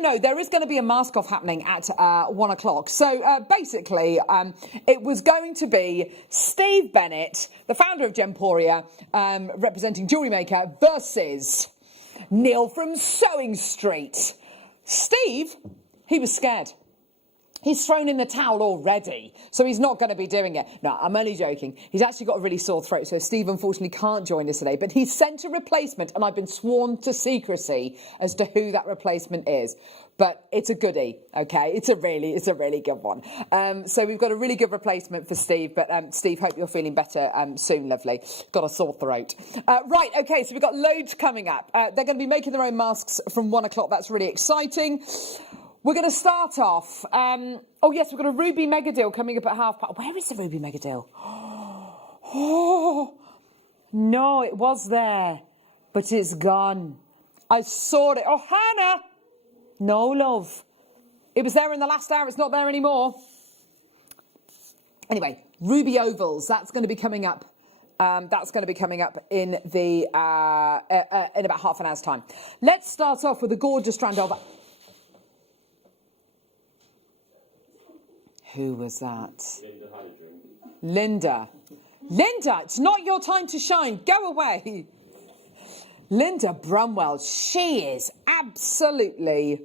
you know, there is going to be a mask-off happening at 1 o'clock. So basically, it was going to be Steve Bennett, the founder of Gemporia, representing JewelleryMaker, versus Neil from Sewing Street. Steve, he was scared. He's thrown in the towel already, so he's not going to be doing it. No, I'm only joking. He's actually got a really sore throat, so Steve unfortunately can't join us today. But he's sent a replacement, and I've been sworn to secrecy as to who that replacement is. But it's a goodie, okay? It's a really good one. So we've got a really good replacement for Steve. But Steve, hope you're feeling better soon, lovely. Got a sore throat. Right, okay, so we've got loads coming up. They're going to be making their own masks from 1 o'clock. That's really exciting. We're going to start off. Oh, yes, we've got a Ruby Mega Deal coming up at half past. Where is the Ruby Mega Deal? Oh, no, it was there, but it's gone. I saw it. Oh, Hannah. No, love. It was there in the last hour. It's not there anymore. Anyway, Ruby Ovals. That's going to be coming up. That's going to be coming up in the in about half an hour's time. Let's start off with a gorgeous strand of... Who was that? Linda. Linda, it's not your time to shine. Go away. Linda Brumwell, she is absolutely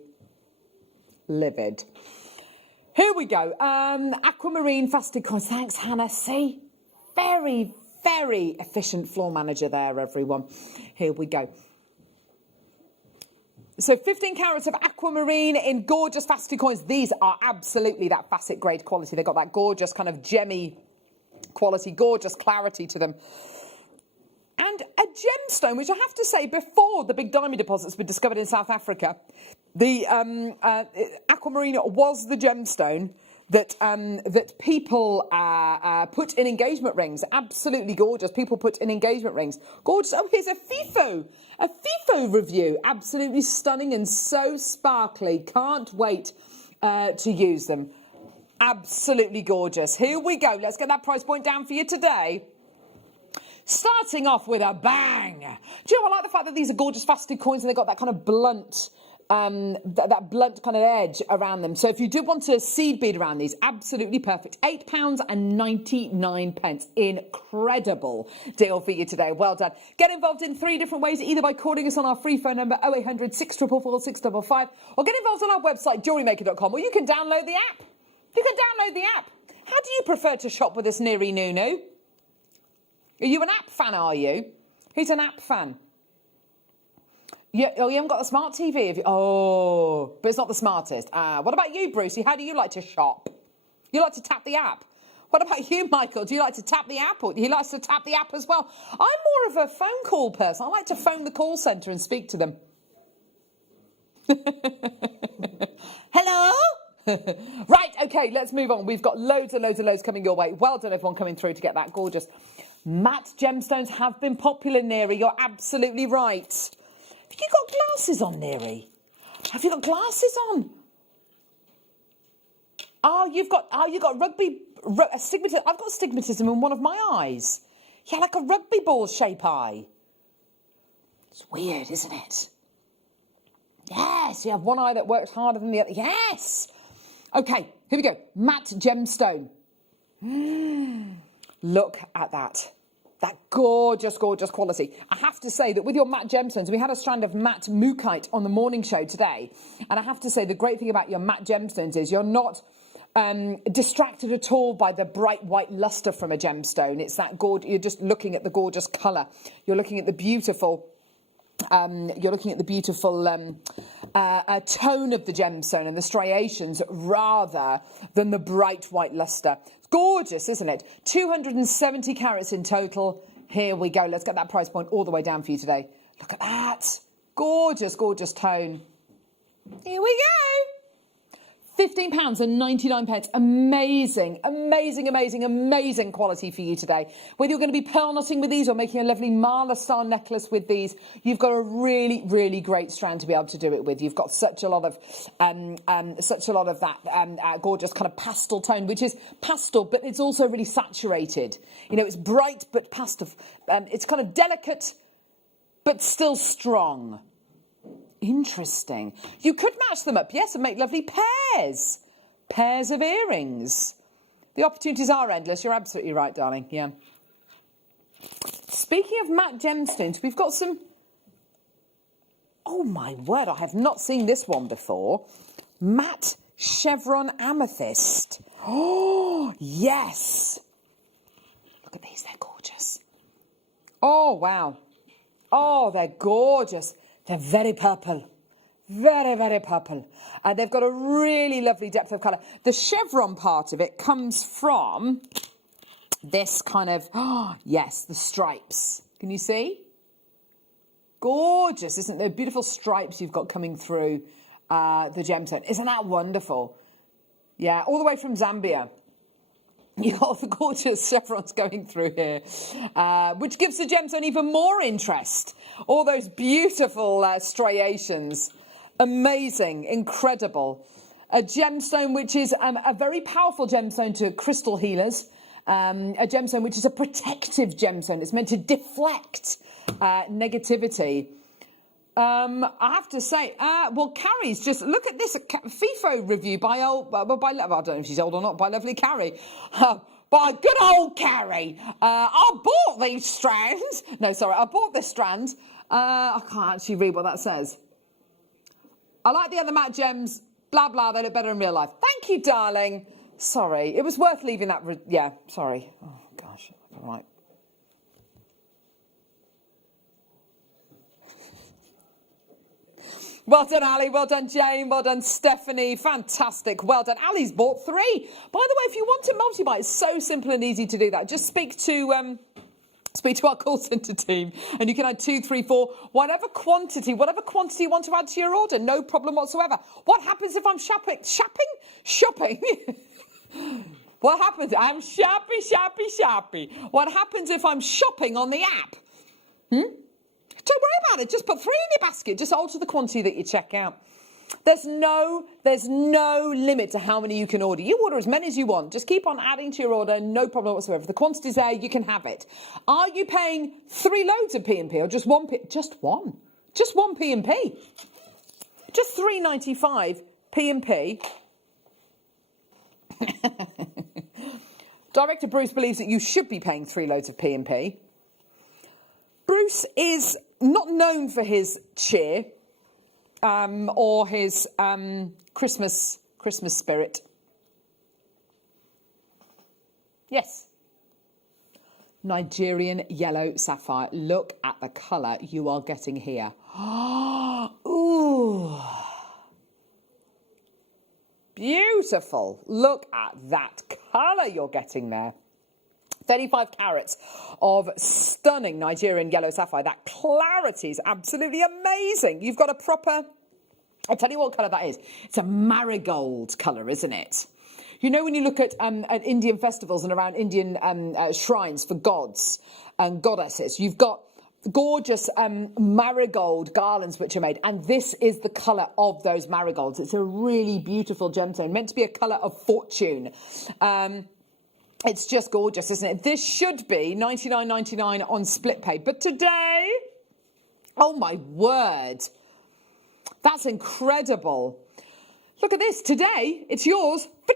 livid. Here we go. Aquamarine Fasted Coins. Thanks, Hannah. See? Very, very efficient floor manager there, everyone. Here we go. So 15 carats of aquamarine in gorgeous Fasted Coins. These are absolutely that facet grade quality. They've got that gorgeous kind of gemmy quality, gorgeous clarity to them. And a gemstone, which I have to say, before the big diamond deposits were discovered in South Africa, the aquamarine was the gemstone that people put in engagement rings. Absolutely gorgeous. People put in engagement rings. Gorgeous. Oh, here's a FIFO review. Absolutely stunning and so sparkly. Can't wait to use them. Absolutely gorgeous. Here we go. Let's get that price point down for you today. Starting off with a bang. Do you know, I like the fact that these are gorgeous Fasted Coins and they've got that kind of blunt, that blunt kind of edge around them. So if you do want to seed bead around these, absolutely perfect. £8.99. Incredible deal for you today. Well done. Get involved in 3 different ways, either by calling us on our free phone number 0800 644 655, or get involved on our website JewelleryMaker.com, or you can download the app. You can download the app. How do you prefer to shop with us, Neri Nunu? Are you an app fan, are you? Who's an app fan? You haven't got the smart TV, have you? Oh, but it's not the smartest. What about you, Brucey? How do you like to shop? You like to tap the app. What about you, Michael? Do you like to tap the app? Or he likes to tap the app as well. I'm more of a phone call person. I like to phone the call centre and speak to them. Hello? Right, okay, let's move on. We've got loads and loads and loads coming your way. Well done, everyone, coming through to get that gorgeous. Matte gemstones have been popular, Neri. You're absolutely right. Have you got glasses on, Neri? Have you got glasses on? You've got astigmatism. I've got astigmatism in one of my eyes. Yeah, like a rugby ball shape eye. It's weird, isn't it? Yes, you have one eye that works harder than the other. Yes. Okay, here we go. Matte gemstone. Look at that. That gorgeous, gorgeous quality. I have to say that with your matte gemstones, we had a strand of matte mookaite on the morning show today. And I have to say the great thing about your matte gemstones is you're not distracted at all by the bright white luster from a gemstone. It's that gorgeous. You're just looking at the gorgeous colour. You're looking at the beautiful... tone of the gemstone and the striations rather than the bright white luster. It's gorgeous, isn't it? 270 carats in total. Here we go. Let's get that price point all the way down for you today. Look at that. Gorgeous, gorgeous tone. Here we go. £15.99. Amazing, amazing, amazing, amazing quality for you today. Whether you're going to be pearl knotting with these or making a lovely mala style necklace with these, you've got a really, really great strand to be able to do it with. You've got such a lot of that gorgeous kind of pastel tone, which is pastel, but it's also really saturated. You know, it's bright but pastel. It's kind of delicate, but still strong. interesting. You could match them up, yes, and make lovely pairs. Pairs of earrings. The opportunities are endless. You're absolutely right, darling. Yeah. Speaking of matte gemstones, we've got some... Oh, my word, I have not seen this one before. Matte chevron amethyst. Oh, yes. Look at these, they're gorgeous. Oh, wow. Oh, they're gorgeous. They're very purple. Very, very purple. They've got a really lovely depth of colour. The chevron part of it comes from this kind of, oh, yes, the stripes. Can you see? Gorgeous, isn't there? Beautiful stripes you've got coming through the gemstone. Isn't that wonderful? Yeah, all the way from Zambia. You've got the gorgeous chevrons going through here, which gives the gemstone even more interest. All those beautiful striations. Amazing, incredible. A gemstone which is a very powerful gemstone to crystal healers. A gemstone which is a protective gemstone. It's meant to deflect negativity. I have to say, well, Carrie's just, look at this FIFO review by I don't know if she's old or not, by lovely Carrie. By good old Carrie. I bought these strands. No, sorry, I bought this strand. I can't actually read what that says. I like the other matte gems, blah, blah, they look better in real life. Thank you, darling. Sorry, it was worth leaving that, yeah, sorry. Oh, gosh, all right. Well done, Ali. Well done, Jane. Well done, Stephanie. Fantastic. Well done. Ali's bought 3. By the way, if you want to multi-buy, it's so simple and easy to do that. Just speak to our call centre team and you can add 2, 3, 4, whatever quantity you want to add to your order. No problem whatsoever. What happens if I'm shopping? What happens? I'm shoppy. What happens if I'm shopping on the app? Don't worry about it. Just put 3 in your basket. Just alter the quantity that you check out. There's no limit to how many you can order. You order as many as you want. Just keep on adding to your order. No problem whatsoever. If the quantity's there, you can have it. Are you paying 3 loads of P&P or just one? Just one. Just one P&P. Just £3.95 P&P. Director Bruce believes that you should be paying 3 loads of P&P. Bruce is not known for his cheer or his Christmas spirit. Yes. Nigerian yellow sapphire. Look at the colour you are getting here. Ooh. Beautiful. Look at that colour you're getting there. 35 carats of stunning Nigerian yellow sapphire. That clarity is absolutely amazing. You've got a proper... I'll tell you what colour that is. It's a marigold colour, isn't it? You know, when you look at Indian festivals and around Indian shrines for gods and goddesses, you've got gorgeous marigold garlands which are made, and this is the colour of those marigolds. It's a really beautiful gemstone, meant to be a colour of fortune. It's just gorgeous, isn't it? This should be $99.99 on split pay. But today, oh my word, that's incredible. Look at this. Today, it's yours for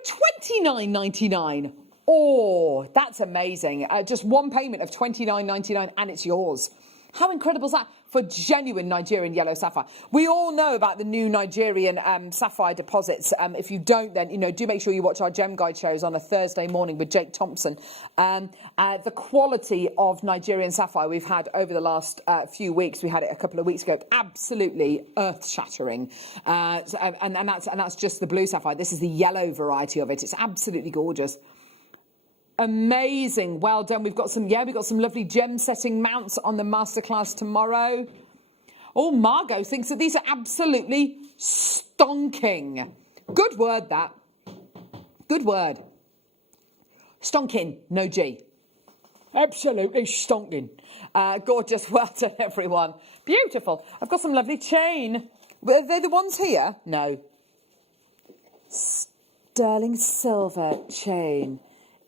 $29.99. Oh, that's amazing. Just one payment of $29.99 and it's yours. How incredible is that for genuine Nigerian yellow sapphire? We all know about the new Nigerian sapphire deposits. If you don't, then, you know, do make sure you watch our Gem Guide shows on a Thursday morning with Jake Thompson. The quality of Nigerian sapphire we've had over the last few weeks, we had it a couple of weeks ago, absolutely earth-shattering. And that's just the blue sapphire. This is the yellow variety of it. It's absolutely gorgeous. Amazing. Well done. We've got some lovely gem setting mounts on the masterclass tomorrow. Oh, Margot thinks that these are absolutely stonking. Good word, that. Good word. Stonking, no G. Absolutely stonking. Gorgeous. Well done, everyone. Beautiful. I've got some lovely chain. Are they the ones here? No. Sterling silver chain.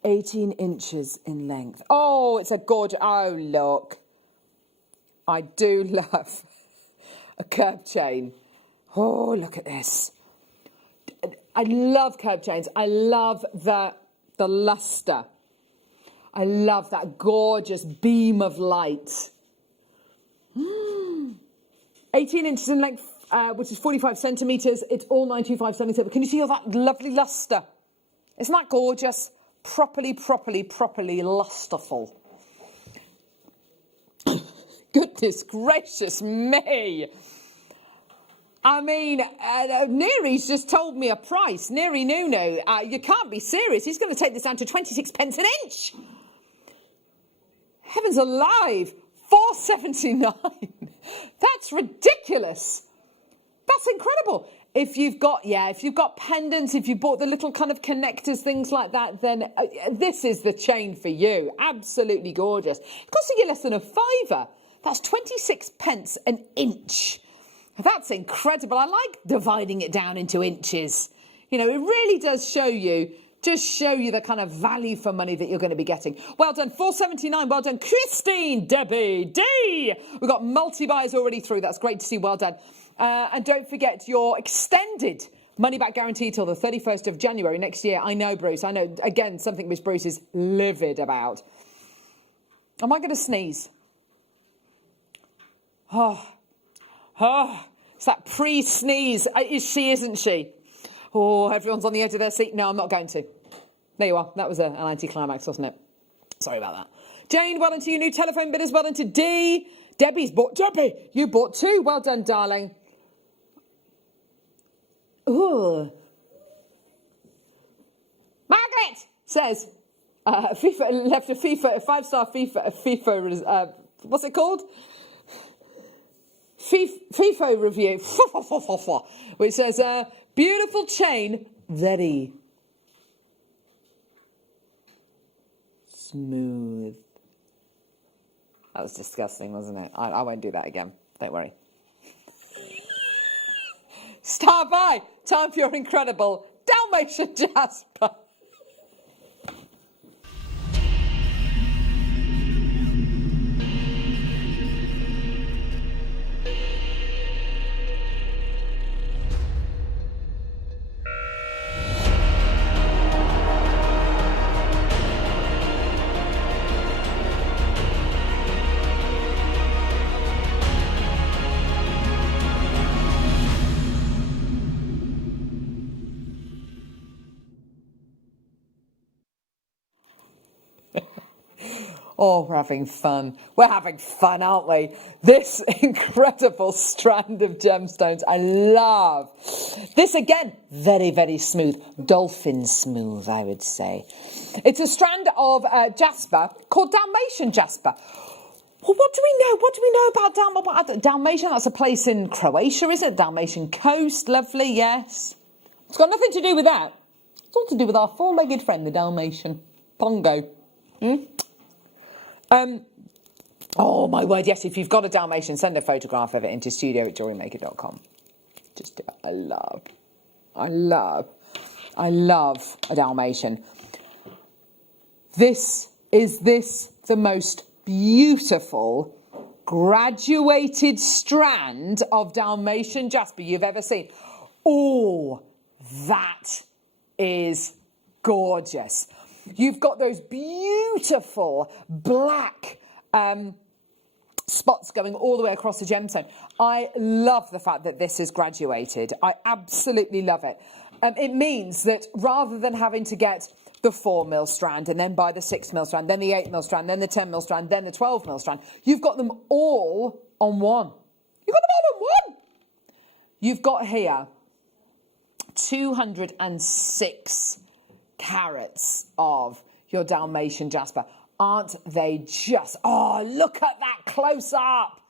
18 inches in length. Oh, it's a gorgeous... Oh, look. I do love a curved chain. Oh, look at this. I love curb chains. I love the luster. I love that gorgeous beam of light. 18 inches in length, which is 45 centimetres. It's all 925 centimetres. Can you see all that lovely luster? Isn't that gorgeous? Properly lusterful. Goodness gracious me. I mean, Neri's just told me a price. Neri Nuno, you can't be serious. He's going to take this down to 26 pence an inch. Heavens alive. £4.79. That's ridiculous. That's incredible. If you've got pendants, if you bought the little kind of connectors, things like that, then this is the chain for you. Absolutely gorgeous. It costs you less than £5. That's 26 pence an inch. That's incredible. I like dividing it down into inches. You know, it really does show you the kind of value for money that you're going to be getting. Well done, £4.79. Well done, Christine, Debbie, D. We've got multi-buys already through. That's great to see. Well done. And don't forget your extended money-back guarantee till the 31st of January next year. I know, Bruce. I know, again, something Miss Bruce is livid about. Am I going to sneeze? Oh, it's that pre-sneeze. Is she, isn't she? Oh, everyone's on the edge of their seat. No, I'm not going to. There you are. That was an anticlimax, wasn't it? Sorry about that. Jane, well done to you. New telephone bidders. Well done to D. Debbie's bought. Debbie, you bought 2. Well done, darling. Ooh. Margaret says, FIFA left a 5-star FIFA, what's it called? FIFO review, which says, beautiful chain, very smooth. That was disgusting, wasn't it? I won't do that again. Don't worry. Star by. Time for your incredible Dalmatian Jasper. Oh, we're having fun. We're having fun, aren't we? This incredible strand of gemstones. I love. This, again, very, very smooth. Dolphin smooth, I would say. It's a strand of jasper called Dalmatian jasper. Well, what do we know? What do we know about Dalmatian? That's a place in Croatia, isn't it? Dalmatian coast. Lovely, yes. It's got nothing to do with that. It's all to do with our four-legged friend, the Dalmatian. Pongo. Oh, my word, yes, if you've got a Dalmatian, send a photograph of it into studio@jewellerymaker.com. Just do it. I love a Dalmatian. Is this the most beautiful graduated strand of Dalmatian jasper you've ever seen? Oh, that is gorgeous. You've got those beautiful black spots going all the way across the gemstone. I love the fact that this is graduated. I absolutely love it. It means that rather than having to get the 4mm strand and then buy the 6mm strand, then the 8mm strand, then the 10mm strand, then the 12mm strand, you've got them all on one. You've got them all on one. You've got here 206 carats of your Dalmatian jasper. Aren't they just... Oh, look at that close up.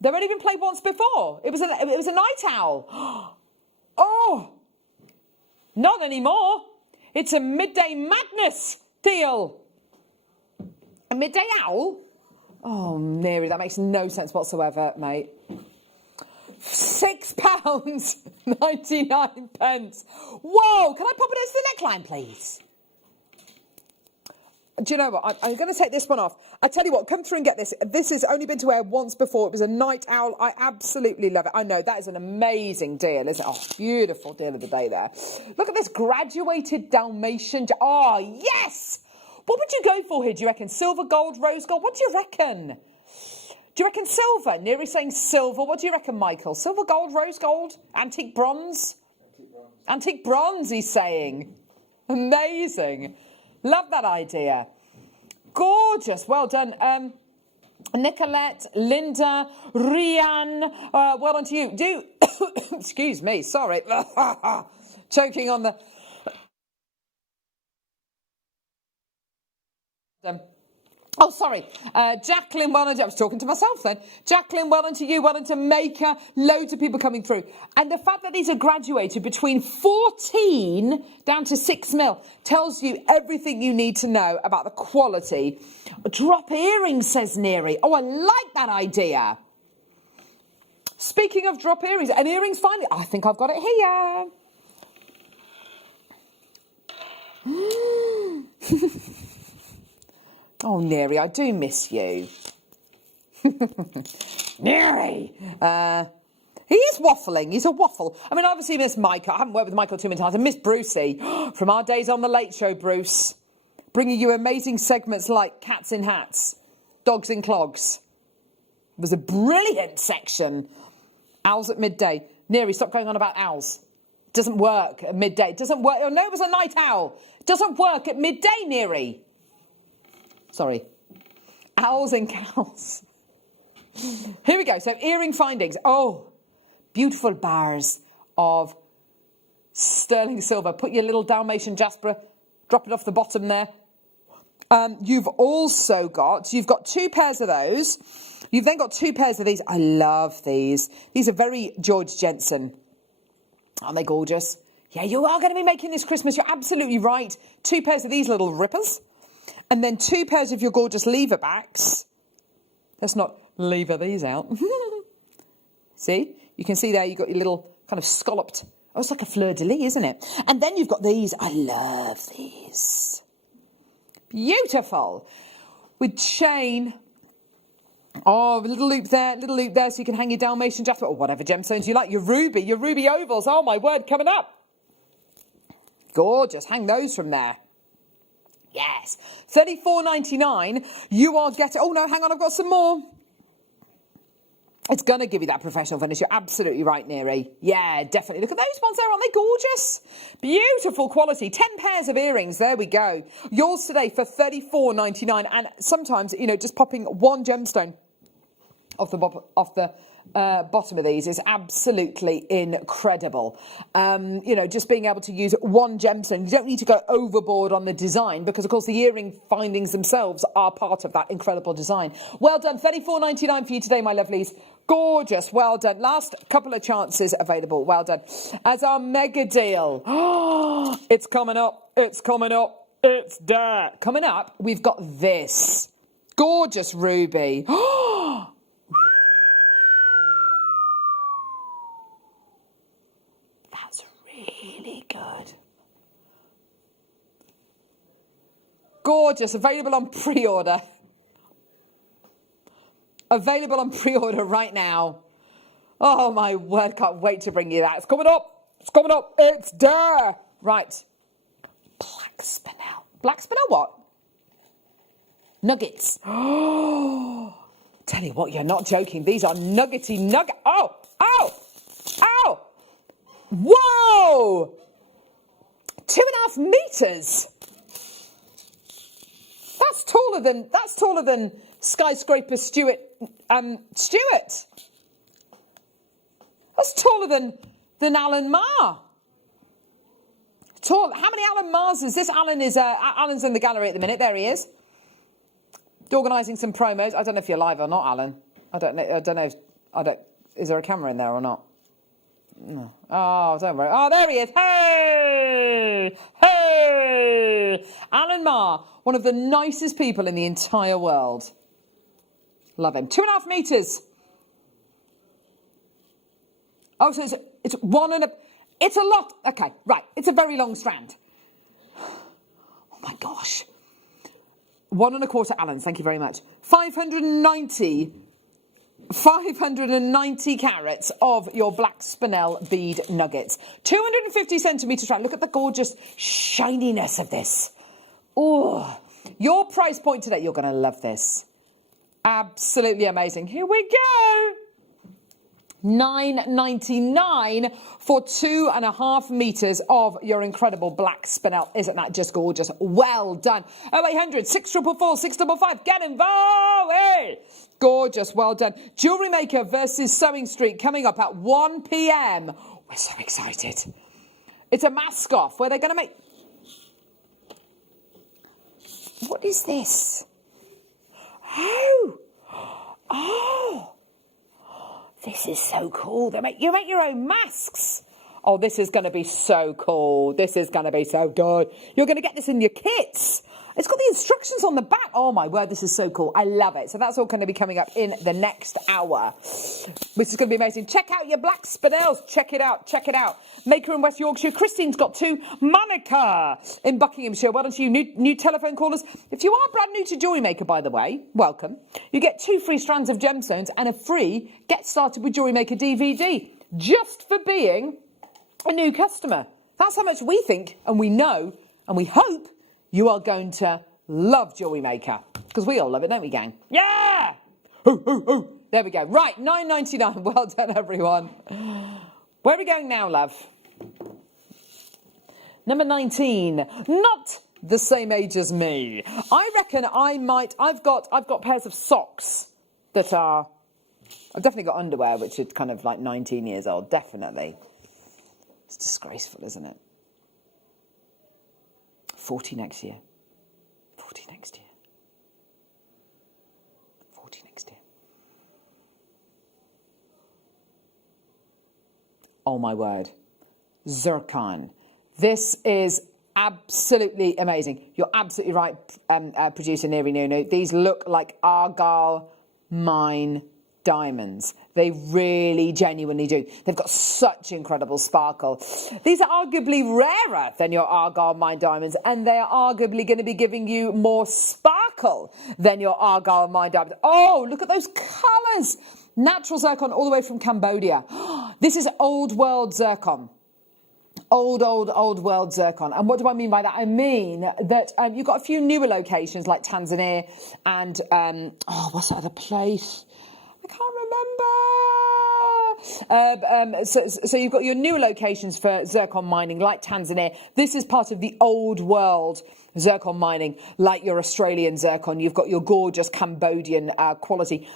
They've only been played once before. It was a night owl. Oh, not anymore. It's a Midday Madness deal. A midday owl? Oh, Mary, that makes no sense whatsoever, mate. £6.99. Whoa, can I pop it as the neckline, please? Do you know what? I'm going to take this one off. I tell you what, come through and get this. This has only been to air once before. It was a night owl. I absolutely love it. I know, that is an amazing deal, isn't it? Oh, beautiful deal of the day there. Look at this graduated Dalmatian. Oh, yes! What would you go for here? Do you reckon silver, gold, rose gold? What do you reckon? Do you reckon silver? Neri's saying silver. What do you reckon, Michael? Silver, gold, rose gold? Antique bronze? Antique bronze, he's saying. Amazing. Love that idea. Gorgeous. Well done. Nicolette, Linda, Rian, well done to you. Do, excuse me, sorry. Choking on the... Oh, sorry. Jacqueline, well done. I was talking to myself then. Jacqueline, well done to you. Well done to Maker. Loads of people coming through. And the fact that these are graduated between 14 down to 6 mil tells you everything you need to know about the quality. Drop earrings, says Neri. Oh, I like that idea. Speaking of drop earrings, and earrings finally. I think I've got it here. Oh, Neri, I do miss you. Neri! He is waffling. He's a waffle. I mean, obviously, miss Michael. I haven't worked with Michael too many times. I miss Brucey from our days on The Late Show, Bruce. Bringing you amazing segments like Cats in Hats, Dogs in Clogs. It was a brilliant section. Owls at midday. Neri, stop going on about owls. Doesn't work at midday. Doesn't work. Oh, no, it was a night owl. Doesn't work at midday, Neri. Sorry. Owls and cows. Here we go. So earring findings. Oh, beautiful bars of sterling silver. Put your little Dalmatian Jasper. Drop it off the bottom there. You've got 2 pairs of those. You've then got 2 pairs of these. I love these. These are very George Jensen. Aren't they gorgeous? Yeah, you are going to be making this Christmas. You're absolutely right. 2 pairs of these little rippers. And then 2 pairs of your gorgeous lever backs. Let's not lever these out. See? You can see there you've got your little kind of scalloped... Oh, it's like a fleur-de-lis, isn't it? And then you've got these. I love these. Beautiful. With chain. Oh, a little loop there so you can hang your Dalmatian Jasper or whatever gemstones you like. Your ruby ovals. Oh, my word, coming up. Gorgeous. Hang those from there. Yes. $34.99. You are getting... Oh, no, hang on. I've got some more. It's going to give you that professional finish. You're absolutely right, Neri. Yeah, definitely. Look at those ones there. Aren't they gorgeous? Beautiful quality. 10 pairs of earrings. There we go. Yours today for $34.99. And sometimes, you know, just popping one gemstone off the bottom of these is absolutely incredible. You know, just being able to use one gemstone. You don't need to go overboard on the design because, of course, the earring findings themselves are part of that incredible design. Well done. $34.99 for you today, my lovelies. Gorgeous. Well done. Last couple of chances available. Well done. As our mega deal. Oh, it's coming up. It's coming up. It's there. Coming up, we've got this. Gorgeous ruby. Oh, that's really good. Gorgeous. Available on pre-order. Available on pre-order right now. Oh, my word. Can't wait to bring you that. It's coming up. It's coming up. It's there. Right. Black spinel. Black spinel what? Nuggets. Oh, tell you what, you're not joking. These are nuggety nugget. Oh, oh, oh. Whoa. 2.5 meters. That's taller than skyscraper Stuart. Stuart. That's taller than Alan Marr. Tall. How many Alan Mars is this? Alan's in the gallery at the minute. There he is. Organising some promos. I don't know if you're live or not, Alan. I don't know. Is there a camera in there or not? No. Oh, don't worry. Oh, there he is. Hey! Hey! Alan Marr, one of the nicest people in the entire world. Love him. 2.5 meters. Oh, so it's one and a... It's a lot. Okay, right. It's a very long strand. Oh, my gosh. 1¼ Allens, thank you very much. 590 carats of your black spinel bead nuggets. 250 centimetres round. Look at the gorgeous shininess of this. Oh, your price point today, you're going to love this. Absolutely amazing. Here we go. $9.99 for 2.5 meters of your incredible black spinel. Isn't that just gorgeous? Well done. 0800 644 655. Get involved. Hey. Gorgeous. Well done. JewelleryMaker versus Sewing Street coming up at 1 p.m. We're so excited. It's a mask off where they're going to make... What is this? Oh, this is so cool. You make your own masks. Oh, this is going to be so cool. This is going to be so good. You're going to get this in your kits. It's got the instructions on the back. Oh, my word, this is so cool. I love it. So that's all going to be coming up in the next hour, which is going to be amazing. Check out your black spinels. Check it out. Check it out. Maker in West Yorkshire. Christine's got 2. Monica in Buckinghamshire. Well done to you, new telephone callers. If you are brand new to JewelleryMaker, by the way, welcome. You get 2 free strands of gemstones and a free Get Started with JewelleryMaker DVD just for being a new customer. That's how much we think and we know and we hope you are going to love JewelleryMaker, because we all love it, don't we, gang? Yeah! Hoo, hoo, hoo. There we go. Right, $9.99. Well done, everyone. Where are we going now, love? Number 19. Not the same age as me. I reckon I've got pairs of socks that are... I've definitely got underwear, which is kind of like 19 years old. Definitely. It's disgraceful, isn't it? 40 next year. 40 next year. 40 next year. Oh my word. Zircon. This is absolutely amazing. You're absolutely right, producer Neri Nunu. These look like Argyle mine diamonds. They really genuinely do. They've got such incredible sparkle. These are arguably rarer than your Argyle mine diamonds, and they are arguably going to be giving you more sparkle than your Argyle mine diamonds. Oh, look at those colours. Natural zircon all the way from Cambodia. This is old world zircon. Old world zircon. And what do I mean by that? I mean that you've got a few newer locations like Tanzania and, what's that other place? I can't remember. So you've got your newer locations for zircon mining, like Tanzania. This is part of the old world zircon mining, like your Australian zircon. You've got your gorgeous Cambodian quality.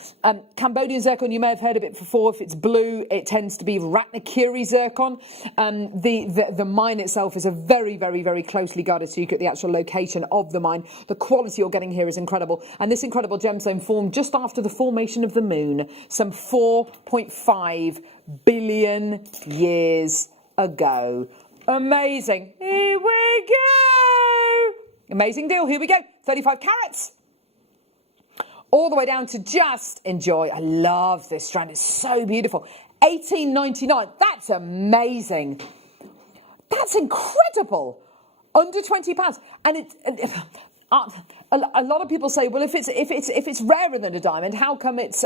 Cambodian zircon, you may have heard of it before. If it's blue, it tends to be Ratnakiri zircon. The mine itself is a very, very, very closely guarded secret, the actual location of the mine. The quality you're getting here is incredible. And this incredible gemstone formed just after the formation of the moon, some 4.5 billion years ago. Amazing. Here we go. Amazing deal. Here we go. 35 carats. All the way down to just enjoy. I love this strand. It's so beautiful. $18.99. That's amazing. That's incredible. Under £20. And a lot of people say, well, if it's rarer than a diamond, how come it's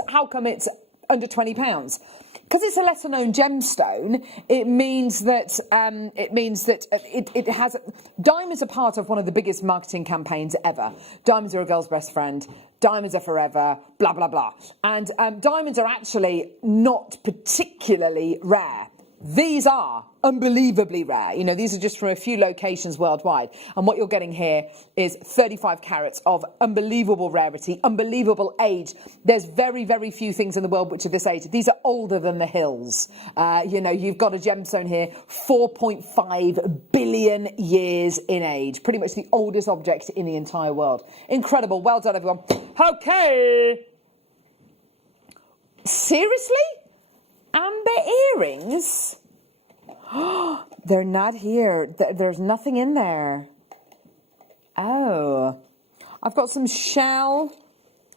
under £20? Because it's a lesser known gemstone, it means that it has... Diamonds are part of one of the biggest marketing campaigns ever. Diamonds are a girl's best friend. Diamonds are forever. Blah, blah, blah. And diamonds are actually not particularly rare. These are unbelievably rare. You know, these are just from a few locations worldwide. And what you're getting here is 35 carats of unbelievable rarity, unbelievable age. There's very, very few things in the world which are this age. These are older than the hills. You've got a gemstone here, 4.5 billion years in age. Pretty much the oldest object in the entire world. Incredible. Well done, everyone. Okay. Seriously? Amber earrings? They're not here. There's nothing in there. Oh. I've got some shell.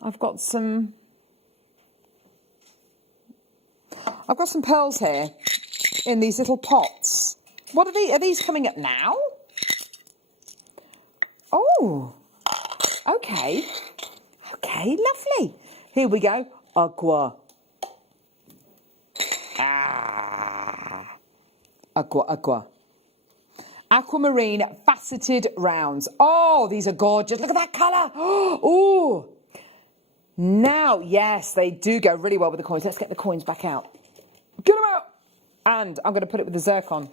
I've got some pearls here in these little pots. What are these? Are these coming up now? Oh. Okay. Okay, lovely. Here we go. Aqua. Aqua. Aquamarine faceted rounds. Oh, these are gorgeous. Look at that colour. Oh. Now, yes, they do go really well with the coins. Let's get the coins back out. Get them out. And I'm going to put it with the zircon.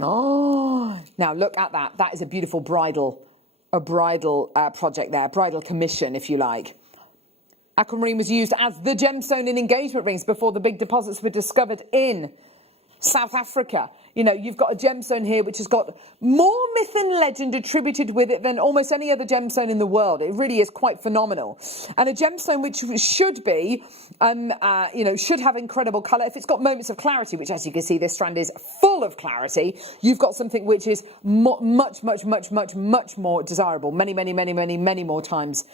Oh, now look at that. That is a beautiful bridal project there, bridal commission, if you like. Aquamarine was used as the gemstone in engagement rings before the big deposits were discovered in South Africa. You know, you've got a gemstone here which has got more myth and legend attributed with it than almost any other gemstone in the world. It really is quite phenomenal. And a gemstone which should be, should have incredible colour. If it's got moments of clarity, which as you can see, this strand is full of clarity, you've got something which is much more desirable. Many more times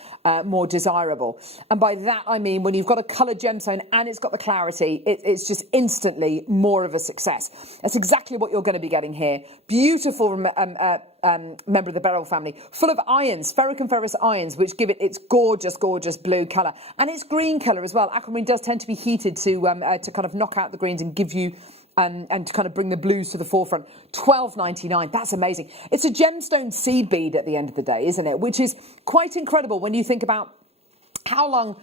more desirable. And by that, I mean, when you've got a coloured gemstone and it's got the clarity, it's just instantly more of a success. That's exactly what you're going to be getting here. Beautiful member of the beryl family, full of ions, ferric and ferrous ions, which give it its gorgeous blue colour. And its green colour as well. Aquamarine does tend to be heated to kind of knock out the greens and give you and to kind of bring the blues to the forefront. $12.99. That's amazing. It's a gemstone seed bead at the end of the day, isn't it? Which is quite incredible when you think about how long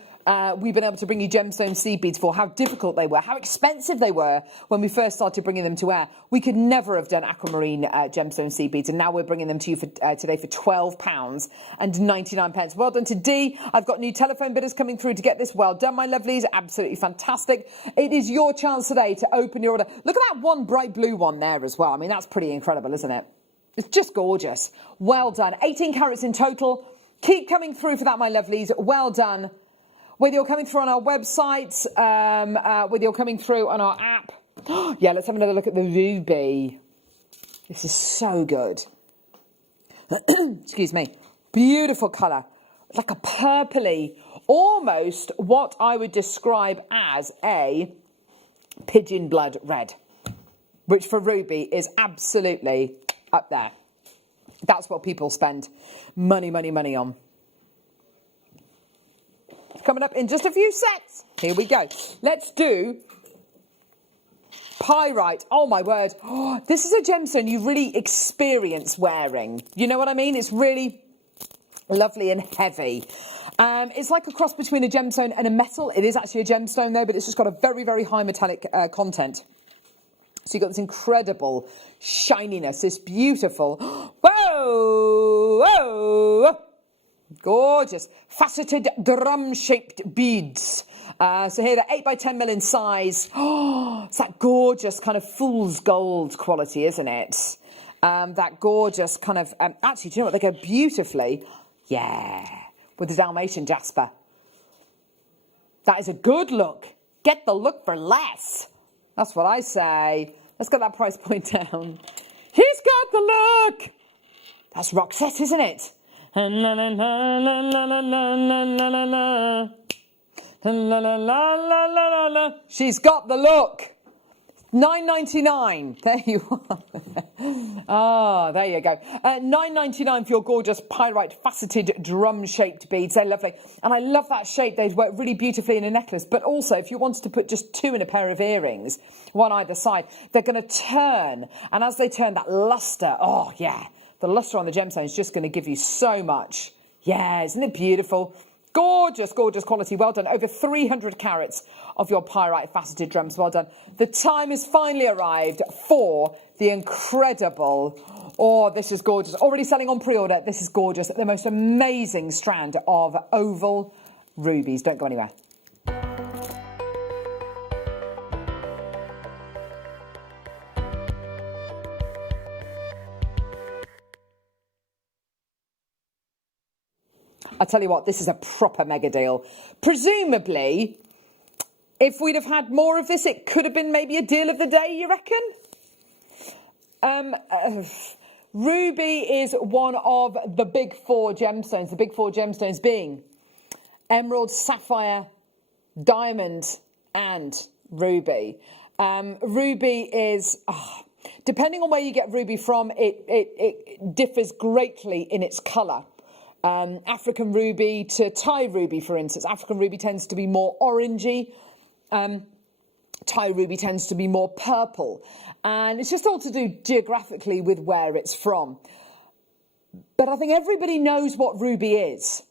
we've been able to bring you gemstone seed beads for, how difficult they were, how expensive they were when we first started bringing them to air. We could never have done aquamarine gemstone seed beads, and now we're bringing them to you for today for £12.99. Well done to Dee. I've got new telephone bidders coming through to get this. Well done, my lovelies. Absolutely fantastic. It is your chance today to open your order. Look at that one bright blue one there as well. I mean, that's pretty incredible, isn't it? It's just gorgeous. Well done. 18 carats in total. Keep coming through for that, my lovelies. Well done. Whether you're coming through on our website, whether you're coming through on our app. Yeah, let's have another look at the ruby. This is so good. Excuse me. Beautiful colour. Like a purpley, almost what I would describe as a pigeon blood red, which for ruby is absolutely up there. That's what people spend money on. Coming up in just a few sets. Here we go. Let's do pyrite. Oh, my word. Oh, this is a gemstone you really experience wearing. You know what I mean? It's really lovely and heavy. It's like a cross between a gemstone and a metal. It is actually a gemstone, though, but it's just got a very high metallic content. So you've got this incredible shininess, this beautiful... Whoa! Gorgeous. Faceted drum-shaped beads. So here they're 8 by 10 mil in size. Oh, it's that gorgeous kind of fool's gold quality, isn't it? That gorgeous kind of... actually, do you know what? They go beautifully. Yeah. With the Dalmatian jasper. That is a good look. Get the look for less. That's what I say. Let's get that price point down. He's got the look. That's Roxette, isn't it? La la la la la la la la la la la la. She's got the look. $9.99. There you are. Oh, there you go. $9.99 for your gorgeous pyrite faceted drum-shaped beads. They're lovely. And I love that shape. They'd work really beautifully in a necklace. But also, if you wanted to put just 2 in a pair of earrings, one either side, they're going to turn. And as they turn, that luster, oh, yeah. The luster on the gemstone is just going to give you so much. Yeah, isn't it beautiful? Gorgeous quality. Well done. Over 300 carats of your pyrite faceted drums. Well done. The time has finally arrived for the incredible... Oh, this is gorgeous. Already selling on pre-order. This is gorgeous. The most amazing strand of oval rubies. Don't go anywhere. I tell you what, this is a proper mega deal. Presumably, if we'd have had more of this, it could have been maybe a deal of the day, you reckon? Ruby is one of the big 4 gemstones. The big 4 gemstones being emerald, sapphire, diamond, and ruby. Ruby is... depending on where you get ruby from, it differs greatly in its colour. African ruby to Thai ruby, for instance. African ruby tends to be more orangey. Thai ruby tends to be more purple. And it's just all to do geographically with where it's from. But I think everybody knows what ruby is.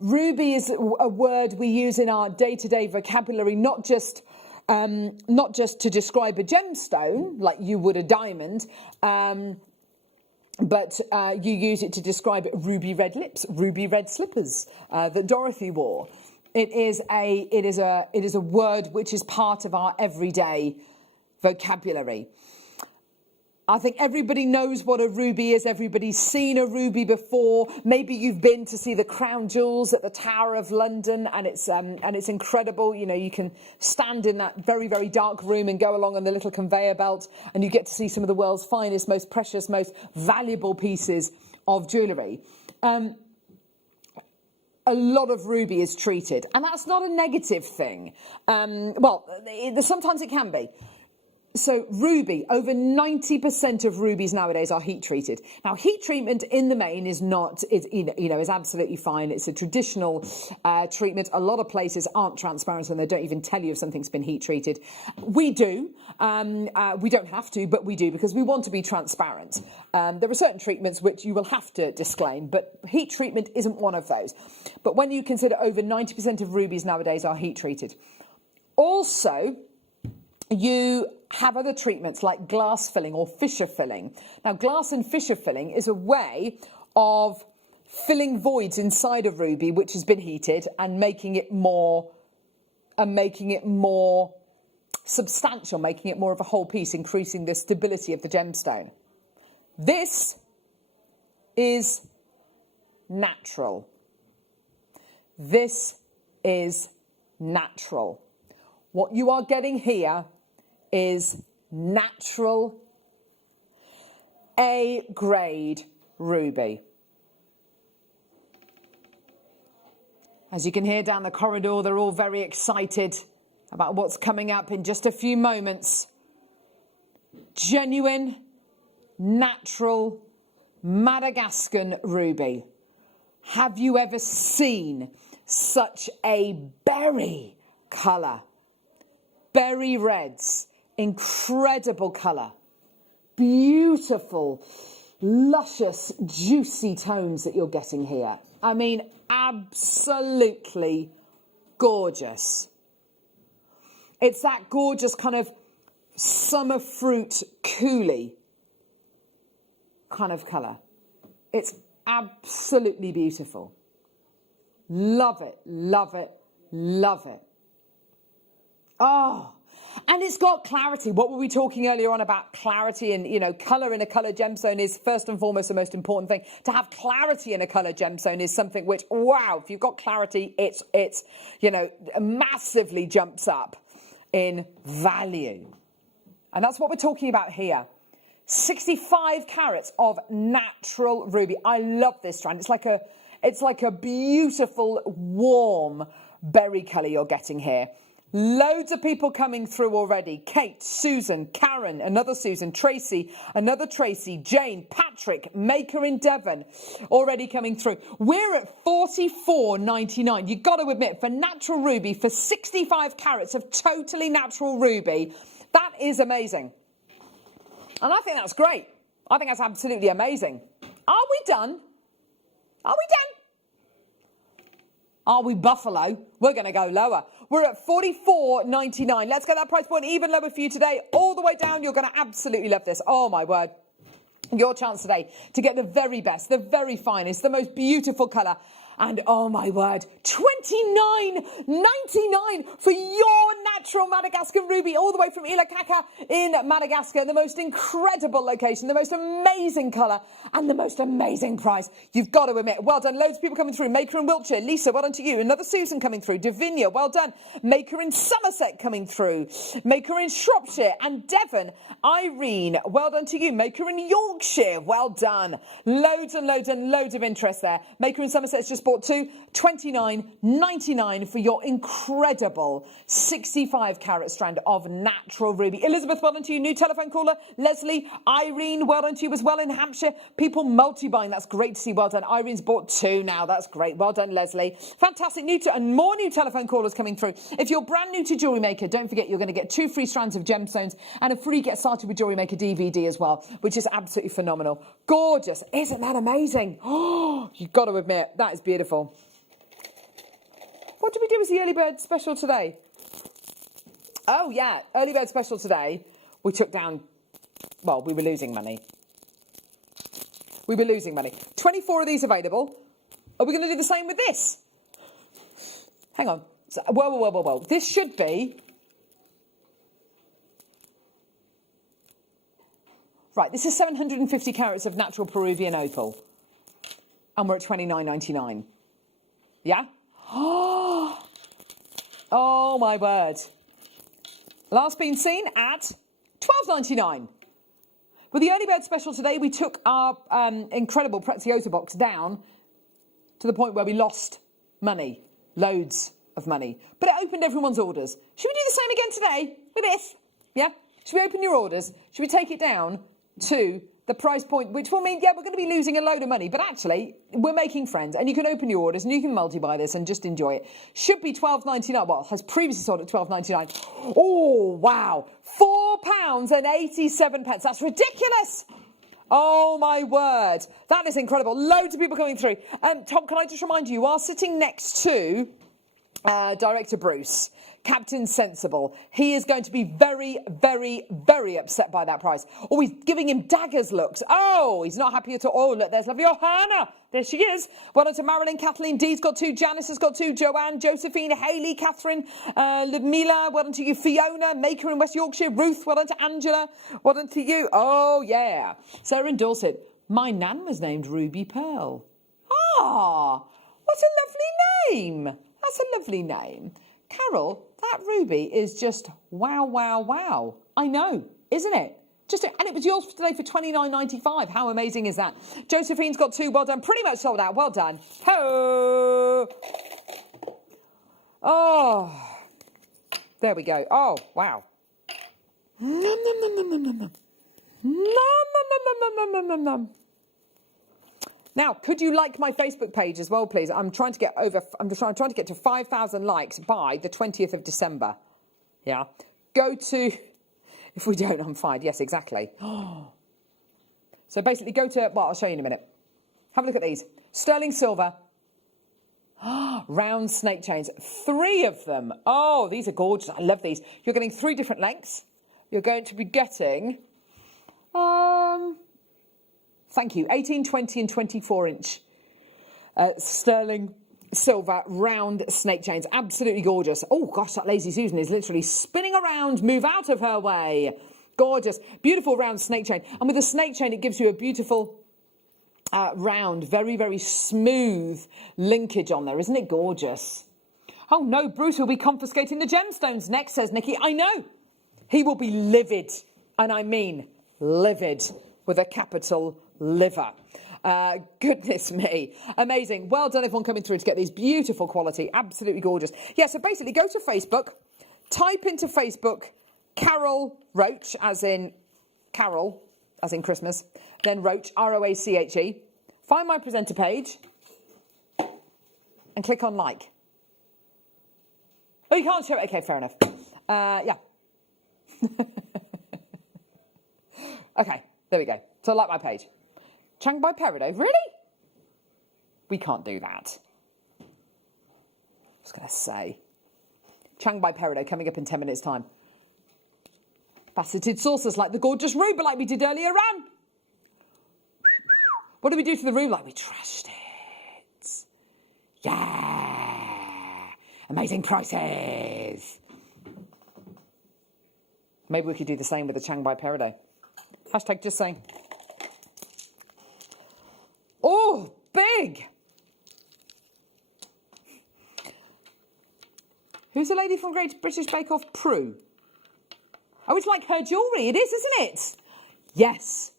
Ruby is a word we use in our day-to-day vocabulary, not just to describe a gemstone, like you would a diamond, but you use it to describe ruby red lips, ruby red slippers that Dorothy wore. It is a word which is part of our everyday vocabulary. I think everybody knows what a ruby is. Everybody's seen a ruby before. Maybe you've been to see the crown jewels at the Tower of London, and it's incredible. You know, you can stand in that very, very dark room and go along on the little conveyor belt, and you get to see some of the world's finest, most precious, most valuable pieces of jewellery. A lot of ruby is treated, and that's not a negative thing. Sometimes it can be. So ruby, over 90% of rubies nowadays are heat treated. Now, heat treatment in the main is absolutely fine. It's a traditional treatment. A lot of places aren't transparent and they don't even tell you if something's been heat treated. We do. We don't have to, but we do because we want to be transparent. There are certain treatments which you will have to disclaim, but heat treatment isn't one of those. But when you consider over 90% of rubies nowadays are heat treated. Also, you have other treatments like glass filling or fissure filling. Now, glass and fissure filling is a way of filling voids inside a ruby which has been heated and making it more substantial, making it more of a whole piece, increasing the stability of the gemstone. This is natural. This is natural. What you are getting here is natural A-grade ruby. As you can hear down the corridor, they're all very excited about what's coming up in just a few moments. Genuine, natural, Madagascan ruby. Have you ever seen such a berry colour? Berry reds, incredible colour, beautiful, luscious, juicy tones that you're getting here. I mean, absolutely gorgeous. It's that gorgeous kind of summer fruit coulis kind of colour. It's absolutely beautiful. Love it, love it, love it. Oh, and it's got clarity. What were we talking earlier on about clarity? And, you know, colour in a coloured gemstone is first and foremost the most important thing. To have clarity in a coloured gemstone is something which, wow, if you've got clarity, it's massively jumps up in value. And that's what we're talking about here. 65 carats of natural ruby. I love this strand. It's like a beautiful, warm berry colour you're getting here. Loads of people coming through already. Kate, Susan, Karen, another Susan, Tracy, another Tracy, Jane, Patrick, Maker in Devon, already coming through. We're at $44.99. You've got to admit, for natural ruby, for 65 carats of totally natural ruby, that is amazing. And I think that's great. I think that's absolutely amazing. Are we done? Are we done? Are we Buffalo? We're going to go lower. We're at $44.99. Let's get that price point even lower for you today. All the way down. You're going to absolutely love this. Oh, my word. Your chance today to get the very best, the very finest, the most beautiful colour. And oh my word, $29.99 for your natural Madagascar ruby, all the way from Ilakaka in Madagascar. The most incredible location, the most amazing colour, and the most amazing price. You've got to admit, well done. Loads of people coming through. Maker in Wiltshire, Lisa, well done to you. Another Susan coming through. Davinia, well done. Maker in Somerset coming through. Maker in Shropshire and Devon. Irene, well done to you. Maker in Yorkshire, well done. Loads and loads and loads of interest there. Maker in Somerset's just bought two, $29.99 for your incredible 65 carat strand of natural ruby. Elizabeth, well done to you. New telephone caller. Leslie, Irene, well done to you as well in Hampshire. People multi-buying. That's great to see. Well done. Irene's bought two now. That's great. Well done, Leslie. Fantastic. And more new telephone callers coming through. If you're brand new to Jewellery Maker, don't forget you're going to get 2 free strands of gemstones and a free Get Started with Jewellery Maker DVD as well, which is absolutely phenomenal. Gorgeous. Isn't that amazing? Oh, you've got to admit, that is beautiful. What did we do as the early bird special today? Oh, yeah, early bird special today. We took down, well, we were losing money. 24 of these available. Are we going to do the same with this? Hang on. So, whoa. This should be... Right, this is 750 carats of natural Peruvian opal. And we're at $29.99. Yeah? Oh, my word. Last been seen at $12.99. With the early bird special today, we took our incredible Preziosa box down to the point where we lost money. Loads of money. But it opened everyone's orders. Should we do the same again today with this? Yeah? Should we open your orders? Should we take it down to the price point, which will mean, yeah, we're going to be losing a load of money, but actually, we're making friends, and you can open your orders, and you can multi-buy this and just enjoy it. Should be $12.99. Well, has previously sold at $12.99. Oh, wow. £4.87. That's ridiculous. Oh, my word. That is incredible. Loads of people coming through. Tom, can I just remind you, you are sitting next to Director Bruce, Captain Sensible. He is going to be very, very, very upset by that price. Oh, he's giving him daggers looks. Oh, he's not happy at all. Oh, look, there's lovely Johanna. There she is. Well done to Marilyn. Kathleen D's got two. Janice has got two. Joanne, Josephine, Hayley, Catherine, Ludmila. Well done to you. Fiona, Maker in West Yorkshire. Ruth, well done to Angela. Well done to you. Oh, yeah. Sarah in Dorset. My nan was named Ruby Pearl. Ah, what a lovely name. That's a lovely name. Carol, that ruby is just wow, wow, wow. I know, isn't it? And it was yours today for $29.95. How amazing is that? Josephine's got two. Well done. Pretty much sold out. Well done. Ho! Oh, there we go. Oh, wow. Nom, nom, nom, nom, nom, nom, nom. Nom, nom, nom, nom, nom, nom, nom, nom. Now, could you like my Facebook page as well, please? I'm trying to get to 5,000 likes by the 20th of December. Yeah. Go to, if we don't, I'm fired. Yes, exactly. So basically go to, well, I'll show you in a minute. Have a look at these. Sterling silver. Round snake chains. 3 of them. Oh, these are gorgeous. I love these. You're getting 3 different lengths. You're going to be getting, thank you, 18, 20 and 24 inch sterling silver round snake chains. Absolutely gorgeous. Oh, gosh, that Lazy Susan is literally spinning around. Move out of her way. Gorgeous. Beautiful round snake chain. And with the snake chain, it gives you a beautiful round, very, very smooth linkage on there. Isn't it gorgeous? Oh, no, Bruce will be confiscating the gemstones next, says Nikki. I know. He will be livid. And I mean livid with a capital liver. Goodness me. Amazing. Well done, everyone coming through to get these beautiful quality. Absolutely gorgeous. Yeah, so basically go to Facebook, type into Facebook, Carol Roach, as in Carol, as in Christmas, then Roach, R-O-A-C-H-E. Find my presenter page and click on like. Oh, you can't show it? Okay, fair enough. Yeah. Okay, there we go. So like my page. Chang by Peridot, really? We can't do that. I was going to say. Chang by Peridot coming up in 10 minutes' time. Faceted saucers like the gorgeous ruby like we did earlier on. What did we do to the room? Like we trashed it. Yeah. Amazing prices. Maybe we could do the same with the Chang by Peridot. Hashtag just saying. Oh, big. Who's the lady from Great British Bake Off? Prue. Oh, it's like her jewellery. It is, isn't it? Yes.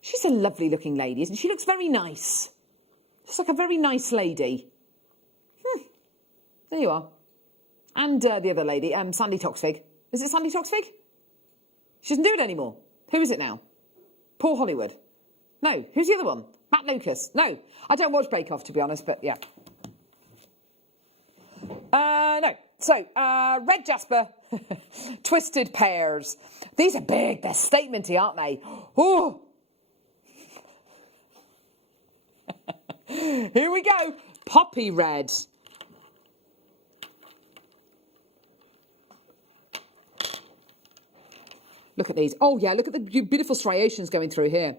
She's a lovely looking lady, isn't she? She looks very nice. It's like a very nice lady. There you are. And the other lady, Sandy Toxvig. Is it Sandy Toxvig? She doesn't do it anymore. Who is it now? Paul Hollywood. No, who's the other one? Matt Lucas. No, I don't watch Bake Off, to be honest, but yeah. No. So, Red Jasper, Twisted Pears. These are big. They're statementy, aren't they? Oh. Here we go. Poppy Red. Look at these. Oh, yeah, look at the beautiful striations going through here.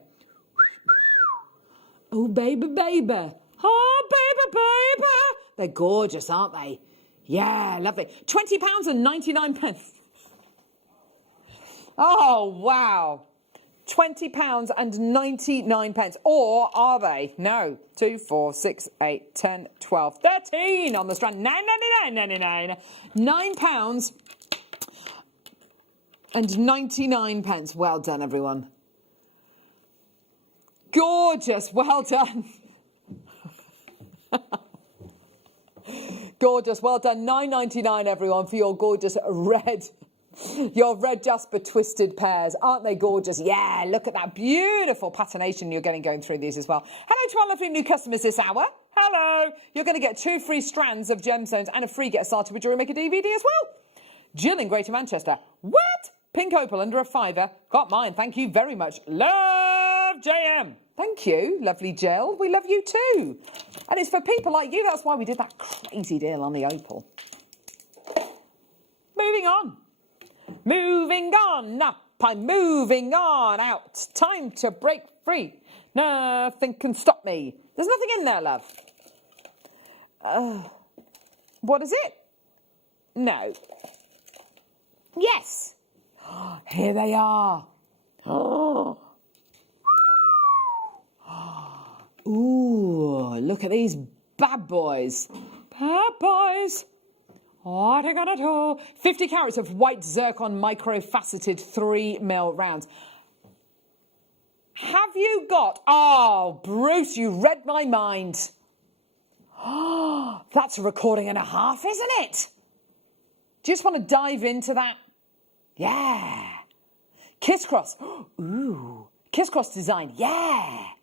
Oh, baby, baby. Oh, baby, baby. They're gorgeous, aren't they? Yeah, lovely. £20.99. Oh, wow. £20.99. Or are they? No. 2, 4, 6, 8, 10, 12, 13 on the strand. £9.99. £9.99. Well done, everyone. Gorgeous. Well done. Gorgeous. Well done. £9.99, everyone, for your gorgeous red. Your Red Jasper Twisted Pears. Aren't they gorgeous? Yeah, look at that beautiful patination you're getting going through these as well. Hello to our lovely new customers this hour. Hello. You're going to get 2 free strands of gemstones and a free Get Started with JewelleryMaker DVD as well. Jill in Greater Manchester. What? Pink opal under a £5. Got mine. Thank you very much. Love JM. Thank you, lovely Jill. We love you too. And it's for people like you. That's why we did that crazy deal on the opal. Moving on. Moving on up, I'm moving on out. Time to break free. Nothing can stop me. There's nothing in there, love. What is it? No. Yes. Here they are. Ooh, look at these bad boys. Bad boys. What are you gonna do? 50 carats of white zircon micro-faceted 3mm rounds. Have you got... Oh, Bruce, you read my mind. Oh, that's a recording and a half, isn't it? Do you just want to dive into that? Yeah. Kiss cross. Ooh. Kiss cross design. Yeah.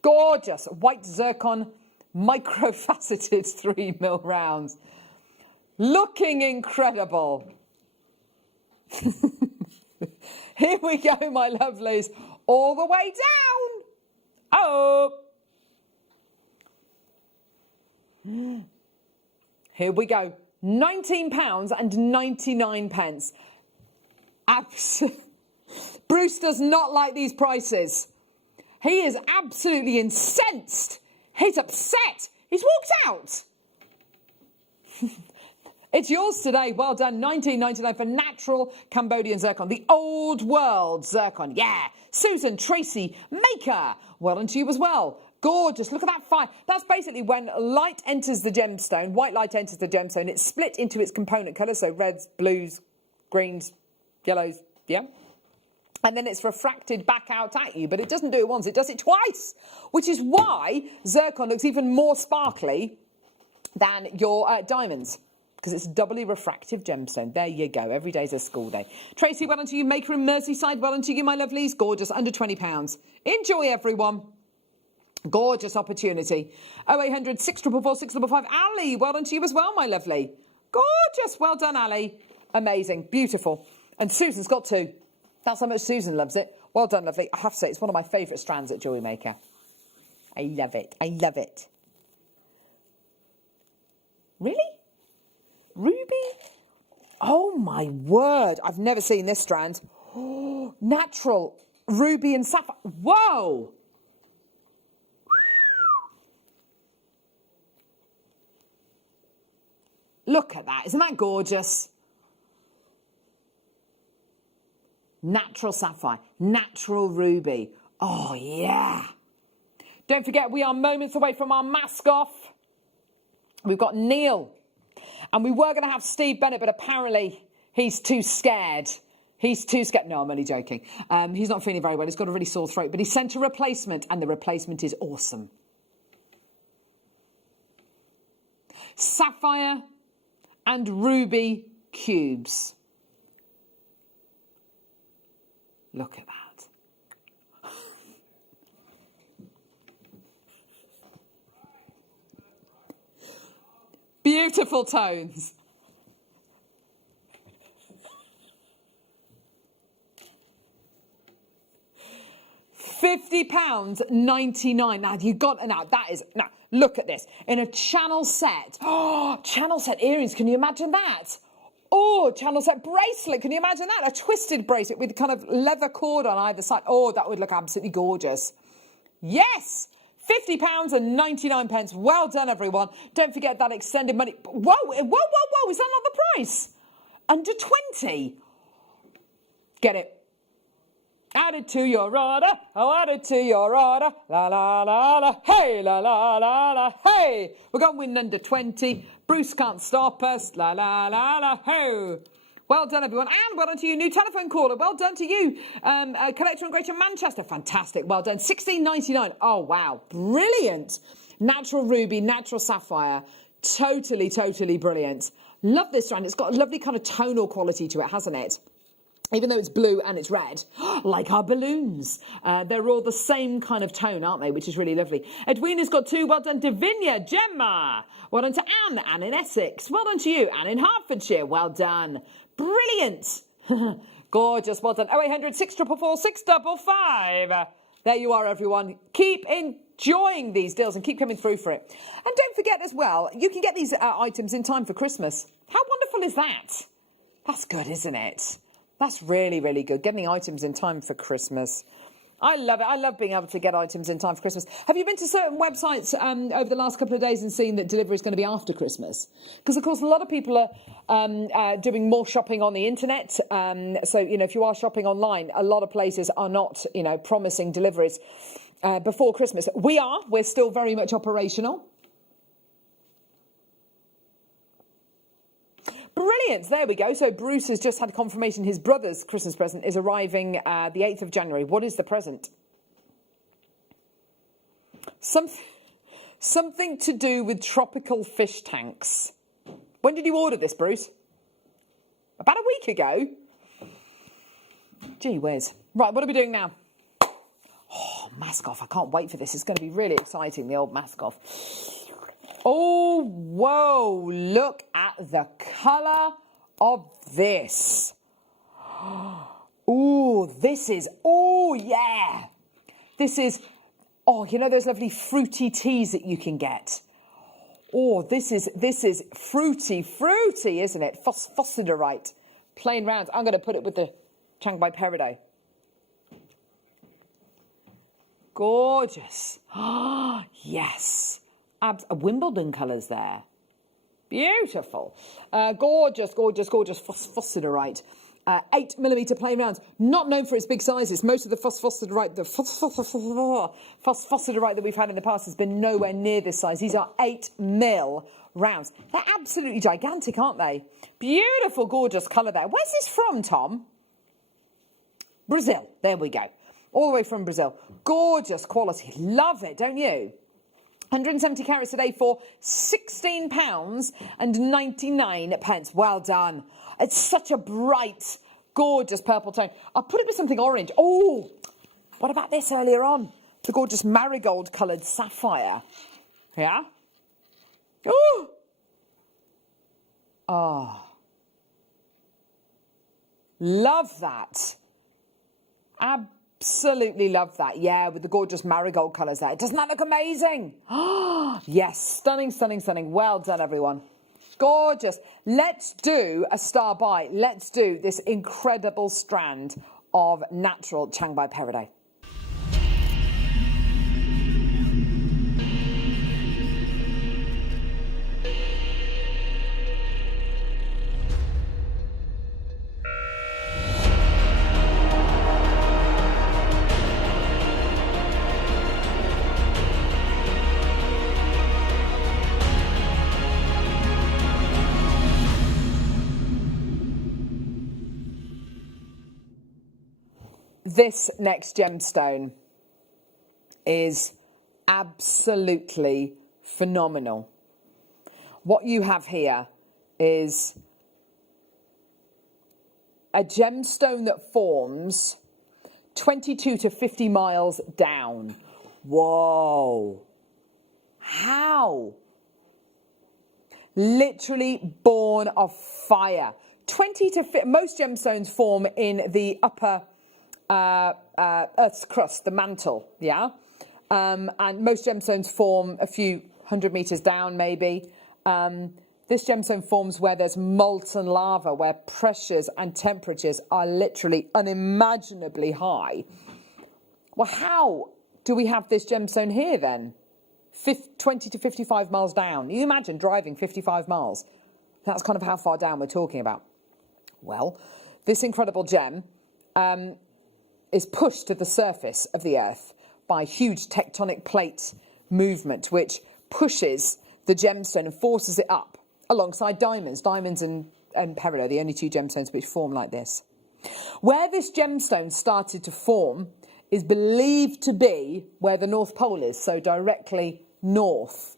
Gorgeous. White zircon micro-faceted 3mm rounds. Looking incredible. Here we go, my lovelies. All the way down. Oh. Here we go. £19.99. Bruce does not like these prices. He is absolutely incensed. He's upset. He's walked out. It's yours today. Well done. £19.99 for natural Cambodian zircon. The old world zircon. Yeah. Susan Tracy Maker. Well done to you as well. Gorgeous. Look at that fire. That's basically when light enters the gemstone, white light enters the gemstone, it's split into its component colours, so reds, blues, greens, yellows, yeah? And then it's refracted back out at you, but it doesn't do it once, it does it twice, which is why zircon looks even more sparkly than your diamonds, because it's doubly refractive gemstone. There you go. Every day's a school day. Tracy, well done to you. Maker in Merseyside, well done to you, my lovelies. Gorgeous, under £20. Enjoy, everyone. Gorgeous opportunity. 0800 644 655. Ali, well done to you as well, my lovely. Gorgeous. Well done, Ali. Amazing. Beautiful. And Susan's got 2. That's how much Susan loves it. Well done, lovely. I have to say, it's one of my favourite strands at JewelleryMaker. I love it. I love it. Really? Ruby? Oh, my word. I've never seen this strand. Oh, natural ruby and sapphire. Whoa. Look at that. Isn't that gorgeous? Natural sapphire. Natural ruby. Oh, yeah. Don't forget, we are moments away from our mask off. We've got Neil. And we were going to have Steve Bennett, but apparently he's too scared He's too scared. No, I'm only joking. He's not feeling very well. He's got a really sore throat, but he sent a replacement, and the replacement is awesome. Sapphire and ruby cubes. Look at that. Beautiful tones. £50.99. Now you got that is now look at this in a channel set. Oh, channel set earrings. Can you imagine that? Oh, channel set bracelet. Can you imagine that? A twisted bracelet with kind of leather cord on either side. Oh, that would look absolutely gorgeous. Yes. £50.99. Well done, everyone. Don't forget that extended money. Whoa, whoa, whoa, whoa. Is that not the price? Under 20. Get it. Add it to your order. Oh, add it to your order. La, la, la, la. Hey, la, la, la, la. Hey. We're going to win under 20. Bruce can't stop us. La, la, la, la. Hey. Well done, everyone. And well done to you, new telephone caller. Well done to you. Collector in Greater Manchester. Fantastic. Well done. £16.99. Oh, wow. Brilliant. Natural ruby, natural sapphire. Totally, totally brilliant. Love this strand. It's got a lovely kind of tonal quality to it, hasn't it? Even though it's blue and it's red, like our balloons. They're all the same kind of tone, aren't they? Which is really lovely. Edwina's got 2. Well done to Vinya. Gemma. Well done to Anne. Anne in Essex. Well done to you. Anne in Hertfordshire. Well done. Brilliant. Gorgeous. Well done. 0800 644 655. There you are, everyone. Keep enjoying these deals and keep coming through for it. And don't forget as well, you can get these items in time for Christmas. How wonderful is that? That's good, isn't it? That's really, really good. Getting the items in time for Christmas. I love it. I love being able to get items in time for Christmas. Have you been to certain websites over the last couple of days and seen that delivery is going to be after Christmas? Because, of course, a lot of people are doing more shopping on the internet. So, you know, if you are shopping online, a lot of places are not, you know, promising deliveries before Christmas. We're still very much operational. Brilliant. There we go. So Bruce has just had confirmation his brother's Christmas present is arriving the 8th of January. What is the present? Something to do with tropical fish tanks. When did you order this, Bruce? About a week ago. Gee whiz. Right, what are we doing now? Oh, mask off. I can't wait for this. It's going to be really exciting, the old mask off. Oh, whoa, look at the colour of this. Oh, this is, oh, yeah. This is, oh, you know those lovely fruity teas that you can get? Oh, this is fruity, isn't it? Phosphorite, plain round. I'm going to put it with the Chiang Mai Peridot. Gorgeous. Oh, yes. Wimbledon colours there. Beautiful. Gorgeous, gorgeous, gorgeous phosphorite. 8mm plain rounds. Not known for its big sizes. Most of the phosphorite that we've had in the past has been nowhere near this size. These are 8mm rounds. They're absolutely gigantic, aren't they? Beautiful, gorgeous colour there. Where's this from, Tom? Brazil. There we go. All the way from Brazil. Gorgeous quality. Love it, don't you? 170 carats today for £16.99. Well done. It's such a bright, gorgeous purple tone. I'll put it with something orange. Oh, what about this earlier on? The gorgeous marigold coloured sapphire. Yeah? Oh. Oh. Love that. Absolutely love that. Yeah, with the gorgeous marigold colours there. Doesn't that look amazing? Oh, yes. Stunning, stunning, stunning. Well done, everyone. Gorgeous. Let's do a star buy. Let's do this incredible strand of natural Chiang Mai Peridot. This next gemstone is absolutely phenomenal. What you have here is a gemstone that forms 22 to 50 miles down. Whoa. How? Literally born of fire. 20 to 50, most gemstones form in the upper Earth's crust, the mantle, yeah? And most gemstones form a few hundred meters down, maybe. This gemstone forms where there's molten lava, where pressures and temperatures are literally unimaginably high. Well, how do we have this gemstone here then? 20 to 55 miles down. You imagine driving 55 miles. That's kind of how far down we're talking about. Well, this incredible gem is pushed to the surface of the Earth by huge tectonic plate movement, which pushes the gemstone and forces it up alongside diamonds. Diamonds and peridot are the only two gemstones which form like this. Where this gemstone started to form is believed to be where the North Pole is, so directly north.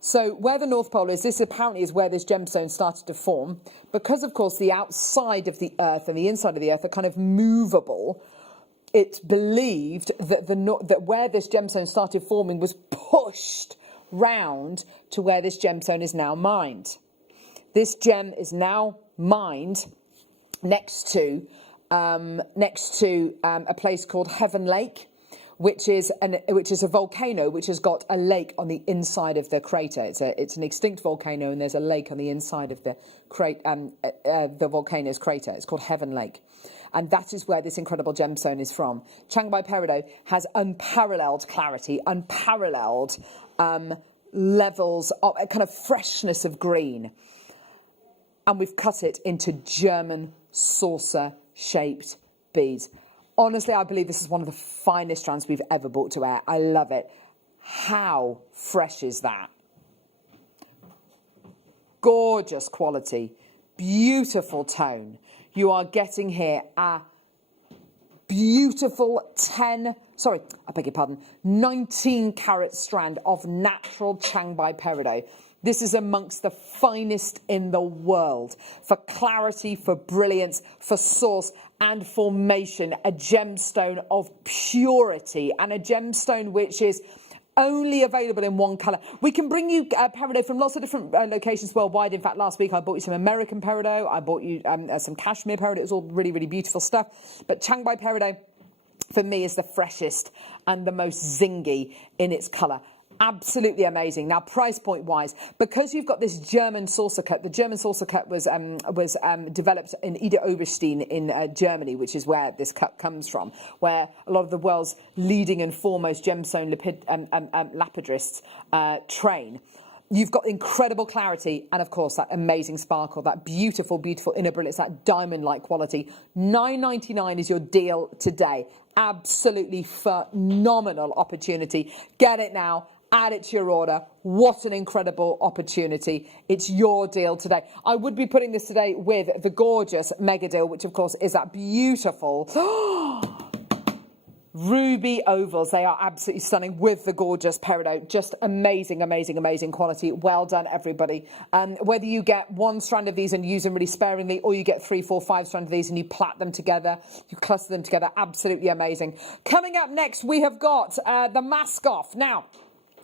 So where the North Pole is, this apparently is where this gemstone started to form. Because, of course, the outside of the Earth and the inside of the Earth are kind of movable, it's believed that that where this gemstone started forming was pushed round to where this gemstone is now mined. This gem is now mined next to a place called Heaven Lake, which is a volcano which has got a lake on the inside of the crater. It's an extinct volcano, and there's a lake on the inside of the volcano's crater. It's called Heaven Lake. And that is where this incredible gemstone is from. Changbai peridot has unparalleled clarity, unparalleled levels of a kind of freshness of green. And we've cut it into German saucer-shaped beads. Honestly, I believe this is one of the finest strands we've ever brought to air. I love it. How fresh is that? Gorgeous quality, beautiful tone. You are getting here a beautiful 19 carat strand of natural Changbai peridot. This is amongst the finest in the world for clarity, for brilliance, for source and formation. A gemstone of purity, and a gemstone which is only available in one colour. We can bring you peridot from lots of different locations worldwide. In fact, last week I bought you some American peridot. I bought you some cashmere peridot. It was all really, really beautiful stuff. But Changbai peridot, for me, is the freshest and the most zingy in its colour. Absolutely amazing. Now, price point wise, because you've got this German saucer cut, the German saucer cut was developed in Ida Oberstein in Germany, which is where this cut comes from, where a lot of the world's leading and foremost gemstone lapidarists train. You've got incredible clarity and, of course, that amazing sparkle, that beautiful, beautiful inner brilliance, that diamond-like quality. $9.99 is your deal today. Absolutely phenomenal opportunity. Get it now. Add it to your order. What an incredible opportunity. It's your deal today. I would be putting this today with the gorgeous mega deal, which, of course, is that beautiful ruby ovals. They are absolutely stunning with the gorgeous peridot. Just amazing, amazing, amazing quality. Well done, everybody. Whether you get one strand of these and use them really sparingly, or you get 3, 4, 5 strands of these and you plait them together, you cluster them together, absolutely amazing. Coming up next, we have got the mask off. Now,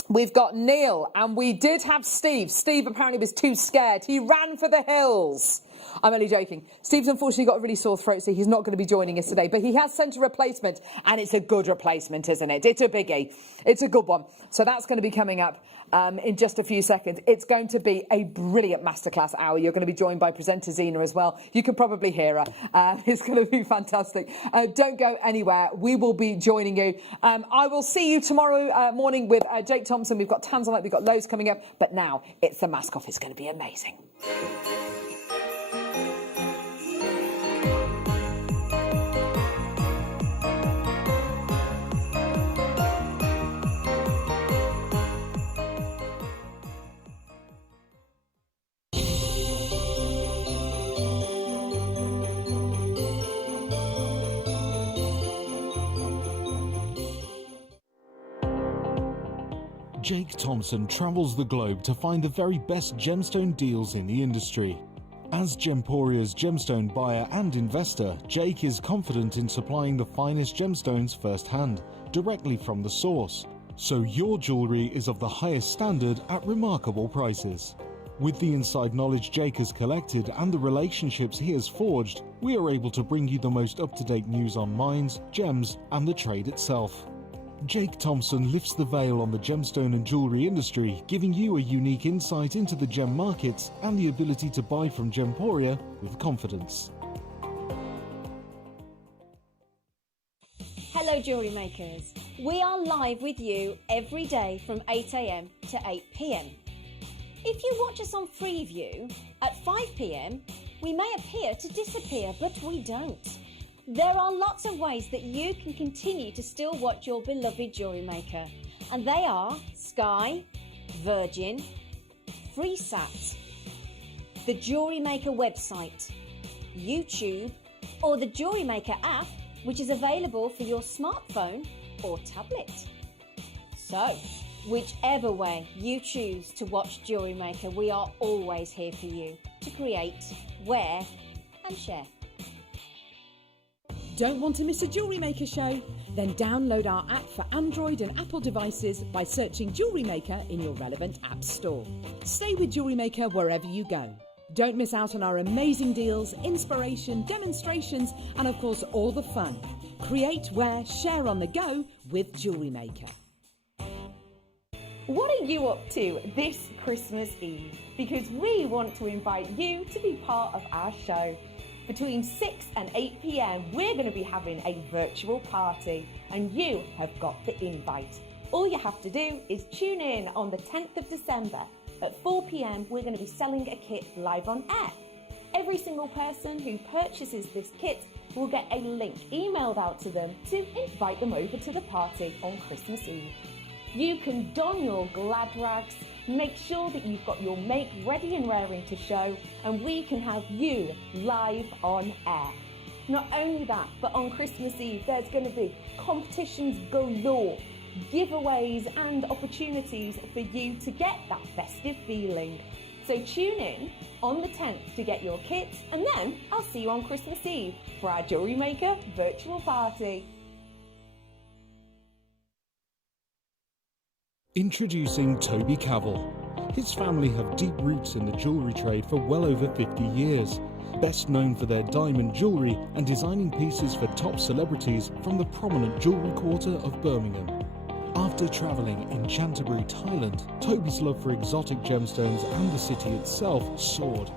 we've got Neil, and we did have Steve. Steve apparently was too scared. He ran for the hills. I'm only joking. Steve's unfortunately got a really sore throat, so he's not going to be joining us today. But he has sent a replacement, and it's a good replacement, isn't it? It's a biggie. It's a good one. So that's going to be coming up in just a few seconds. It's going to be a brilliant masterclass hour. You're going to be joined by presenter Zena as well. You can probably hear her. It's going to be fantastic. Don't go anywhere. We will be joining you. I will see you tomorrow morning with Jake Thompson. We've got Tanzanite. We've got loads coming up. But now it's the mask off. It's going to be amazing. Jake Thompson travels the globe to find the very best gemstone deals in the industry. As Gemporia's gemstone buyer and investor, Jake is confident in supplying the finest gemstones firsthand, directly from the source, so your jewellery is of the highest standard at remarkable prices. With the inside knowledge Jake has collected and the relationships he has forged, we are able to bring you the most up-to-date news on mines, gems and the trade itself. Jake Thompson lifts the veil on the gemstone and jewellery industry, giving you a unique insight into the gem markets and the ability to buy from Gemporia with confidence. Hello jewellery makers, we are live with you every day from 8 a.m. to 8 p.m. If you watch us on Freeview at 5 p.m, we may appear to disappear, but we don't. There are lots of ways that you can continue to still watch your beloved jewellery maker, and they are Sky, Virgin, FreeSat, the Jewellery Maker website, YouTube, or the Jewellery Maker app, which is available for your smartphone or tablet. So, whichever way you choose to watch Jewellery Maker, we are always here for you to create, wear and share. Don't want to miss a Jewellery Maker show? Then download our app for Android and Apple devices by searching Jewellery Maker in your relevant app store. Stay with Jewellery Maker wherever you go. Don't miss out on our amazing deals, inspiration, demonstrations and of course all the fun. Create, wear, share on the go with Jewellery Maker. What are you up to this Christmas Eve? Because we want to invite you to be part of our show. Between 6 and 8 p.m, we're going to be having a virtual party and you have got the invite. All you have to do is tune in on the 10th of December. At 4 p.m, we're going to be selling a kit live on air. Every single person who purchases this kit will get a link emailed out to them to invite them over to the party on Christmas Eve. You can don your glad rags, make sure that you've got your make ready and raring to show, and we can have you live on air. Not only that, but on Christmas Eve there's going to be competitions galore, giveaways and opportunities for you to get that festive feeling. So tune in on the 10th to get your kits, and then I'll see you on Christmas Eve for our Jewellery Maker virtual party. Introducing Toby Cavell. His family have deep roots in the jewellery trade for well over 50 years. Best known for their diamond jewellery and designing pieces for top celebrities from the prominent jewellery quarter of Birmingham. After travelling in Canterbury, Thailand, Toby's love for exotic gemstones and the city itself soared,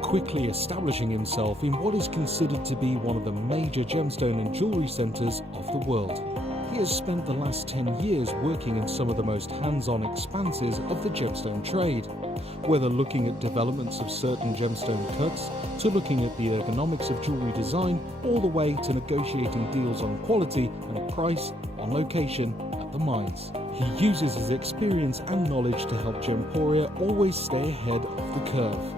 quickly establishing himself in what is considered to be one of the major gemstone and jewellery centres of the world. He has spent the last 10 years working in some of the most hands-on expanses of the gemstone trade, whether looking at developments of certain gemstone cuts, to looking at the ergonomics of jewellery design, all the way to negotiating deals on quality and price, on location, at the mines. He uses his experience and knowledge to help Gemporia always stay ahead of the curve.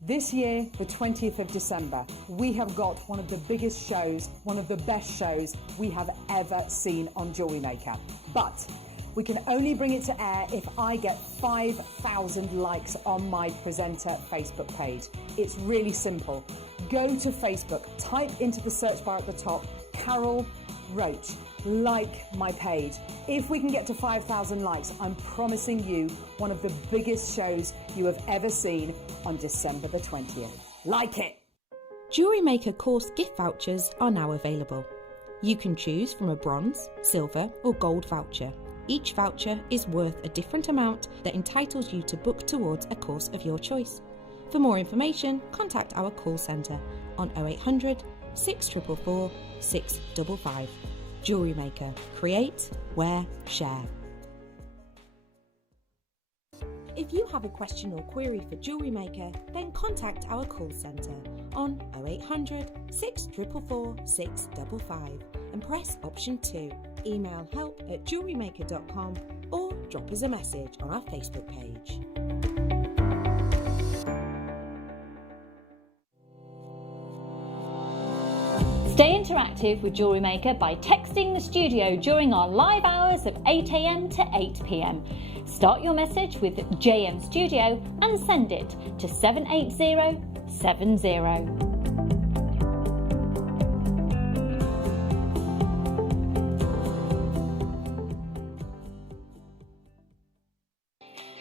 This year, the 20th of December, we have got one of the biggest shows, one of the best shows we have ever seen on Jewellery Maker. But we can only bring it to air if I get 5,000 likes on my presenter Facebook page. It's really simple. Go to Facebook, type into the search bar at the top, Carol Roach, like my page. If we can get to 5,000 likes, I'm promising you one of the biggest shows you have ever seen on December the 20th. Like it! Jewellery Maker course gift vouchers are now available. You can choose from a bronze, silver or gold voucher. Each voucher is worth a different amount that entitles you to book towards a course of your choice. For more information, contact our call centre on 0800 644 655. Jewellery Maker. Create, wear, share. If you have a question or query for Jewellery Maker, then contact our call centre on 0800 644 655 and press option 2. Email help@jewellerymaker.com or drop us a message on our Facebook page. Stay interactive with Jewellery Maker by texting the studio during our live hours of 8 a.m. to 8 p.m. Start your message with JM Studio and send it to 78070.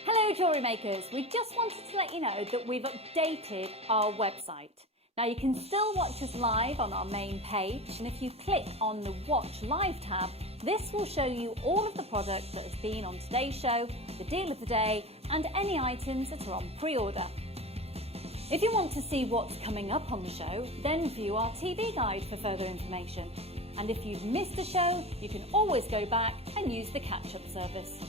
Hello Jewellery Makers, we just wanted to let you know that we've updated our website. Now you can still watch us live on our main page, and if you click on the Watch Live tab, this will show you all of the products that has been on today's show, the deal of the day, and any items that are on pre-order. If you want to see what's coming up on the show, then view our TV guide for further information. And if you've missed a show, you can always go back and use the catch-up service.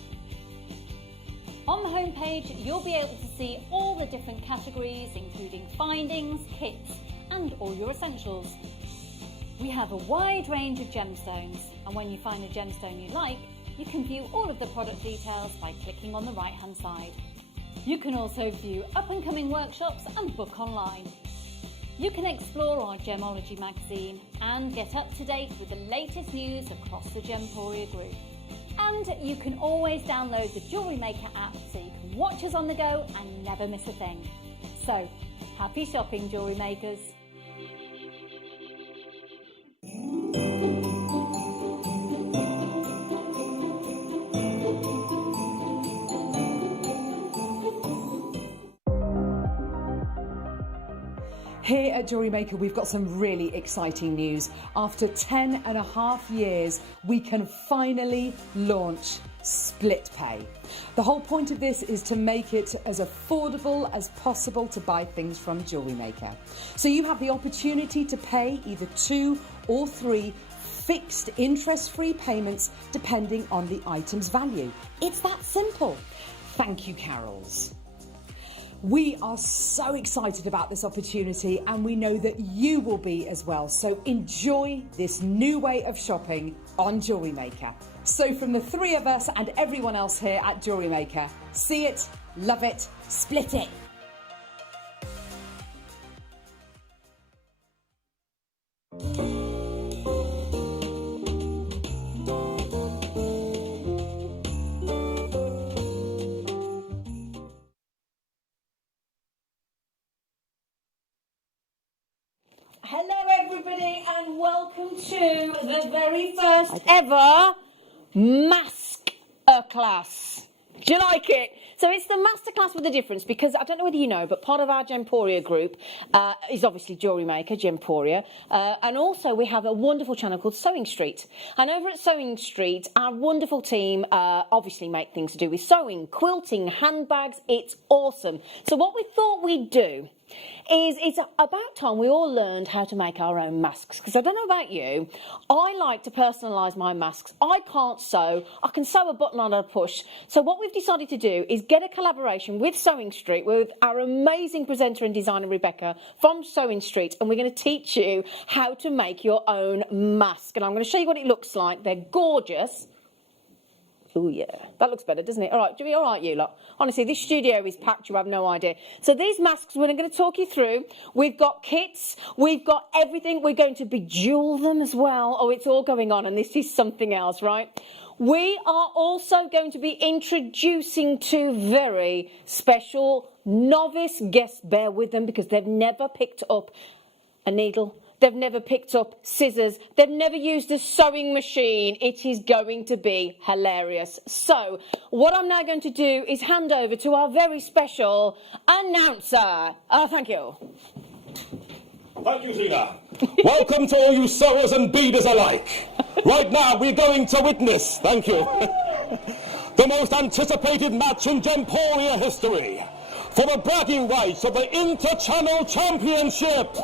On the homepage, you'll be able to see all the different categories, including findings, kits, and all your essentials. We have a wide range of gemstones, and when you find a gemstone you like, you can view all of the product details by clicking on the right-hand side. You can also view up-and-coming workshops and book online. You can explore our Gemology magazine and get up to date with the latest news across the Gemporia group. And you can always download the Jewellery Maker app so you can watch us on the go and never miss a thing. So, happy shopping, Jewellery Makers! Here at Jewellery Maker, we've got some really exciting news. After 10.5 years, we can finally launch split pay. The whole point of this is to make it as affordable as possible to buy things from Jewellery Maker. So you have the opportunity to pay either 2 or 3 fixed interest-free payments depending on the item's value. It's that simple. Thank you, Carols. We are so excited about this opportunity, and we know that you will be as well. So enjoy this new way of shopping on Jewellery Maker. So from the 3 of us and everyone else here at Jewellery Maker, see it, love it, split it. Hello everybody and welcome to the very first ever mask class. Do you like it? So it's the masterclass with a difference, because I don't know whether you know, but part of our Gemporia group is obviously Jewellery Maker, Gemporia, and also we have a wonderful channel called Sewing Street. And over at Sewing Street, our wonderful team obviously make things to do with sewing, quilting, handbags. It's awesome. So what we thought we'd do is it's about time we all learned how to make our own masks, because I don't know about you, I like to personalise my masks. I can't sew. I can sew a button on a push. So what we've decided to do is get a collaboration with Sewing Street, with our amazing presenter and designer Rebecca from Sewing Street, and we're going to teach you how to make your own mask. And I'm going to show you what it looks like. They're gorgeous. Oh yeah, that looks better, doesn't it? All right, Jimmy, all right, you lot. Honestly, this studio is packed, you have no idea. So these masks, we're going to talk you through. We've got kits, we've got everything. We're going to bejewel them as well. Oh, it's all going on, and this is something else, right? We are also going to be introducing 2 very special novice guests. Bear with them, because they've never picked up a needle. They've never picked up scissors. They've never used a sewing machine. It is going to be hilarious. So what I'm now going to do is hand over to our very special announcer. Thank you. Thank you, Zena. Welcome to all you sewers and beaders alike. Right now, we're going to witness, thank you, the most anticipated match in Gemporia history for the bragging rights of the Inter-Channel Championship.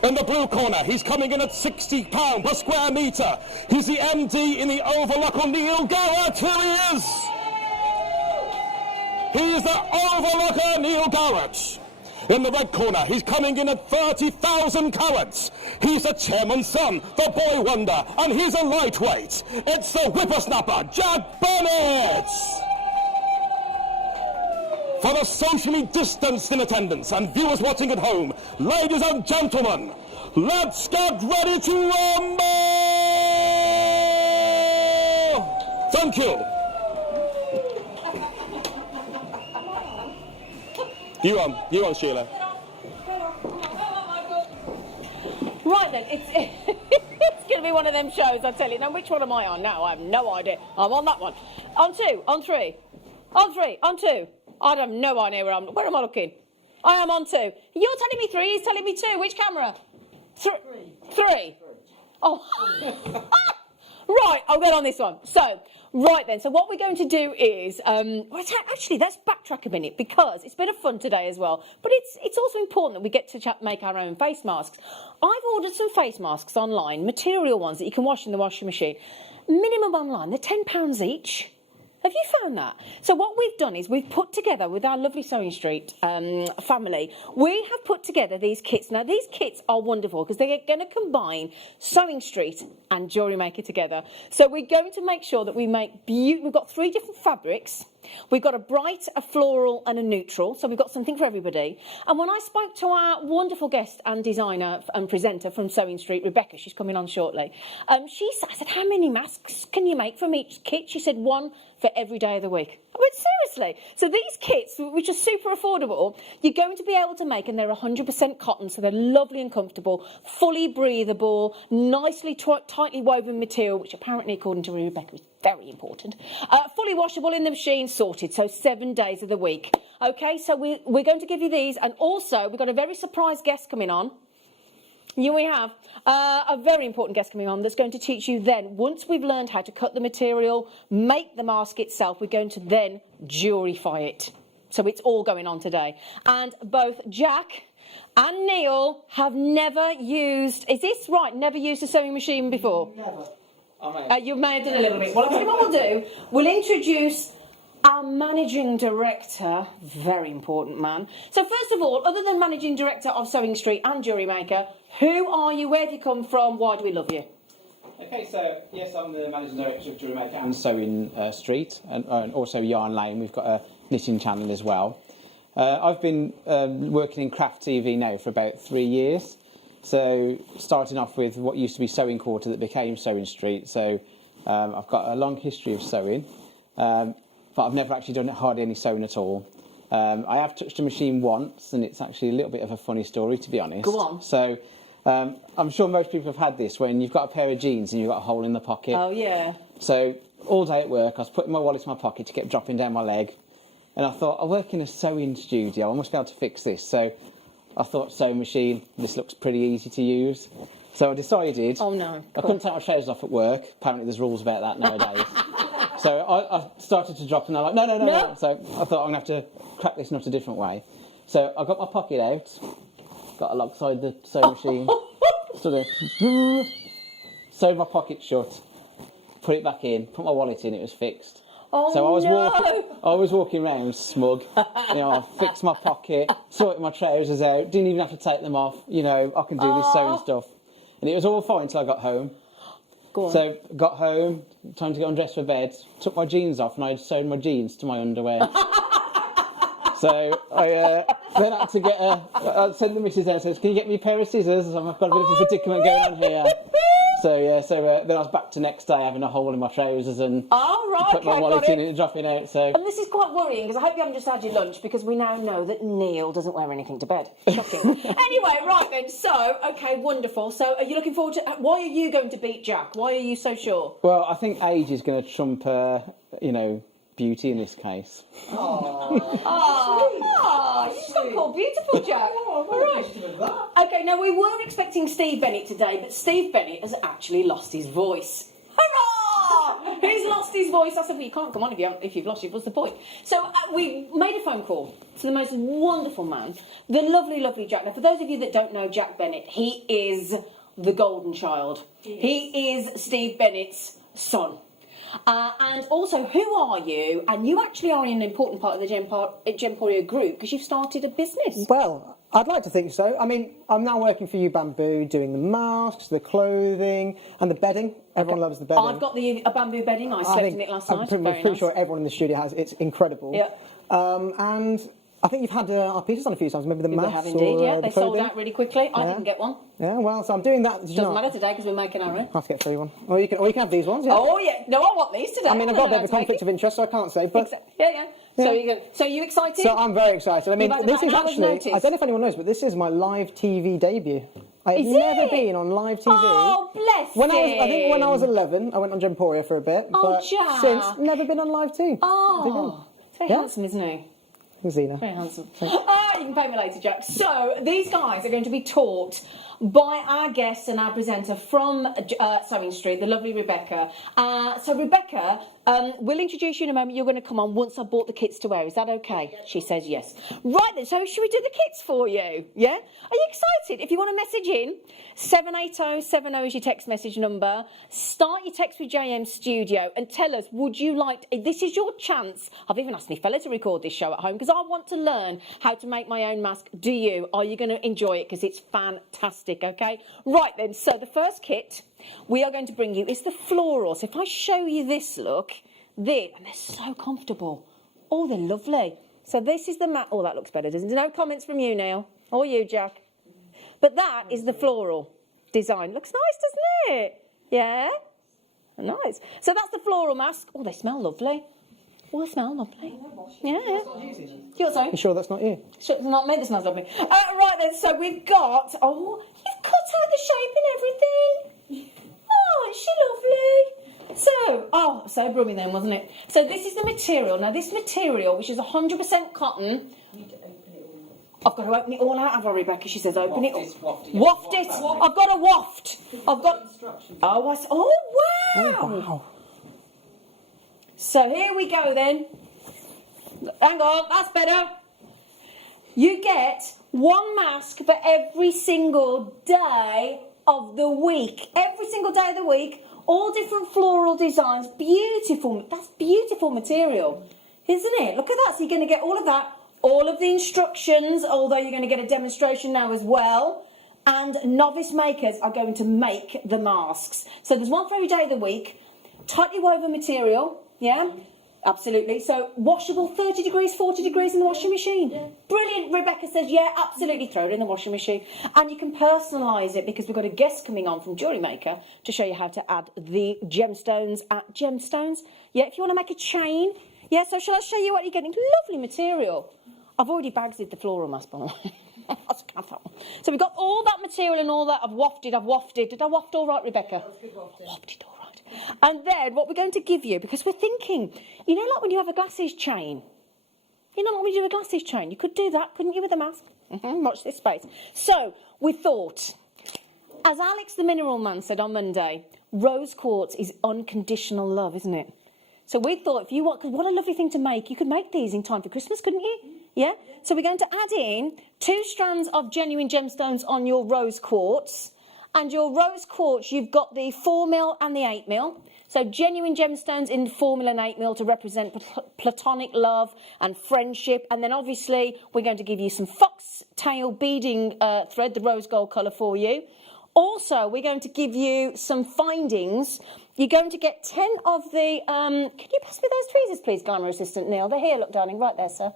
In the blue corner, he's coming in at £60 per square metre. He's the MD in the Overlook, Neil Garrett. Here he is. He's the Overlooker, Neil Garrett. In the red corner, he's coming in at 30,000 carats. He's the chairman's son, the boy wonder, and he's a lightweight. It's the whippersnapper, Jack Bennett. For the socially distanced in attendance and viewers watching at home, ladies and gentlemen, let's get ready to rumble! Thank you. You on, Sheila. Right then, it's going to be one of them shows, I tell you. Now, which one am I on now? I have no idea. I'm on that one. On 2, on 3, on 3, on 2. I have no idea where am I looking? I am on 2. You're telling me 3, he's telling me 2. Which camera? 3. Oh. Right, I'll get on this one. So, right then, so what we're going to do is, actually, let's backtrack a minute because it's a bit of fun today as well, but it's also important that we get to make our own face masks. I've ordered some face masks online, material ones that you can wash in the washing machine. Minimum online, they're £10 each. Have you found that? So what we've done is we've put together with our lovely Sewing Street family, we have put together these kits. Now, these kits are wonderful because they're going to combine Sewing Street and JewelleryMaker together. So we're going to make sure that we make we've got 3 different fabrics. We've got a bright, a floral and a neutral, so we've got something for everybody. And when I spoke to our wonderful guest and designer and presenter from Sewing Street, Rebecca, she's coming on shortly, I said, how many masks can you make from each kit? She said 1 for every day of the week. I mean, seriously. So these kits, which are super affordable, you're going to be able to make, and they're 100% cotton, so they're lovely and comfortable, fully breathable, nicely tightly woven material, which apparently, according to Rebecca, is very important. Fully washable in the machine, sorted, so 7 days of the week. Okay, so we're going to give you these, and also we've got a very surprise guest coming on. We have a very important guest coming on that's going to teach you then, once we've learned how to cut the material, make the mask itself, we're going to then jewelleryfy it. So it's all going on today. And both Jack and Neil have never used, is this right, never used a sewing machine before? Never. You may have done a little bit. Well, I'll tell you what we'll do. We'll introduce our managing director, very important man. So first of all, other than managing director of Sewing Street and JewelleryMaker, who are you, where have you come from, why do we love you? Okay, so yes, I'm the managing director of JewelleryMaker and Sewing Street, and also Yarn Lane. We've got a knitting channel as well. I've been working in craft TV now for about 3 years. So starting off with what used to be Sewing Quarter that became Sewing Street. So I've got a long history of sewing. But I've never actually done hardly any sewing at all. I have touched a machine once, and it's actually a little bit of a funny story, to be honest. Go on. So I'm sure most people have had this when you've got a pair of jeans and you've got a hole in the pocket. Oh, yeah. So all day at work, I was putting my wallet in my pocket to keep dropping down my leg. And I thought, I work in a sewing studio, I must be able to fix this. So I thought, sewing machine, this looks pretty easy to use. So I decided I couldn't take my trousers off at work. Apparently there's rules about that nowadays. So I started to drop, and I'm like, no. So I thought, I'm going to have to crack this nut a different way. So I got my pocket out, got alongside the sewing machine, sort of sewed my pocket shut, put it back in, put my wallet in, it was fixed. Oh, so I was walking around smug, I fixed my pocket, sorted my trousers out, didn't even have to take them off, I can do this sewing stuff. And it was all fine until I got home. So got home, time to get undressed for bed, took my jeans off, and I had sewn my jeans to my underwear. So I then had to I sent the missus out and said, can you get me a pair of scissors? I've got a bit of a predicament going on here. So then I was back to next day having a hole in my trousers and put my wallet in and dropping out. So. And this is quite worrying because I hope you haven't just had your lunch because we now know that Neil doesn't wear anything to bed. Shocking. Anyway, right then, so, okay, wonderful. So are you looking forward to, why are you going to beat Jack? Why are you so sure? Well, I think age is going to trump, beauty in this case. You just got called beautiful, Jack. All right. Okay, now we were expecting Steve Bennett today, but Steve Bennett has actually lost his voice. Hurrah! He's lost his voice. I said, well, you can't come on if you've lost it. What's the point? So we made a phone call to the most wonderful man, the lovely, lovely Jack. Now, for those of you that don't know Jack Bennett, he is the golden child. He is Steve Bennett's son. And also, who are you? And you actually are an important part of the Gemporia group because you've started a business. Well, I'd like to think so. I mean, I'm now working for You Bamboo, doing the masks, the clothing, and the bedding. Everyone loves the bedding. I've got a bamboo bedding. I slept in it last night. I'm pretty sure everyone in the studio has. It's incredible. Yeah. And I think you've had our pieces on a few times, maybe the We maths have indeed, or yeah. the They sold clothing. out really quickly. I didn't get one. Yeah, well, so I'm doing that. Did you Doesn't not? matter today because we're making our own. I have to get a free one. Or you can have these ones, yeah. Oh, yeah. No, I want these today. I mean, I've got a bit of a conflict of interest, so I can't say, but... Yeah. So you excited? So I'm very excited. I mean, You've had this about is an hour's actually... notice. I don't know if anyone knows, but this is my live TV debut. I've Is never it? been on live TV. Oh, bless I think when I was 11, I went on Gemporia for a bit, Oh, but Jack. since, never been on live too. Oh, he's very Yeah. handsome, isn't he? Zena. Very handsome. You can pay me later, Jack. So these guys are going to be taught by our guest and our presenter from Sewing Street, the lovely Rebecca. So Rebecca, we'll introduce you in a moment. You're going to come on once I've bought the kits to wear. Is that okay? She says yes. Right then, so should we do the kits for you? Yeah? Are you excited? If you want to message in, 78070 is your text message number. Start your text with JM Studio and tell us, would you like... This is your chance. I've even asked my fella to record this show at home because I want to learn how to make my own mask. Do you? Are you going to enjoy it? Because it's fantastic, okay? Right then, so the first kit we are going to bring you is the florals. If I show you this look, and they're so comfortable. Oh, they're lovely. So this is the mat. Oh, that looks better, doesn't it? No comments from you, Neil. Or you, Jack. But that is the floral design. Looks nice, doesn't it? Yeah? Nice. So that's the floral mask. Oh, they smell lovely. Oh, they smell lovely. Yeah. You're sorry? You sure that's not you? Sure, it's not me that smells lovely. Right then, so we've got... Oh, you've cut out the shape and everything. Oh, is she lovely? So, so brummy then, wasn't it? So this is the material. Now, this material, which is 100% cotton... I've got to open it all out, have I, Rebecca? She says open it. Waft it. I've got a waft. I've got... Oh, wow. Wow. So here we go then. Hang on, that's better. You get one mask for every single day of the week. Every single day of the week. All different floral designs. Beautiful. That's beautiful material, isn't it? Look at that. So you're going to get all of that. All of the instructions, although you're going to get a demonstration now as well. And novice makers are going to make the masks. So there's one for every day of the week. Tightly woven material, yeah? Absolutely. So washable 30 degrees, 40 degrees in the washing machine. Yeah. Brilliant. Rebecca says, yeah, absolutely. Throw it in the washing machine. And you can personalise it because we've got a guest coming on from JewelleryMaker to show you how to add the gemstones at gemstones. Yeah, if you want to make a chain. Yeah, so shall I show you what you're getting? Lovely material. I've already bagged the floral mask, by the way. So we've got all that material and all that. I've wafted. Did I waft all right, Rebecca? That was good wafting. Wafted all right. And then what we're going to give you, because we're thinking, you know, like when you have a glasses chain. You know, like when you do a glasses chain. You could do that, couldn't you, with a mask? Watch this space. So we thought, as Alex the Mineral Man said on Monday, rose quartz is unconditional love, isn't it? So we thought, if you want, because what a lovely thing to make. You could make these in time for Christmas, couldn't you? Yeah? So we're going to add in 2 strands of genuine gemstones on your rose quartz. And your rose quartz, you've got the 4mm and the 8mm. So genuine gemstones in 4mm and 8mm to represent platonic love and friendship. And then obviously we're going to give you some foxtail beading thread, the rose gold colour for you. Also, we're going to give you some findings. You're going to get 10 of the... can you pass me those tweezers, please, Glamour Assistant Neil? They're here, look, darling, right there, sir.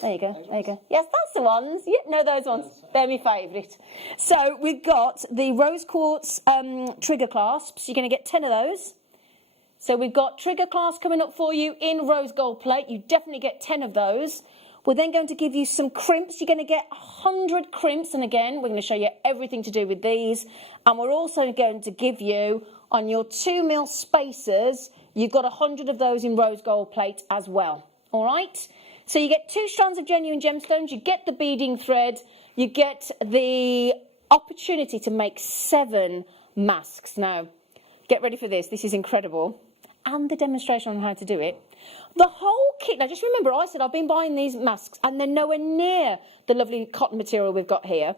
There you go, there you go. Yes, that's the ones. Yeah, no, those ones. They're my favourite. So we've got the rose quartz trigger clasps. You're going to get 10 of those. So we've got trigger clasps coming up for you in rose gold plate. You definitely get 10 of those. We're then going to give you some crimps. You're going to get 100 crimps. And again, we're going to show you everything to do with these. And we're also going to give you, on your 2mm spacers, you've got 100 of those in rose gold plate as well. All right? So you get 2 strands of genuine gemstones. You get the beading thread. You get the opportunity to make 7 masks. Now, get ready for this. This is incredible. And the demonstration on how to do it. The whole kit, now just remember, I said I've been buying these masks and they're nowhere near the lovely cotton material we've got here.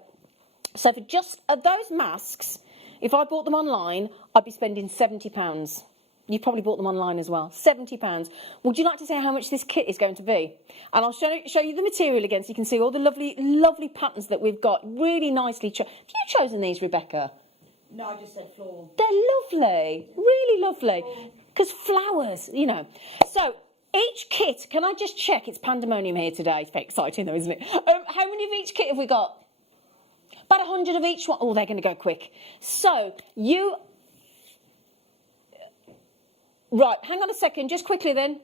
So for just those masks, if I bought them online, I'd be spending £70. You probably bought them online as well. £70. Would you like to say how much this kit is going to be? And I'll show you the material again so you can see all the lovely, lovely patterns that we've got. Really nicely chosen. Have you chosen these, Rebecca? No, I just said floral. They're lovely. Really lovely. Because flowers, you know. So, Each kit, can I just check? It's pandemonium here today. It's very exciting though, isn't it? How many of each kit have we got? About 100 of each one. Oh, they're going to go quick. So, Right, hang on a second, just quickly then.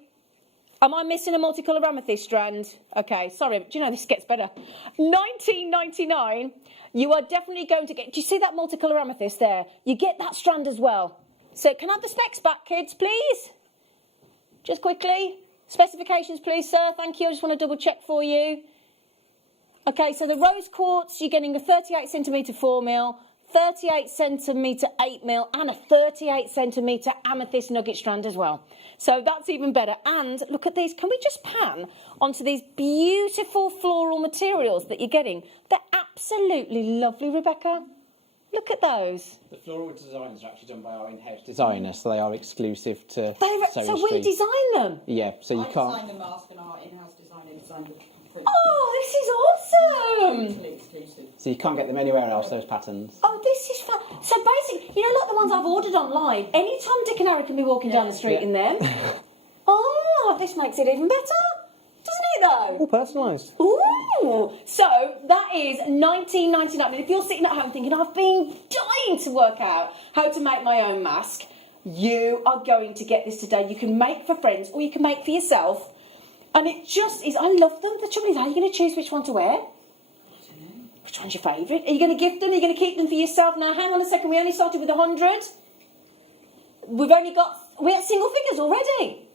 Am I missing a multicolour amethyst strand? Okay, sorry, but do you know this gets better? $19.99. You are definitely going to get. Do you see that multicolour amethyst there? You get that strand as well. So can I have the specs back, kids, please? Just quickly. Specifications, please, sir. Thank you. I just want to double check for you. Okay, so the rose quartz, you're getting a 38 centimetre 4mm, 38 centimetre 8mm, and a 38 centimetre amethyst nugget strand as well. So that's even better. And look at these. Can we just pan onto these beautiful floral materials that you're getting? They're absolutely lovely, Rebecca. Look at those. The floral designs are actually done by our in-house designers, so they are exclusive to So we design them? Yeah, so you can't... I designed the mask and our in-house designer designed the print. Oh, this is awesome. Totally exclusive. So you can't get them anywhere else, those patterns. Oh, this is fun. So basically, you know, like the ones I've ordered online, any Tom, Dick and Harry can be walking down the street in them. Oh, this makes it even better. Doesn't it, though? All personalised. Ooh! So, that is $19.99. And if you're sitting at home thinking, I've been dying to work out how to make my own mask, you are going to get this today. You can make for friends or you can make for yourself. And it just is, I love them. The trouble is, how are you going to choose which one to wear? Which one's your favourite? Are you going to gift them? Are you going to keep them for yourself? Now, hang on a second. We only started with 100. We're at single figures already.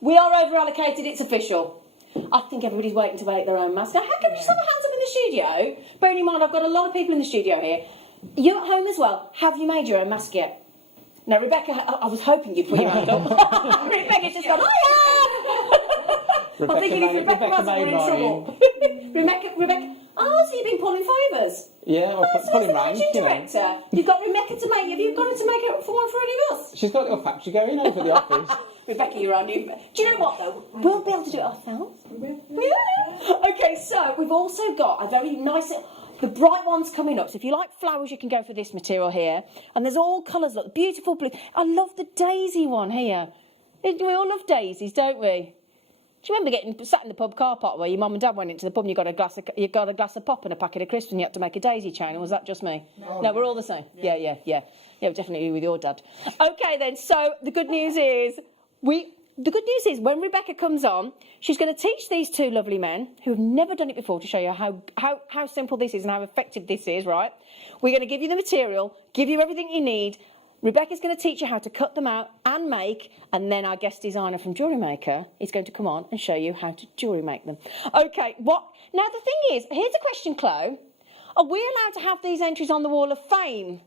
We are over-allocated. It's official. I think everybody's waiting to make their own mask. Now, how come you just have a hands up in the studio? Bearing in mind, I've got a lot of people in the studio here. You at home as well. Have you made your own mask yet? Now, Rebecca, I was hoping you'd put your hand up. Rebecca's just gone, oh, yeah! I'm thinking if Rebecca hasn't, we're in trouble. Rebecca, oh, so you've been pulling favours? Yeah, or pulling rank, you know. You've got Rebecca to make. Have you got her to make it for one for any of us? She's got a little factory going over at the office. Rebecca, you're our new... Do you know what, though? We'll be able to do it ourselves. Yeah. Okay, so we've also got a very nice... The bright one's coming up. So if you like flowers, you can go for this material here. And there's all colours. Look, beautiful blue. I love the daisy one here. We all love daisies, don't we? Do you remember sat in the pub car park where your mum and dad went into the pub and you got a glass of pop and a packet of crisps and you had to make a daisy chain? Or was that just me? No, we're all the same. Yeah. Yeah, definitely with your dad. Okay, then. So the good news is when Rebecca comes on, she's going to teach these two lovely men who have never done it before to show you how simple this is and how effective this is, right? We're going to give you the material, give you everything you need. Rebecca's going to teach you how to cut them out and make, and then our guest designer from JewelleryMaker is going to come on and show you how to jewellery make them. Okay, now the thing is, here's a question, Chloe. Are we allowed to have these entries on the Wall of Fame?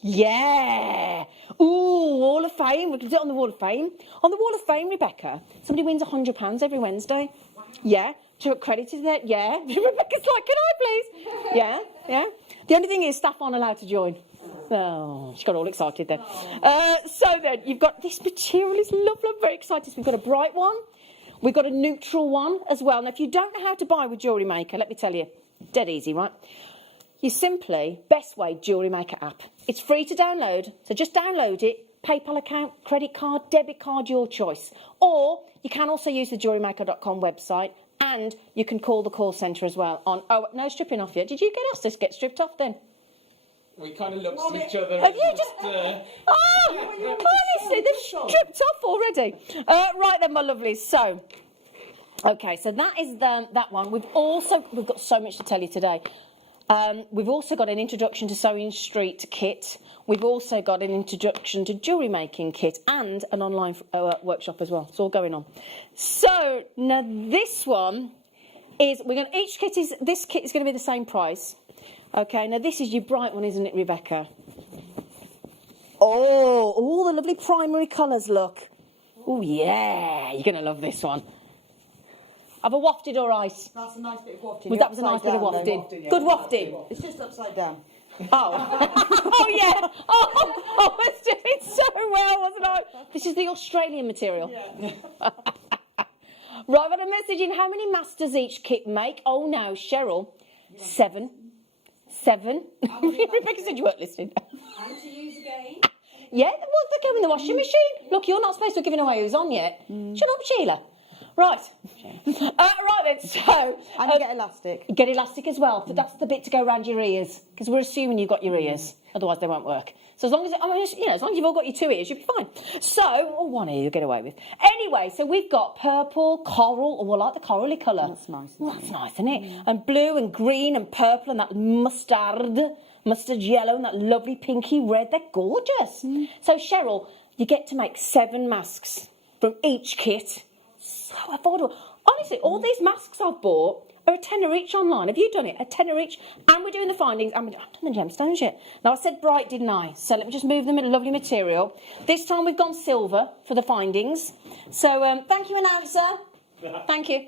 Yeah. Ooh, Wall of Fame. We can do it on the Wall of Fame. On the Wall of Fame, Rebecca, somebody wins £100 every Wednesday. Yeah. To credit to that. Yeah. Rebecca's like, can I please? Yeah. The only thing is staff aren't allowed to join. Oh, she got all excited then. So then, you've got this material is lovely. I'm very excited. So we've got a bright one. We've got a neutral one as well. Now, if you don't know how to buy with JewelleryMaker, let me tell you, dead easy, right? You simply, best way, JewelleryMaker app. It's free to download, so just download it. PayPal account, credit card, debit card, your choice. Or you can also use the JewelleryMaker.com website, and you can call the call centre as well on... Oh, no stripping off yet. Did you get us to get stripped off then? We kind of looked at each other. Have you just... Oh, honestly, they've stripped off already. Right then, my lovelies. So, okay, so that is that one. We've got so much to tell you today. We've also got an introduction to Sewing Street kit. We've also got an introduction to jewellery making kit and an online workshop as well. It's all going on. So now this one is this kit is going to be the same price. Okay, now this is your bright one, isn't it, Rebecca? Oh, all the lovely primary colours, look. Oh yeah, you're going to love this one. Have I wafted all right? That's a nice bit of wafting. That was a nice bit of wafting. Good wafting. It's just upside down. Oh. Oh, yeah. Oh, I was doing so well, wasn't I? This is the Australian material. Yeah. Right, I've got a message in. How many masters each kit make? Oh, no, Cheryl. 7. Rebecca said you weren't listening. And to use again. Yeah, well, they go in the washing machine. Look, you're not supposed to be giving away who's on yet. Shut up, Sheila. Right. Right then, so... And you get elastic. Get elastic as well. That's the bit to go around your ears, because we're assuming you've got your ears. Otherwise, they won't work. So as long as, as long as you've all got your 2 ears, you'll be fine. So, or 1 ear you'll get away with. Anyway, so we've got purple, coral, or I like the corally colour. That's nice. That's nice, isn't it? And blue and green and purple and that mustard yellow and that lovely pinky red. They're gorgeous. So, Cheryl, you get to make 7 masks from each kit. So affordable. Honestly, all these masks I've bought are a tenner each online. Have you done it? A tenner each? And we're doing the findings. I've done the gemstones yet. Now, I said bright, didn't I? So let me just move them in a lovely material. This time we've gone silver for the findings. So thank you, announcer. Thank you.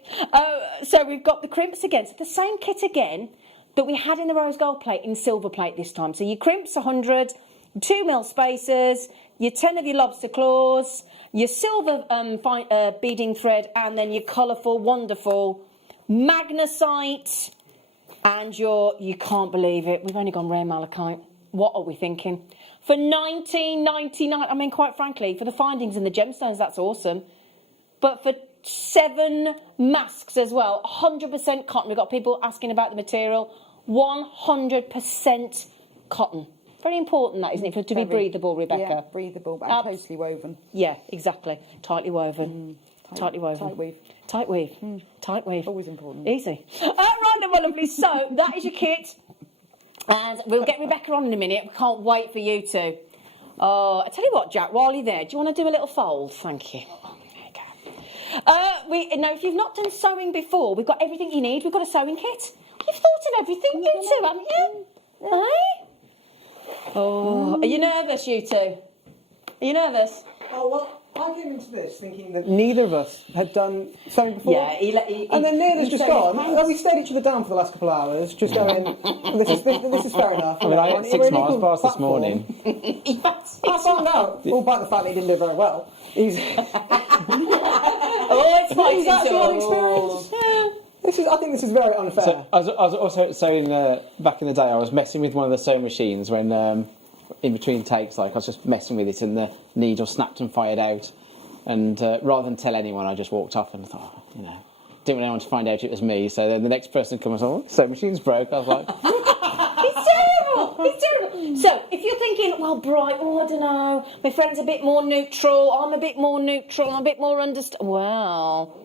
So we've got the crimps again. So the same kit again that we had in the rose gold plate in silver plate this time. So your crimps 100, 2 mil spacers, your 10 of your lobster claws, your silver beading thread, and then your colourful, wonderful magnesite, and you can't believe it, we've only gone rare malachite. What are we thinking? For $19.99, I mean, quite frankly, for the findings and the gemstones, that's awesome. But for 7 masks as well, 100% cotton. We've got people asking about the material. 100% cotton. Very important, that, isn't it, for it to be breathable, Rebecca? Yeah, breathable, but closely woven. Yeah, exactly. Tightly woven. Tightly woven. Tight weave. Tight weave. Tight weave. Always important. Easy. Right then, my lovely. So, that is your kit. And we'll get Rebecca on in a minute. We can't wait for you to. I tell you what, Jack, while you're there, do you want to do a little fold? Thank you. There you go. Now, if you've not done sewing before, we've got everything you need. We've got a sewing kit. You've thought of everything, you two, haven't you? Aye? Oh, are you nervous, you two? Are you nervous? Oh, well, I came into this thinking that neither of us had done something before. Yeah, and then Neil just gone. And we stared each other down for the last couple of hours, just going, this is fair enough. I mean, I had 6 miles past this morning. I found out, all about the fact that he didn't do very well. He's it's fighting experience. I think this is very unfair. So, I was also sewing back in the day. I was messing with one of the sewing machines when in between takes, like I was just messing with it, and the needle snapped and fired out. And rather than tell anyone, I just walked off and thought, didn't want anyone to find out it was me. So then the next person comes on, sewing machine's broke. I was like, it's terrible. It's terrible. So if you're thinking, well, bright, I don't know, my friend's a bit more neutral, I'm a bit more neutral, I'm a bit more well.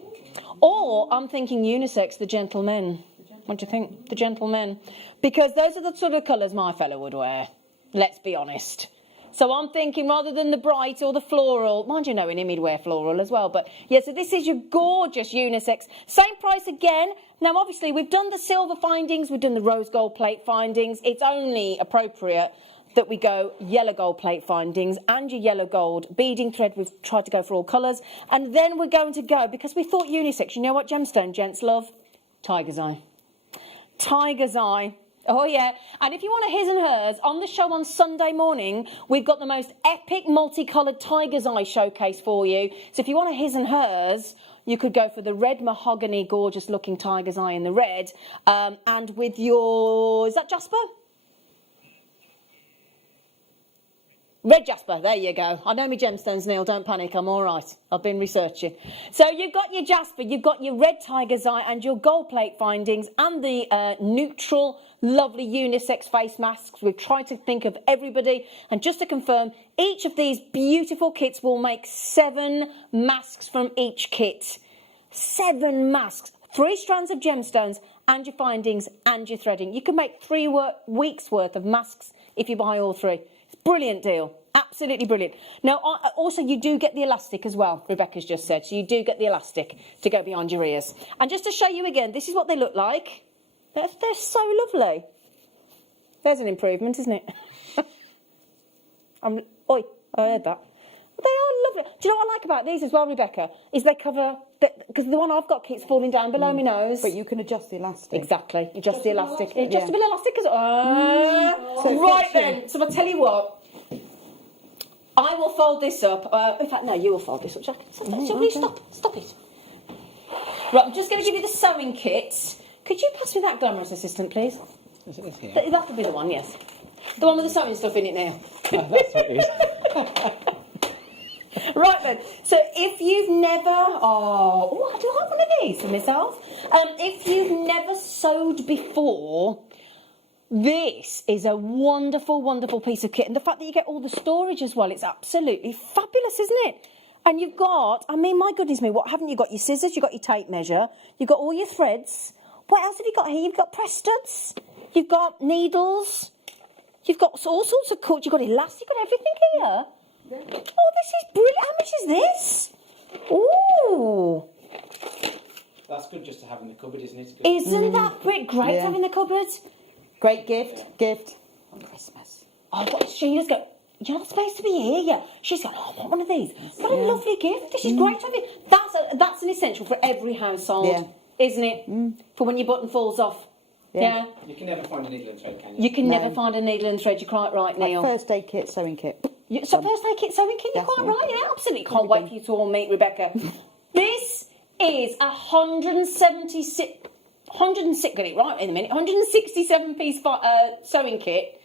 Or I'm thinking unisex, the gentlemen. What do you think? The gentlemen. Because those are the sort of colours my fella would wear. Let's be honest. So I'm thinking rather than the bright or the floral, mind you knowing him, he'd wear floral as well. But yeah, so this is your gorgeous unisex. Same price again. Now, obviously, we've done the silver findings. We've done the rose gold plate findings. It's only appropriate that we go yellow gold plate findings and your yellow gold beading thread. We've tried to go for all colours. And then we're going to go, because we thought unisex, you know what gemstone gents love? Tiger's eye. Tiger's eye. Oh, yeah. And if you want a his and hers, on the show on Sunday morning, we've got the most epic multicoloured tiger's eye showcase for you. So if you want a his and hers, you could go for the red mahogany, gorgeous looking tiger's eye in the red. And with your, is that Jasper? Red Jasper, there you go. I know my gemstones, Neil, don't panic, I'm all right. I've been researching. So you've got your Jasper, you've got your red tiger's eye and your gold plate findings and the neutral, lovely unisex face masks. We've tried to think of everybody. And just to confirm, each of these beautiful kits will make 7 masks from each kit. 7 masks, 3 strands of gemstones and your findings and your threading. You can make 3 weeks worth of masks if you buy all 3. Brilliant deal. Absolutely brilliant. Now, also, you do get the elastic as well, Rebecca's just said. So you do get the elastic to go behind your ears. And just to show you again, this is what they look like. They're so lovely. There's an improvement, isn't it? I heard that. But they are lovely. Do you know what I like about these as well, Rebecca? Is they cover... Because the one I've got keeps falling down below my nose. But you can adjust the elastic. Exactly. Adjust the elastic. Adjustable elastic as well. Right then. So I'll tell you what. I will fold this up. In fact, no, you will fold this up, Jack. Stop it. Right, I'm just going to give you the sewing kit. Could you pass me that glamorous assistant, please? That'll be the one, yes. The one with the sewing stuff in it now. That's what it is. Right then, so if you've never, I do like one of these for myself. If you've never sewed before, this is a wonderful, wonderful piece of kit. And the fact that you get all the storage as well, it's absolutely fabulous, isn't it? And you've got, I mean, my goodness me, what haven't you got? Your scissors, you've got your tape measure, you've got all your threads. What else have you got here? You've got press studs, you've got needles, you've got all sorts of cords, you've got elastic, you've got everything here. Oh, this is brilliant. How much is this? Ooh. That's good just to have in the cupboard, isn't it? Isn't that great to have in the cupboard? Great gift on Christmas. Oh, what Sheila's got. You're not supposed to be here, yeah. She's got, I want one of these. What a lovely gift. This is great to have it. That's an essential for every household, isn't it? For when your button falls off. Yeah. You can never find a needle and thread, can you? You can never find a needle and thread. You're quite right, Neil. First aid kit, sewing kit. So first aid kit, sewing kit, you're quite right, yeah, absolutely. Can't wait for you to all meet Rebecca. This is 176, get it right in a minute, 167 piece sewing kit.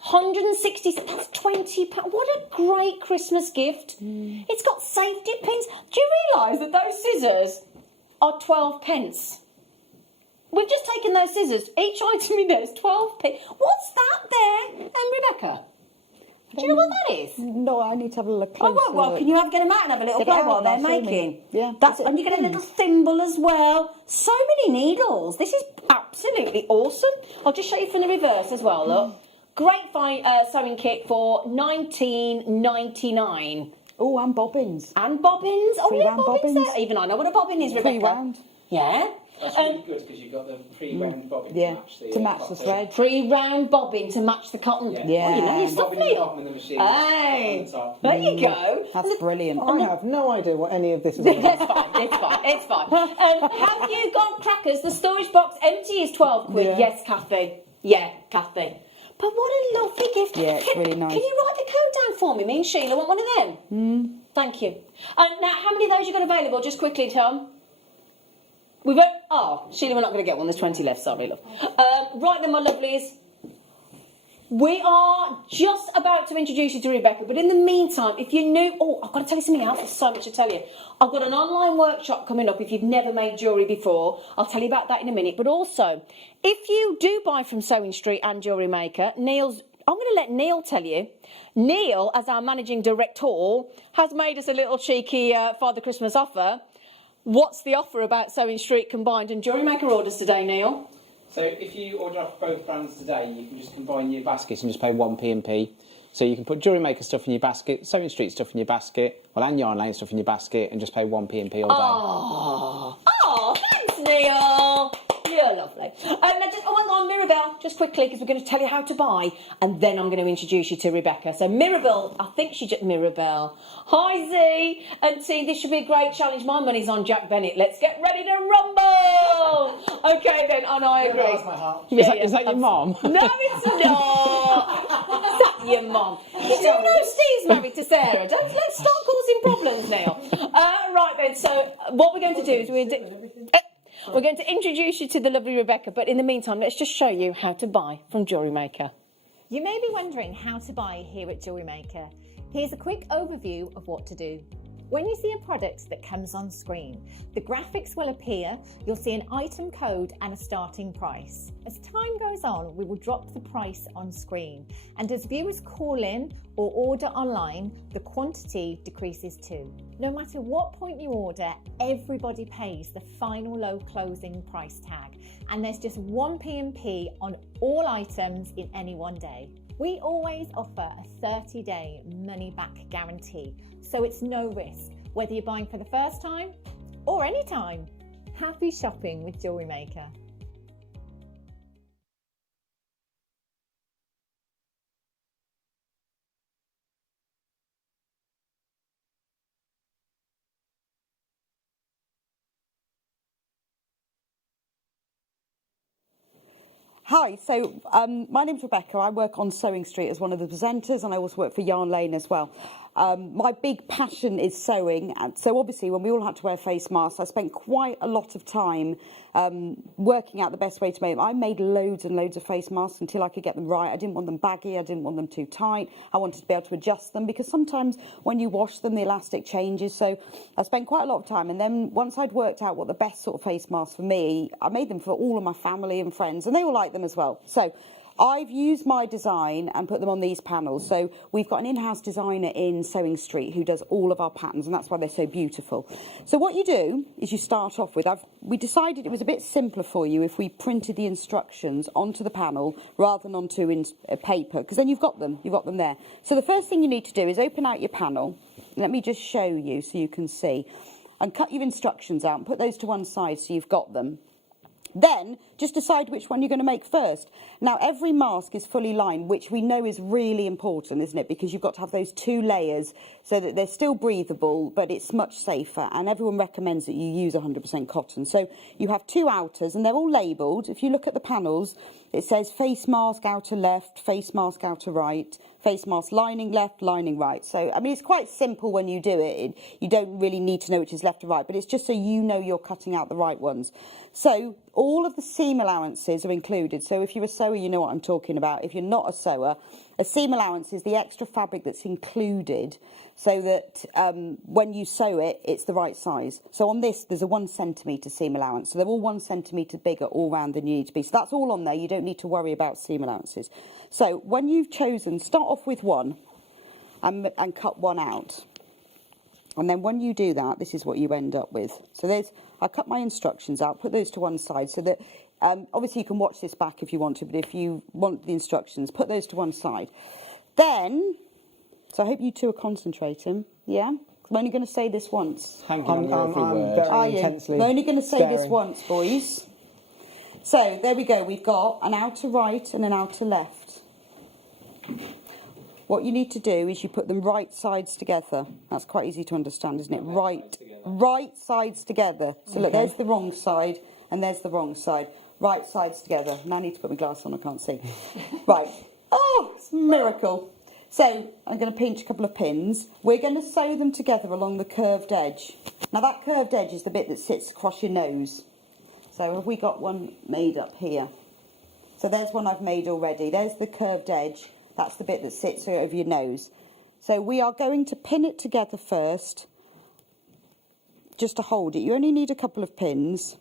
160, that's £20. What a great Christmas gift. It's got safety pins. Do you realise that those scissors are 12 pence? We've just taken those scissors. Each item in there is 12 pence. What's that there, Rebecca? Do you know what that is? No, I need to have a look closer. Oh, well, can you get them out and have a little Take it go out while they're and I'll show making? me. Yeah. And you get a little thimble as well. So many needles. This is absolutely awesome. I'll just show you from the reverse as well, look. Great sewing kit for $19.99. Oh, and bobbins. And bobbins. Oh, yeah, bobbins there. bobbins. Even I know what a bobbin is, Rebecca. Pre-wound. Yeah. That's really good because you've got the pre-wound bobbin to match the thread. Pre-round bobbin to match the cotton. Yeah. Oh, you know your stuff, Neil. Hey, there you go. That's brilliant. I have no idea what any of this is It's about. fine, it's fine. Have you got crackers? The storage box empty is 12 quid. Yeah. Yes, Kathy. Yeah, Kathy. But what a lovely gift. Yeah, it's really nice. Can you write the code down for me? Me and Sheila want one of them. Thank you. Now, how many of those you got available? Just quickly, Tom. We've got... Oh, Sheila, we're not going to get one. There's 20 left. Sorry, love. Right then, my lovelies. We are just about to introduce you to Rebecca, but in the meantime, if you're new... Oh, I've got to tell you something else. There's so much to tell you. I've got an online workshop coming up if you've never made jewellery before. I'll tell you about that in a minute. But also, if you do buy from Sewing Street and Jewellery Maker, I'm going to let Neil tell you. Neil, as our managing director, has made us a little cheeky Father Christmas offer. What's the offer about Sewing Street combined and Jewellery Maker orders today, Neil? So if you order off both brands today, you can just combine your baskets and just pay 1p&p. So you can put Jewellery Maker stuff in your basket, Sewing Street stuff in your basket, and Yarn Lane stuff in your basket, and just pay 1p&p all day. Oh, thanks, Neil. You're lovely. Now, just one on Mirabelle, just quickly, because we're going to tell you how to buy, and then I'm going to introduce you to Rebecca. So Mirabelle, I think she just... Mirabelle. Hi, Z. And see, this should be a great challenge. My money's on Jack Bennett. Let's get ready to rumble. Okay, then, and I agree. That's my heart. Is that your mum? No, it's not. Is that your mum? You do know Steve's married to Sarah. Let's start causing problems now. Right then, so what we're going to do is we're going to introduce you to the lovely Rebecca, but in the meantime, let's just show you how to buy from Jewellery Maker. You may be wondering how to buy here at Jewellery Maker. Here's a quick overview of what to do. When you see a product that comes on screen, the graphics will appear, you'll see an item code and a starting price. As time goes on, we will drop the price on screen, and as viewers call in or order online, the quantity decreases too. No matter what point you order, everybody pays the final low closing price tag, and there's just 1p&p on all items in any one day. We always offer a 30-day money-back guarantee, so it's no risk, whether you're buying for the first time or any time. Happy shopping with Jewellery Maker. Hi, so my name's Rebecca. I work on Sewing Street as one of the presenters, and I also work for Yarn Lane as well. My big passion is sewing, and so obviously when we all had to wear face masks, I spent quite a lot of time working out the best way to make them. I made loads and loads of face masks until I could get them right. I didn't want them baggy, I didn't want them too tight. I wanted to be able to adjust them because sometimes when you wash them, the elastic changes. So I spent quite a lot of time, and then once I'd worked out what the best sort of face mask for me, I made them for all of my family and friends, and they all like them as well. So I've used my design and put them on these panels. So we've got an in-house designer in Sewing Street who does all of our patterns, and that's why they're so beautiful. So what you do is you start off with, we decided it was a bit simpler for you if we printed the instructions onto the panel rather than onto paper, because then you've got them there. So the first thing you need to do is open out your panel. Let me just show you so you can see. And cut your instructions out and put those to one side so you've got them. Then, just decide which one you're going to make first. Now, every mask is fully lined, which we know is really important, isn't it? Because you've got to have those 2 layers so that they're still breathable, but it's much safer. And everyone recommends that you use 100% cotton. So you have 2 outers, and they're all labelled. If you look at the panels, it says face mask outer left, face mask outer right, face mask lining left, lining right. So, I mean, it's quite simple when you do it. You don't really need to know which is left or right, but it's just so you know you're cutting out the right ones. So all of the seam allowances are included. So if you're a sewer, you know what I'm talking about. If you're not a sewer, a seam allowance is the extra fabric that's included so that when you sew it, it's the right size. So on this, there's a 1 centimetre seam allowance. So they're all 1 centimetre bigger all round than you need to be. So that's all on there. You don't need to worry about seam allowances. So when you've chosen, start off with 1 and cut 1 out. And then when you do that, this is what you end up with. So I cut my instructions out, put those to one side so that, obviously you can watch this back if you want to, but if you want the instructions, put those to one side. Then, so I hope you two are concentrating, yeah? I'm only going to say this once. Hanging on your every word. Are you? I'm only going to say this once, boys. So, there we go. We've got an outer right and an outer left. What you need to do is you put them right sides together. That's quite easy to understand, isn't it? Right sides together. So look, there's the wrong side and there's the wrong side. Right sides together. Now I need to put my glass on, I can't see. Right. Oh, it's a miracle. So I'm going to pinch a couple of pins. We're going to sew them together along the curved edge. Now that curved edge is the bit that sits across your nose. So have we got one made up here? So there's one I've made already. There's the curved edge. That's the bit that sits over your nose. So we are going to pin it together first, just to hold it. You only need a couple of pins.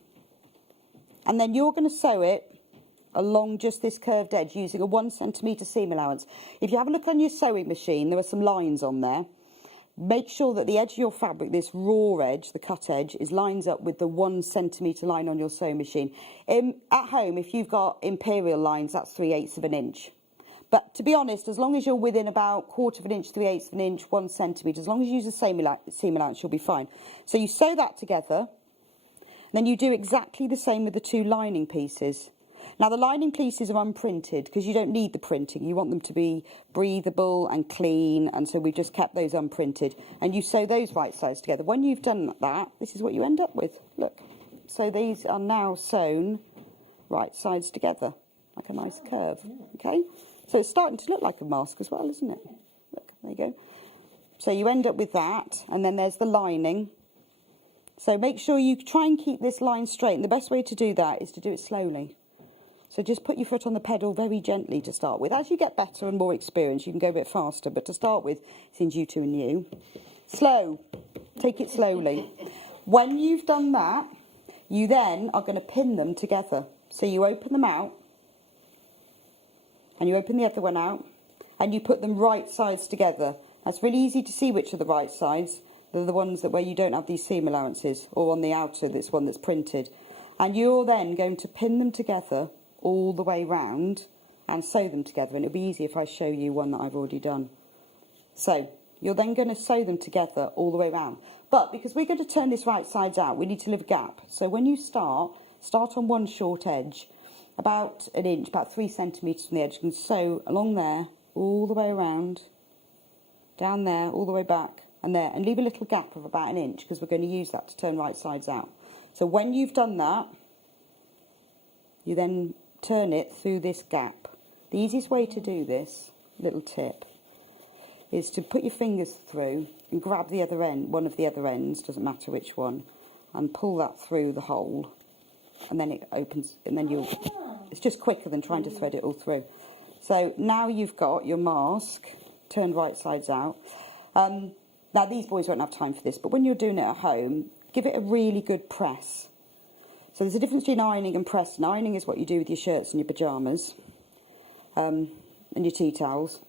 And then you're going to sew it along just this curved edge using a 1 centimetre seam allowance. If you have a look on your sewing machine, there are some lines on there. Make sure that the edge of your fabric, this raw edge, the cut edge, lines up with the 1 centimetre line on your sewing machine. At home, if you've got imperial lines, that's 3/8 of an inch. But to be honest, as long as you're within about 1/4 of an inch, 3/8 of an inch, 1 centimetre, as long as you use the same seam allowance, you'll be fine. So you sew that together. Then you do exactly the same with the 2 lining pieces. Now the lining pieces are unprinted because you don't need the printing. You want them to be breathable and clean, and so we've just kept those unprinted. And you sew those right sides together. When you've done that, this is what you end up with. Look. So these are now sewn right sides together, like a nice curve. Okay? So it's starting to look like a mask as well, isn't it? Look, there you go. So you end up with that, and then there's the lining. So make sure you try and keep this line straight, and the best way to do that is to do it slowly. So just put your foot on the pedal very gently to start with. As you get better and more experienced, you can go a bit faster, but to start with, since you two are new, slow. Take it slowly. When you've done that, you then are going to pin them together. So you open them out, and you open the other one out, and you put them right sides together. That's really easy to see which are the right sides. They're the ones that where you don't have these seam allowances, or on the outer, this one that's printed. And you're then going to pin them together all the way round and sew them together. And it'll be easy if I show you one that I've already done. So you're then going to sew them together all the way round. But because we're going to turn this right sides out, we need to leave a gap. So when you start on one short edge, about an inch, about 3 centimetres from the edge. You can sew along there, all the way around, down there, all the way back, and there. And leave a little gap of about an inch, because we're going to use that to turn right sides out. So when you've done that, you then turn it through this gap. The easiest way to do this, little tip, is to put your fingers through and grab the other end, one of the other ends, doesn't matter which one, and pull that through the hole. and then it opens, and then it's just quicker than trying to thread it all through. So now you've got your mask turned right sides out. Now these boys won't have time for this, but when you're doing it at home, give it a really good press. So there's a difference between ironing and pressing. Ironing is what you do with your shirts and your pyjamas and your tea towels,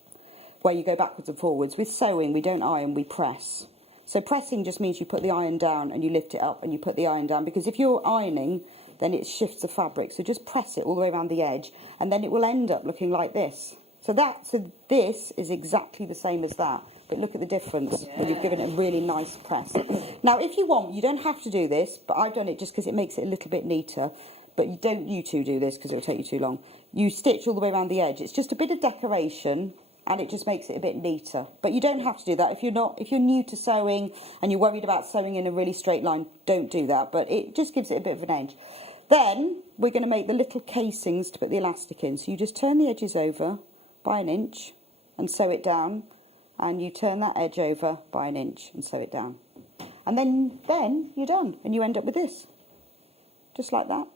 where you go backwards and forwards. With sewing, we don't iron, we press. So pressing just means you put the iron down and you lift it up and you put the iron down, because if you're ironing, then it shifts the fabric. So just press it all the way around the edge, and then it will end up looking like this. So this is exactly the same as that. But look at the difference when you've given it a really nice press. Now, if you want, you don't have to do this, but I've done it just because it makes it a little bit neater. But you two do this because it will take you too long. You stitch all the way around the edge. It's just a bit of decoration, and it just makes it a bit neater. But you don't have to do that. If you're new to sewing and you're worried about sewing in a really straight line, don't do that. But it just gives it a bit of an edge. Then we're going to make the little casings to put the elastic in. So you just turn the edges over by 1 inch and sew it down. And you turn that edge over by 1 inch and sew it down. And then you're done, and you end up with this. Just like that.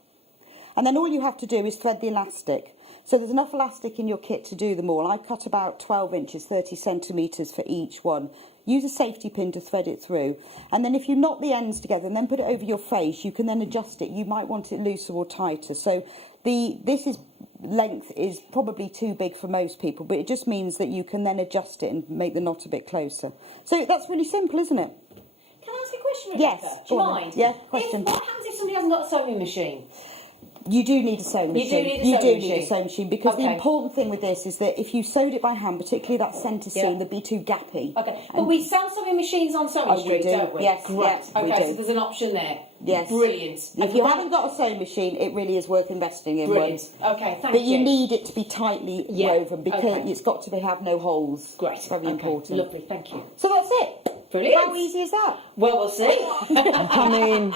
And then all you have to do is thread the elastic. So there's enough elastic in your kit to do them all. I've cut about 12 inches, 30 centimetres for each one. Use a safety pin to thread it through. And then if you knot the ends together and then put it over your face, you can then adjust it. You might want it looser or tighter. So this length is probably too big for most people, but it just means that you can then adjust it and make the knot a bit closer. So that's really simple, isn't it? Can I ask you a question, Rebecca? Yes. Do you mind? Yeah, question. What happens if somebody hasn't got a sewing machine? You do need a sewing machine. You do need a sewing machine because the important thing with this is that if you sewed it by hand, particularly that centre seam, they'd be too gappy. Okay, but we sell sewing machines on Sewing Street, don't we? Yes, Great. yes, we okay, do. so there's an option there. Yes. Brilliant. If you haven't got a sewing machine, it really is worth investing in Brilliant. one. Okay, thank but you. you need it to be tightly woven because it's got to have no holes. Great. It's very important. Lovely, thank you. So that's it. Brilliant. How easy is that? Well, we'll see. I mean,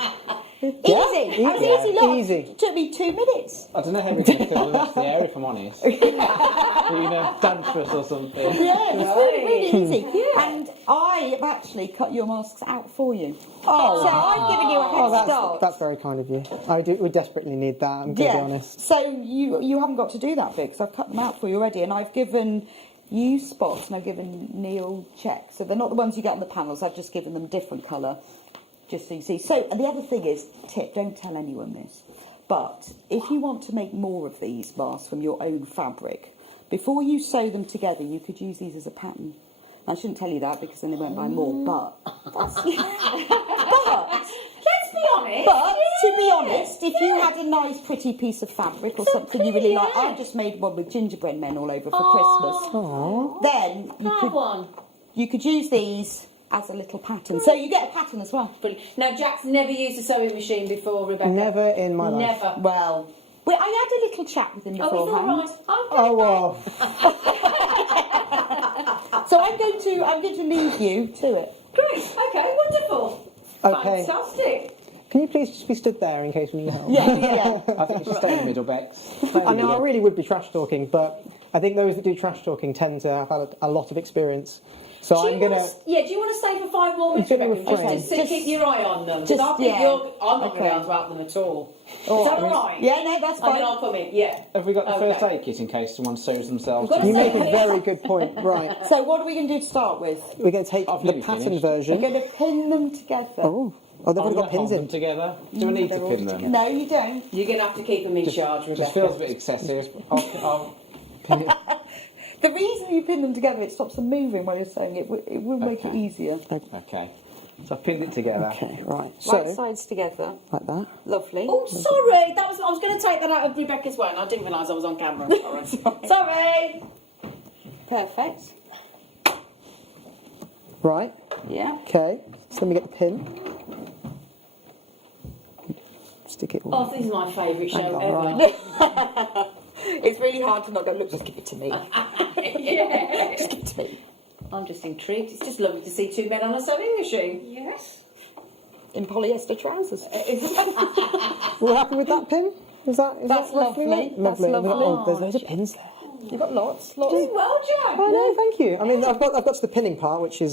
Easy. How easy? Look, easy. it took me 2 minutes. I don't know how we're going to fill the rest of the air, if I'm honest. Dance for us or something. Yeah, it's really easy. And I have actually cut your masks out for you. Oh, so I've given you a head start. That's very kind of you. We desperately need that, I'm going to be honest. So you haven't got to do that bit because I've cut them out for you already, and I've given you spots and I've given Neil checks. So they're not the ones you get on the panels. I've just given them a different colour, just so you see. So, and the other thing is, tip, don't tell anyone this, but if you want to make more of these masks from your own fabric, before you sew them together, you could use these as a pattern. I shouldn't tell you that because then they won't buy more, but Let's be honest. But to be honest, if you had a nice pretty piece of fabric or something you really like, I just made one with gingerbread men all over for Christmas. Then you could use these as a little pattern. So you get a pattern as well. Brilliant. Now, Jack's never used a sewing machine before, Rebecca. Never in my life. Never. Well, I had a little chat with him beforehand. Oh, he's all right. Oh, well. So I'm going to leave you to it. Great. Okay. Wonderful. Okay. Fantastic. Can you please just be stood there in case we need help? Yeah. I think we should stay in the middle, Bex. I know I really would be trash talking, but I think those that do trash talking tend to have had a lot of experience. So I'm going to... Yeah, do you want to stay for 5 more minutes, I'm gonna Rebecca? refrain. Just to keep your eye on them. Just, I think yeah. I'm not going to be able to help them at all. Is that all right? Yeah, no, that's And then fine. I'll come in, yeah. Have we got the Okay. first aid kit in case someone sews themselves? We've got You a make second. a very good point. Right. So what are we going to do to start with? We're going to take I've the nearly pattern finished. We're version. going to pin them together. Oh, they've I'm already going got to hold pins them in. together. Do I need to pin them? No, you don't. You're going to have to keep them in charge, Rebecca. Just feels a bit excessive. I'll pin it. The reason you pin them together, it stops them moving while you're sewing it. It will make it easier. Okay. So I've pinned it together. Okay, right. Right So, sides together. like that. Lovely. Oh, sorry. I was going to take that out of Rebecca's way, and I didn't realise I was on camera. Sorry. Perfect. Right. Yeah. Okay. So let me get the pin. Stick it all. Oh, this is my favourite show ever. Right. It's really hard to not go, look, just give it to me. Yeah. Just give it to me. I'm just intrigued. It's just lovely to see 2 men on a sewing machine. Yes. In polyester trousers. We're happy with that pin? Is that That's roughly lovely. right? That's Lovely. lovely. Oh, there's loads of pins there. You've got lots. Doing well, Jack. Oh no, thank you. I mean, I've got to the pinning part, which is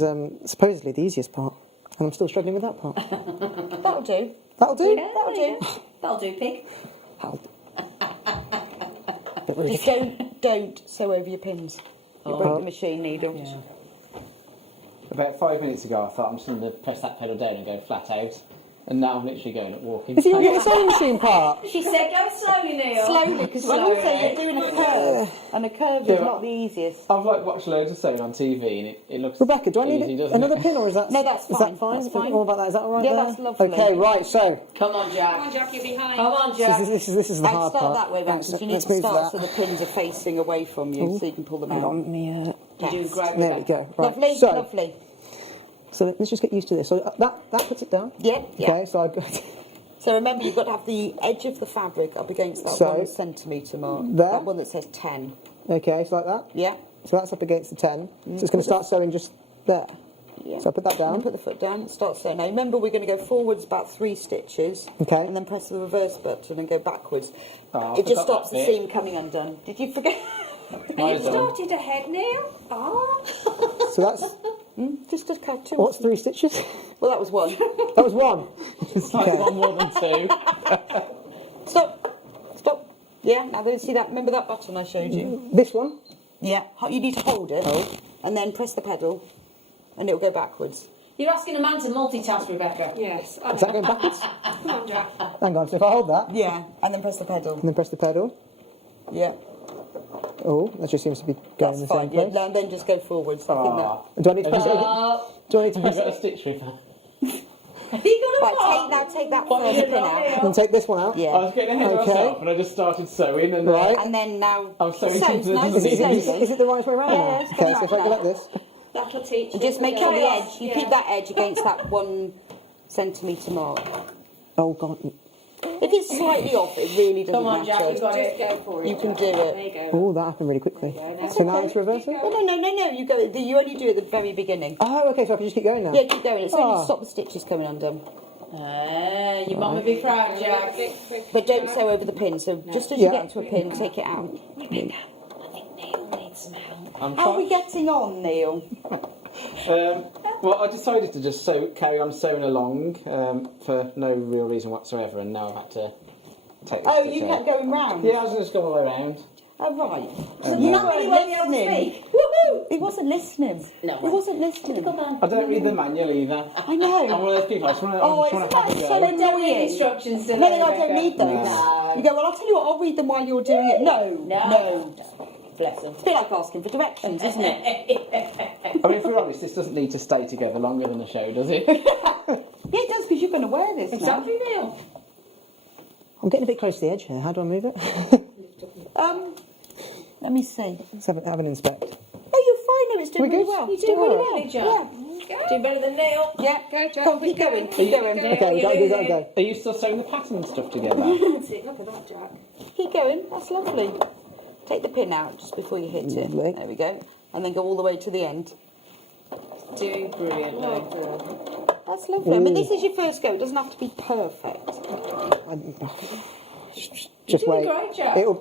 supposedly the easiest part. And I'm still struggling with that part. That'll do. That'll do? Yeah, that'll do. That'll do, pig. That'll do. Just don't sew over your pins. You break the machine needle. Yeah. About 5 minutes ago, I thought I'm just going to press that pedal down and go flat out. And now I'm literally going at walking. Is he already at the sewing machine part? She said go slowly, Neil. Slowly, because when you say you're doing a curve, and a curve is not the easiest. I've watched loads of sewing on TV, and it looks. Rebecca, do I easy, need doesn't another it? pin, or is that? No, that's Is fine. that fine? That's fine. All about that? Is that all right? Yeah, there? that's lovely. Okay, right. So Come on, Jack. Come on, Jack, you're behind. Come on, Jack. this is the I'd hard start part. that way round, because you need to move start that. so the pins are facing away from you, so you can pull them Hang out. on, me. You're doing great. There we go. Right. Lovely, So, lovely. so let's just get used to this. So that puts it down. Yeah, yeah. Okay. So I've got. So remember, you've got to have the edge of the fabric up against that So, 1 centimetre mark. there. That one that says 10. Okay, so like that. Yeah. So that's up against the 10. So it's going to start sewing just there. Yeah. So I put that down. And put the foot down and start sewing. Now remember, we're going to go forwards about 3 stitches. Okay. And then press the reverse button and go backwards. Oh, I it just forgot stops that the bit. seam coming undone. Did you forget? You started ahead, Neil. Oh. So that's Just a cut. 2 what's 3 stitches? Well, that was 1. That was 1. It's like one more than 2. Stop. Stop. Yeah. Now then, see that? Remember that button I showed you? This one. Yeah. You need to hold it and then press the pedal, and it'll go backwards. You're asking a man to multitask, Rebecca. Yes. Is that going backwards? Come on, Jack. Hang on. So if I hold that Yeah. And then press the pedal. and then press the pedal. Yeah. Oh, that just seems to be going in That's the fine. same Yeah. place. No, and then just go forwards. I think that. Do I need to press it? Do I need to I've press got a it? stitch ripper. Have you got a Right, take that first pin out. And take this one out. Yeah. I was getting ahead of Okay. myself, and I just started sewing, and Right. And then now. I'm sewing sew into the nice and disease. Is it the right way around Yeah, now? it's Okay, coming so if out I go now. like this. That'll teach And just make sure the Chaos, edge. You yeah. keep that edge against that 1 centimetre mark. Oh, God. If it's slightly off, it really doesn't Come on, matter. Jack, you got Just it. go for it. You can do There it. you go. Oh, that happened really quickly. now. So now it's reversing? Oh, no. You go. You only do it at the very beginning. Oh, okay, so I can just keep going now. Yeah, keep going. It's only Ah. to stop the stitches coming undone. Your mum would be proud, Jack. But don't sew over the pin. So just as Yeah. you get to a pin, take it out. Neil needs some help. I'm How are we trying. getting on, Neil? Well, I decided to just carry on sewing along for no real reason whatsoever, and now I've had to take this Oh, stitch you out. kept going round? Yeah, I was just going all the way around. Oh, right. So And you then- weren't listening. Woohoo! He wasn't listening. No. He wasn't listening. I don't read the manual either. I know. I'm one of those people. I just want to. Oh, I just isn't want to that have a so go. They don't need annoying? instructions, do No, they, I don't Rebecca? need those. No. You go, well, I'll tell you what, I'll read them while you're doing it. No. No. Bless them. It's a bit like asking for directions, isn't it? I mean, if we're honest, this doesn't need to stay together longer than the show, does it? Yeah, it does, because you're going to wear this Exactly, Neil. I'm getting a bit close to the edge here. How do I move it? now. Let me see. Let's have an inspect. Oh, you're fine. No, it's doing We're really good? well. You It's do doing really really well, well. Jack. Do better than Neil. Yeah. Go, Jack. Come on, keep going. Keep going. Okay, we've got to go. Are you still sewing the pattern and stuff together? That's it. Look at that, Jack. Keep going. That's lovely. Take the pin out just before you hit it. Lovely. There we go. And then go all the way to the end. Do brilliantly. That's lovely. I mean, this is your first go. It doesn't have to be perfect. Just You're doing wait. great, Jack. It'll.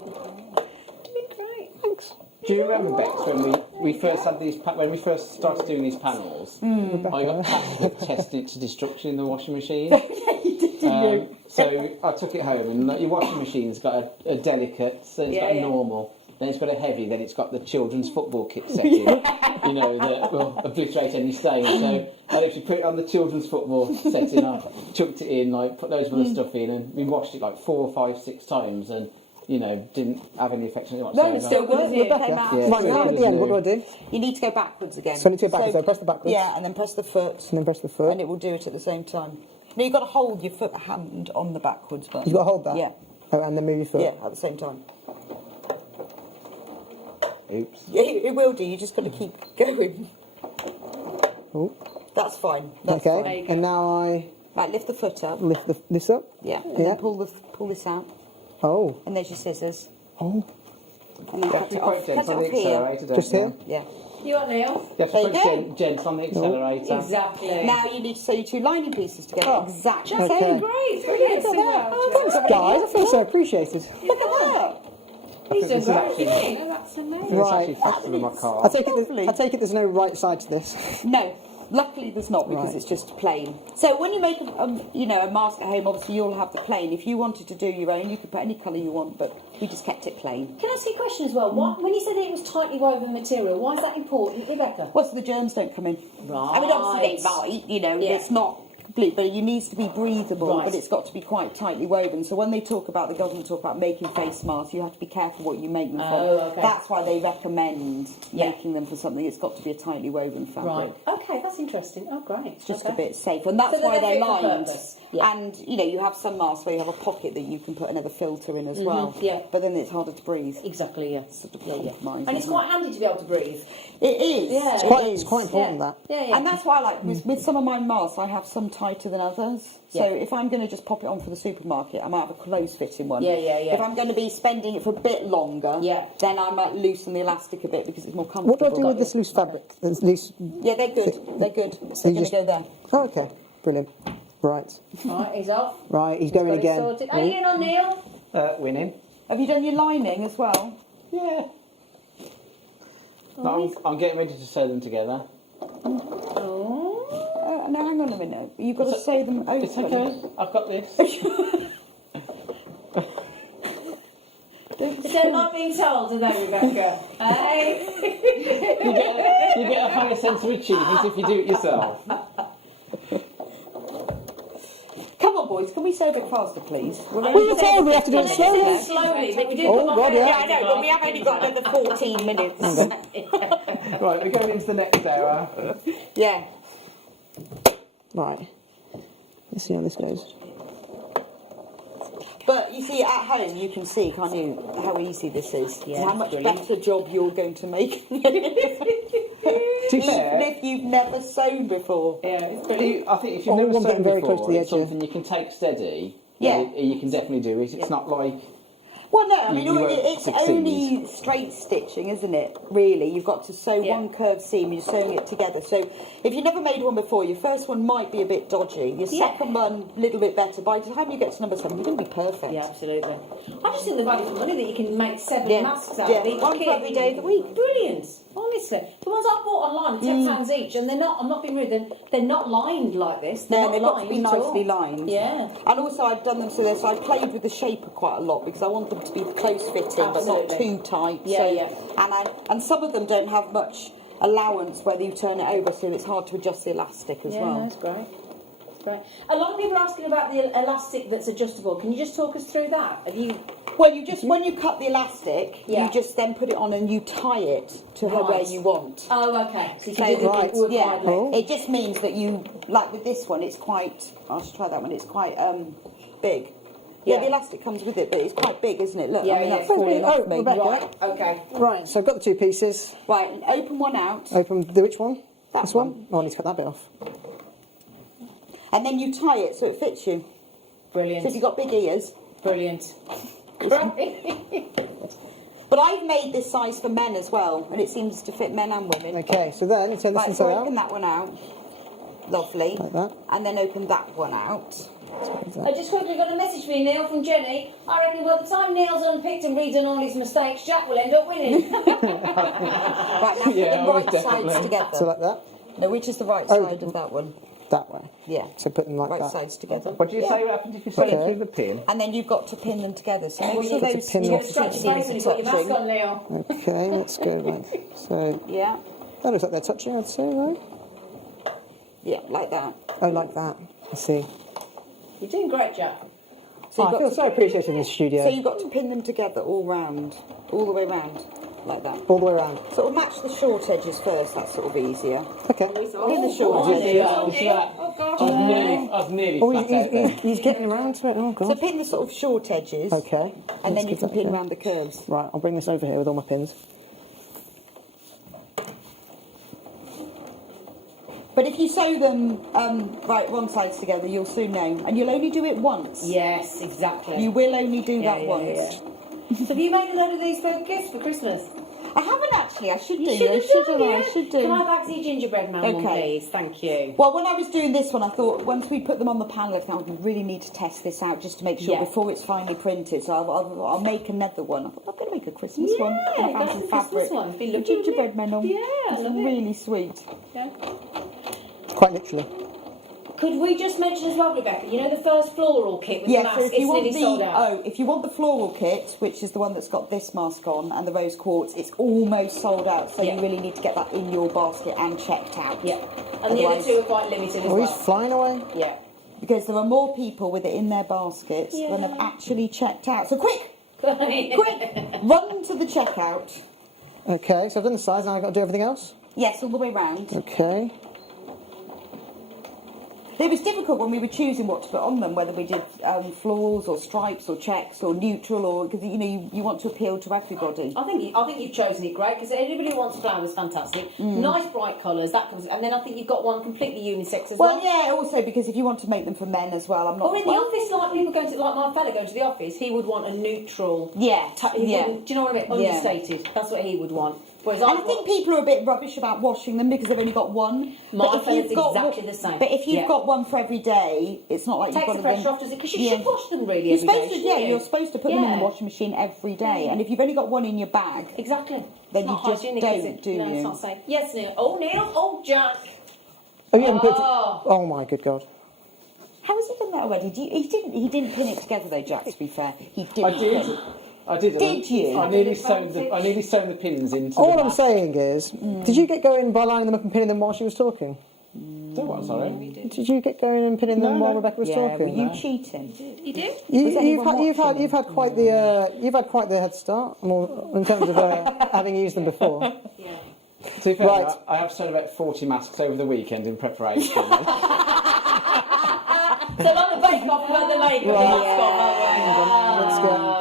Doing great. Thanks. Do you remember, Bex, when we first had these when we first started doing these panels? I got tasked with testing it to destruction in the washing machine. So I took it home, and your washing machine's got a delicate, then it's got a normal, then it's got a heavy, then it's got the children's football kit setting, you know, that will obliterate any stain. So I literally put it on the children's football setting, I chucked it in, like put loads of other stuff in, and we washed it like 4, 5, 6 times, and you know, didn't have any effect on it whatsoever. No, it's still good, isn't it? Rebecca. Came out. Yeah, Right, now at the end, what do I do? You need to go backwards again. So I need to go backwards, so press the backwards. Yeah, and then press the foot, And then press the foot. and it will do it at the same time. No, you've got to hold your foot hand on the backwards button. You've got to hold that? Yeah. Oh, and then move your foot? Yeah, at the same time. Oops. Yeah, it will do. You just got to keep going. Oh. That's fine. That's Okay, fine. and now I Right, lift the foot up. lift this up. Yeah, and Yeah. then pull this out. Oh. And there's your scissors. Oh. And then You have cut to it be quite off. gentle Cut it on the off here. accelerator, don't Just you? here? Yeah. You want Neil? You have to There put you go. gentle on the accelerator. Exactly. Now you need to sew your 2 lining pieces together. Oh, Exactly. okay. Same. Great, brilliant. Look at that. well, Oh, thanks, Guys, I feel so appreciated. Look at that. He's This is done actually- great, isn't he? Oh, that's amazing. It's Right. actually faster than my car. I take it there's no right side to this. No. Luckily, there's not because Right. it's just plain. So when you make a mask at home, obviously you'll have the plain. If you wanted to do your own, you could put any colour you want, but we just kept it plain. Can I ask you a question as well? When you said that it was tightly woven material, why is that important, Rebecca? Well, so the germs don't come in. Right. I mean, obviously they might, Yeah. it's not complete, but it needs to be breathable, Right. but it's got to be quite tightly woven. So when they talk about, the government talk about making face masks, you have to be careful what you make them from. Oh, okay. That's why they recommend Yeah. making them for something. It's got to be a tightly woven fabric. Right. Okay, that's interesting. Oh, great. It's just Okay. a bit safer, and that's So they're why they're fit for lined. purpose. Yeah. And you have some masks where you have a pocket that you can put another filter in as well. yeah. But then it's harder to breathe. Exactly, yeah. Sort of Yeah. compromise, And it's isn't quite handy to be able to breathe. it is. Yeah. It's It quite, is. it's quite important that. Yeah. And that's why I like with some of my masks, I have some tighter than others. So Yeah. if I'm going to just pop it on for the supermarket, I might have a close fitting one. Yeah. If I'm going to be spending it for a bit longer, Yeah. then I might loosen the elastic a bit because it's more comfortable. What do I do with this loose fabric? This loose... Yeah, they're good. They're good. They're going to go there. Oh, okay, brilliant. Right, Right, he's off. right, he's going Got it again. sorted. How are you getting on, Neil? Winning. Have you done your lining as well? Yeah. No, I'm getting ready to sew them together. Oh, no, hang on a minute. You've got to sew them open. It's okay. I've got this. They don't like being told, do they, Rebecca? Hey? You get a higher sense of achievement if you do it yourself. Come on, boys. Can we sew a bit faster, please? We were told we have to do it slowly. Slowly, but we do Oh, put God, my yeah. I know, but we have only got another 14 minutes. Right, we're going into the next hour. Yeah. Right, let's see how this goes. But you see, at home, you can see, can't you, how easy this is? Yeah, and how much brilliant. better job you're going to make. To be Even fair, if you've never sewn before. Yeah, it's brilliant. I think if you've Oh, never one sewn getting very before, close to the it's edge, yeah. something you can take steady. Yeah. You can definitely do it. It's not like... Well, no, I mean, You won't it's succeed. only straight stitching, isn't it? Really, you've got to sew Yeah. one curved seam, you're sewing it together. So if you've never made one before, your first one might be a bit dodgy. Your Yeah. second one, a little bit better. By the time you get to number 7, you're going to be perfect. Yeah, absolutely. I just think the value for money that you can make 7 Yeah. masks out Yeah. of each One for kit. every day of the week. Brilliant. Honestly. The ones I bought online are £10 each, and they're not, I'm not being rude, they're not lined like this. They're No, not they've got to be lined at nicely all. lined. Yeah. And also I've done them so this. I played with the shaper quite a lot because I want them to be close fitting but not Absolutely. too tight. Yeah, so, yeah. And some of them don't have much allowance whether you turn it over, so it's hard to adjust the elastic as Yeah, well. that's great. That's great. A lot of people are asking about the elastic that's adjustable. Can you just talk us through that? Have you... Well, you just when you cut the elastic, Yeah. you just then put it on and you tie it to where you want. Oh, okay. So you So can do the right. wood yeah, wide leg. it just means that you, like with this one, it's quite. I'll just try that one. It's quite big. Yeah, Yeah. the elastic comes with it, but it's quite big, isn't it? Look, Yeah, I mean yeah. that's falling Oh, off me. Rebecca. Right, okay. Right, so I've got the 2 pieces. Right, open one out, Open the which one? That This one? Oh, I need to cut that bit off. and then you tie it so it fits you. Brilliant. So if you've got big ears. Brilliant. But I've made this size for men as well, and it seems to fit men and women. Okay, so then you turn this Right, inside so out. open that one out. Lovely. Like that. And then open that one out. I just quickly got a message for you, Neil, from Jenny. I reckon by the time Neil's unpicked and redone all his mistakes, Jack will end up winning. Right, now put Yeah, them right definitely. sides together. So like that? No, which is the right Oh, side of that one? That way. Yeah. So put them like Right that. sides together. What do you say what happens if you sew it Okay. through the pin? And then you've got to pin them together. So make sure Put the those pin You've got to off. scratch your face when you put your mask on, Neil. Okay, let's go right. So Yeah, that looks like they're touching, I'd say, right? yeah, like that. Oh, like that. I see. You're doing great, Jack. So Oh, you've I feel got so appreciated in this studio. so you've got to pin them together all round, all the way round, like that. All the way around. Sort of match the short edges first. That's sort of easier. Okay. Pin the short Oh, edges. Neil. Oh gosh. I was nearly Oh, flat out there. he's getting around to it. Oh, So God. pin the sort of short edges. Okay. And then Let's you get can that pin done. around the curves. Right, I'll bring this over here with all my pins. But if you sew them right one sides together, you'll soon know, and you'll only do it once. Yes, exactly. You will only do that once. So have you made a load of these for gifts for Christmas? I haven't actually. I should do. You should I have should done, have. yeah. I should Can I do. back to your gingerbread man one, Okay. please? Thank you. Well, when I was doing this one, I thought once we put them on the panel, I thought we really need to test this out just to make sure Yeah. before it's finally printed. So I'll make another one. I thought I'm going to make a Christmas one. Yeah, And I found that's some the Christmas fabric. one. It's been The lovely, gingerbread isn't it? men on. Yeah, I It's love it. really sweet. Yeah. Quite literally. Could we just mention as well, Rebecca, you know the first floral kit with the mask, so if it's you want nearly sold out. if you want the floral kit, which is the one that's got this mask on and the rose quartz, it's almost sold out. So you really need to get that in your basket and checked out. Yeah, and the other two are quite limited as well. He's flying away. Yeah. Because there are more people with it in their baskets than have actually checked out. So quick, run to the checkout. Okay, so I've done the size, now I've got to do everything else? Yes, all the way round. Okay. It was difficult when we were choosing what to put on them, whether we did florals or stripes or checks or neutral, or because you want to appeal to everybody. I think you've chosen it great because anybody who wants flowers, fantastic. Nice bright colours, that comes, and then I think you've got one completely unisex as well. Well, yeah, also because if you want to make them for men as well, I'm not. Or in the office, like people going to, like my fella going to the office, he would want a neutral. Yeah, Do you know what I mean? Understated. That's what he would want. Whereas I think people are a bit rubbish about washing them because they've only got one. My fella's exactly the same. But if you've got one for every day, it's not like Takes you've got the pressure off, does it? Because you should wash them really every day. You're supposed to put them in the washing machine every day. And if you've only got one in your bag, exactly, then it's you not just hygienic, don't, is it? do No, you? it's not safe. Yes, Neil. Oh, Neil. Oh, Jack. Oh, you haven't put it. Oh my good God. How has he done that already? He didn't pin it together though, Jack. To be fair, he didn't. I did. I did. Did you? I nearly sewn the pins into. All the I'm back. saying is, did you get going by lining them up and pinning them while she was talking? Do what, sorry? Did you get going and pinning them while Rebecca was talking? Were you cheating? You did? You've had quite the head start in terms of having used them before. Yeah. To be fair, I have sewn about 40 masks over the weekend in preparation. So like the bake-off, like the make-off. Let's go.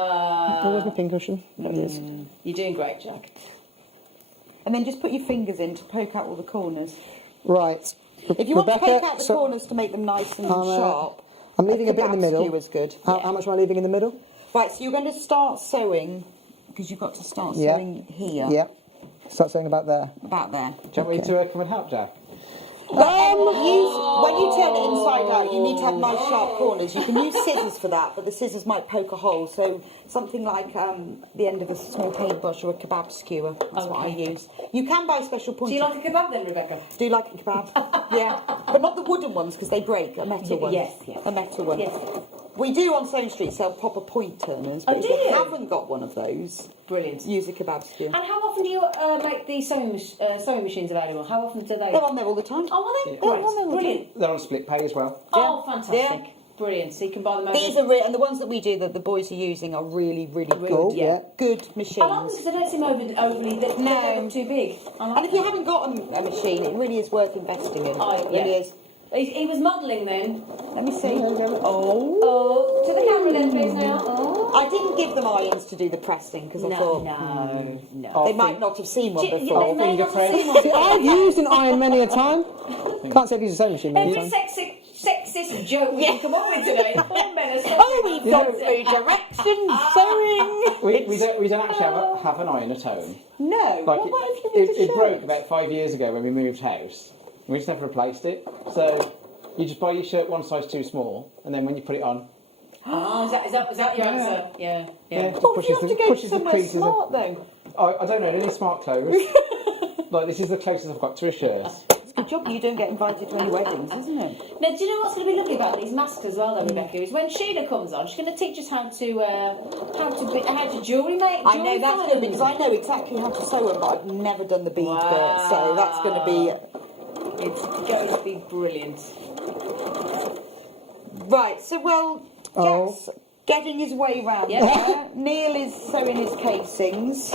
Where's my pincushion? There it is. You're doing great, Jack. And then just put your fingers in to poke out all the corners. Right. If you want to poke out the corners to make them nice and sharp, I'm leaving a bit in the middle. skewer's good. How much am I leaving in the middle? Right, so you're going to start sewing because you've got to start sewing here. Yeah. Start sewing about there. About there. Do you want me to come and help, Jack? When you turn it inside out, you need to have nice sharp corners. You can use scissors for that, but the scissors might poke a hole. So something like the end of a small paintbrush or a kebab skewer. That's what I use. You can buy special points. Do you like a kebab then, Rebecca? Do you like a kebab? Yeah. But not the wooden ones because they break. A metal one. Yes. A metal one. Yes. We do on Stone Street sell proper point turners, but if you haven't got one of those, brilliant. Use a kebab skewer. And how often do you make these sewing machines available? How often do they? They're on there all the time. Oh, are they? They're on there all the time. Brilliant. They're on split pay as well. Oh, fantastic. Brilliant. So you can buy them over. These are and the ones that we do that the boys are using are really, really good. Yeah. Good machines. I like them because they don't seem overly. They don't look too big. And if you haven't got a machine, it really is worth investing in. Oh, It really is. He was modelling then. Let me see. Oh, to the camera then, please now. Oh. I didn't give them irons to do the pressing because I thought no. They might not have seen one before. They may not have seen one See, I've used an iron many a time. Can't say I've used a sewing machine many Every times. sexist joke we can come up with today. Poor men are so we've got three directions sewing. We don't actually have an iron at home. No. Like What if you need to it show broke us? about 5 years ago when we moved house. We just never replaced it. So you just buy your shirt one size too small, and then when you put it on, Oh, is that your answer? Yeah. just What if you have to go pushes the somewhere creases up. smart though? I don't know any smart clothes. Like this is the closest I've got to a shirt. It's a good job you don't get invited to any weddings, isn't it? Now, do you know what's going to be lovely about these masks as well, though, Rebecca? Is when Sheila comes on, she's going to teach us how to jewellery make. I know that's good because I know exactly how to sew them, but I've never done the bead bit, so that's going to be. It's going to be brilliant. Right, so Jack's getting his way round there. Neil is sewing his casings.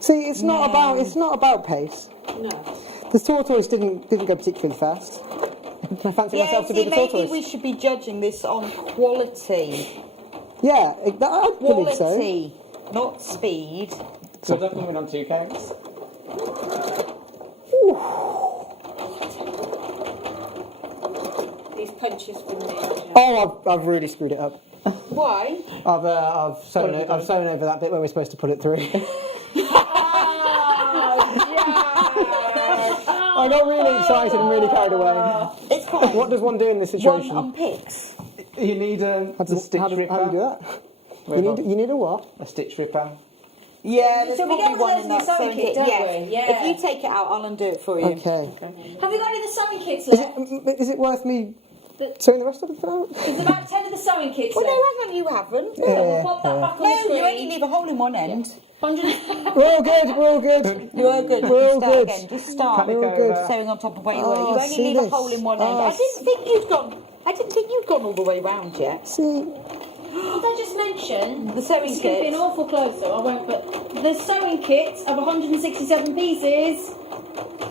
See, it's not about pace. No. The tortoise didn't go particularly fast. I fancy myself to be the maybe tortoise. we should be judging this on quality. Yeah, I believe so. Quality, not speed. So that coming on 2 counts. These punches for me. Oh, I've really screwed it up. Why? I've sewn over that bit where we're supposed to put it through. I got really excited and really carried away. It's fine. What does one do in this situation? One unpicks. You need a stitch ripper. How do you do that? You need a what? A stitch ripper. Yeah, there's So we probably get one one of in those that sewing sewing kit, kit. don't Yes. we? Yeah. If you take it out, I'll undo it for you. Okay. Have we got any of the sewing kits Is left? is it worth me The- sewing the rest of it out? There's about 10 of the sewing kits Well, left. no, hang on, you haven't. So we'll pop that back on the No, screen. you only leave a hole in one end. 100. We're all good. We're all good. You are good. We're all Start good. again. Just start. We're all good. Sewing on top of where you were. Oh, You only see leave a this? hole in one end. Oh, I didn't think you'd gone all the way round yet. See, Did I just mention The sewing It's going to be kit. an awful close-up. I won't. But the sewing kit of 167 pieces.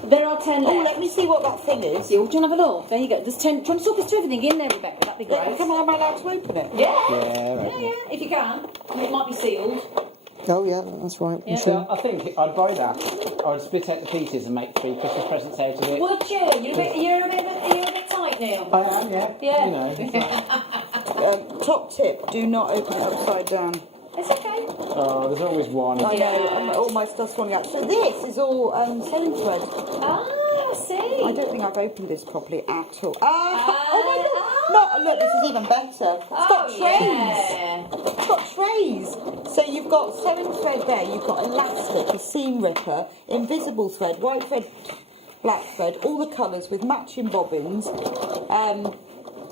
There are 10 left. Oh, let me see what that thing is. See, do you want to have a look? There you go. There's 10. Do you want to talk us through everything in there, Rebecca? That'd be great. Am I allowed to open it? Yeah. Yeah, right. Yeah. If you can. I mean, it might be sealed. oh yeah, that's right. Yeah. So I think I'd buy that. I would split out the pieces and make 3 Christmas presents out of it. Would you? You're a bit tight, Neil. I am, yeah. Yeah. You know. Top tip: do not open it upside down. It's okay. Oh, there's always one. I know. All my stuff's falling out. So this is all sewing thread. Ah, I see. I don't think I've opened this properly at all. Oh my god! No, look, this is even better. It's got trays. Yeah. It's got trays. So you've got sewing thread there. You've got elastic, a seam ripper, invisible thread, white thread, black thread, all the colours with matching bobbins.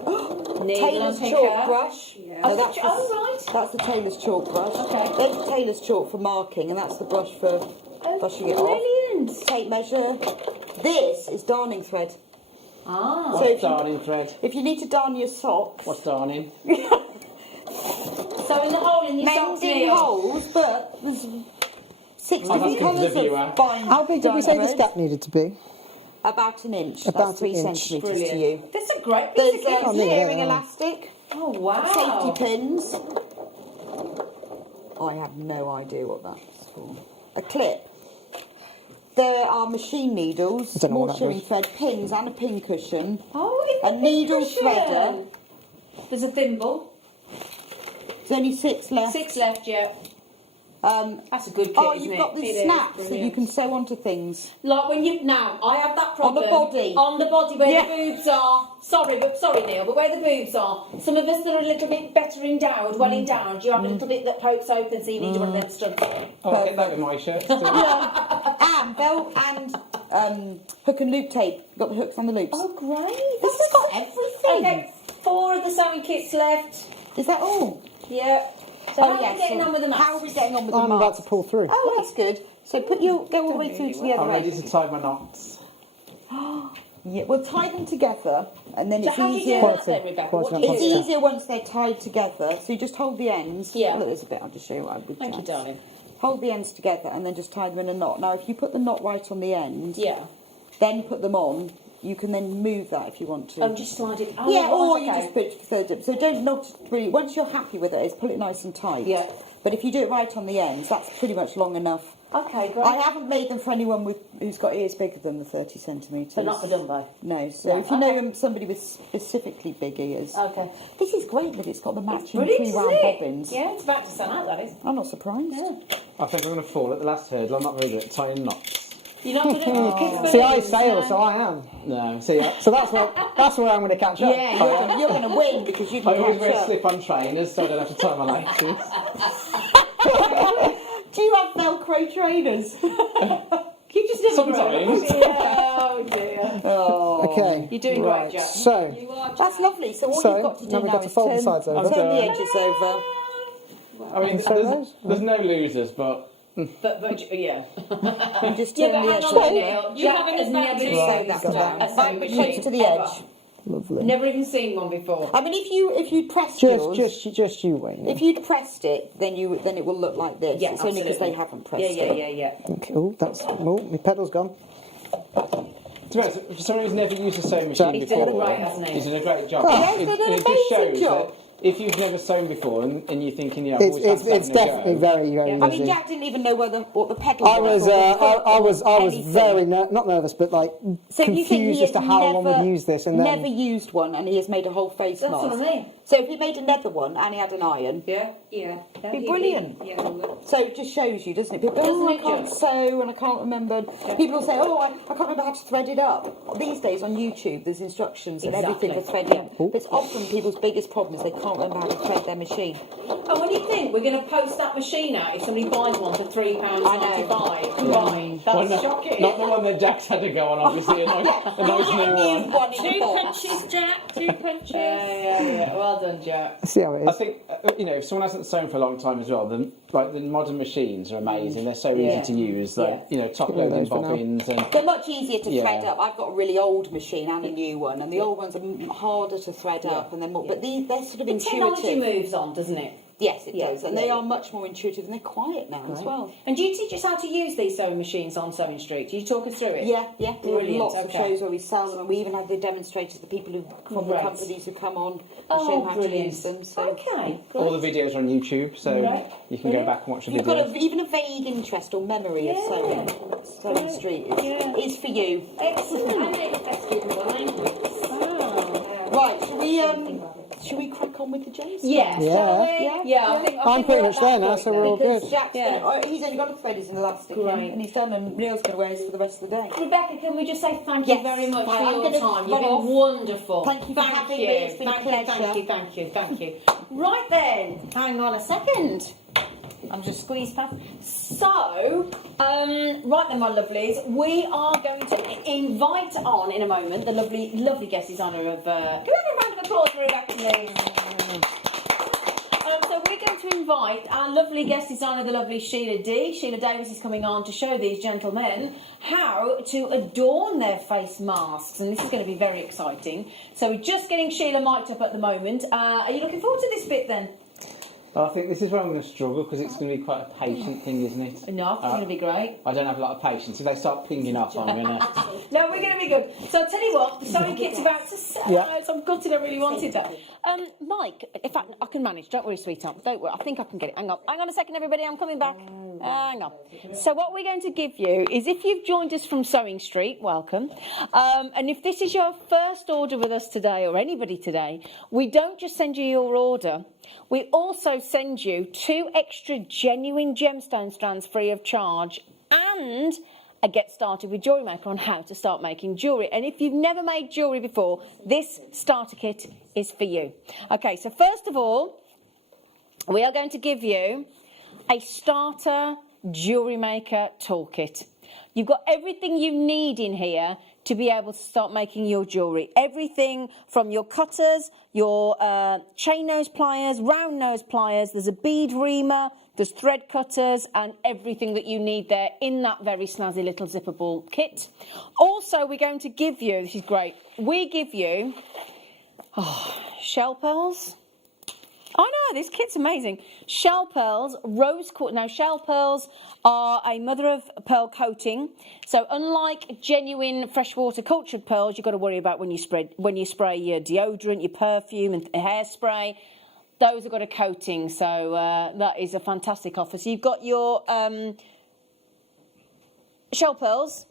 Tailor's chalk brush. Yeah. No, that's right. That's the tailor's chalk brush. Okay. There's the tailor's chalk for marking, and that's the brush for brushing it off. Brilliant. Tape measure. This is darning thread. Ah. So if What's darning thread? If you need to darn your socks, What's darning? So in the hole in your socks, mending Neil. holes, but there's 6 Oh, that's different good for the colours viewer. of fine. How big did we say this thread. gap needed to be? About an inch. About That's 3 an inch. centimetres to Brilliant. you. That's a great piece There's of kit. nearly hearing there. elastic, Oh, wow. safety pins. I have no idea what that's for. A clip. There are machine needles, I don't know more what that shirring is. thread, pins and a pin cushion. Oh, it's A needle cushion. threader. There's a thimble. There's only 6 left. 6 left, yeah. That's a good kit, Oh, isn't you've it? got It the is, snaps that you brilliant. can sew onto things. Like when you now, I have that On the problem body. On the body where Yeah. the boobs are. Sorry, Neil, but where the boobs are. Some of us that are a little bit better endowed, well endowed, you have a little bit that pokes open, so you need one of them stuff. Oh, I'll get that with my shirt. And belt and hook and loop tape. Got the hooks and the loops. Oh, great! This has got everything. Okay, 4 of the sewing kits left. Is that all? Yeah. So how are we getting on with the maths? How are we getting on with the I'm about maths? to pull through. Oh, that's good. So go all the way through to the other I'm ready end. to tie my knots. Yeah, we'll tie them together, and then So it's how are we easier. doing that then, Rebecca? What do you It's do? easier once they're tied together. So you just hold the ends. Yeah. Look, there's a bit. I'll just show you what I would. Thank you, do. darling. Hold the ends together, and then just tie them in a knot. Now, if you put the knot right on the end, Yeah. then put them on. You can then move that if you want to. Oh, just slide it. Oh, Yeah, right, or okay. you just put it third dip. So don't not really. Once you're happy with it, is pull it nice and tight. Yeah. But if you do it right on the ends, that's pretty much long enough. Okay, great. I haven't made them for anyone who's got ears bigger than the 30 centimetres. But not for Dumbo. No. So No, if you okay. know somebody with specifically big ears, Okay. this is great that it's got the matching Brilliant, 3 isn't round it? bobbins. Yeah, it's about to stand out, that is. I'm not surprised. Yeah. I think I'm going to fall at the last hurdle. I'm not very good at tying knots. You're not good at kids. See, I sail, so I am. No, see, So that's where I'm going to catch up. Yeah, you're going to win because you I can always catch wear up. slip-on trainers so I don't have to tie my laces. Do you have Velcro trainers? You just never Sometimes. grow up. Oh dear. Oh. Okay. You're doing Right. great, Jack. So, You are. That's lovely. So all So, you've got to do now we've now got to is fold the turn, sides over. turn the edges over. I mean, there's no losers, but But yeah. And just Yeah, turn but the hang edges on a over. minute. You haven't has never seen sewed that a down. sewing Right machine close to the ever. edge. lovely. Never even seen one before. I mean, if you pressed yours, Just you, Wayne. if you'd pressed it, then it will look like this. Yeah, it's only because absolutely. they haven't pressed Yeah. it. Okay. Oh, my pedal's gone. to be honest, for someone who's never used a sewing machine He's done before, great, hasn't he? he's done a great job. Yes, they did an it just amazing shows job. that if you've never sewn before and you're thinking, yeah, I've always It's had definitely very, very easy. I mean, Jack didn't even know what the pedal I was anything. very not nervous, but like So you think he confused has as to how one never, would use this, and never then used one, and he has made a whole face That's mask. what I mean. So if he made another one and he had an iron, Yeah. it'd be brilliant. Yeah, we will. So it just shows you, doesn't it? People, Doesn't I it can't just? sew and I can't remember. People will say, I can't remember how to thread it up. These days on YouTube, there's instructions and everything for threading. But it's often people's biggest problem is they can't remember how to thread their machine. And what do you think? We're going to post that machine out if somebody buys one for £3.95 combined. That's Well, no, shocking. not the one that Jack's had to go on, obviously. A nice new one. 2 punches, Jack. 2 punches. Yeah. Well done, Jack. See how it is. I think, if someone hasn't sewn for a long time as well, then the modern machines are amazing. They're so easy to use. Top loading bobbins. And They're much easier to thread up. I've got a really old machine and a new one, and the old ones are harder to thread up, and they're more. But they're sort of Technology intuitive. moves on, doesn't it? Yes, it does, and they are much more intuitive, and they're quiet now as well. And do you teach us how to use these sewing machines on Sewing Street? Do you talk us through it? Yeah. We Brilliant, have lots of okay. shows where we sell them, and we even have the demonstrators, the people who from the Great. companies who come on and show how to use them. So Okay, all the videos are on YouTube, so you can go back and watch the you've videos. got even a vague interest or memory of sewing. Sewing Street is for you. Excellent. I made a festive design. Right, should we crack on with the James? Yeah. I think I'm pretty much there now, so we're all good. Jack's he's only got to thread his elastic, Great. and he's done, and Neil's going to wear his for the rest of the day. Rebecca, can we just say thank you Yes. very much Right, for I'm your gonna time? You've run been off. wonderful. Thank you for having me. It's been a pleasure. Thank you. Right then, hang on a second. I'm just squeezed past. So, right then, my lovelies, we are going to invite on in a moment the lovely guest designer of. Can we have a round of applause for Rebecca, please? So we're going to invite our lovely guest designer, the lovely Sheila D. Sheila Davis is coming on to show these gentlemen how to adorn their face masks, and this is going to be very exciting. So we're just getting Sheila mic'd up at the moment. Are you looking forward to this bit then? I think this is where I'm going to struggle because it's going to be quite a patient thing, isn't it? No, it's going to be great. I don't have a lot of patience. If they start pinging off, I'm going to... No, we're going to be good. So I'll tell you what, the sewing kit's about to sell. So I'm gutted, I really wanted that. Mike, in fact, I can manage. Don't worry, sweetheart. Don't worry. I think I can get it. Hang on a second, everybody. I'm coming back. Hang on. So what we're going to give you is, if you've joined us from Sewing Street, welcome. And if this is your first order with us today, or anybody today, we don't just send you your order. We also send you 2 extra genuine gemstone strands free of charge, and a Get Started with JewelleryMaker on how to start making jewellery. And if you've never made jewellery before, this starter kit is for you. Okay, so first of all, we are going to give you a starter JewelleryMaker toolkit. You've got everything you need in here to be able to start making your jewellery. Everything from your cutters, your chain nose pliers, round nose pliers, there's a bead reamer, there's thread cutters, and everything that you need there in that very snazzy little zippable kit. Also, we're going to give you, this is great, we give you shell pearls. I know, this kit's amazing. Shell pearls, rose quartz. Now, shell pearls are a mother of pearl coating. So, unlike genuine freshwater cultured pearls, you've got to worry about when you spray your deodorant, your perfume, and hairspray. Those have got a coating. So, that is a fantastic offer. So, you've got your shell pearls.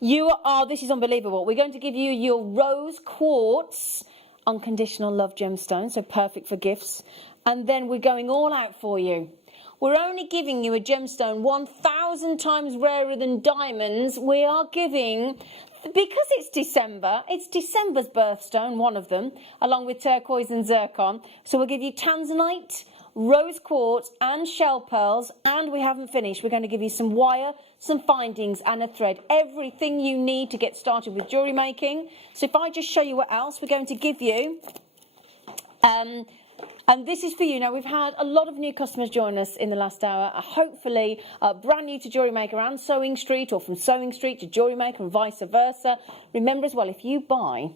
This is unbelievable. We're going to give you your rose quartz unconditional love gemstone, so perfect for gifts. And then we're going all out for you. We're only giving you a gemstone 1,000 times rarer than diamonds. We are giving, because it's December's birthstone, one of them, along with turquoise and zircon. So we'll give you tanzanite, rose quartz and shell pearls, and we haven't finished. We're going to give you some wire, some findings and a thread. Everything you need to get started with jewellery making. So if I just show you what else we're going to give you. And this is for you. Now, we've had a lot of new customers join us in the last hour, hopefully brand new to JewelleryMaker and Sewing Street, or from Sewing Street to JewelleryMaker and vice versa. Remember as well, if you buy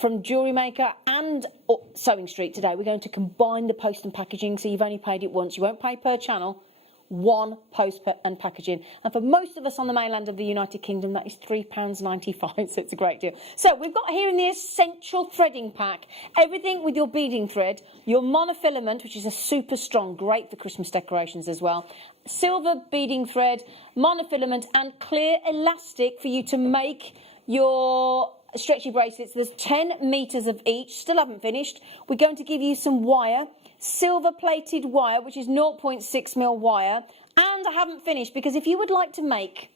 from JewelleryMaker and Sewing Street today, we're going to combine the post and packaging, so you've only paid it once. You won't pay per channel, one post and packaging. And for most of us on the mainland of the United Kingdom, that is £3.95, so it's a great deal. So we've got here in the essential threading pack, everything with your beading thread, your monofilament, which is a super strong, great for Christmas decorations as well, silver beading thread, monofilament and clear elastic for you to make your stretchy bracelets. There's 10 metres of each. Still haven't finished. We're going to give you some wire, silver-plated wire, which is 0.6mm wire. And I haven't finished, because if you would like to make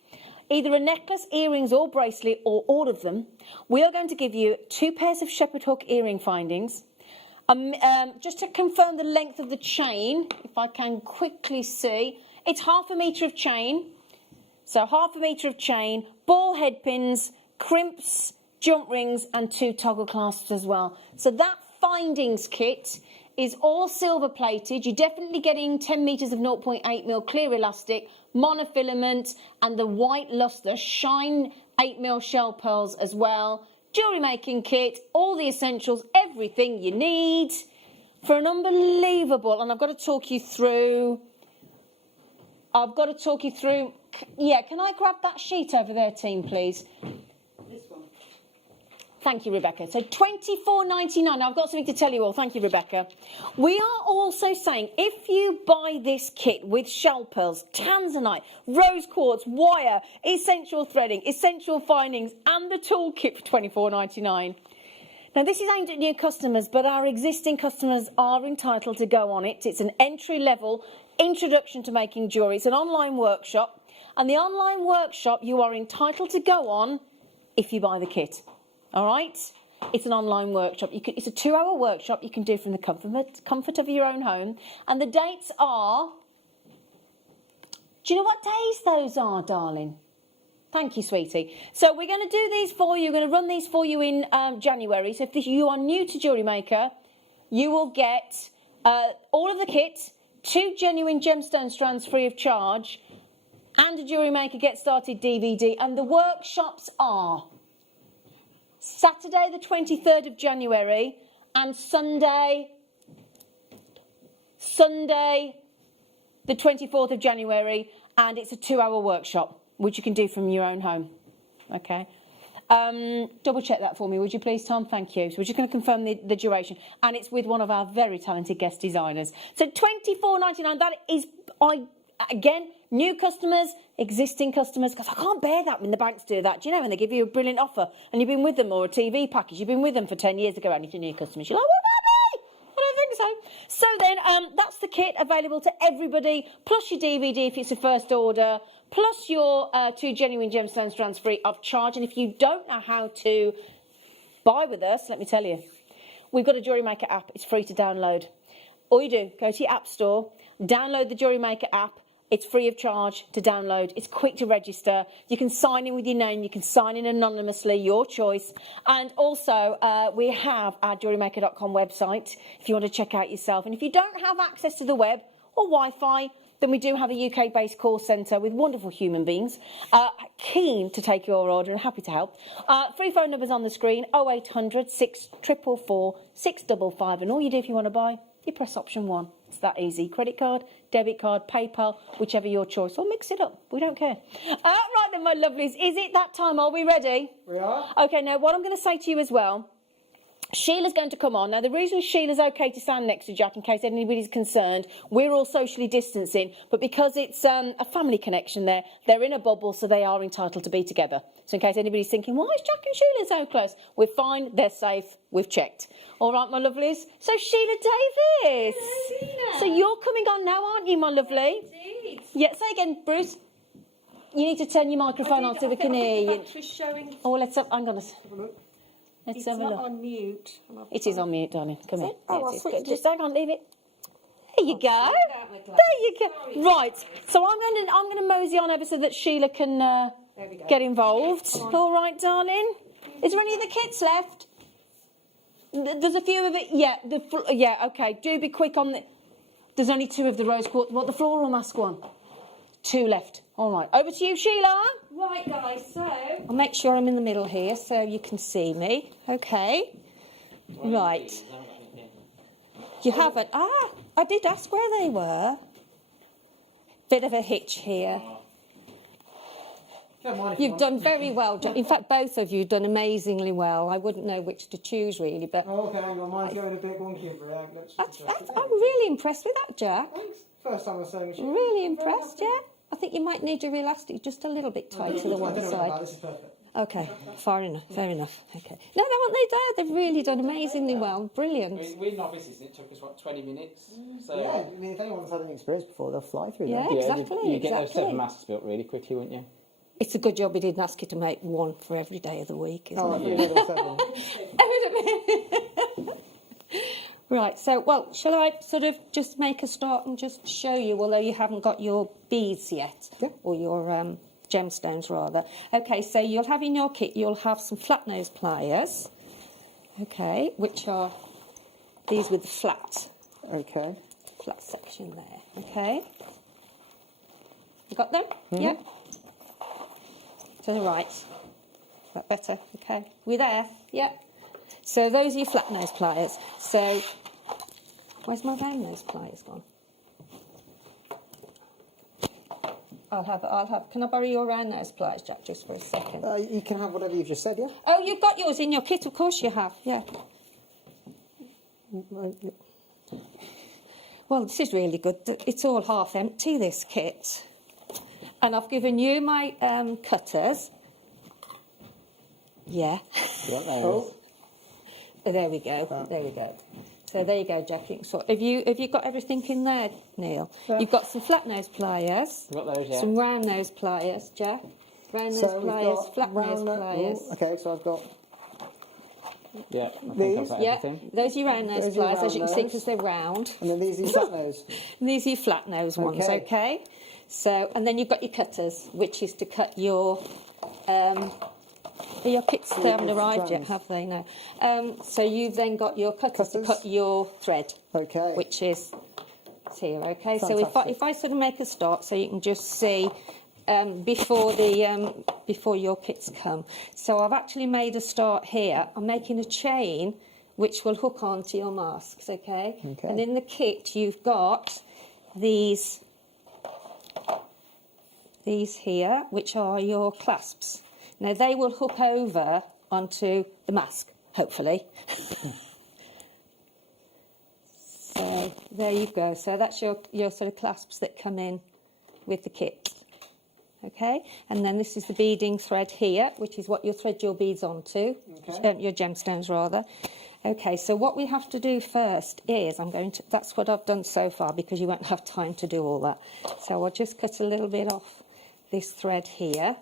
either a necklace, earrings or bracelet, or all of them, we are going to give you 2 pairs of shepherd hook earring findings. Just to confirm the length of the chain, if I can quickly see, it's 1/2 metre of chain. So 1/2 metre of chain, ball head pins, crimps, jump rings, and 2 toggle clasps as well. So that findings kit is all silver plated. You're definitely getting 10 metres of 0.8mm clear elastic, monofilament, and the white lustre shine 8mm shell pearls as well. Jewellery making kit, all the essentials, everything you need for an unbelievable, and I've got to talk you through, yeah, can I grab that sheet over there, team, please? This one. Thank you, Rebecca. So $24.99. I've got something to tell you all. Thank you, Rebecca. We are also saying, if you buy this kit with shell pearls, tanzanite, rose quartz, wire, essential threading, essential findings, and the toolkit for $24.99. Now, this is aimed at new customers, but our existing customers are entitled to go on it. It's an entry-level introduction to making jewellery. It's an online workshop. And the online workshop you are entitled to go on if you buy the kit. All right? It's an online workshop. It's a 2-hour workshop you can do from the comfort of your own home. And the dates are... Do you know what days those are, darling? Thank you, sweetie. So we're going to do these for you. We're going to run these for you in January. So if you are new to Jewellery Maker, you will get all of the kit, 2 genuine gemstone strands free of charge, and a Jewellery Maker Get Started DVD. And the workshops are Saturday the 23rd of January and Sunday the 24th of January. And it's a 2-hour workshop, which you can do from your own home. Okay? Double check that for me, would you please, Tom? Thank you. So we're just going to confirm the duration. And it's with one of our very talented guest designers. So $24.99, that is, again, new customers, existing customers, because I can't bear that when the banks do that. Do you know, when they give you a brilliant offer and you've been with them, or a TV package, you've been with them for 10 years ago, and it's your new customers. You're like, what about me? I don't think so. So then, that's the kit available to everybody, plus your DVD if it's a first order, plus your 2 genuine gemstone strands free of charge. And if you don't know how to buy with us, let me tell you, we've got a Jewellery Maker app. It's free to download. All you do, go to your app store, download the Jewellery Maker app. It's free of charge to download. It's quick to register. You can sign in with your name. You can sign in anonymously, your choice. And also, we have our JewelleryMaker.com website if you want to check out yourself. And if you don't have access to the web or Wi-Fi, then we do have a UK-based call centre with wonderful human beings, keen to take your order and happy to help. Free phone numbers on the screen, 0800 644 655. And all you do if you want to buy, you press option 1. It's that easy. Credit card, debit card, PayPal, whichever your choice. Or mix it up. We don't care. Right then, my lovelies. Is it that time? Are we ready? We are. OK, now, what I'm going to say to you as well, Sheila's going to come on. Now, the reason Sheila's OK to stand next to Jack, in case anybody's concerned, we're all socially distancing, but because it's a family connection there, they're in a bubble, so they are entitled to be together. So in case anybody's thinking, why is Jack and Sheila so close? We're fine, they're safe, we've checked. All right, my lovelies. So, Sheila Davis. Hello, so you're coming on now, aren't you, my lovely? Indeed. Yeah, say again, Bruce. You need to turn your microphone on so we can hear you. Showing. Oh, let's have, hang on. Let's It's have a not look. on mute. It is on mute, darling. Come here. Oh, Yeah, I it is. thought you Just hang on, leave it. There you go. There you go. Right. So I'm going to mosey on over so that Sheila can get involved. All right, darling. Is there any of the kits left? There's a few of it. Yeah. Yeah. Okay. Do be quick on the. There's only 2 of the rose quartz. What, the floral mask one? 2 left. All right. Over to you, Sheila. Right, guys, so I'll make sure I'm in the middle here so you can see me. Okay. Right. You haven't. I did ask where they were. Bit of a hitch here. You've done very well, John. In fact, both of you have done amazingly well. I wouldn't know which to choose, really, but... Oh, okay, hang on. Mine's going a bit wonky. I'm really impressed with that, Jack. Thanks. First time I've sewing machine. Really impressed, yeah. I think you might need your elastic just a little bit tighter to the one side. This is perfect. Okay, fair enough, fair enough. Okay. No, haven't they done? They've really done amazingly well. Brilliant. We're novices, and it took us, 20 minutes? So Yeah, I mean, if anyone's had any experience before, they'll fly through Yeah, that. exactly, you get those exactly. 7 masks built really quickly, wouldn't you? It's a good job we didn't ask you to make one for every day of the week, isn't Oh, I it? think there were 7. Right, so, well, shall I sort of just make a start and just show you, although you haven't got your beads yet, Yeah. or your gemstones, rather. Okay, so you'll have in your kit, you'll have some flat nose pliers, okay, which are these with the flat Okay. section there, okay? You got them? Yeah? To the right. Is that better? Okay. We there? Yeah. So those are your flat nose pliers. So, where's my round nose pliers gone? I'll have. Can I borrow your round nose pliers, Jack, just for a second? You can have whatever you've just said, yeah? Oh, you've got yours in your kit, of course you have. Yeah. Well, this is really good. It's all half empty, this kit. And I've given you my cutters. Yeah. Oh. There we go. There we go. So there you go, Jack. So have you got everything in there, Neil? Yeah. You've got some flat nose pliers. We've got those, yeah. Some round nose pliers, Jack. Round nose So we've pliers, got flat nose pliers. Okay, so I've got... Yeah, I think These? I've got Yeah, everything. those are your round nose Those are your pliers, as you can round see, nose. because they're round. And then these are your flat nose. And these are your flat nose ones, Okay. okay? So, and then you've got your cutters, which is to cut your kits they haven't it's arrived yet, strands. have they? No. So you've then got your cutters to Cutters. cut your thread, Okay. which is here, okay? So Fantastic. if I sort of make a start, so you can just see before your kits come. So I've actually made a start here. I'm making a chain which will hook onto your masks, okay? Okay. And in the kit you've got these here, which are your clasps. Now they will hook over onto the mask, hopefully. So there you go. So that's your sort of clasps that come in with the kit. Okay, and then this is the beading thread here, which is what you'll thread your beads onto, your gemstones rather. Okay, so what we have to do first is, that's what I've done so far because you won't have time to do all that. So I'll just cut a little bit off this thread here.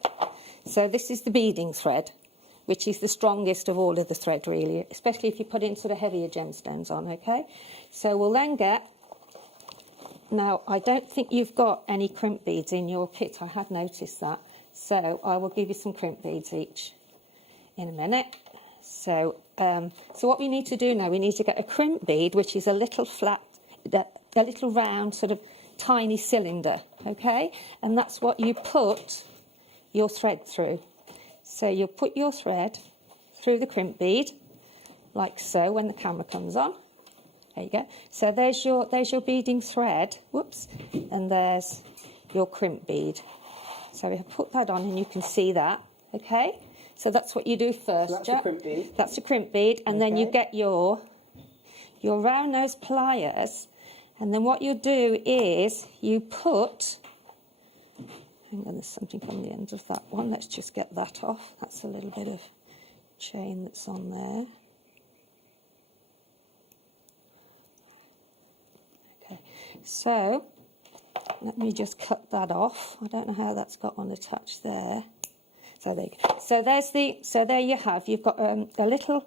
So this is the beading thread, which is the strongest of all of the thread really, especially if you put in sort of heavier gemstones on, okay? So we'll then now I don't think you've got any crimp beads in your kit, I had noticed that. So I will give you some crimp beads each in a minute. So what we need to do now, we need to get a crimp bead, which is a little flat, a little round, sort of tiny cylinder, okay? And that's what you put your thread through. So you'll put your thread through the crimp bead, like so, when the camera comes on. There you go. So there's your beading thread, whoops, and there's your crimp bead. So we have put that on and you can see that, okay? So that's what you do first, So that's Jack. the crimp bead. That's the crimp bead, and then you Okay. get your round nose pliers, and then what you do is you put, hang on, there's something on the end of that one. Let's just get that off. That's a little bit of chain that's on there. Okay, so let me just cut that off. I don't know how that's got one attached there. So there you go. So there you have. You've got a little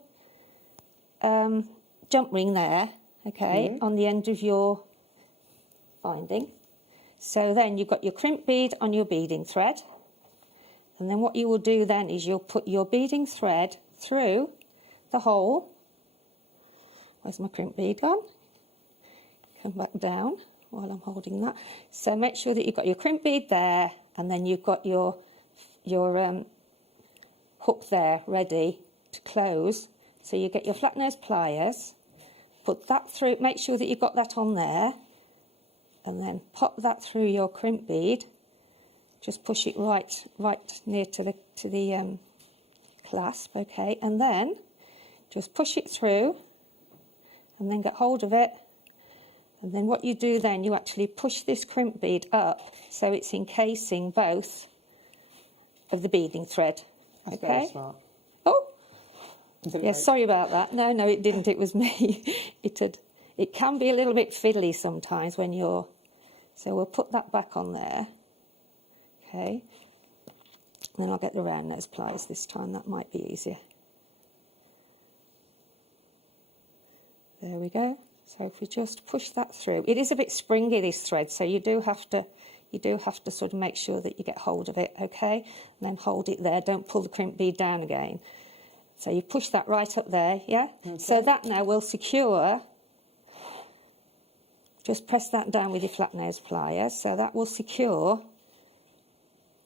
jump ring there, okay, on the end of your binding. So then you've got your crimp bead on your beading thread, and then what you will do then is you'll put your beading thread through the hole. Where's my crimp bead gone? Come back down while I'm holding that. So make sure that you've got your crimp bead there, and then you've got your hook there ready to close. So you get your flat nose pliers, put that through, make sure that you've got that on there, and then pop that through your crimp bead. Just push it right near to the clasp, okay, and then just push it through, and then get hold of it. And then what you do then, you actually push this crimp bead up so it's encasing both of the beading thread, That's Okay. very smart. Oh, Didn't yeah, break. sorry about that. No, it didn't. It was me. It can be a little bit fiddly sometimes when you're... So we'll put that back on there. Okay. And then I'll get the round nose pliers this time. That might be easier. There we go. So if we just push that through. It is a bit springy, this thread, so you do have to sort of make sure that you get hold of it, okay? And then hold it there. Don't pull the crimp bead down again. So you push that right up there, yeah? Okay. So that now will secure... Just press that down with your flat nose pliers, so that will secure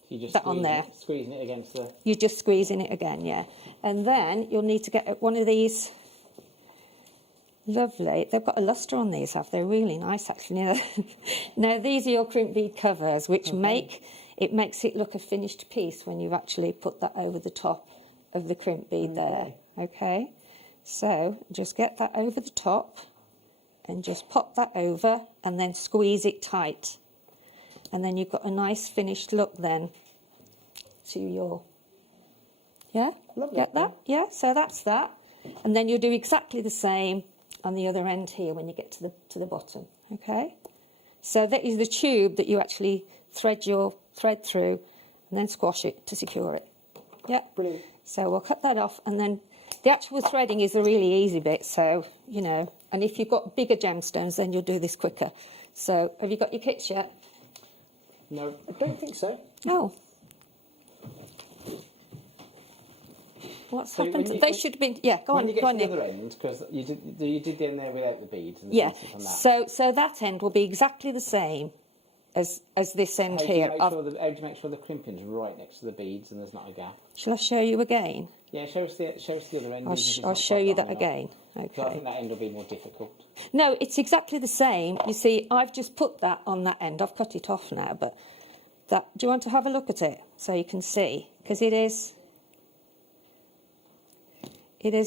that on there. Squeezing it against the... You're just squeezing it again, yeah. And then you'll need to get one of these lovely... They've got a lustre on these, have they? Really nice, actually. Now, these are your crimp bead covers, which makes it look a finished piece when you've actually put that over the top of the crimp bead there, okay? So, just get that over the top... and just pop that over and then squeeze it tight. And then you've got a nice finished look then to your... Yeah? Lovely. Get that? Yeah, so that's that. And then you'll do exactly the same on the other end here when you get to the bottom, okay? So that is the tube that you actually thread your thread through and then squash it to secure it. Yeah? Brilliant. So we'll cut that off, and then the actual threading is the really easy bit, so, you know, and if you've got bigger gemstones, then you'll do this quicker. So, have you got your kits yet? No, I don't think so. Oh. What's happened? They should have been... Yeah, go on. When you get go to on, the Nick. other end, because you did the end there without the beads. And the Yeah, beads on that. so that end will be exactly the same as this end here. How do you make sure the crimping's right next to the beads and there's not a gap? Shall I show you again? Yeah, show us the other end. I'll show you that again. Okay. So I think that end will be more difficult. No, it's exactly the same. You see, I've just put that on that end. I've cut it off now, but that... Do you want to have a look at it so you can see? Because it is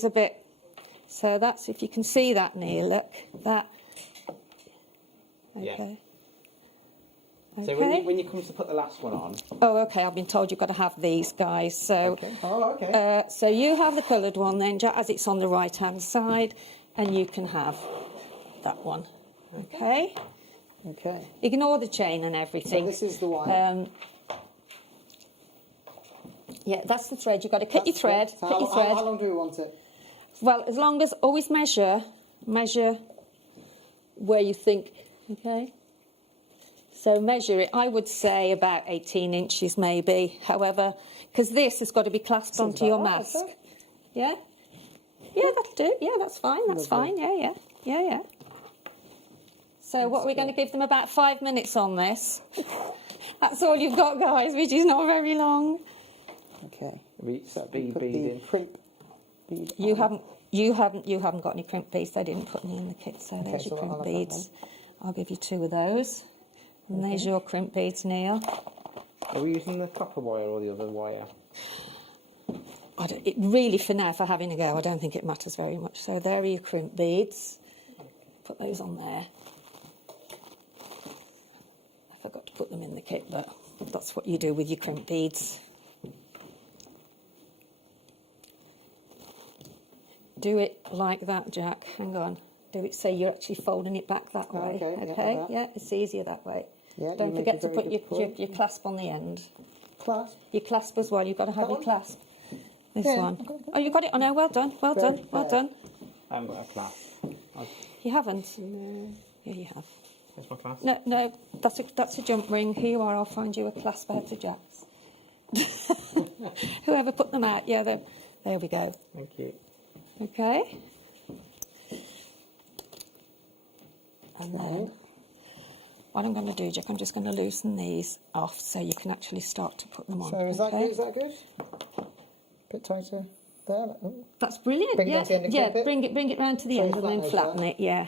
a bit... So that's... If you can see that, Neil, look. That... Okay. Yeah. Okay. So when you come to put the last one on... Oh, OK, I've been told you've got to have these, guys. So, Okay. Oh, okay. So you have the coloured one then, as it's on the right-hand side, and you can have that one. OK? Okay. Ignore the chain and everything. So this is the one. Yeah, that's the thread. You've got to cut your thread. So Cut your thread. how long do we want it? Well, as long as... Always measure where you think... OK? So measure it, I would say about 18 inches maybe. However, because this has got to be clasped onto your mask. Yeah? Yeah, that'll do. Yeah, that's fine. That's fine. Yeah. So what we're going to give them about 5 minutes on this. That's all you've got, guys, which is not very long. Okay. So bead Put the in. crimp bead You on. haven't got any crimp beads. They didn't put any in the kit, so there's your so I'll crimp have that beads. I'll give you 2 of those. And there's your crimp beads, Neil. Are we using the copper wire or the other wire? Really, for now, for having a go, I don't think it matters very much. So there are your crimp beads. Put those on there. I forgot to put them in the kit, but that's what you do with your crimp beads. Do it like that, Jack. Hang on. Do it so you're actually folding it back that way. Okay, Yeah, it's easier that way. Yeah, Don't you make forget a to very put good your point. your clasp on the end. Clasp. Your clasp as well. You've got to have That your one? clasp. This Yeah, one. I've got it. Oh, you got it? Oh, no, well done. Well done. Well done. I haven't got a clasp. You haven't? No. Yeah, you have. That's my clasp. No, that's a jump ring. Here you are. I'll find you a clasp out of Jack's. Whoever put them out. Yeah, there we go. Thank you. Okay. And then what I'm going to do, Jack, I'm just going to loosen these off so you can actually start to put them on. So is that okay? good? Is that good? Bit tighter there. Oh. That's brilliant. Bring it yeah, down to the end and yeah. clip it? Bring it round to the So end and then flatten flatten that? it. Yeah.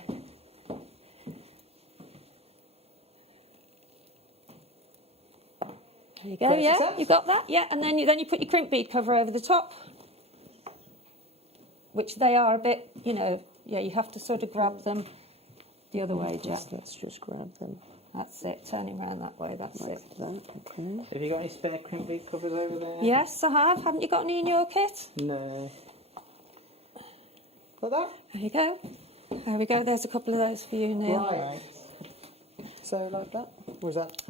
There you go. Great Yeah, success. you got that. Yeah, and then you put your crimp bead cover over the top, which they are a bit. You know, yeah, you have to sort of grab them the other way, Jack. Let's just grab them. That's it. Turn him round that way. That's it. Okay. Have you got any spare crimp bead covers over there? Yes, I have. Haven't you got any in your kit? No. Like that? There you go. There we go. There's a couple of those for you, Neil. Right. So like that? Or is that?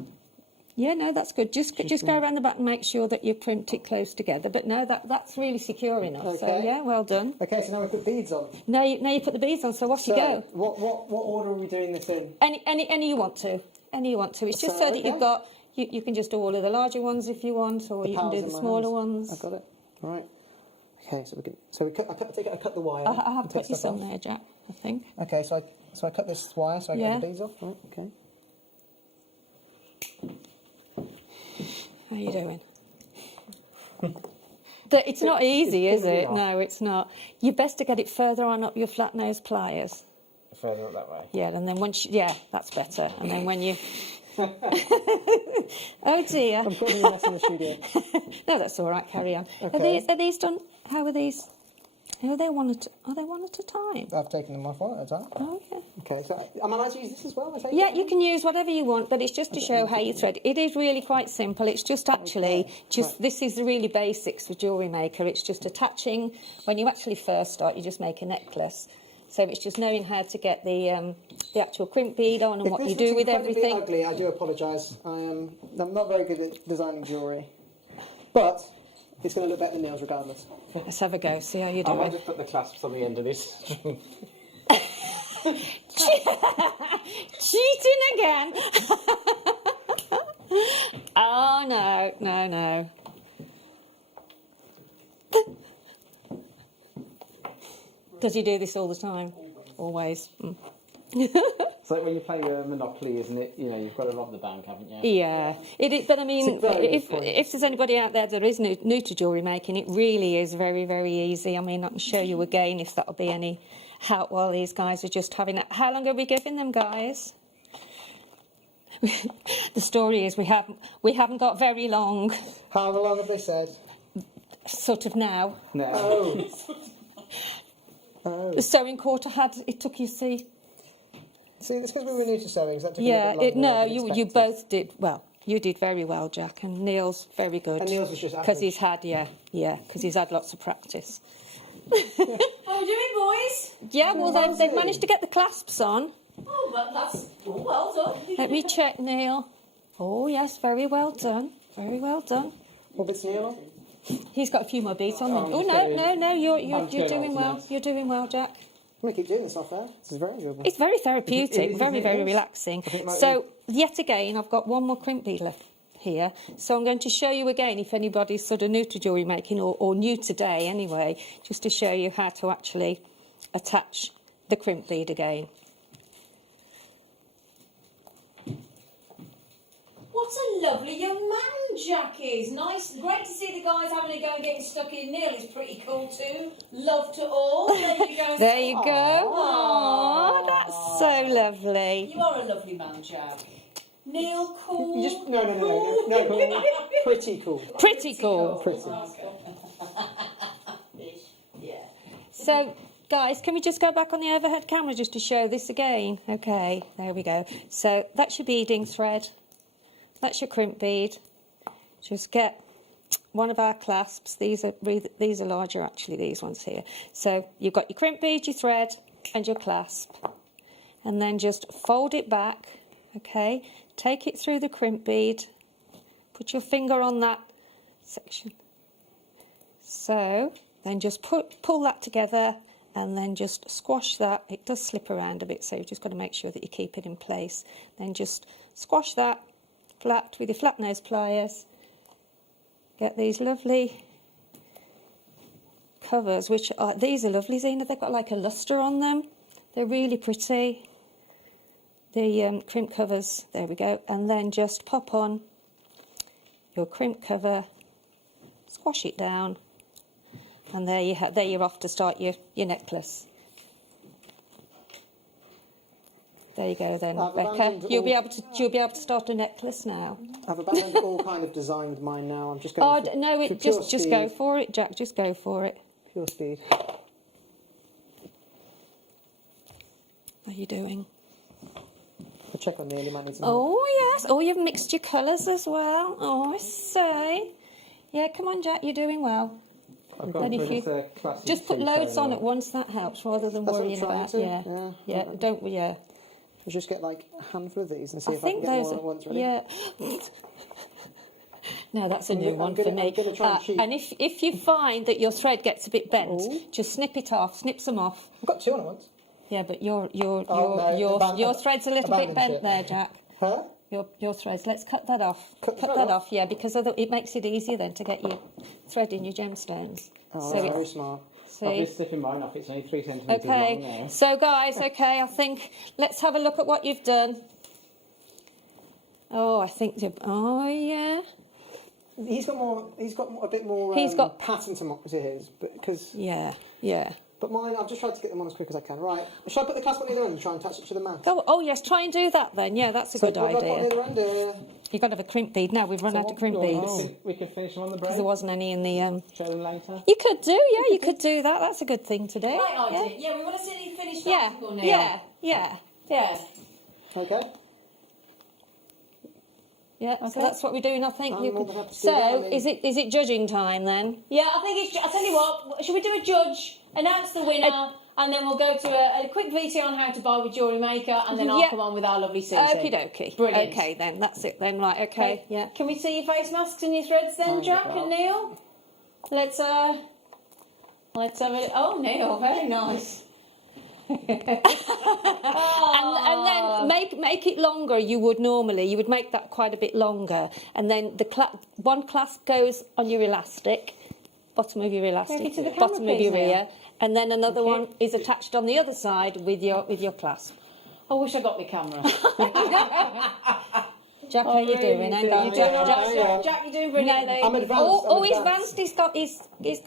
Yeah, no, that's good. Just go around the back and make sure that you print it close together. But no, that's really secure enough. So Okay. yeah, well done. Okay, so now we put beads on. Now you put the beads on. So off you go. What order are we doing this in? Any you want to. Any you want to. It's just so that okay. you've got. You can just do all of the larger ones if you want, or you can do Powers the in my smaller hands. ones. I've got it. All right. Okay, so we can. So we cut. I cut the wire. I have and take put this stuff on off. there, Jack. I think. Okay, so I cut this wire so I Yeah. get the beads off. Right, okay. How are you doing? It's not easy, is it? No, it's not. You're best to get it further on up your flat nose pliers. Further up that way. Yeah, and then yeah, that's better. And then when you... Oh dear. I'm causing a mess in the studio. No, that's all right, carry on. Okay. Are these done? How are these? Are they one at a time? I've taken them off one at a time. Oh, okay. Okay, so am I allowed to use this as well? I take Yeah, it? you can use whatever you want, but it's just to show how you thread. It is really quite simple. It's just actually, this is the really basics for Jewellery Maker. It's just attaching, when you actually first start, you just make a necklace. So it's just knowing how to get the actual crimp bead on and If what this you do looks with incredibly everything. ugly, I do apologise. I'm not very good at designing jewellery. But it's going to look better than Neil's regardless. Let's have a go, see how you I might do. just put the clasps on the end of this. Cheating again. Oh, no. Does he do this all the time? Always. Mm. It's like when you play Monopoly, isn't it? You know, you've got to rob the bank, haven't you? Yeah, it is, but I mean, It's a very good if point. there's anybody out there that is new to jewellery making, it really is very, very easy. I mean, I can show you again if that'll be any help while these guys are just having it. How long are we giving them, guys? The story is we haven't got very long. How long have they said? Sort of now. No. Oh. The sewing court it took you see. See, it's because we were new to sewing. So that took Yeah, a little bit longer than you expected. both did well. You did very well, Jack, and Neil's very good. And Neil's was just because average. he's had lots of practice. How are we doing, boys? Yeah, well they've managed to get the clasps on. Oh, well done. Let me check, Neil. Oh yes, very well done. Very well done. What bit's Neil on? He's got a few more beats on. I'm Oh just no, going- no, you're I'm doing going well. alternate. You're doing well, Jack. I'm going to keep doing this off there. This is very enjoyable. It's very therapeutic, It is, very, it very is. relaxing. I think it might So, yet again, I've got one more crimp bead left here. So I'm going to show you again, if anybody's sort of new to jewellery making, or new today anyway, just to show you how to actually attach the crimp bead again. What a lovely young man Jack is. Nice, great to see the guys having a go and getting stuck in. Neil is pretty cool too. Love to all. There you go. There you go. Aww, that's so lovely. You are a lovely man, Jack. Neil, cool. You just no. Pretty cool. Pretty cool. Pretty. Yeah. So, guys, can we just go back on the overhead camera just to show this again? Okay, there we go. So that's your beading thread. That's your crimp bead. Just get one of our clasps. These are larger, actually, these ones here. So you've got your crimp bead, your thread, and your clasp. And then just fold it back, okay? Take it through the crimp bead. Put your finger on that section. So then just pull that together and then just squash that. It does slip around a bit, so you've just got to make sure that you keep it in place. Then just squash that flat with your flat nose pliers. Get these lovely covers, which are, these are lovely, Zena. They've got like a lustre on them. They're really pretty. The crimp covers, there we go. And then just pop on your crimp cover, squash it down, and there you're off to start your necklace. There you go then, I've Becca. abandoned You'll be all- able to start a necklace now. I've abandoned all kind of design with mine now. I'm just going Oh for, no! for Just pure go speed. for it, Jack. Just go for it. Pure speed. What are you doing? We'll check on Neil, he might need some Oh, yes. Oh, you've mixed your colours as well. Oh, I see. Yeah, come on, Jack, you're doing well. I've Then if you classic just put loads two-tone on at once, that helps, rather than That's what I'm worrying trying about. to, Yeah, don't. Yeah. We'll just get like a handful of these and see I if I can think get those. more at once, ready? Yeah. No, that's a I'm new gonna- one I'm for gonna- me. I'm gonna try and cheat. And if you find that your thread gets a bit bent, just snip it off, snip some off. I've got two on at once. Yeah, but your thread's a little bit abandoned bent it. there, Jack. Huh? Your threads. Let's cut that off. Cut the Cut thread that off? off, yeah, because it makes it easier then to get your thread in your gemstones. Oh, So that's it- very smart. I've See? been snipping mine off. It's only 3 centimetres long Okay, now. so guys, okay, I think let's have a look at what you've done. Oh, I think, oh yeah. He's got a bit more He's got- pattern to his, but because Yeah. but mine, I've just tried to get them on as quick as I can. Right, should I put the clasp on either end and try and attach it to the mat? Oh yes, try and do that then. Yeah, that's a good what do I put on idea. either end? You've got to have a crimp bead. Now we've run out of crimp beads. We could finish them on the break. Because there wasn't any in the... Show them later. You could do, yeah, you could do that. That's a good thing to do. Right yeah. idea. Yeah, we want to see the finished Yeah, article now. yeah. Okay. Yeah, so that's what we're doing, I think. I'm You more could- than happy to do that, so, I mean. is it judging time then? Yeah, I think it's. I tell you what. Should we do a judge, announce the winner, and then we'll go to a quick video on how to buy with JewelleryMaker, and then I'll Yeah. come on with our lovely Susie. Okie dokie. Brilliant. Okay then, that's it then. Right, okay. Yeah. Can we see your face masks and your threads then, Jack and Neil? Let's have it. Oh, Neil, very nice. And then make it longer. You would normally. You would make that quite a bit longer, and then one clasp goes on your elastic, bottom of your elastic, Take it to the camera, bottom of your please, ear, and then another one is attached on the other side with your clasp. I wish I got my camera. Jack, how you doing? Hang on, You doing all right, hang on. Jack? You doing brilliantly? I'm advanced. he's I'm advanced. He's got his. He does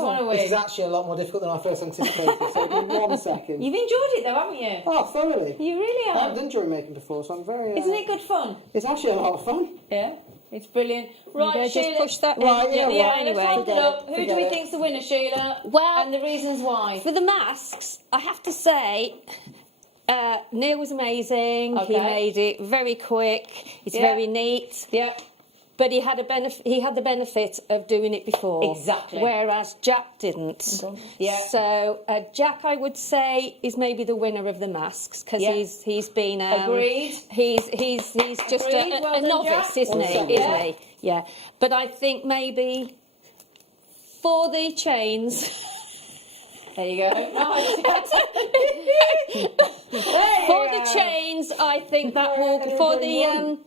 want to This is win. actually a lot more difficult than I first anticipated. So give me 1 second. You've enjoyed it though, haven't you? Oh, thoroughly. You really I have. haven't done jewellery making before, so I'm very. Isn't it good fun? It's actually a lot of fun. Yeah, it's brilliant. Right, Just Sheila. push that. Right, yeah, Yeah, right. let's Anyway. hold it up. Who do Forget we it. think's the winner, Sheila? Well- and the reasons why. For the masks, I have to say, Neil was amazing. He Okay. made it very quick. It's Yeah. very neat. Yeah. But he had a benefit. He had the benefit of doing it before, Exactly. whereas Jack didn't. Yeah. So Jack, I would say, is maybe the winner of the masks because Yeah. he's been Agreed. He's just Agreed. a Well done, novice, Jack. isn't he? Well Isn't done. he? Yeah. But I think maybe for the chains. There you go. For the chains, I think that will. For the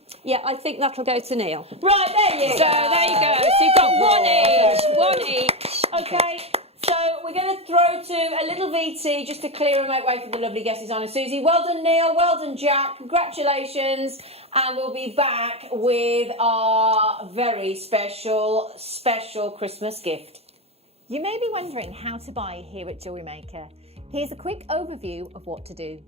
I think that'll go to Neil. Right, there you So go. there you go. So you've got one each. Okay, so we're going to throw to a little VT just to clear and make way for the lovely guests on. Susie, well done, Neil. Well done, Jack. Congratulations. And we'll be back with our very special Christmas gift. You may be wondering how to buy here at JewelleryMaker. Here's a quick overview of what to do.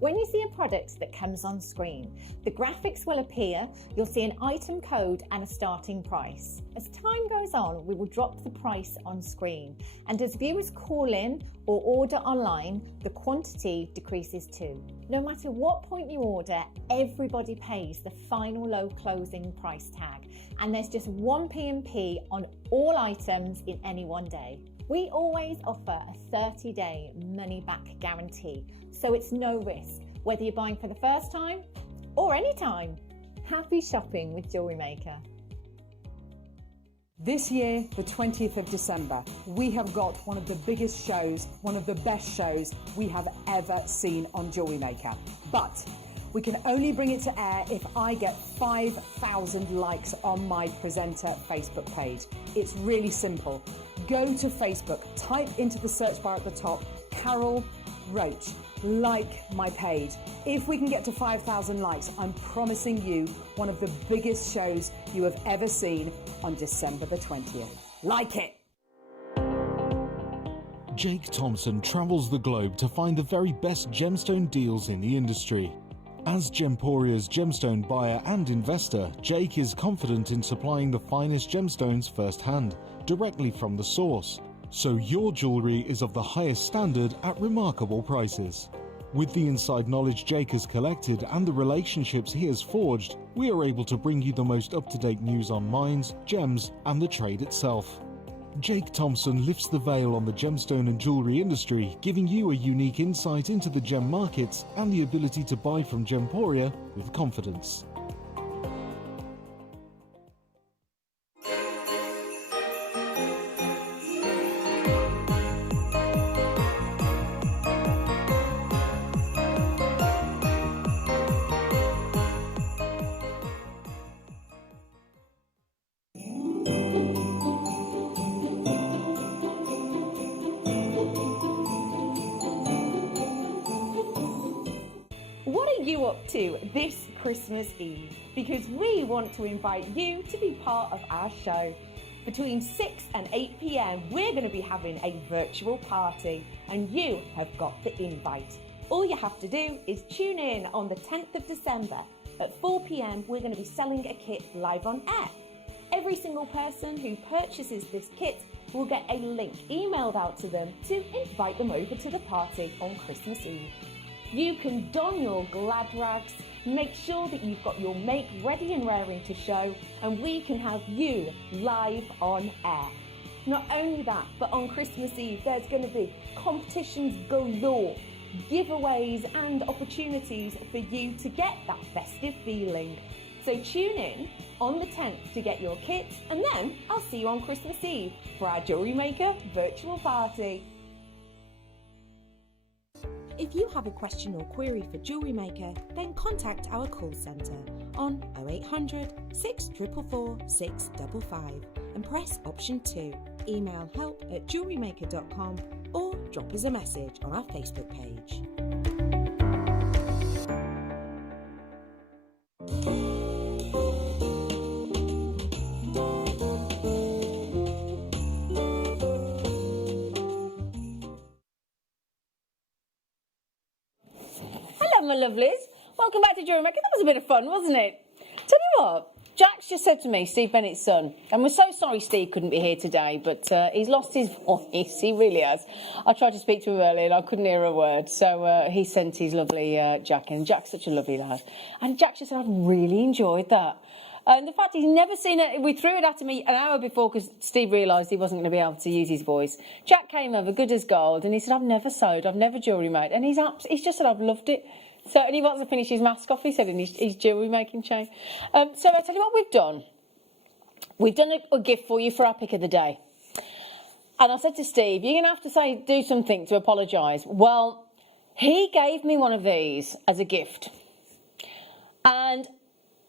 When you see a product that comes on screen, the graphics will appear, you'll see an item code and a starting price. As time goes on, we will drop the price on screen, and as viewers call in or order online, the quantity decreases too. No matter what point you order, everybody pays the final low closing price tag, and there's just 1 P&P on all items in any one day. We always offer a 30-day money-back guarantee, so it's no risk, whether you're buying for the first time or any time. Happy shopping with JewelleryMaker. This year, the 20th of December, we have got one of the biggest shows, one of the best shows we have ever seen on JewelleryMaker. But we can only bring it to air if I get 5,000 likes on my presenter Facebook page. It's really simple. Go to Facebook, type into the search bar at the top, Carol Roach, like my page. If we can get to 5,000 likes, I'm promising you one of the biggest shows you have ever seen on December the 20th. Like it! Jake Thompson travels the globe to find the very best gemstone deals in the industry. As Gemporia's gemstone buyer and investor, Jake is confident in supplying the finest gemstones firsthand, directly from the source. So your jewellery is of the highest standard at remarkable prices. With the inside knowledge Jake has collected and the relationships he has forged, we are able to bring you the most up-to-date news on mines, gems, and the trade itself. Jake Thompson lifts the veil on the gemstone and jewellery industry, giving you a unique insight into the gem markets and the ability to buy from Gemporia with confidence. What are you up to this Christmas Eve? Because we want to invite you to be part of our show. Between 6 and 8 p.m, we're going to be having a virtual party, and you have got the invite. All you have to do is tune in on the 10th of December. At 4 p.m, we're going to be selling a kit live on air. Every single person who purchases this kit will get a link emailed out to them to invite them over to the party on Christmas Eve. You can don your glad rags, make sure that you've got your make ready and raring to show, and we can have you live on air. Not only that, but on Christmas Eve there's going to be competitions galore, giveaways and opportunities for you to get that festive feeling. So tune in on the 10th to get your kits, and then I'll see you on Christmas Eve for our Jewellery Maker virtual party. If you have a question or query for Jewellery Maker, then contact our call centre on 0800 644 655 and press option 2. Email help@jewellerymaker.com or drop us a message on our Facebook page. My lovelies, welcome back to JewelleryMaker. That was a bit of fun, wasn't it? Tell you what, Jack's just said to me, Steve Bennett's son, and we're so sorry Steve couldn't be here today, but he's lost his voice, he really has. I tried to speak to him earlier and I couldn't hear a word, so he sent his lovely Jack in. Jack's such a lovely lad. And Jack just said, I've really enjoyed that. And the fact he's never seen it, we threw it at him an hour before because Steve realised he wasn't going to be able to use his voice. Jack came over, good as gold, and he said, I've never sewed, I've never jewellery made. And he's just said, I've loved it. So, and he wants to finish his mask off, he said, in his jewellery making chain. So I'll tell you what we've done. We've done a gift for you for our pick of the day. And I said to Steve, you're going to have to do something to apologise. Well, he gave me one of these as a gift. And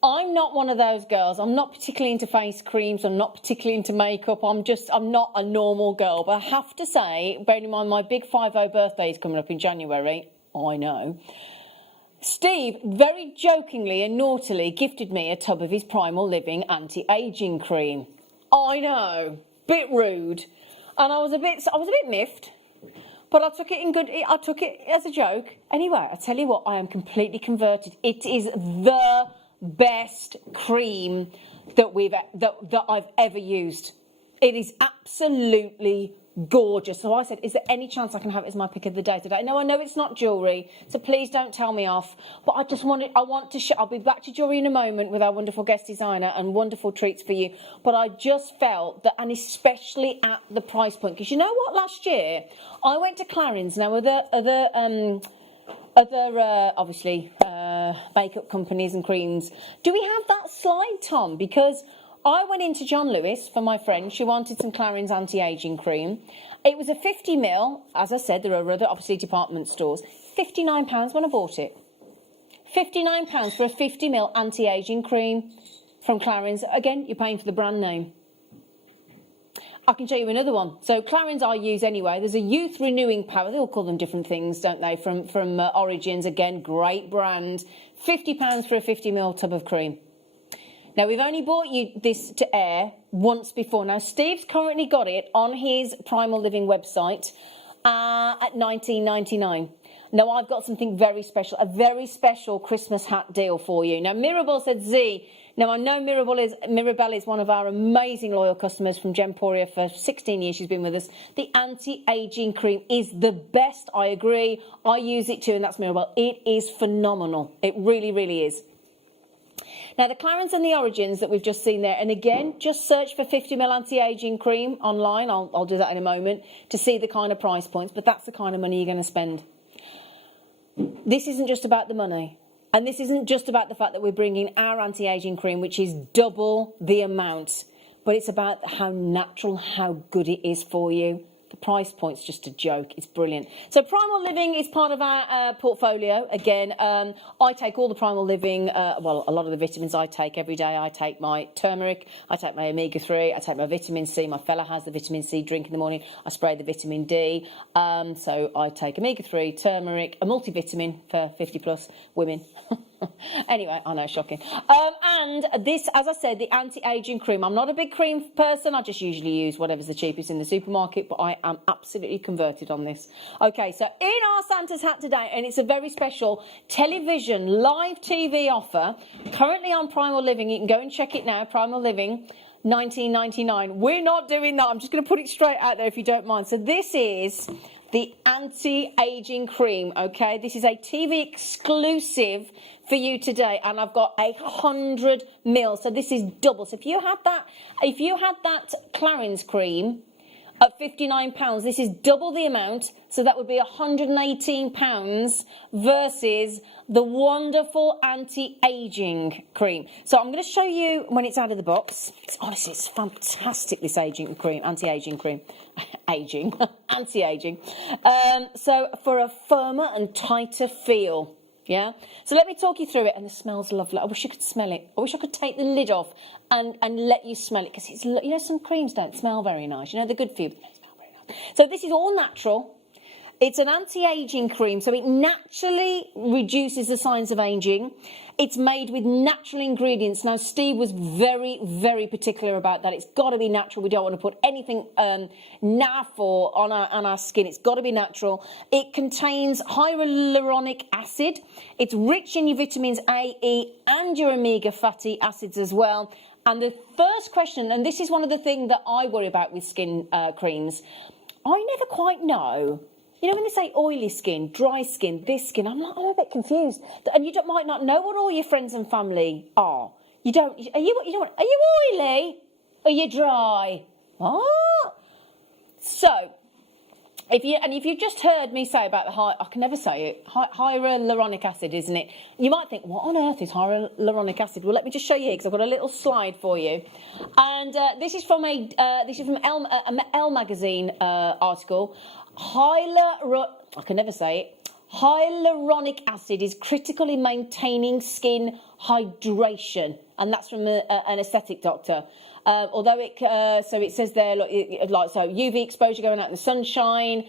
I'm not one of those girls. I'm not particularly into face creams. I'm not particularly into makeup. I'm not a normal girl. But I have to say, bearing in mind my big 50 birthday is coming up in January, I know, Steve very jokingly and naughtily gifted me a tub of his Primal Living anti-aging cream. I know, bit rude, and I was a bit miffed, but I took it as a joke. Anyway, I tell you what, I am completely converted. It is the best cream that I've ever used. It is absolutely gorgeous. So I said, is there any chance I can have it as my pick of the day today? Now, I know it's not jewellery, so please don't tell me off, but I'll be back to jewellery in a moment with our wonderful guest designer and wonderful treats for you, but I just felt that, and especially at the price point, because you know what, last year, I went to Clarins, now obviously, makeup companies and creams. Do we have that slide, Tom? Because I went into John Lewis for my friend. She wanted some Clarins anti-aging cream. It was a 50ml. As I said, there are other, obviously, department stores. £59 when I bought it. £59 for a 50ml anti-aging cream from Clarins. Again, you're paying for the brand name. I can show you another one. So Clarins I use anyway. There's a youth renewing power. They all call them different things, don't they? From Origins, again, great brand. £50 for a 50ml tub of cream. Now, we've only bought you this to air once before. Now, Steve's currently got it on his Primal Living website at $19.99. Now, I've got something very special, a very special Christmas hat deal for you. Now, Mirabel said, Z, Now, I know Mirabelle is one of our amazing loyal customers from Gemporia. For 16 years she's been with us. The anti-aging cream is the best, I agree. I use it too, and that's Mirabelle. It is phenomenal. It really, really is. Now, the Clarins and the Origins that we've just seen there, and again, just search for 50ml anti-aging cream online. I'll do that in a moment to see the kind of price points, but that's the kind of money you're going to spend. This isn't just about the money. And this isn't just about the fact that we're bringing our anti-aging cream, which is double the amount, but it's about how natural, how good it is for you. The price point's just a joke. It's brilliant. So Primal Living is part of our portfolio. Again, I take all the Primal Living, well, a lot of the vitamins I take every day. I take my turmeric, I take my omega-3, I take my vitamin C. My fella has the vitamin C drink in the morning. I spray the vitamin D. So I take omega-3, turmeric, a multivitamin for 50 plus women. Anyway, I know, shocking. And this, as I said, the anti-aging cream. I'm not a big cream person. I just usually use whatever's the cheapest in the supermarket, but I am absolutely converted on this. Okay, so in our Santa's hat today, and it's a very special television live TV offer, currently on Primal Living. You can go and check it now, Primal Living. $19.99. We're not doing that. I'm just going to put it straight out there if you don't mind. So this is the anti-aging cream, okay? This is a TV exclusive for you today, and I've got 100 ml. So this is double. So if you had that Clarins cream at £59, this is double the amount. So that would be £118 versus the wonderful anti-aging cream. So I'm going to show you when it's out of the box. Honestly, it's fantastic, this aging cream, anti-aging cream. Aging, anti-aging. So for a firmer and tighter feel. Yeah, so let me talk you through it, and the smell's lovely. I wish you could smell it. I wish I could take the lid off and let you smell it, because it's, you know, some creams don't smell very nice. You know, they're good for you, but they don't smell very nice. So this is all natural. It's an anti-aging cream, so it naturally reduces the signs of aging. It's made with natural ingredients. Now, Steve was very, very particular about that. It's got to be natural. We don't want to put anything naff or on our skin. It's got to be natural. It contains hyaluronic acid. It's rich in your vitamins A, E, and your omega fatty acids as well. And the first question, and this is one of the things that I worry about with skin creams, I never quite know. You know, when they say oily skin, dry skin, this skin, I'm a bit confused. And you might not know what all your friends and family are. Are you oily? Are you dry? What? So, if you just heard me say about I can never say it, hyaluronic acid, isn't it? You might think, what on earth is hyaluronic acid? Well, let me just show you here, because I've got a little slide for you. And this is from Elle magazine article. I can never say it. Hyaluronic acid is critical in maintaining skin hydration, and that's from an aesthetic doctor. Although it says there, so UV exposure going out in the sunshine,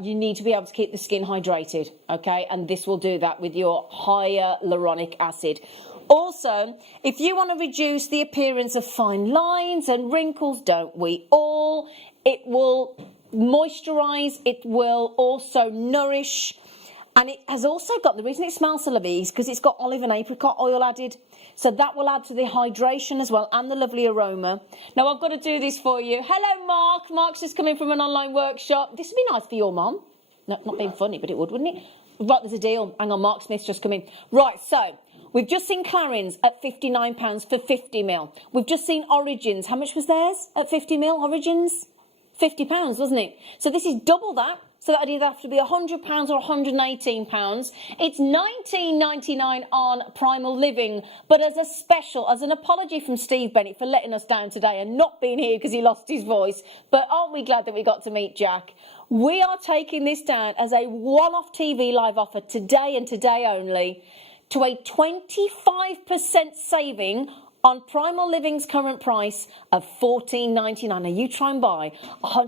you need to be able to keep the skin hydrated, okay? And this will do that with your hyaluronic acid. Also, if you want to reduce the appearance of fine lines and wrinkles, don't we all? It will moisturise, it will also nourish, and it has also got, the reason it smells so lovely is because it's got olive and apricot oil added, so that will add to the hydration as well and the lovely aroma. Now I've got to do this for you. Hello Mark. Mark's just come in from an online workshop. This would be nice for your mum. No, not being funny, but it would, wouldn't it? Right, there's a deal. Hang on, Mark Smith's just come in. Right, so we've just seen Clarins at £59 for 50ml. We've just seen Origins. How much was theirs at 50ml, Origins? £50, wasn't it? So this is double that. So that would either have to be £100 or £118. It's $19.99 on Primal Living. But as a special, as an apology from Steve Bennett for letting us down today and not being here because he lost his voice, but aren't we glad that we got to meet Jack? We are taking this down as a one-off TV live offer today and today only to a 25% saving on Primal Living's current price of $14.99. Now you try and buy,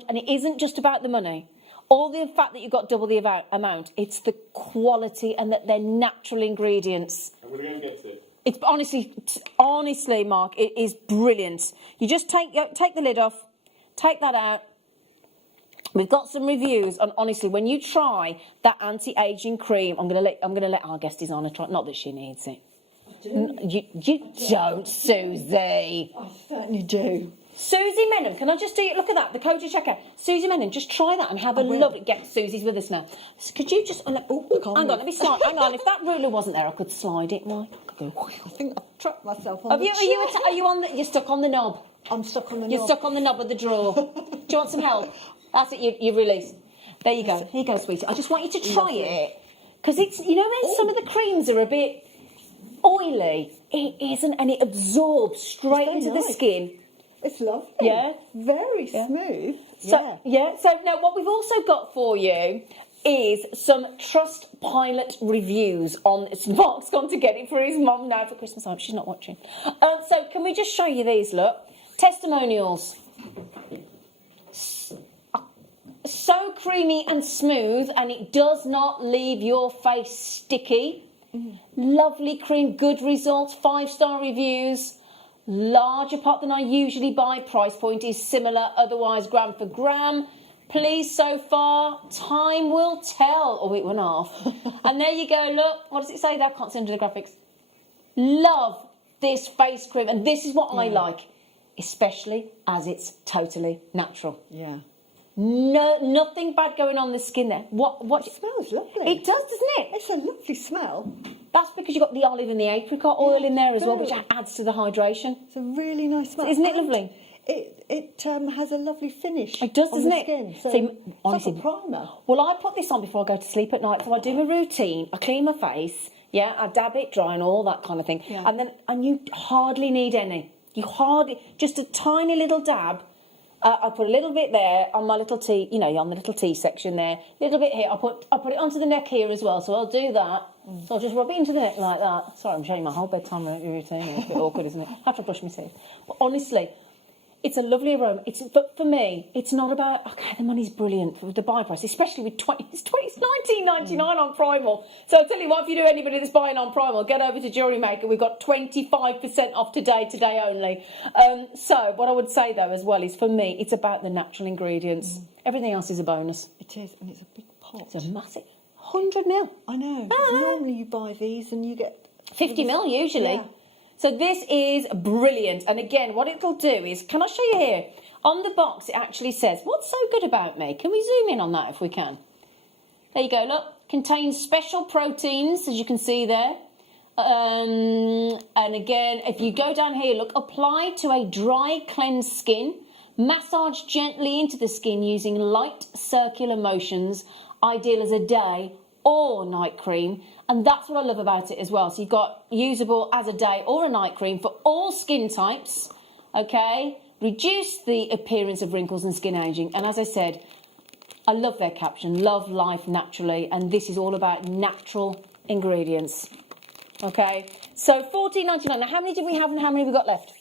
and it isn't just about the money, or the fact that you've got double the amount. It's the quality and that they're natural ingredients. And we're going to get it. It's honestly, Mark, it is brilliant. You just take the lid off, take that out. We've got some reviews, and honestly, when you try that anti-aging cream, I'm gonna let our guest designer try. Not that she needs it. You don't, Susie. I certainly do. Susie Menon, can I just do it? Look at that, the Koji checker. Susie Menon, just try that and have a lovely... Get Susie's with us now. So could you just... hang on, let me slide. Hang on, if that ruler wasn't there, I could slide it, right? I think I've trapped myself on Are the you on the... You're stuck on the knob. I'm stuck on the knob. You're stuck on the knob of the drawer. Do you want some help? That's it, you release. There you go. Here you go, sweetie. I just want you to try it. Because it's... You know when some of the creams are a bit oily? It isn't, and it absorbs straight into the skin. It's lovely. Yeah. Very smooth. So, so now what we've also got for you is some Trustpilot reviews on... Mark's gone to get it for his mum now for Christmas time. She's not watching. So can we just show you these, look? Testimonials. So creamy and smooth, and it does not leave your face sticky. Lovely cream, good results, 5-star reviews. Larger pot than I usually buy. Price point is similar, otherwise gram for gram. Please, so far, time will tell. Oh, it went off. And there you go, look. What does it say there? I can't see under the graphics. Love this face cream. And this is what I like, especially as it's totally natural. Yeah. No, nothing bad going on the skin there. What? It smells lovely. It does, doesn't it? It's a lovely smell. That's because you've got the olive and the apricot oil in there as well, which adds to the hydration. It's a really nice smell. Isn't it lovely? It has a lovely finish. It does, on doesn't the it? Skin. So See, honestly, it's like a primer. Well, I put this on before I go to sleep at night, so I do my routine. I clean my face, I dab it dry and all that kind of thing, and you hardly need any. You hardly, just a tiny little dab. I put a little bit there on my little tea, on the little tea section there. A little bit here. I put it onto the neck here as well, so I'll do that. So I'll just rub it into the neck like that. Sorry, I'm showing my whole bedtime routine. It's a bit awkward, isn't it? I have to brush my teeth. But honestly, it's a lovely aroma. But for me, it's not about, okay, the money's brilliant for the buy price, especially with it's $19.99 on Primal. So I'll tell you what, if you do anybody that's buying on Primal, get over to JewelleryMaker. We've got 25% off today only. So what I would say, though, as well, is for me, it's about the natural ingredients. Everything else is a bonus. It is, and it's a big pot. It's a massive 100 mil. I know. Normally you buy these and you get... 50 mil usually. Yeah. So this is brilliant. And again, what it'll do is, can I show you here? On the box, it actually says, what's so good about me? Can we zoom in on that if we can? There you go, look. Contains special proteins, as you can see there. And again, if you go down here, look, apply to a dry, cleansed skin. Massage gently into the skin using light circular motions. Ideal as a day or night cream. And that's what I love about it as well. So you've got usable as a day or a night cream for all skin types, okay? Reduce the appearance of wrinkles and skin aging. And as I said, I love their caption, love life naturally. And this is all about natural ingredients, okay? So $14.99. Now, how many did we have and how many we got left?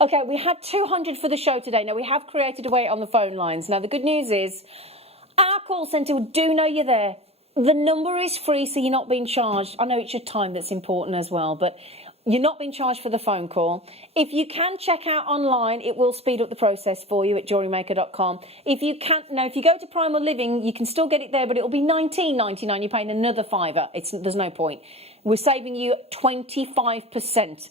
Okay, we had 200 for the show today. Now, we have created a wait on the phone lines. Now, the good news is our call centre do know you're there. The number is free, so you're not being charged. I know it's your time that's important as well, but you're not being charged for the phone call. If you can check out online, it will speed up the process for you at JewelleryMaker.com. If you can't, now if you go to Primal Living, you can still get it there, but it'll be $19.99. You're paying another £5. There's no point. We're saving you 25%.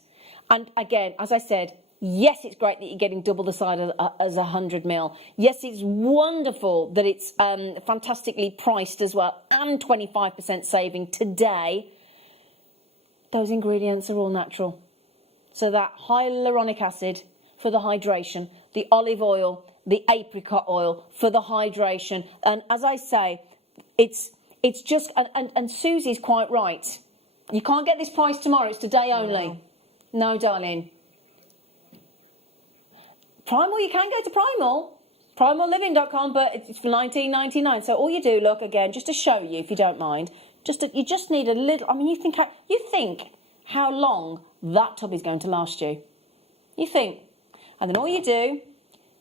And again, as I said, yes, it's great that you're getting double the size as 100 mil. Yes, it's wonderful that it's fantastically priced as well and 25% saving today. Those ingredients are all natural. So that hyaluronic acid for the hydration, the olive oil, the apricot oil for the hydration. And as I say, it's just, and Susie's quite right. You can't get this price tomorrow. It's today only. No, darling. Primal, you can go to Primal, primalliving.com, but it's for $19.99. So all you do, look, again, just to show you, if you don't mind, you just need a little. I mean, you think how long that tub is going to last you. You think, and then all you do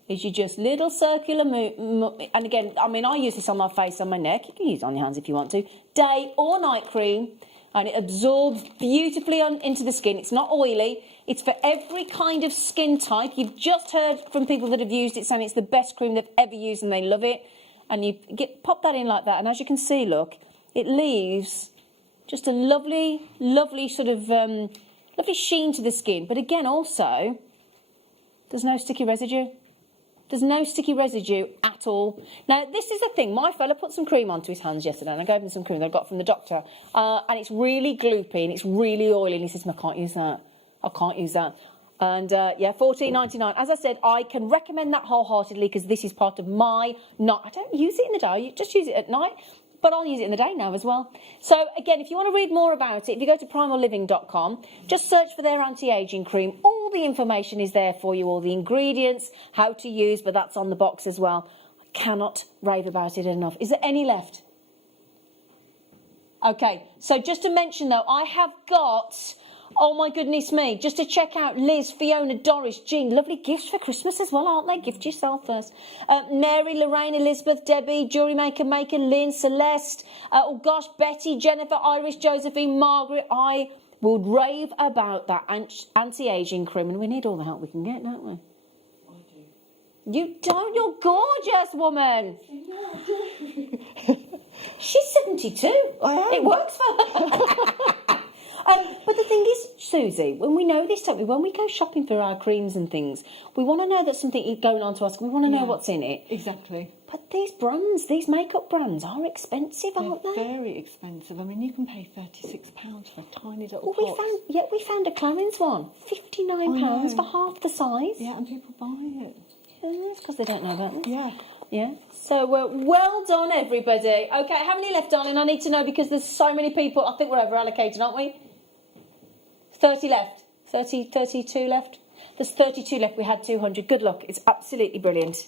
is you just little circular and again, I mean, I use this on my face, on my neck. You can use it on your hands if you want to. Day or night cream, and it absorbs beautifully into the skin. It's not oily. It's for every kind of skin type. You've just heard from people that have used it saying it's the best cream they've ever used and they love it. And you pop that in like that. And as you can see, look, it leaves Just a lovely, lovely sort of, lovely sheen to the skin. But again, also, there's no sticky residue. There's no sticky residue at all. Now, this is the thing. My fella put some cream onto his hands yesterday, and I gave him some cream that I got from the doctor. And it's really gloopy, and it's really oily. And he says, I can't use that. I can't use that. And, yeah, $14.99. As I said, I can recommend that wholeheartedly because this is part of my... I don't use it in the day. I just use it at night. But I'll use it in the day now as well. So, again, if you want to read more about it, if you go to primaliving.com, just search for their anti-aging cream. All the information is there for you, all the ingredients, how to use, but that's on the box as well. I cannot rave about it enough. Is there any left? Okay, so just to mention, though, I have got... Oh, my goodness me. Just to check out Liz, Fiona, Doris, Jean. Lovely gifts for Christmas as well, aren't they? Gift yourself first. Mary, Lorraine, Elizabeth, Debbie, JewelleryMaker, Lynn, Celeste. Oh, gosh, Betty, Jennifer, Iris, Josephine, Margaret. I would rave about that anti-aging cream. And we need all the help we can get, don't we? I do. You don't? You're gorgeous, woman. She's 72. I am. It works for her. But the thing is, Susie, when we know this, don't we? When we go shopping for our creams and things, we want to know that something is going on to us. We want to know what's in it. Exactly. But these brands, these makeup brands, are expensive, aren't they? Very expensive. I mean, you can pay £36 for a tiny little Well, we found a Clarins one, £59 for half the size. Yeah, and people buy it. Yeah, that's because they don't know about them. Yeah. Yeah. So, well done, everybody. Okay, how many left, darling? I need to know because there's so many people. I think we're over allocated, aren't we? 30 left. 32 left. There's 32 left. We had 200. Good luck. It's absolutely brilliant. Do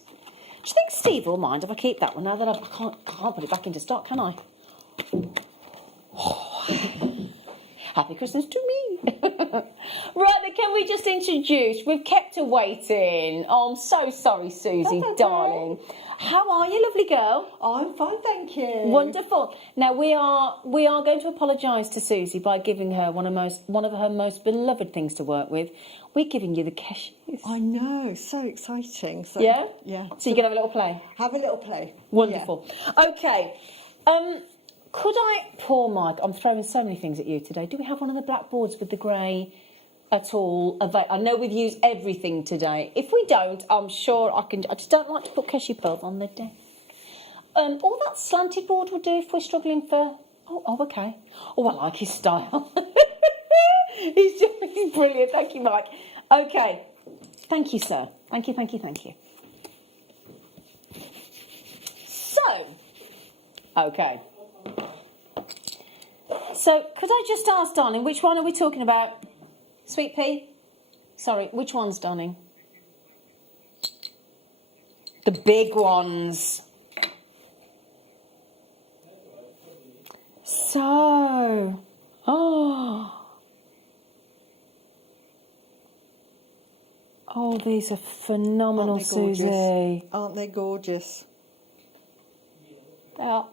you think Steve will mind if I keep that one now that I can't put it back into stock, can I? Happy Christmas to me. Right, then can we just introduce? We've kept her waiting. Oh, I'm so sorry, Susie, darling. How are you, lovely girl? I'm fine, thank you. Wonderful. Now we are going to apologise to Susie by giving her one of her most beloved things to work with. We're giving you the cashews. I know, so exciting. So, yeah? Yeah. So you can have a little play? Have a little play. Wonderful. Yeah. Okay. Could I, poor Mike, I'm throwing so many things at you today. Do we have one of the blackboards with the grey at all? I know we've used everything today. If we don't, I'm sure I can. I just don't like to put cashew pearls on the desk. All that slanted board will do if we're struggling for... Oh, okay. Oh, I like his style. He's brilliant. Thank you, Mike. Okay. Thank you, sir. Thank you. So, okay. So, could I just ask, darling, which one are we talking about? Sweet pea? Sorry, which ones, darling? The big ones. So, oh, these are phenomenal, Susie. Aren't they gorgeous? They are.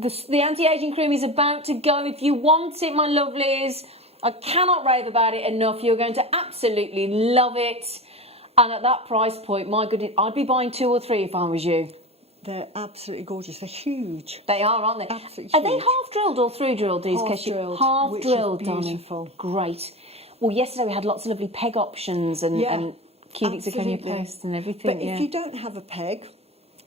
The anti-aging cream is about to go. If you want it, my lovelies, I cannot rave about it enough. You're going to absolutely love it. And at that price point, my goodness, I'd be buying 2 or 3 if I was you. They're absolutely gorgeous. They're huge. They are, aren't they? Absolutely Are they half drilled or through drilled, these cashews? Half drilled, beautiful. Great. Well, yesterday we had lots of lovely peg options and cubic zirconia posts and everything. But if you don't have a peg,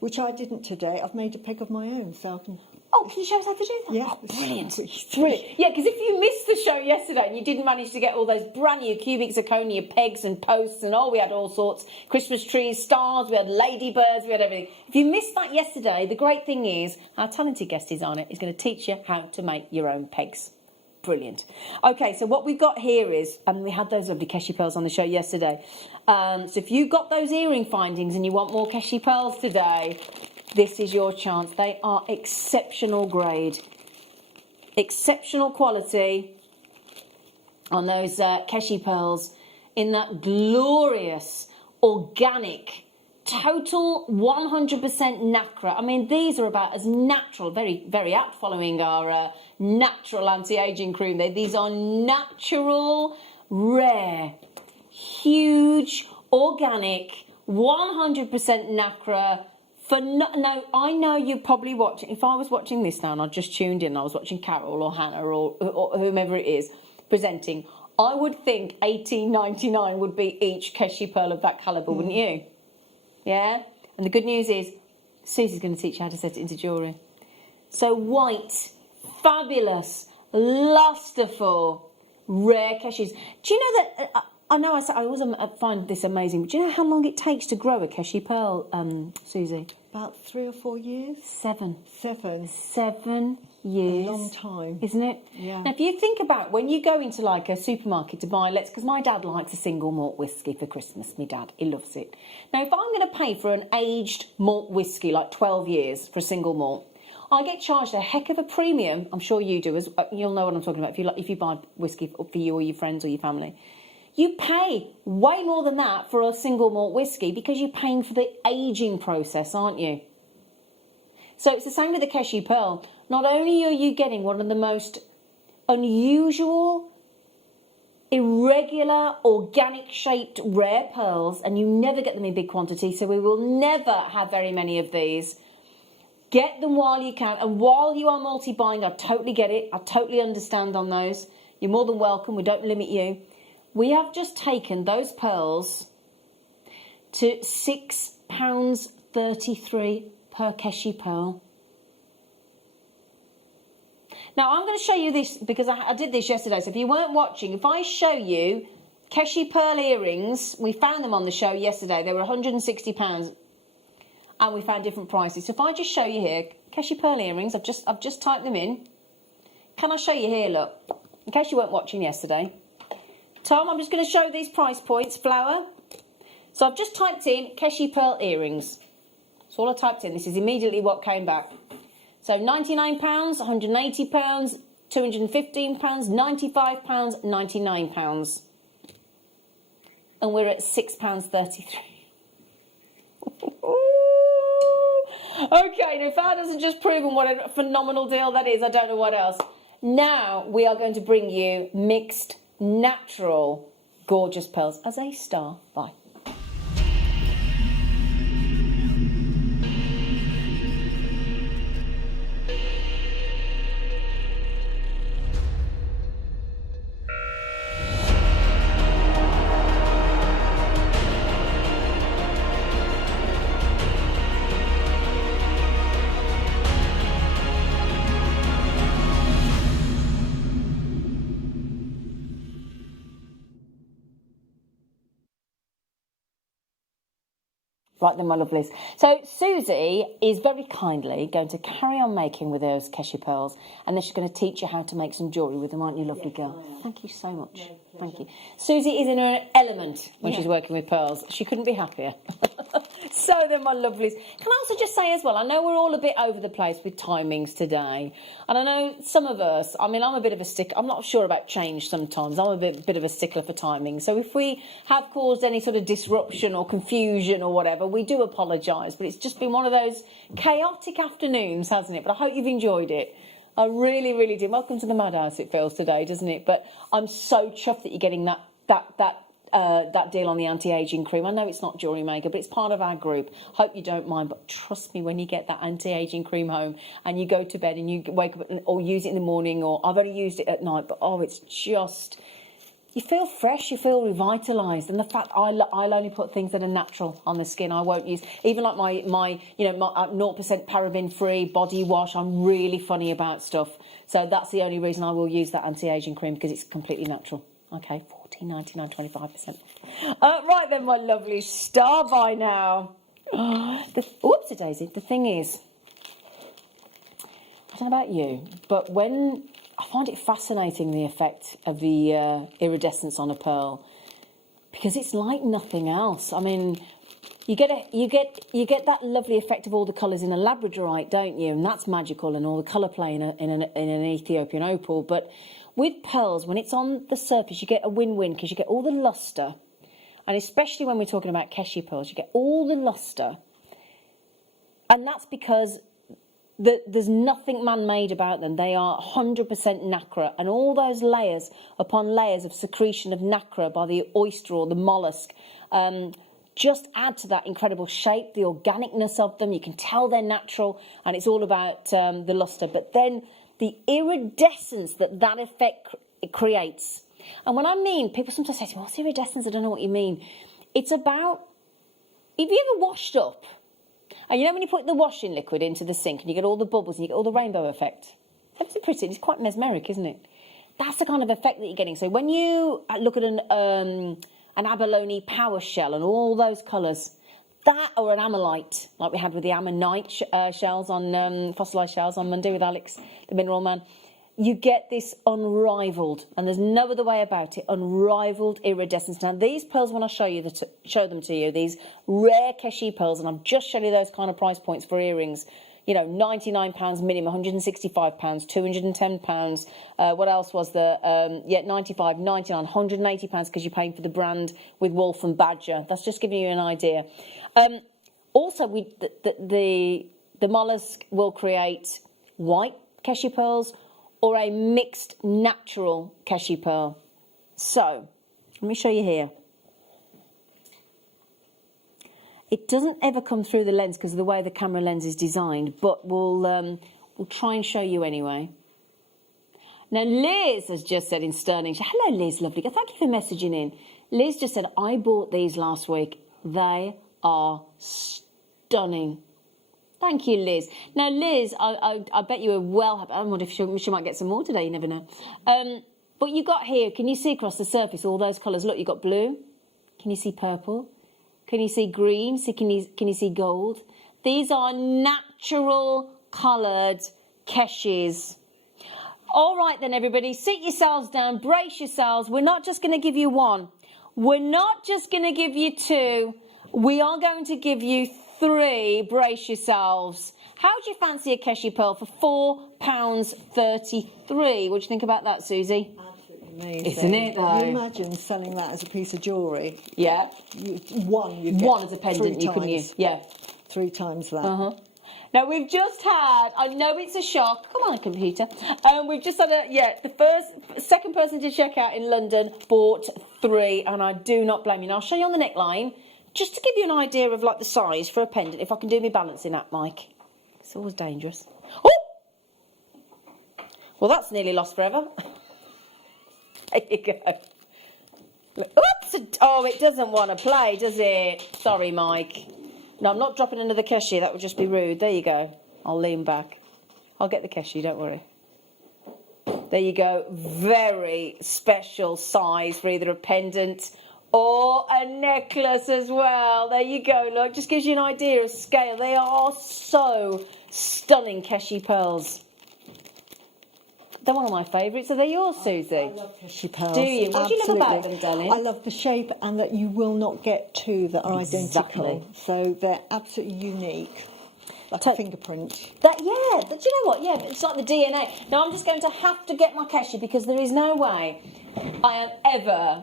which I didn't today, I've made a peg of my own, so I can... Oh, can you show us how to do that? Yeah. Oh, brilliant. Brilliant. Yeah, because if you missed the show yesterday and you didn't manage to get all those brand new cubic zirconia pegs and posts and we had all sorts, Christmas trees, stars, we had ladybirds, we had everything. If you missed that yesterday, the great thing is our talented guest is on it. He's going to teach you how to make your own pegs. Brilliant. Okay, so what we've got here is, and we had those lovely cashew pearls on the show yesterday. So if you got those earring findings and you want more cashew pearls today, this is your chance. They are exceptional grade, exceptional quality on those cashew pearls in that glorious, organic, total 100% nacre. I mean, these are about as natural, very, very apt following our natural anti-aging cream. These are natural, rare, huge, organic, 100% nacre, No, I know you're probably watching. If I was watching this now and I just tuned in, and I was watching Carol or Hannah or whomever it is presenting, I would think $18.99 would be each Keshi pearl of that calibre, wouldn't you? Yeah? And the good news is, Susie's going to teach you how to set it into jewellery. So white, fabulous, lustreful, rare Keshis. Do you know that... I know I always find this amazing, but do you know how long it takes to grow a Keshi pearl, Susie? About 3 or 4 years. 7. 7. 7 years. A long time. Isn't it? Yeah. Now, if you think about when you go into like a supermarket to buy, because my dad likes a single malt whiskey for Christmas, my dad, he loves it. Now, if I'm going to pay for an aged malt whiskey, like 12 years for a single malt, I get charged a heck of a premium. I'm sure you do, you'll know what I'm talking about if you buy whiskey for you or your friends or your family. You pay way more than that for a single malt whiskey because you're paying for the ageing process, aren't you? So it's the same with the Keshi pearl. Not only are you getting one of the most unusual, irregular, organic-shaped rare pearls, and you never get them in big quantity, so we will never have very many of these. Get them while you can, and while you are multi-buying, I totally get it. I totally understand on those. You're more than welcome. We don't limit you. We have just taken those pearls to £6.33 per Keshi pearl. Now, I'm going to show you this because I did this yesterday. So if you weren't watching, if I show you Keshi pearl earrings, we found them on the show yesterday. They were £160 and we found different prices. So if I just show you here, Keshi pearl earrings, I've just typed them in. Can I show you here, look, in case you weren't watching yesterday. Tom, I'm just going to show these price points, flower. So I've just typed in Keshi pearl earrings. That's all I typed in. This is immediately what came back. So £99, £180, £215, £95, £99. And we're at £6.33. Okay, now if that hasn't just proven what a phenomenal deal that is, I don't know what else. Now we are going to bring you mixed, natural, gorgeous pearls as a star. Bye. Right then, my lovelies. So Susie is very kindly going to carry on making with those Keshi pearls, and then she's going to teach you how to make some jewellery with them, aren't you, lovely girl? Thank you so much. Thank you. Susie is in her element when she's working with pearls. She couldn't be happier. So then, my lovelies. Can I also just say as well, I know we're all a bit over the place with timings today, and I know some of us, I mean, I'm a bit of a stickler. I'm not sure about change sometimes. I'm a bit of a stickler for timing. So if we have caused any sort of disruption or confusion or whatever, we do apologise, but it's just been one of those chaotic afternoons, hasn't it? But I hope you've enjoyed it. I really, really did. Welcome to the madhouse, it feels today, doesn't it? But I'm so chuffed that you're getting that deal on the anti-aging cream. I know it's not JewelleryMaker, but it's part of our group. Hope you don't mind, but trust me, when you get that anti-aging cream home and you go to bed and you wake up or use it in the morning, or I've only used it at night, but oh, it's just... You feel fresh, you feel revitalised, and the fact I'll only put things that are natural on the skin. I won't use, even like my 0% paraben-free body wash. I'm really funny about stuff, so that's the only reason I will use that anti-aging cream, because it's completely natural. Okay, $14.99, 25%. Right then, my lovely star by now. Whoopsie daisy. The thing is, I don't know about you, but when I find it fascinating, the effect of the iridescence on a pearl, because it's like nothing else. I mean, you get that lovely effect of all the colours in a labradorite, don't you? And that's magical, and all the colour play in an Ethiopian opal. But with pearls, when it's on the surface, you get a win-win, because you get all the lustre, and especially when we're talking about Keshi pearls, you get all the lustre, and that's because there's nothing man-made about them. They are 100% nacre, and all those layers upon layers of secretion of nacre by the oyster or the mollusk just add to that incredible shape, the organicness of them. You can tell they're natural, and it's all about the luster. But then the iridescence that effect creates. And when I mean, people sometimes say to me, what's iridescence? I don't know what you mean. It's about, if you ever washed up, and you know when you put the washing liquid into the sink and you get all the bubbles and you get all the rainbow effect? It's pretty, it's quite mesmeric, isn't it? That's the kind of effect that you're getting. So when you look at an abalone power shell and all those colours, that, or an ammonite, like we had with the ammonite shells on, fossilised shells on Monday with Alex, the mineral man, you get this unrivalled, and there's no other way about it, unrivalled iridescence. Now, these pearls, when I show them to you, these rare Keshi pearls, and I'm just showing you those kind of price points for earrings, you know, £99 minimum, £165, £210. What else was there? £95, £99, £180 because you're paying for the brand with wolf and badger. That's just giving you an idea. Also, the mollusk will create white Keshi pearls or a mixed natural Keshi pearl. So, let me show you here. It doesn't ever come through the lens because of the way the camera lens is designed, but we'll try and show you anyway. Now, Liz has just said in Sterling, hello Liz, lovely, thank you for messaging in. Liz just said, I bought these last week. They are stunning. Thank you, Liz. Now, Liz, I bet you were well happy. I wonder if she might get some more today, you never know. But you got here, can you see across the surface all those colours? Look, you got blue. Can you see purple? Can you see green? Can you see gold? These are natural coloured Keshis. All right then, everybody, sit yourselves down, brace yourselves. We're not just going to give you one. We're not just going to give you two. We are going to give you three. Brace yourselves. How would you fancy a Keshi pearl for £4.33? What do you think about that, Susie? Amazing. Isn't it, though? Can you imagine selling that as a piece of jewellery? Yeah. One as a pendant, couldn't you? Yeah. 3 times that. Uh-huh. Now, we've just had, I know it's a shock. Come on, computer. We've just had the second person to check out in London bought 3, and I do not blame you. Now, I'll show you on the neckline, just to give you an idea of, like, the size for a pendant, if I can do my balancing act, Mike. It's always dangerous. Oh! Well, that's nearly lost forever. There you go. Look, oops! Oh, it doesn't want to play, does it? Sorry, Mike. No, I'm not dropping another Keshi. That would just be rude. There you go. I'll lean back. I'll get the Keshi, don't worry. There you go. Very special size for either a pendant or a necklace as well. There you go. Look, just gives you an idea of scale. They are so stunning, Keshi pearls. They're one of my favourites. Are they yours, Susie? I love Keshi pearls. Do you? What do you love about them, darling? I love the shape and that you will not get 2 that are identical. So they're absolutely unique. Like a fingerprint. Do you know what? Yeah, it's like the DNA. Now, I'm just going to have to get my Keshi because there is no way I am ever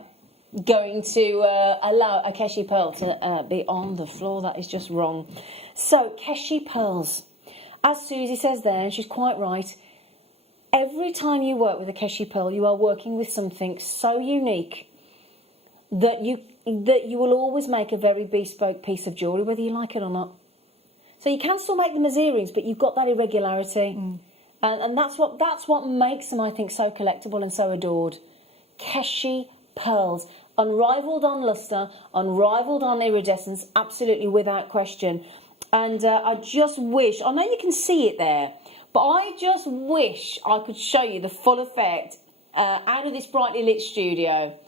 going to allow a Keshi pearl to be on the floor. That is just wrong. So, Keshi pearls. As Susie says there, and she's quite right, every time you work with a Keshi pearl, you are working with something so unique that you will always make a very bespoke piece of jewellery, whether you like it or not. So you can still make them as earrings, but you've got that irregularity. And that's what makes them, I think, so collectible and so adored. Keshi pearls. Unrivalled on lustre, unrivalled on iridescence, absolutely without question. And I just wish, I know you can see it there, but I just wish I could show you the full effect out of this brightly lit studio.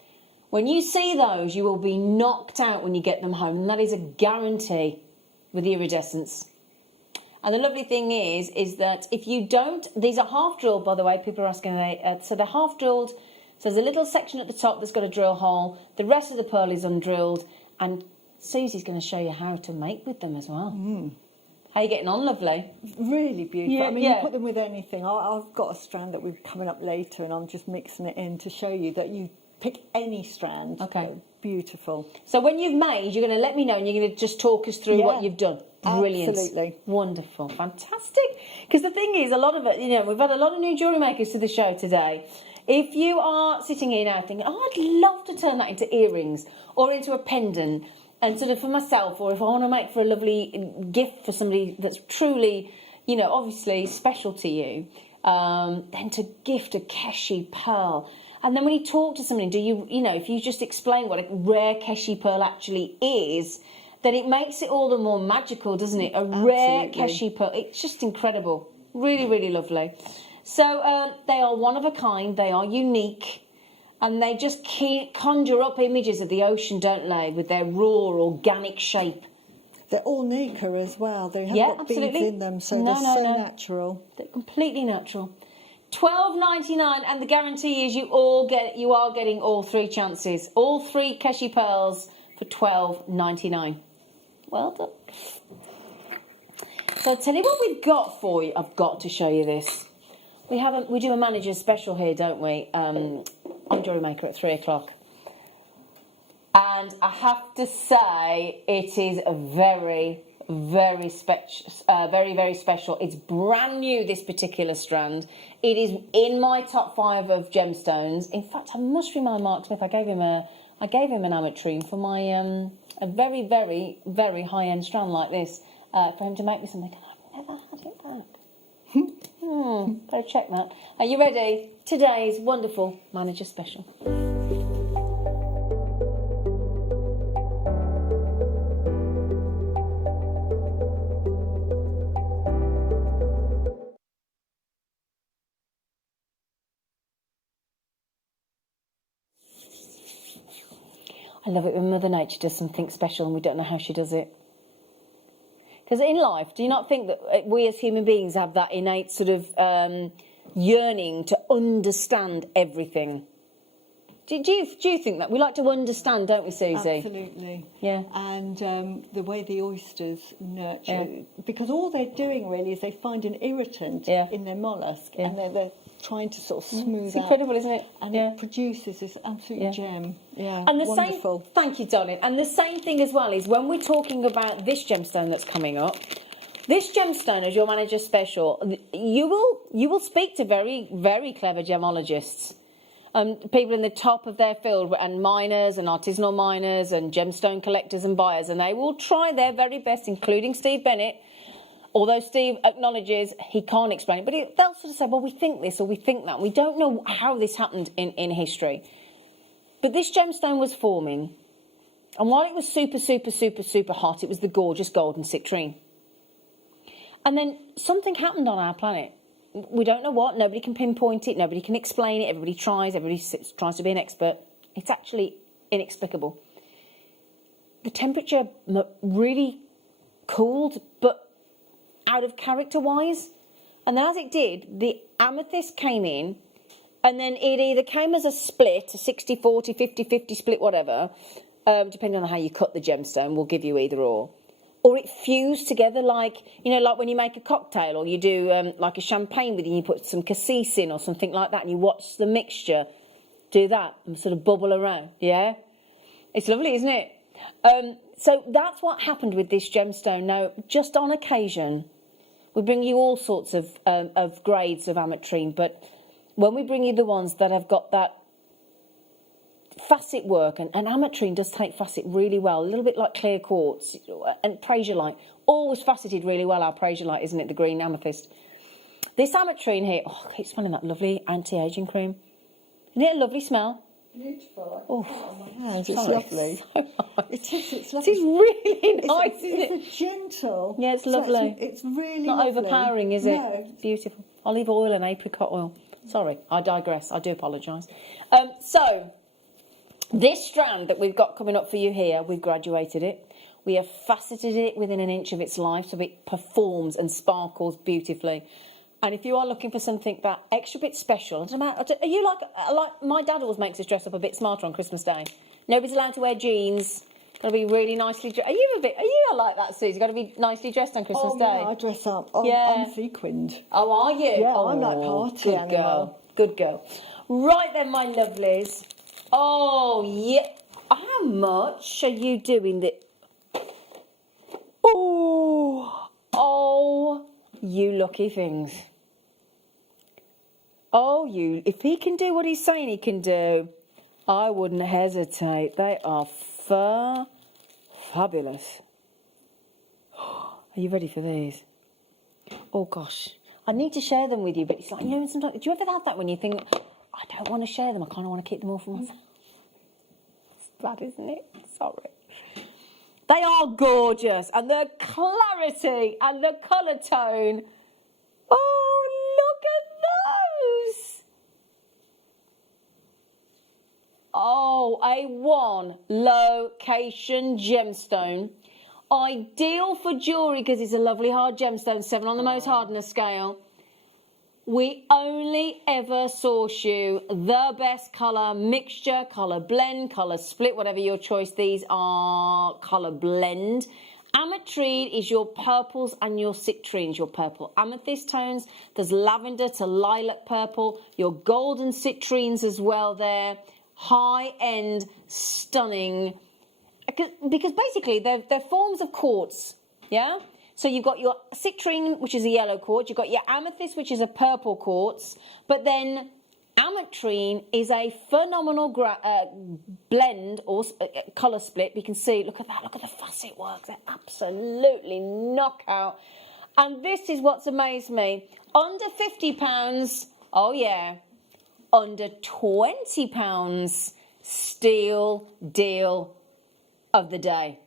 When you see those, you will be knocked out when you get them home, and that is a guarantee with iridescence. And the lovely thing is that if you don't, these are half drilled, by the way, people are asking, so they're half drilled, so there's a little section at the top that's got a drill hole, the rest of the pearl is undrilled, and Susie's going to show you how to make with them as well. How are you getting on, lovely? Really beautiful. Yeah, I mean, you put them with anything. I've got a strand that we're coming up later, and I'm just mixing it in to show you that you pick any strand. Okay. Beautiful. So when you've made, you're going to let me know, and you're going to just talk us through what you've done. Brilliant. Absolutely. Wonderful. Fantastic. Because the thing is, a lot of it, we've had a lot of new jewellery makers to the show today. If you are sitting here now thinking, I'd love to turn that into earrings or into a pendant, and sort of for myself, or if I want to make for a lovely gift for somebody that's truly, you know, obviously special to you, then to gift a Keshi pearl. And then when you talk to somebody, if you just explain what a rare Keshi pearl actually is, then it makes it all the more magical, doesn't it? A rare Keshi pearl. It's just incredible. Really, really lovely. So they are one of a kind. They are unique. And they just conjure up images of the ocean, don't they, with their raw, organic shape. They're all Nika as well. They haven't got beads in them, so they're so natural. They're completely natural. $12.99, and the guarantee is you are getting all three chances. All three Keshi pearls for $12.99. Well done. So I'll tell you what we've got for you. I've got to show you this. We do a manager's special here, don't we? On JewelleryMaker at 3 o'clock. And I have to say, it is a very, very special. It's brand new, this particular strand. It is in my top 5 of gemstones. In fact, I must remind Mark Smith, I gave him an ametrine for my a very, very, very high-end strand like this for him to make me something. I've never had it back. Better check that. Are you ready? Today's wonderful manager special. I love it when Mother Nature does something special and we don't know how she does it. Because in life, do you not think that we as human beings have that innate sort of yearning to understand everything? Do you think that? We like to understand, don't we, Susie? Absolutely. Yeah. And the way the oysters nurture, because all they're doing really is they find an irritant in their mollusk and they're trying to sort of smooth It's incredible, isn't it? And it produces this absolute gem. Yeah, and the wonderful. Thank you, darling. And the same thing as well is when we're talking about this gemstone that's coming up. This gemstone, as your manager special, you will speak to very, very clever gemologists, people in the top of their field, and miners and artisanal miners and gemstone collectors and buyers, and they will try their very best, including Steve Bennett. Although Steve acknowledges he can't explain it, but they'll sort of say, well, we think this or we think that. We don't know how this happened in history. But this gemstone was forming, and while it was super, super, super, super hot, it was the gorgeous golden citrine. And then something happened on our planet. We don't know what. Nobody can pinpoint it. Nobody can explain it. Everybody tries. Everybody tries to be an expert. It's actually inexplicable. The temperature really cooled, but out of character-wise. And then as it did, the amethyst came in, and then it either came as a split, a 60-40, 50-50 split, whatever, depending on how you cut the gemstone, will give you either or it fused together like when you make a cocktail, or you do like a champagne with it, and you put some cassis in or something like that, and you watch the mixture do that and sort of bubble around. Yeah? It's lovely, isn't it? So that's what happened with this gemstone. Now, just on occasion, we bring you all sorts of grades of ametrine, but when we bring you the ones that have got that facet work, and ametrine does take facet really well, a little bit like clear quartz, and praisiolite, always faceted really well, our praisiolite, isn't it, the green amethyst. This ametrine here, I keep smelling that lovely anti-aging cream. Isn't it a lovely smell? Beautiful. Oh, it's lovely. So nice. It is. It's lovely. It's really nice, isn't it? It's gentle. Yeah, it's lovely. It's really not lovely. Overpowering, is it? No. It's beautiful. Olive oil and apricot oil. Sorry, I digress. I do apologise. So, this strand that we've got coming up for you here, we've graduated it. We have faceted it within an inch of its life, so it performs and sparkles beautifully. And if you are looking for something that extra bit special, are you like my dad always makes us dress up a bit smarter on Christmas Day. Nobody's allowed to wear jeans. Got to be really nicely dressed. Are you like that, Susie? Got to be nicely dressed on Christmas Day. Yeah, I dress up. I'm sequined. Oh, are you? Yeah, I'm like party good animal. Good girl. Right then, my lovelies. Oh, yeah. How much are you doing this? Oh, you lucky things. Oh, if he can do what he's saying he can do, I wouldn't hesitate. They are fabulous. Are you ready for these? Oh gosh, I need to share them with you, but it's like, you know, sometimes, do you ever have that when you think, I don't want to share them, I kind of want to keep them all for myself? It's bad, isn't it? Sorry. They are gorgeous, and the clarity and the colour tone. Oh, look at those. Oh, a one location gemstone. Ideal for jewellery because it's a lovely hard gemstone, 7 on the most hardness scale. We only ever source you the best colour mixture, colour blend, colour split, whatever your choice. These are colour blend. Ametrine is your purples and your citrines, your purple amethyst tones. There's lavender to lilac purple, your golden citrines as well there. High-end, stunning, because basically they're forms of quartz, yeah? So you've got your citrine, which is a yellow quartz, you've got your amethyst, which is a purple quartz, but then ametrine is a phenomenal blend or colour split. You can see, look at that, look at the facet work, they're absolutely knockout. And this is what's amazed me, under £50, oh yeah, under £20, steal deal of the day.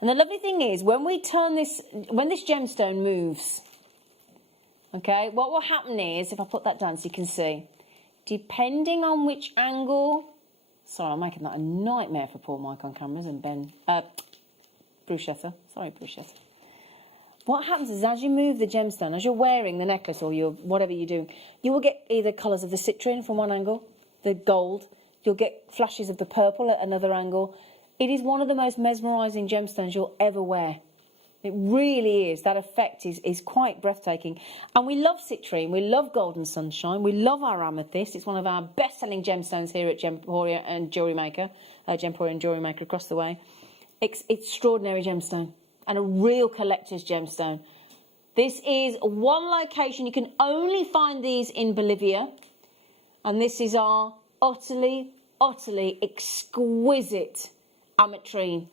And the lovely thing is, when we turn this, when this gemstone moves, okay, what will happen is, if I put that down so you can see, depending on which angle, sorry, I'm making that a nightmare for poor Mike on cameras and Ben, Bruschetta, sorry Bruschetta. What happens is, as you move the gemstone, as you're wearing the necklace or your whatever you do, you will get either colours of the citrine from one angle, the gold, you'll get flashes of the purple at another angle. It is one of the most mesmerising gemstones you'll ever wear. It really is. That effect is quite breathtaking. And we love citrine, we love golden sunshine, we love our amethyst. It's one of our best-selling gemstones here at Gemporia and JewelleryMaker, Gemporia and JewelleryMaker across the way. Extraordinary gemstone and a real collector's gemstone. This is one location. You can only find these in Bolivia. And this is our utterly, utterly exquisite ametrine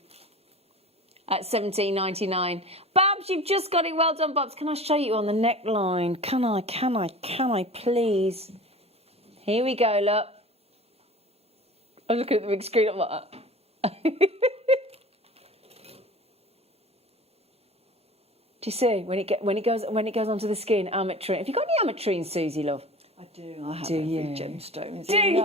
at $17.99. Babs, you've just got it. Well done, Babs. Can I show you on the neckline? Can I, please? Here we go, look. I'm looking at the big screen. I'm like that. Do you see when it goes onto the skin? Ametrine. Have you got any ametrine, Susie, love? I do. I have gemstones. Do you?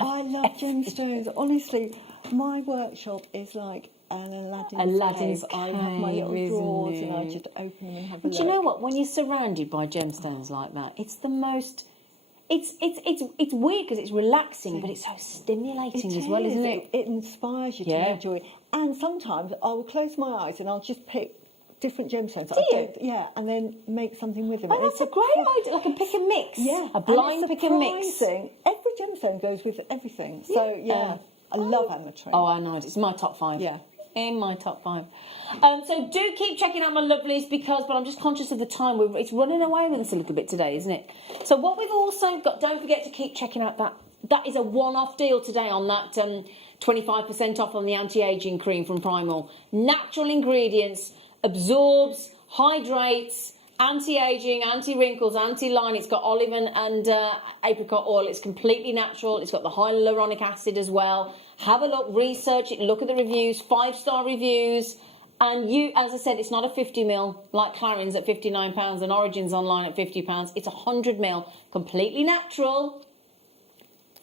I love gemstones. Honestly, my workshop is like an Aladdin's cave. I have my little drawers and I just open them and have a look. Do you know what? When you're surrounded by gemstones like that, it's the most. It's weird because it's relaxing, but it's so stimulating as well, isn't it? It inspires you to enjoy. And sometimes I will close my eyes and I'll just pick different gemstones. Do you? Yeah, and then make something with them. Oh, that's a great idea. Like a pick and mix. Yeah, a blind pick and mix. Every gemstone goes with everything. So yeah, I love ametrine. Oh, I know. It's my top 5. Yeah. In my top 5. So do keep checking out my lovelies but I'm just conscious of the time. It's running away with us a little bit today, isn't it? So what we've also got, don't forget to keep checking out that is a one-off deal today on that 25% off on the anti-aging cream from Primal. Natural ingredients, absorbs, hydrates, anti-aging, anti-wrinkles, anti-line. It's got olive and apricot oil. It's completely natural. It's got the hyaluronic acid as well. Have a look, research it, look at the reviews, 5-star reviews. And you, as I said, it's not a 50ml like Clarins at £59 and Origins online at £50. It's 100ml, completely natural,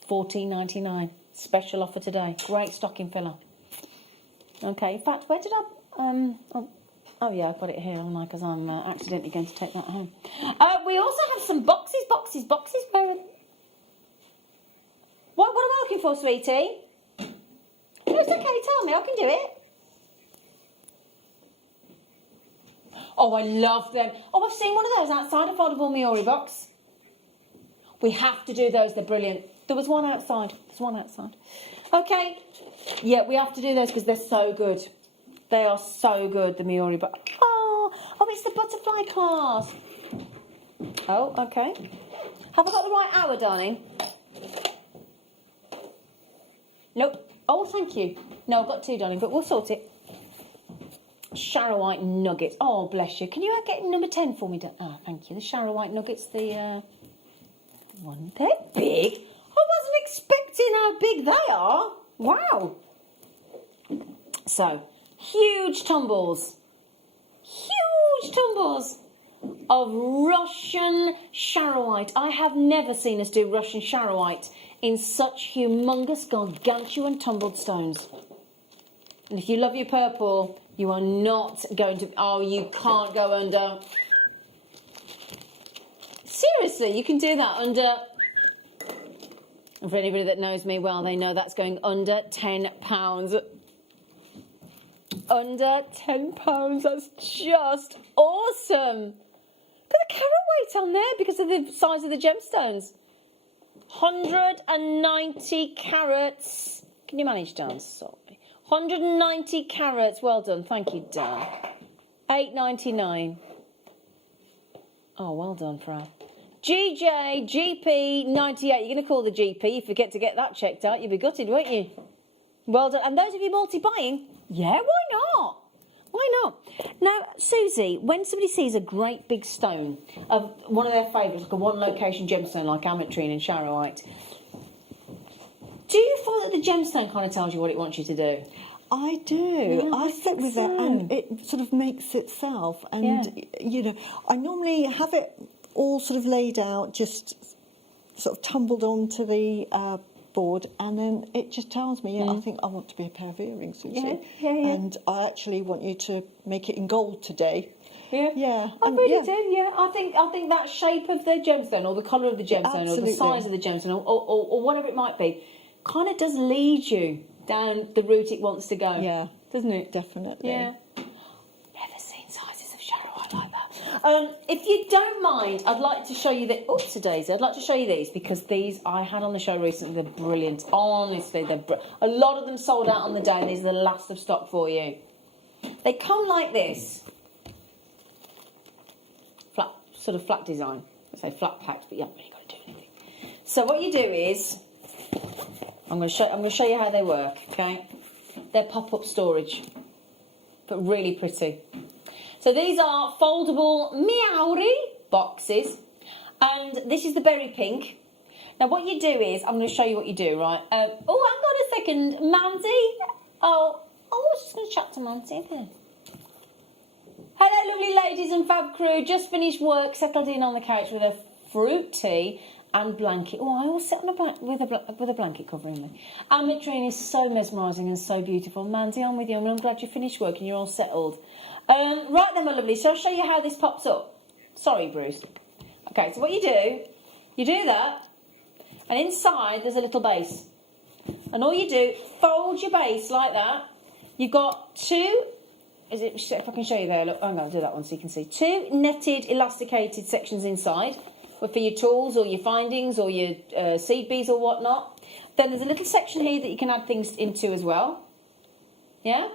$14.99. Special offer today. Great stocking filler. Okay, in fact, where did I... Oh yeah, I've got it here, haven't I? Because I'm accidentally going to take that home. We also have some boxes. Where are... What am I looking for, sweetie? No, it's okay, tell me, I can do it. Oh, I love them. Oh, I've seen one of those outside, a foldable Miori box. We have to do those, they're brilliant. There was one outside. Okay. Yeah, we have to do those because they're so good. They are so good, the Miori box. Oh, it's the butterfly clasp. Oh, okay. Have I got the right hour, darling? Nope. Oh, thank you. No, I've got 2, darling, but we'll sort it. Sharrow-white nuggets. Oh, bless you. Can you get number 10 for me? Oh, thank you. The Sharrow-white nuggets, the one. They're big. I wasn't expecting how big they are. Wow. So, huge tumbles of Russian Sharrow-white. I have never seen us do Russian Sharrow-white in such humongous, gargantuan tumbled stones. And if you love your purple, you are not going to... Oh, you can't go under... Seriously, you can do that under... And for anybody that knows me well, they know that's going under £10. Under £10, that's just awesome. Got the carat weight on there because of the size of the gemstones. 190 carats. Can you manage, Dan? Sorry. 190 carats. Well done. Thank you, Dan. $8.99. Oh, well done, Fran. GJ, GP, 98. You're going to call the GP. You forget to get that checked out. You'll be gutted, won't you? Well done. And those of you multi-buying, yeah, why not? Why not? Now, Susie, when somebody sees a great big stone of one of their favourites, like a one-location gemstone like ametrine and Sharrow-white, do you find that the gemstone kind of tells you what it wants you to do? I do. Yeah, I sit with it and it sort of makes itself. And, you know, I normally have it all sort of laid out, just sort of tumbled onto the board, and then it just tells me, I think I want to be a pair of earrings, Susie. And I actually want you to make it in gold today. Yeah. I really do, I think that shape of the gemstone, or the colour of the gemstone, or the size of the gemstone, or whatever it might be, kind of does lead you down the route it wants to go. Yeah. Doesn't it? Definitely. Yeah. Never seen sizes of Sharrow-white like that. If you don't mind, I'd like to show you the... Oops, Daisy. I'd like to show you these, because these I had on the show recently. They're brilliant. Honestly, they're a lot of them sold out on the day, and these are the last of stock for you. They come like this. Flat, sort of flat design. I say flat packed, but you haven't really got to do anything. So what you do is... I'm going to show you how they work, okay? They're pop-up storage, but really pretty. So these are foldable Meowry boxes, and this is the berry pink. Now what you do is, I'm going to show you what you do, right? Oh, hang on a second, Mandy. Oh, I was just going to chat to Mandy there. Hello, lovely ladies and fab crew. Just finished work, settled in on the couch with a fruit tea and blanket. Oh, I always sit on with a blanket covering me. Ametrine is so mesmerising and so beautiful. Mandy, I'm with you. I'm glad you finished work and you're all settled. Right then, my lovely. So I'll show you how this pops up. Sorry, Bruce. Okay, so what you do that, and inside there's a little base. And all you do, fold your base like that. You've got two... if I can show you there, look. I'm going to do that one so you can see. Two netted, elasticated sections inside. For your tools or your findings or your seed beads or whatnot. Then there's a little section here that you can add things into as well. Yeah?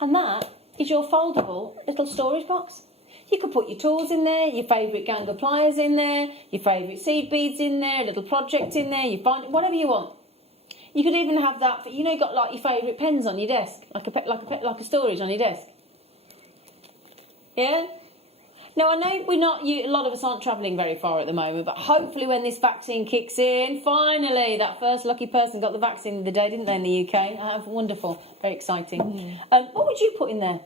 And that is your foldable little storage box. You could put your tools in there, your favourite gang of pliers in there, your favourite seed beads in there, a little project in there, you find whatever you want. You could even have that for, you know, got like your favourite pens on your desk, like a storage on your desk. Yeah? Now, I know a lot of us aren't travelling very far at the moment, but hopefully when this vaccine kicks in, finally, that first lucky person got the vaccine of the day, didn't they, in the UK? Wonderful, very exciting. What would you put in there?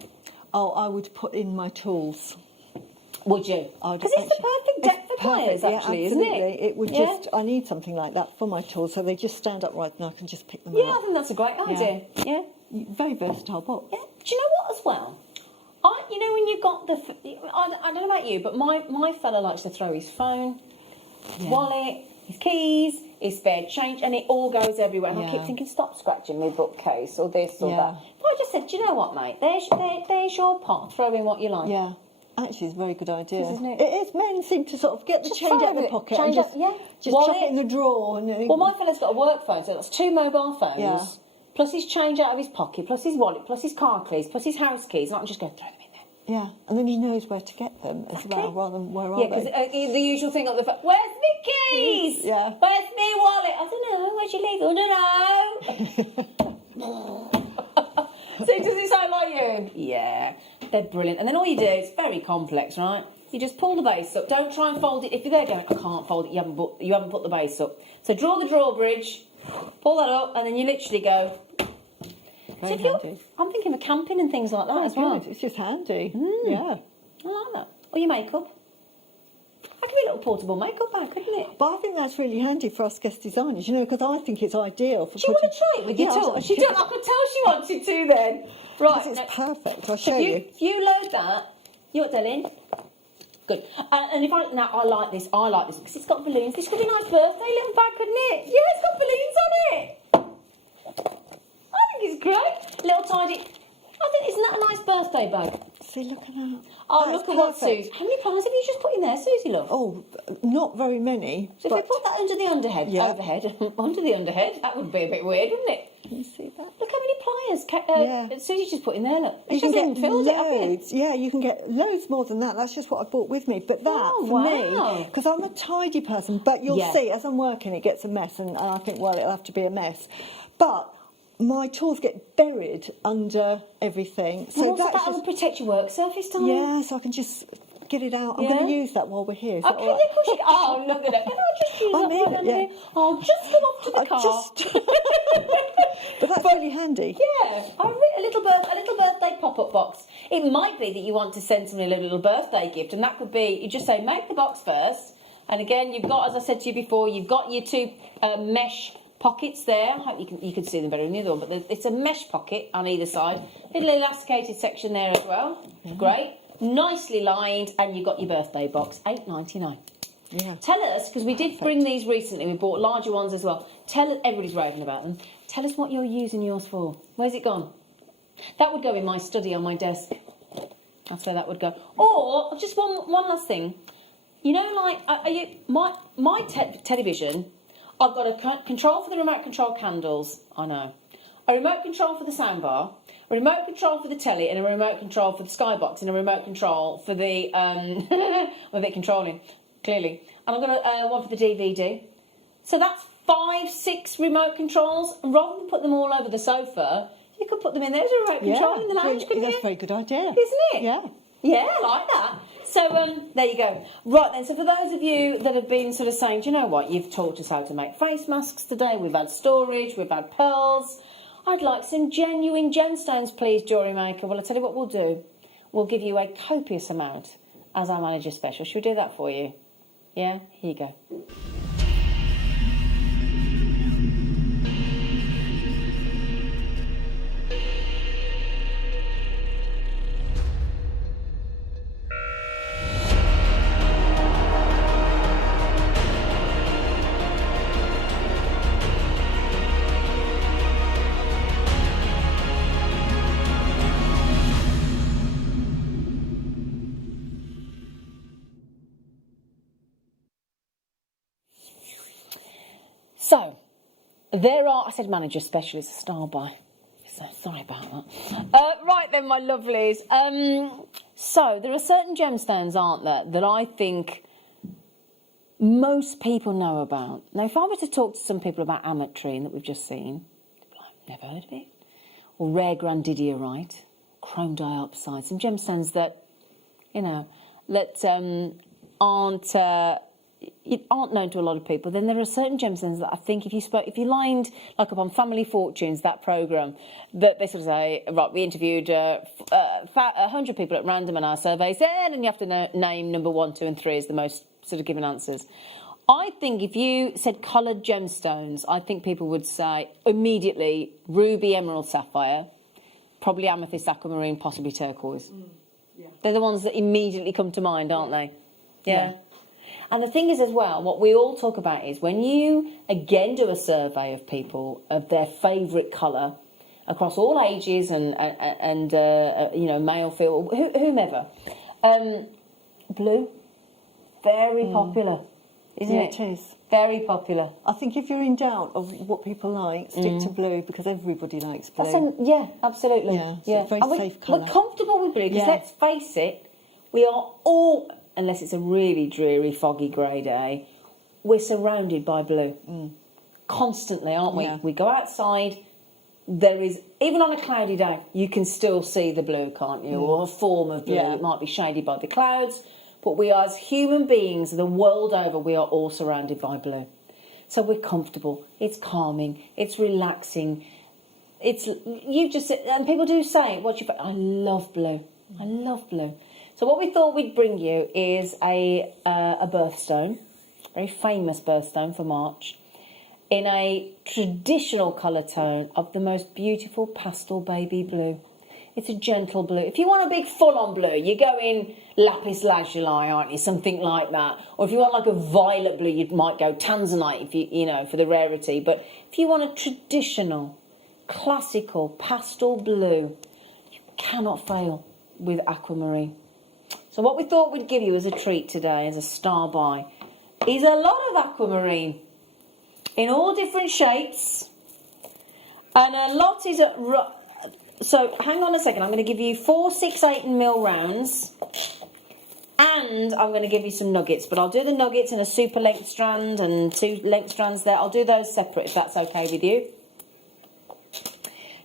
Oh, I would put in my tools. Would you? Because it's the perfect depth for pliers, actually, isn't it? It would just, I need something like that for my tools, so they just stand up right and I can just pick them up. Yeah, I think that's a great idea. Yeah. Very versatile box. Yeah. Do you know what, as well? You know when you've got the... I don't know about you, but my fella likes to throw his phone, his wallet, his keys, his spare change, and it all goes everywhere. And I keep thinking, stop scratching my bookcase or this or that. But I just said, do you know what, mate? There's your pot. Throw in what you like. Yeah. Actually, it's a very good idea. Isn't it? It is. Men seem to sort of get the change out of the pocket and just chuck it in the drawer. And, well, my fella's got a work phone, so that's 2 mobile phones, plus his change out of his pocket, plus his wallet, plus his car keys, plus his house keys. And I can just go throw them in there. Yeah, and then he knows where to get them as well, rather than where are they? Yeah, because the usual thing on the phone, where's my keys? Yeah. Where's my wallet? I don't know, where'd you leave it? I don't know. So does it sound like you? Yeah, they're brilliant. And then all you do, it's very complex, right? You just pull the base up. Don't try and fold it. If you're there going, I can't fold it, you haven't put the base up. So draw the drawbridge, pull that up, and then you literally go. So if I'm thinking of camping and things like that as well. It's just handy. Yeah. I like that. Or your makeup. That could be a little portable makeup bag, couldn't it? But I think that's really handy for us guest designers, you know, because I think it's ideal for. Do you want to try it with your tool? She did. I could tell she wanted to then. Right. It's perfect. I'll show you. If you load that, you're darling. Good. And if I like this because it's got balloons. This could be a nice birthday little bag, couldn't it? Yeah, it's got balloons on it. I think it's great. Little tidy. I think isn't that a nice birthday bag? See, look at that. Oh, look at what Susie. How many pies have you just put in there, Susie, love? Oh, not very many. So if we put that under the overhead, under the underhead, that would be a bit weird, wouldn't it? Can you see that? Look how many pliers Susie just put in there, look. You She can hasn't get even filled it, have you? loads. Yeah, you can get loads more than that. That's just what I brought with me. But that, for me, because I'm a tidy person, but you'll see, as I'm working, it gets a mess, and I think, well, it'll have to be a mess. But my tools get buried under everything. So that'll protect your work surface, darling. Yeah, so I can just get it out. I'm going to use that while we're here. Is that all right? Oh, look at it. Can I just use that one under here? I'll just go off to the car. But that's really handy. Yeah, a little birthday pop-up box. It might be that you want to send somebody a little birthday gift, and that could be, you just say, make the box first. And again, you've got, as I said to you before, you've got your two mesh pockets there. I hope you can see them better in the other one, but it's a mesh pocket on either side. Little elasticated section there as well. Great. Nicely lined, and you've got your birthday box, $8.99. Yeah. Tell us, because we did bring these recently, we bought larger ones as well. Tell us, everybody's raving about them. Tell us what you're using yours for. Where's it gone? That would go in my study on my desk. That's where that would go. Or, just one last thing. You know, like, my television, I've got a control for the remote control candles, I know. A remote control for the soundbar, a remote control for the telly, and a remote control for the skybox, and a remote control for the, with it controlling, clearly. And I've got one for the DVD. So that's 5, 6 remote controls, and rather than put them all over the sofa, you could put them in there as a remote control in the lounge, couldn't you? That's a very good idea. Isn't it? Yeah. Yeah, I like that. So, there you go. Right then, so for those of you that have been sort of saying, do you know what, you've taught us how to make face masks today, we've had storage, we've had pearls, I'd like some genuine gemstones, please, JewelleryMaker. Well, I'll tell you what we'll do. We'll give you a copious amount as our manager special. Should we do that for you? Yeah? Here you go. So, there are, I said manager special, it's a star by. So, sorry about that. Right then, my lovelies. So, there are certain gemstones, aren't there, that I think most people know about. Now, if I were to talk to some people about ametrine that we've just seen, never heard of it. Or rare grandidierite, chrome dioxide, some gemstones that, you know, that aren't known to a lot of people. Then there are certain gemstones that I think if you lined like up on Family Fortunes, that programme, that they sort of say, right, we interviewed 100 people at random in our survey, said, and you have to name number 1, 2 and 3 as the most sort of given answers. I think if you said coloured gemstones, I think people would say immediately ruby, emerald, sapphire, probably amethyst, aquamarine, possibly turquoise. Yeah. They're the ones that immediately come to mind, aren't they? Yeah. And the thing is as well, what we all talk about is when you, again, do a survey of people, of their favourite colour, across all ages and you know, male, female, whomever, blue, very popular, isn't it? It is. Very popular. I think if you're in doubt of what people like, stick to blue, because everybody likes blue. Yeah, absolutely. Yeah, it's a very safe colour. We're comfortable with blue, because let's face it, we are all, unless it's a really dreary, foggy grey day, we're surrounded by blue. constantly, aren't we? Yeah. We go outside, there is, even on a cloudy day, you can still see the blue, can't you? Or a form of blue. Yeah. It might be shaded by the clouds, but we as human beings, the world over, we are all surrounded by blue. So we're comfortable, it's calming, it's relaxing. It's, you just, and people do say, I love blue. I love blue. So what we thought we'd bring you is a birthstone, very famous birthstone for March, in a traditional colour tone of the most beautiful pastel baby blue. It's a gentle blue. If you want a big full-on blue, you go in lapis lazuli, aren't you? Something like that. Or if you want like a violet blue, you might go tanzanite, if you know, for the rarity. But if you want a traditional, classical pastel blue, you cannot fail with aquamarine. So what we thought we'd give you as a treat today, as a star buy, is a lot of aquamarine in all different shapes, and a lot is at... So hang on a second, I'm going to give you 4, 6, 8mm rounds, and I'm going to give you some nuggets, but I'll do the nuggets in a super length strand and 2 length strands there. I'll do those separate if that's okay with you.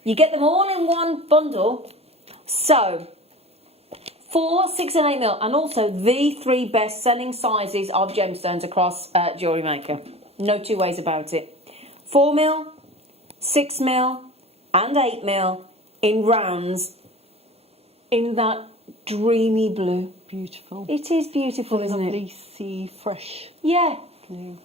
You get them all in one bundle. So 4, 6 and 8mm, and also the 3 best selling sizes of gemstones across JewelleryMaker. No two ways about it. 4mm, 6mm and 8mm in rounds in that dreamy blue. Beautiful. It is beautiful, isn't it? Lovely sea fresh Yeah. blue.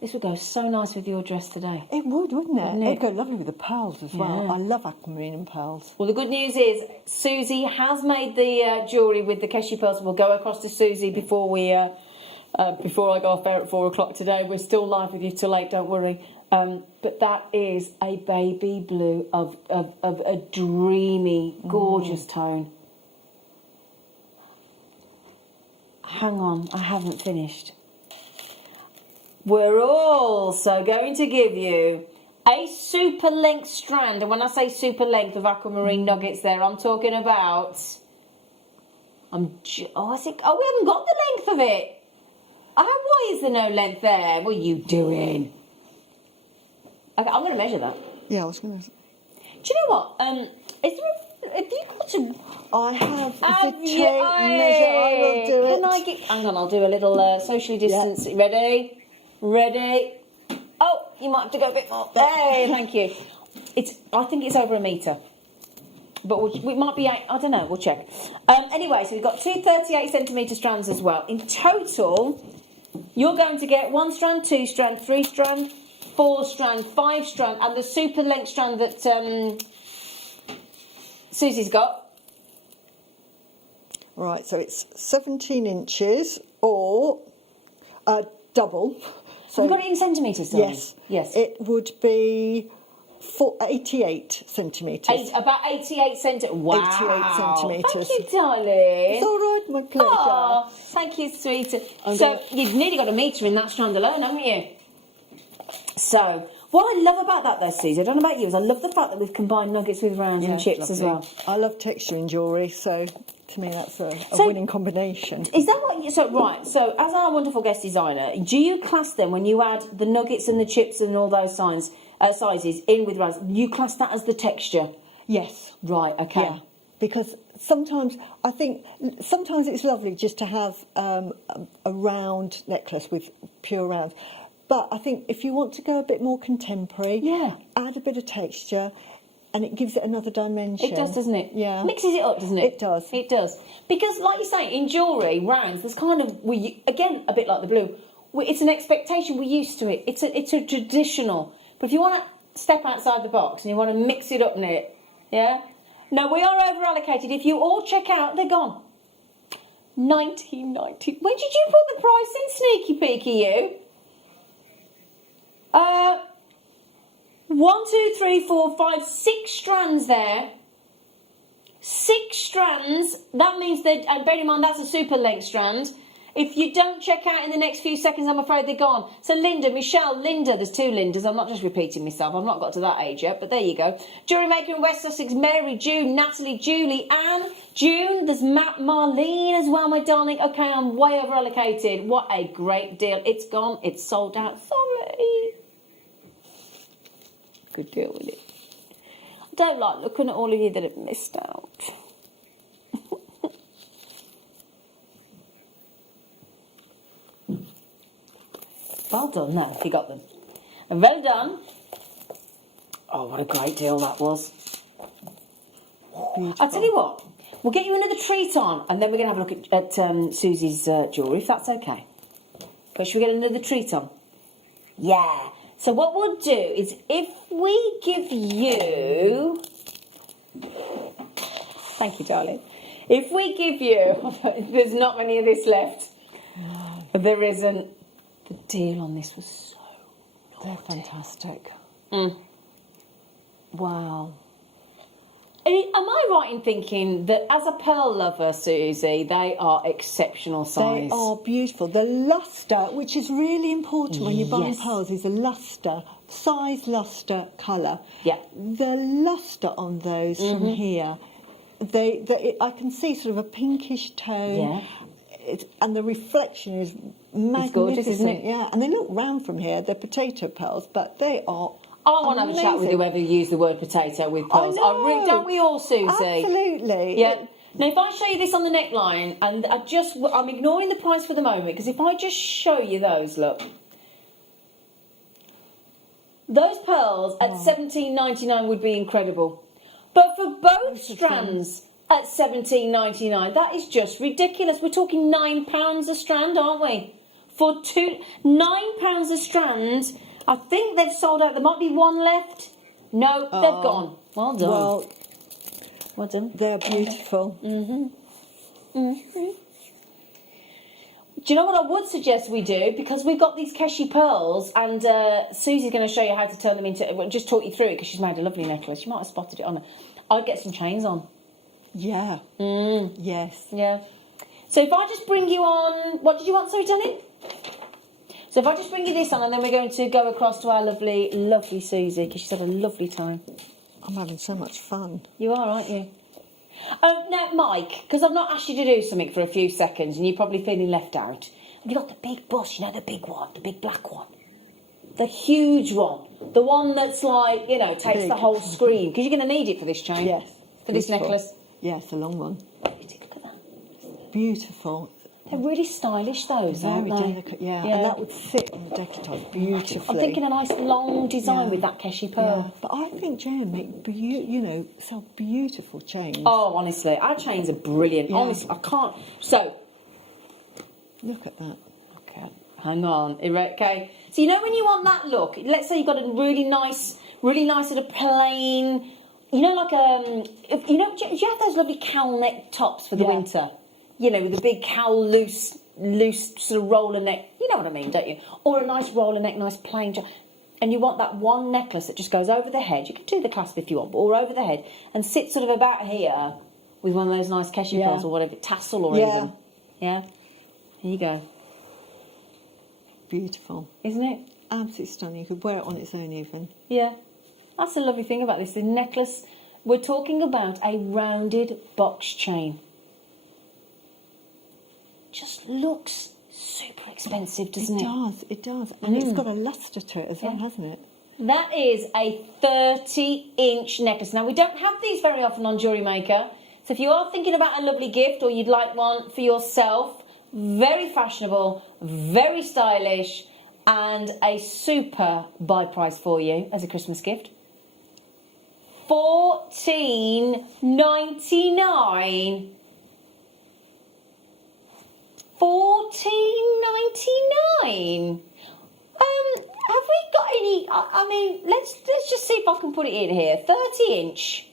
This would go so nice with your dress today. It would, wouldn't it? Wouldn't it? It'd go lovely with the pearls as well. Yeah. I love aquamarine and pearls. Well, the good news is Susie has made the jewellery with the Keshi pearls. We'll go across to Susie before we before I go off air at 4 o'clock today. We're still live with you till 8, don't worry. But that is a baby blue of a dreamy, gorgeous tone. Hang on, I haven't finished. We're also going to give you a super length strand, and when I say super length of aquamarine nuggets there, I'm talking about... we haven't got the length of it. Why is there no length there? What are you doing? Okay, I'm going to measure that. Yeah, I was going to... Do you know what? Have you got a... I have Have the you? tape measure. I will do it. Can I get... Hang on, I'll do a little socially distance. Ready? Ready? Oh, you might have to go a bit more. Hey, thank you. I think it's over a metre. But we might be... I don't know, we'll check. Anyway, so we've got 2 38cm strands as well. In total, you're going to get 1 strand, 2 strand, 3 strand, 4 strand, 5 strand, and the super length strand that Susie's got. Right, so it's 17 inches or double. So Have you got it in centimetres? Yes. Yes. It would be 88 centimetres. About 88 centimetres. Wow. 88 centimetres. Thank you, darling. It's all right, my pleasure. Oh, thank you, sweetie. So you've nearly got a metre in that strand alone, haven't you? So what I love about that, though, Susie, I don't know about you, is I love the fact that we've combined nuggets with rounds and chips as well. I love texture in jewellery, so to me that's a winning combination. Is that what you... So, right, so as our wonderful guest designer, do you class them, when you add the nuggets and the chips and all those sizes in with rounds, you class that as the texture? Yes. Right, okay. Yeah, because sometimes it's lovely just to have a round necklace with pure rounds. But I think if you want to go a bit more contemporary, add a bit of texture, and it gives it another dimension. It does, doesn't it? Yeah. Mixes it up, doesn't it? It does. It does. Because, like you say, in jewellery, rounds, there's kind of, again, a bit like the blue, it's an expectation, we're used to it. It's a traditional. But if you want to step outside the box and you want to mix it up in it, yeah? No, we are over-allocated. If you all check out, they're gone. 1990. When did you put the price in, sneaky peeky you? 1, 2, 3, 4, 5, 6 strands there. 6 strands. That means that, and bear in mind that's a super length strand. If you don't check out in the next few seconds, I'm afraid they're gone. So Linda, Michelle, Linda, there's 2 Lindas. I'm not just repeating myself. I've not got to that age yet, but there you go. JewelleryMaker in West Sussex, Mary, June, Natalie, Julie, Anne, June. There's Marlene as well, my darling. Okay, I'm way over allocated. What a great deal. It's gone. It's sold out. Sorry. Good girl with it. I don't like looking at all of you that have missed out. Well done now, if you got them. Well done. Oh, what a great deal that was. I'll tell you what, we'll get you another treat on, and then we're going to have a look at Susie's jewellery, if that's okay. But should we get another treat on? Yeah. So what we'll do is, if we give you... Thank you, darling. If we give you... There's not many of this left. But there isn't. The deal on this was so They're fantastic. Wow. Am I right in thinking that as a pearl lover, Susie, they are exceptional size? They are beautiful. The lustre, which is really important when you're buying Yes. pearls, is a lustre, size, lustre, colour. Yeah. The lustre on those from here, I can see sort of a pinkish tone. Yeah. And the reflection is magnificent. gorgeous, isn't it? Yeah, and they look round from here. They're potato pearls, but they are I want to have a chat with whoever used the word potato with pearls. I know. Don't we all, Susie? Absolutely. Yeah. Now, if I show you this on the neckline, and I'm ignoring the price for the moment, because if I just show you those, look. Those pearls at $17.99 would be incredible. But for both strands at $17.99, that is just ridiculous. We're talking £9 a strand, aren't we? For £9 a strand, I think they've sold out. There might be one left. No, they've gone. Well done. Well done. They're beautiful. Do you know what I would suggest we do? Because we've got these Keshi pearls, and Susie's going to show you how to turn them into... Well, just talk you through it, because she's made a lovely necklace. You might have spotted it on her. I'd get some chains on. Yeah. Yes. Yeah. So if I just bring you on... What did you want, sorry, darling? So if I just bring you this on, and then we're going to go across to our lovely, lovely Susie, because she's had a lovely time. I'm having so much fun. You are, aren't you? Oh, now, Mike, because I've not asked you to do something for a few seconds, and you're probably feeling left out. Have you got the big bus, you know, the big one, the big black one? The huge one. The one that's like, you know, takes the whole screen. Because you're going to need it for this chain. Yes. For this necklace. Yes, a long one. Look at that. Beautiful. They're really stylish, those, aren't Very they? delicate, yeah. And that would sit on the decolletage beautifully. I'm thinking a nice long design with that Keshi pearl. Yeah. But I think Jan make, sell beautiful chains. Oh, honestly, our chains are brilliant. Yeah. Honestly, I can't... So... Look at that. Okay, hang on. Okay. So, you know when you want that look, let's say you've got a really nice sort of plain... You know, like, do you have those lovely cowl neck tops for the winter? You know, with the big cowl, loose sort of roller neck. You know what I mean, don't you? Or a nice roller neck, nice plain... And you want that one necklace that just goes over the head. You can do the clasp if you want, or over the head, and sit sort of about here with one of those nice Keshi pearls or whatever, tassel or even. Yeah? Here you go. Beautiful. Isn't it? Absolutely stunning. You could wear it on its own even. Yeah. That's the lovely thing about this. The necklace, we're talking about a rounded box chain. Just looks super expensive, doesn't it? It does. And it's got a lustre to it as well, hasn't it? That is a 30-inch necklace. Now, we don't have these very often on JewelleryMaker. So if you are thinking about a lovely gift or you'd like one for yourself, very fashionable, very stylish, and a super buy price for you as a Christmas gift. $14.99. $14.99. Have we got any? I mean, let's just see if I can put it in here. 30-inch.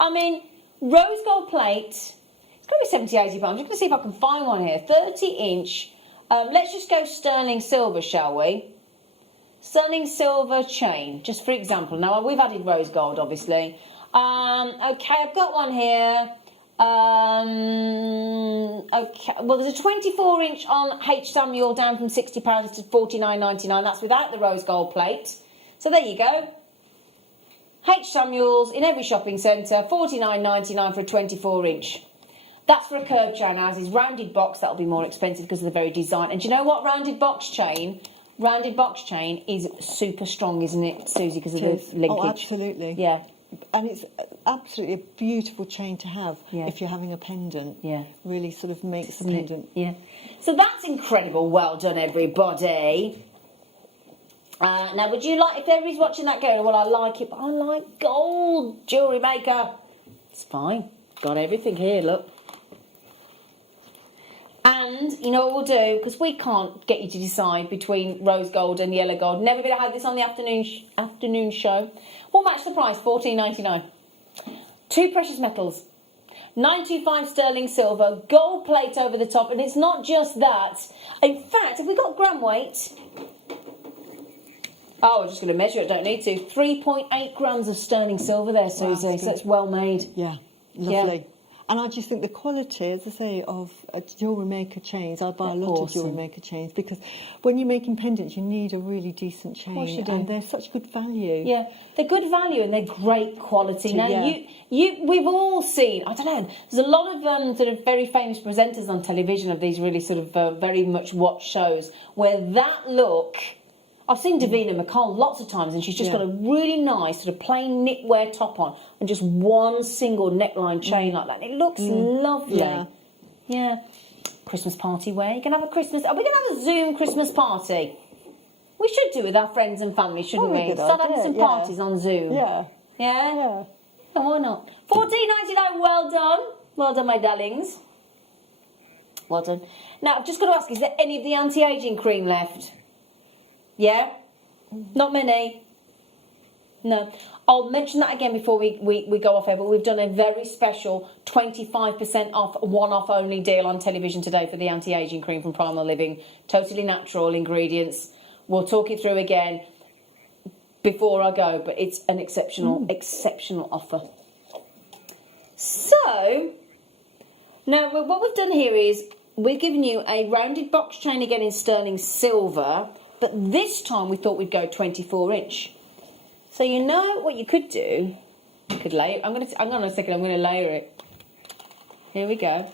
I mean, rose gold plate. It's going to be 70, 80 pounds. I'm just going to see if I can find one here. 30-inch. Let's just go sterling silver, shall we? Sterling silver chain, just for example. Now, we've added rose gold, obviously. Okay, I've got one here. Okay, well, there's a 24-inch on H. Samuel down from £60 to $49.99. That's without the rose gold plate. So there you go. H. Samuel's in every shopping centre, $49.99 for a 24-inch. That's for a curved chain. Ours is rounded box. That'll be more expensive because of the very design. And do you know what rounded box chain rounded box chain is super strong, isn't it, Susie, because of the linkage? Oh, absolutely. Yeah. And it's absolutely a beautiful chain to have Yeah. if you're having a pendant. Yeah. Really sort of makes the Isn't it? pendant. Yeah. So that's incredible. Well done, everybody. Now, would you like, if everybody's watching that going, well, I like it, but I like gold, jewellery maker. It's fine. Got everything here, look. And, you know what we'll do? Because we can't get you to decide between rose gold and yellow gold. Never been had this on the afternoon show. We'll match the price, $14.99. 2 precious metals. 925 sterling silver, gold plate over the top, and it's not just that. In fact, have we got gram weight? Oh, we're just going to measure it, don't need to. 3.8 grams of sterling silver there, Susie, Wow, so it's well made. Yeah, lovely. Yeah. And I just think the quality, as I say, of jewellery maker chains, I buy a lot of jewellery maker chains because when you're making pendants, you need a really decent chain. course you do. And they're such good value. Yeah, they're good value and they're great quality. Now, Yeah. we've all seen, I don't know, there's a lot of sort of very famous presenters on television of these really sort of very much watched shows where that look... I've seen Davina McCall lots of times and she's just got a really nice sort of plain knitwear top on and just one single neckline chain like that. It looks lovely. Yeah. Christmas party wear. You can have a Christmas... Are we going to have a Zoom Christmas party? We should do with our friends and family, shouldn't we? Start having some parties on Zoom. Yeah. Yeah? Yeah. Oh, why not? $14.99, well done. Well done, my darlings. Well done. Now, I've just got to ask, is there any of the anti-aging cream left? Yeah? Not many? No. I'll mention that again before we go off air, but we've done a very special 25% off, one-off only deal on television today for the anti-aging cream from Primal Living. Totally natural ingredients. We'll talk it through again before I go, but it's an exceptional offer. So, now what we've done here is we've given you a rounded box chain again in sterling silver, but this time we thought we'd go 24-inch. So you know what you could do? You could layer. I'm going to layer it. Here we go.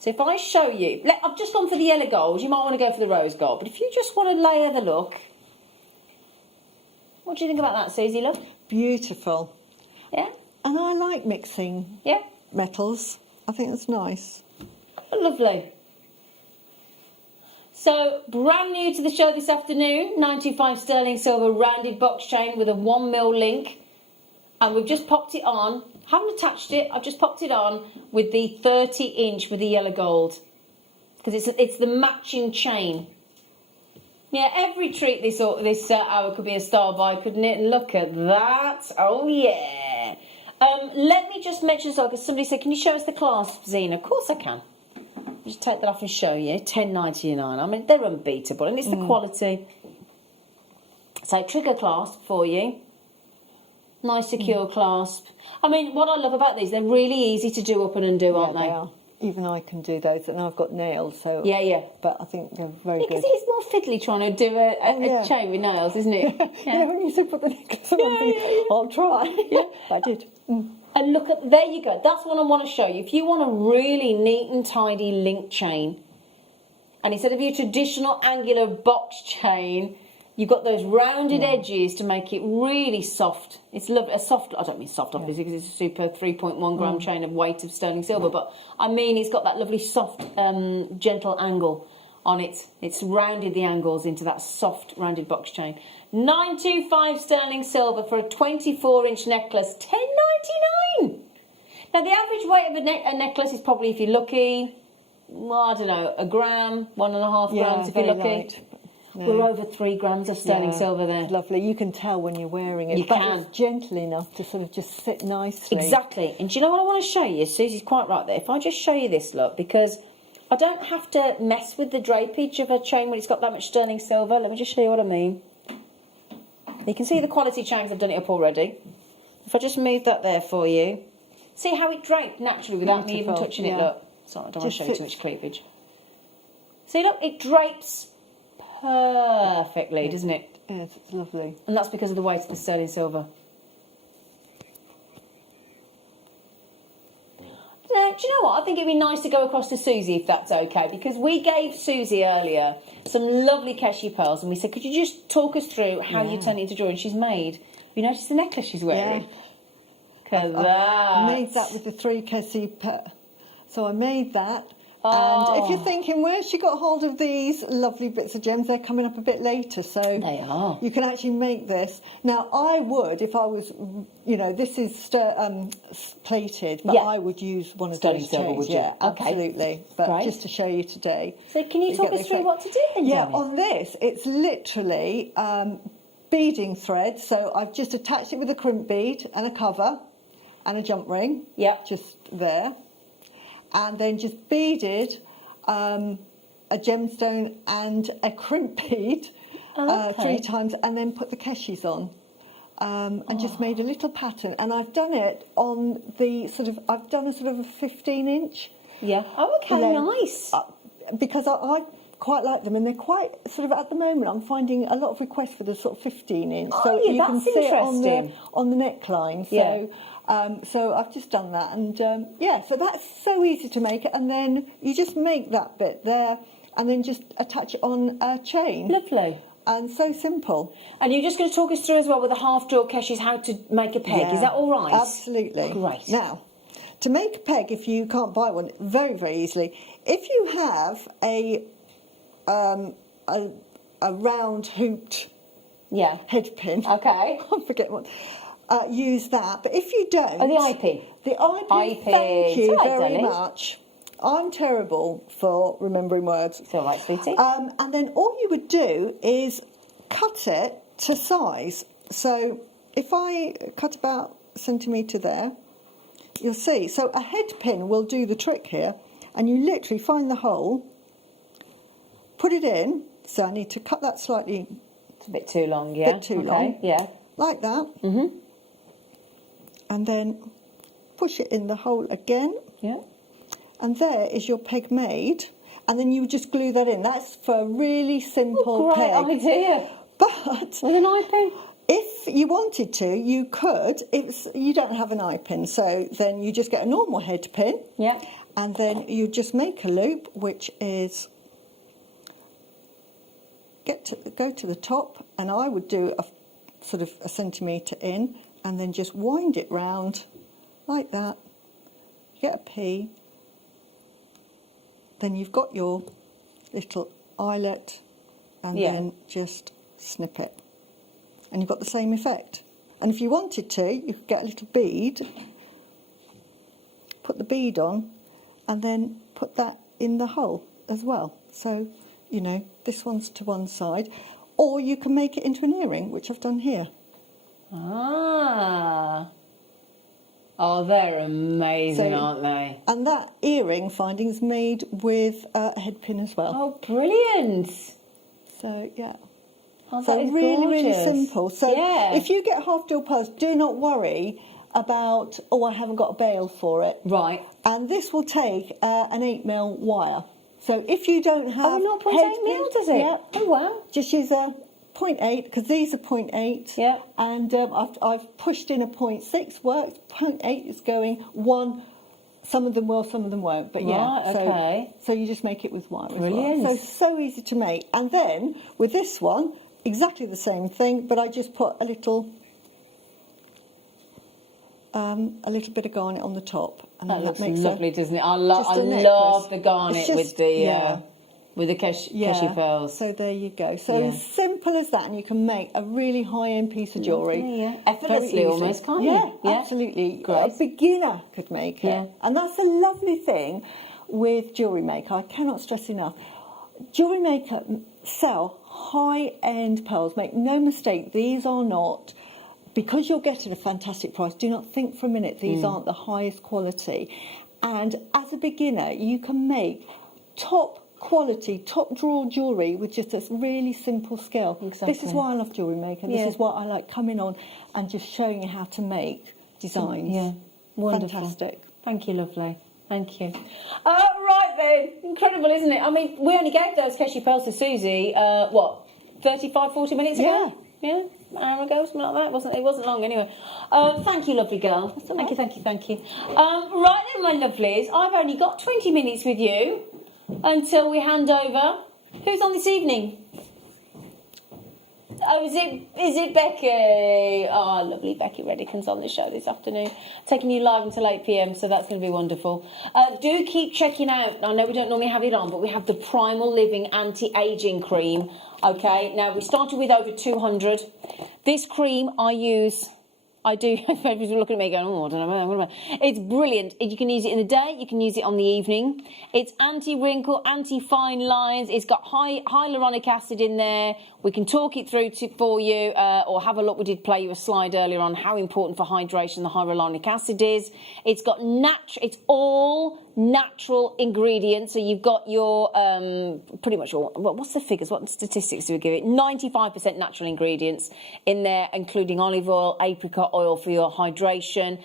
So if I show you, I've just gone for the yellow gold. You might want to go for the rose gold, but if you just want to layer the look, what do you think about that, Susie? Look, beautiful. Yeah. And I like mixing metals. I think that's nice. Lovely. So, brand new to the show this afternoon, 925 sterling silver rounded box chain with a 1mm link. And we've just popped it on. Haven't attached it, I've just popped it on with the 30-inch with the yellow gold. Because it's the matching chain. Yeah, every treat this hour could be a star buy, couldn't it? Look at that. Oh, yeah. Let me just mention, because somebody said, can you show us the clasp, Zena? Of course I can. Just take that off and show you. $10.99. I mean, they're unbeatable, and it's the quality. So, trigger clasp for you. Nice, secure clasp. I mean, what I love about these, they're really easy to do up and undo, aren't they? They are. Even I can do those, and I've got nails, so... Yeah. But I think they're very good. Because it's more fiddly trying to do a chain with nails, isn't it? Yeah, when you said put the necklace on, I'll try. Yeah, I did. And look at, there you go. That's what I want to show you. If you want a really neat and tidy link chain, and instead of your traditional angular box chain, you've got those rounded edges to make it really soft. It's lovely. I don't mean soft, obviously, because it's a super 3.1 gram chain of weight of sterling silver, but I mean it's got that lovely soft, gentle angle on it. It's rounded the angles into that soft rounded box chain. 925 sterling silver for a 24-inch necklace, $10.99. Now the average weight of a necklace is probably, if you're lucky, well, I don't know, a gram, 1.5 grams if you're lucky. Right. Yeah. We're over 3 grams of sterling silver there. Lovely. You can tell when you're wearing it. You can. It's gentle enough to sort of just sit nicely. Exactly. And do you know what I want to show you? Susie's quite right there. If I just show you this, look, because I don't have to mess with the drapage of a chain when it's got that much sterling silver. Let me just show you what I mean. You can see the quality chains, I've done it up already. If I just move that there for you. See how it draped naturally without me even touching it, look. Sorry, I don't want to show you too much cleavage. See, look, it drapes perfectly, doesn't it? Yes, it's lovely. And that's because of the weight of the sterling silver. Now, do you know what? I think it'd be nice to go across to Susie, if that's okay, because we gave Susie earlier some lovely Keshi pearls, and we said, could you just talk us through how you turn it into jewellery? And she's made, you notice the necklace she's wearing? I made that with the 3 Keshi pearls. So I made that. And if you're thinking, where's she got hold of these lovely bits of gems? They're coming up a bit later, so they are. You can actually make this. Now, I would, if I was, you know, this is plated, but I would use one of those silver, would you? Yeah, absolutely. But just to show you today. So can you talk us through what to do then, Yeah, Jenny? on this, it's literally beading thread. So I've just attached it with a crimp bead and a cover and a jump ring. Yeah. Just there. And then just beaded a gemstone and a crimp bead 3 times, and then put the keshis on, and just made a little pattern. And I've done it on the I've done a sort of a 15-inch. Yeah. Oh, okay, nice. Because I quite like them, and they're quite sort of, at the moment, I'm finding a lot of requests for the sort of 15-inch. Oh, so yeah, you that's can see it interesting. on the neckline. So. Yeah. So I've just done that, and so that's so easy to make. And then you just make that bit there, and then just attach it on a chain. Lovely. And so simple. And you're just going to talk us through as well with the half-draw keshis how to make a peg. Yeah, Is that all right? Absolutely. Great. Now, to make a peg, if you can't buy one, very, very easily. If you have a round hooped head pin. Okay. I forget what. Use that, but if you don't... Oh, the eye pin. The eye pin, thank you very much. I'm terrible for remembering words. It's all right, sweetie. And then all you would do is cut it to size. So if I cut about a centimetre there, you'll see. So a head pin will do the trick here, and you literally find the hole, put it in. So I need to cut that slightly... It's a bit too long, yeah. Bit too long. Yeah. Like that. Mm-hmm. And then push it in the hole again. Yeah. And there is your peg made. And then you just glue that in. That's for a really simple great peg. idea. But with an eye pin? If you wanted to, you could. You don't have an eye pin, so then you just get a normal head pin. Yeah. And then you just make a loop, which is go to the top, and I would do a sort of a centimetre in, and then just wind it round like that. You get a P. Then you've got your little eyelet, and then just snip it. And you've got the same effect. And if you wanted to, you could get a little bead, put the bead on, and then put that in the hole as well. So, you know, this one's to one side. Or you can make it into an earring, which I've done here. Ah. Oh, they're amazing, aren't they? And that earring finding's made with a head pin as well. Oh, brilliant. So, yeah. Oh, so that is really, gorgeous. really simple. So if you get half-deal pearls, do not worry about, oh, I haven't got a bail for it. Right. And this will take an 8mm wire. So if you don't have... Oh, 0.8mm, does it? Yeah. Oh, wow. Just use a 0.8, because these are 0.8. Yeah. And I've pushed in a 0.6, works. 0.8 is going 1. Some of them will, some of them won't. But yeah, right, okay. So you just make it with wire Brilliant. as well. So easy to make. And then with this one, exactly the same thing, but I just put a little bit of garnet on the top, and that looks makes lovely, doesn't it? I just a love necklace. the garnet It's just- with the Keshi pearls. So there you go. So as simple as that, and you can make a really high-end piece of jewellery. Yeah. Effortlessly Very easy. almost, can't you? Yeah, absolutely. Great. A beginner could make it. Yeah. And that's a lovely thing with JewelleryMaker. I cannot stress enough. JewelleryMaker sell high-end pearls. Make no mistake, these are not... Because you're getting a fantastic price, do not think for a minute these aren't the highest quality. And as a beginner, you can make top quality, top drawer jewellery with just a really simple skill. Exactly. This is why I love JewelleryMaker. This is why I like coming on and just showing you how to make designs. Yeah, wonderful. Fantastic. Thank you, lovely. Thank you. Right then, incredible, isn't it? I mean, we only gave those Keshi pearls to Susie, 35, 40 minutes ago? Yeah. Yeah? an hour ago, something like that. It wasn't long anyway. Thank you, lovely girl. Thank you. Right then, my lovelies, I've only got 20 minutes with you until we hand over. Who's on this evening? Oh, is it Becky? Oh, lovely Becky Reddick's on the show this afternoon. Taking you live until 8 p.m, so that's going to be wonderful. Do keep checking out. I know we don't normally have it on, but we have the Primal Living Anti-Aging Cream. Okay, now we started with over 200. This cream I do. Everybody's looking at me going, oh, I don't know. It's brilliant. You can use it in the day. You can use it on the evening. It's anti-wrinkle, anti-fine lines. It's got hyaluronic acid in there. We can talk it through for you or have a look. We did play you a slide earlier on how important for hydration the hyaluronic acid is. It's got it's all natural ingredients. So you've got your pretty much all. Well, what's the figures? What statistics do we give it? 95% natural ingredients in there, including olive oil, apricot oil for your hydration,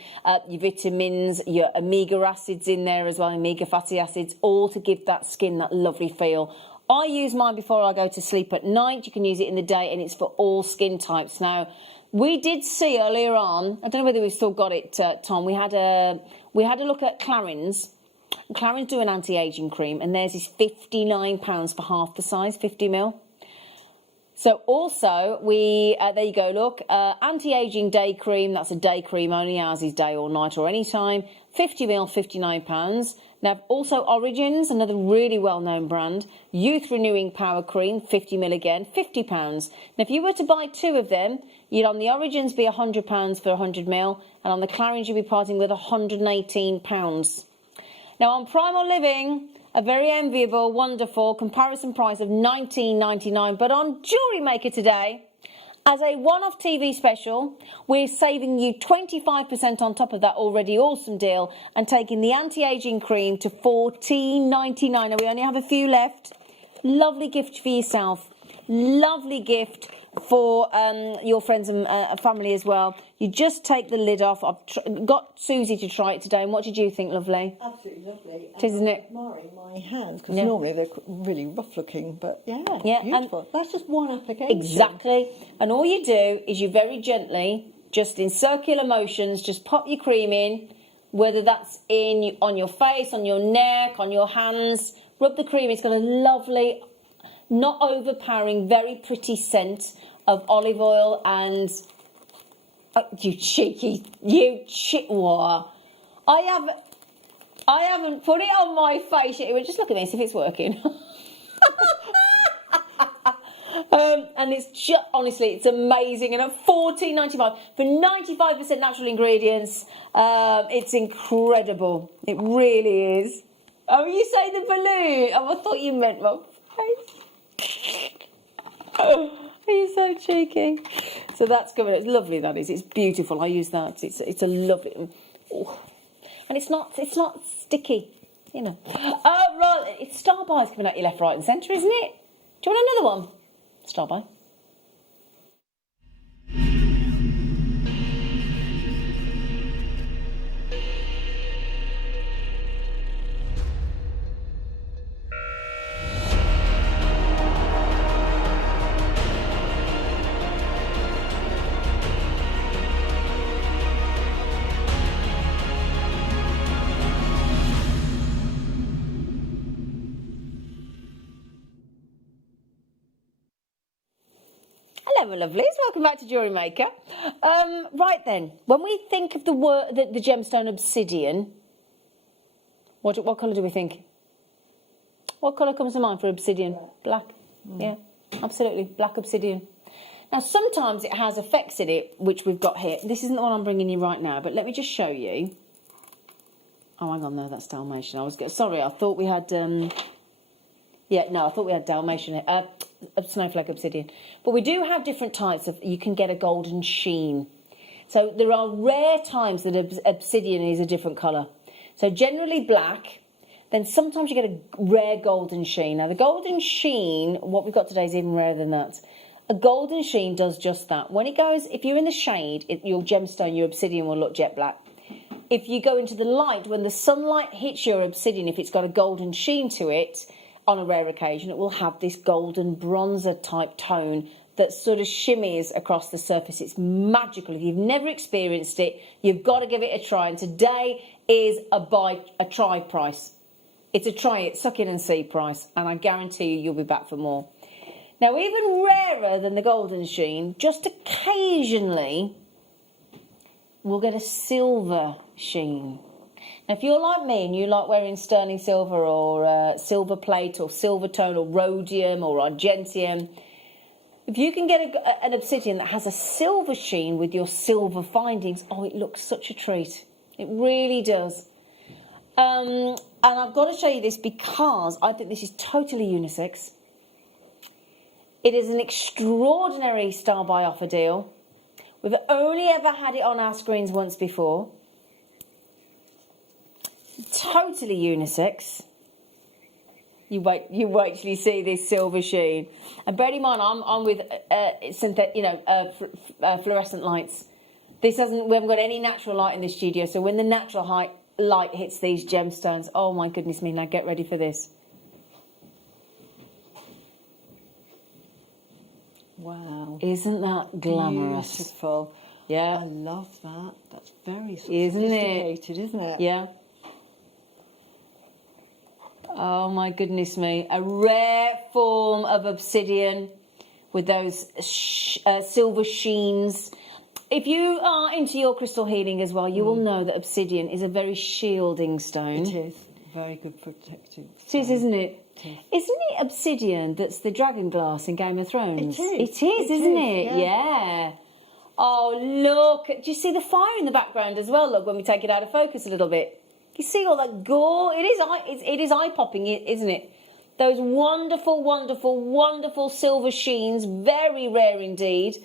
your vitamins, your omega acids in there as well, omega fatty acids, all to give that skin that lovely feel. I use mine before I go to sleep at night. You can use it in the day, and it's for all skin types. Now, we did see earlier on, I don't know whether we've still got it, Tom, we had a look at Clarins. Clarins do an anti-aging cream, and theirs is £59 for half the size, 50 ml. So also, there you go, look, anti-aging day cream, that's a day cream only, ours is day or night or any time, 50 ml, £59. Now, also Origins, another really well-known brand, Youth Renewing Power Cream, 50 ml again, £50. Now, if you were to buy two of them, you'd on the Origins be £100 for 100 ml, and on the Clarins you'd be parting with £118. Now, on Primal Living, a very enviable, wonderful comparison price of $19.99, but on Jewellery Maker today, as a one-off TV special, we're saving you 25% on top of that already awesome deal and taking the anti-aging cream to $14.99. Now, we only have a few left. Lovely gift for yourself. Lovely gift for your friends and family as well. You just take the lid off. I've got Susie to try it today. And what did you think, lovely? Absolutely lovely. It is, isn't it? Admiring my hands, because normally they're really rough looking, but yeah, beautiful. And that's just one application. Exactly. And all you do is you very gently, just in circular motions, just pop your cream in, whether that's on your face, on your neck, on your hands. Rub the cream. It's got a lovely, not overpowering, very pretty scent of olive oil and... you chitwa. I haven't put it on my face yet. Just look at this if it's working. And it's just, honestly, it's amazing. And at $14.95 for 95% natural ingredients, it's incredible. It really is. Oh, you say the balloon? Oh, I thought you meant my face. Oh, you're so cheeky. So that's good. It's lovely, that is. It's beautiful. I use that. It's a lovely... Oh. And it's not sticky, you know. Right, it's Star Buy's coming at you left, right and centre, isn't it? Do you want another one? Star Buy. Hello, my lovelies. Welcome back to Jewellery Maker. Right then, when we think of the gemstone obsidian, what colour do we think? What colour comes to mind for obsidian? Black. Yeah, absolutely. Black obsidian. Now, sometimes it has effects in it, which we've got here. This isn't the one I'm bringing you right now, but let me just show you. Oh, hang on, no, that's Dalmatian. Sorry, I thought we had... I thought we had Dalmatian, snowflake obsidian. But we do have different types of, you can get a golden sheen. So there are rare times that obsidian is a different colour. So generally black, then sometimes you get a rare golden sheen. Now the golden sheen, what we've got today is even rarer than that. A golden sheen does just that. When it goes, if you're in the shade, your gemstone, your obsidian will look jet black. If you go into the light, when the sunlight hits your obsidian, if it's got a golden sheen to it, on a rare occasion, it will have this golden bronzer type tone that sort of shimmies across the surface. It's magical. If you've never experienced it, you've got to give it a try. And today is a try price. It's a try it, suck it and see price. And I guarantee you'll be back for more. Now, even rarer than the golden sheen, just occasionally, we'll get a silver sheen. Now, if you're like me and you like wearing sterling silver or silver plate or silver tone or rhodium or argentium, if you can get an obsidian that has a silver sheen with your silver findings, oh, it looks such a treat. It really does. And I've got to show you this because I think this is totally unisex. It is an extraordinary Star Buy offer deal. We've only ever had it on our screens once before. Totally unisex. You wait till you see this silver sheen. And bear in mind, I'm with fluorescent lights. We haven't got any natural light in the studio, so when the natural light hits these gemstones, oh my goodness me! Now get ready for this. Wow! Isn't that glamorous? Beautiful. Yeah. I love that. That's very sophisticated, isn't it? Yeah. Oh my goodness me. A rare form of obsidian with those silver sheens. If you are into your crystal healing as well, you will know that obsidian is a very shielding stone. It is. Very good protecting stone. It is, isn't it? It is. Isn't it obsidian that's the dragon glass in Game of Thrones? It is. It is, isn't it? Yeah. Oh, look. Do you see the fire in the background as well? Look, when we take it out of focus a little bit. You see all that gore? It is eye-popping, isn't it? Those wonderful, wonderful, wonderful silver sheens. Very rare indeed.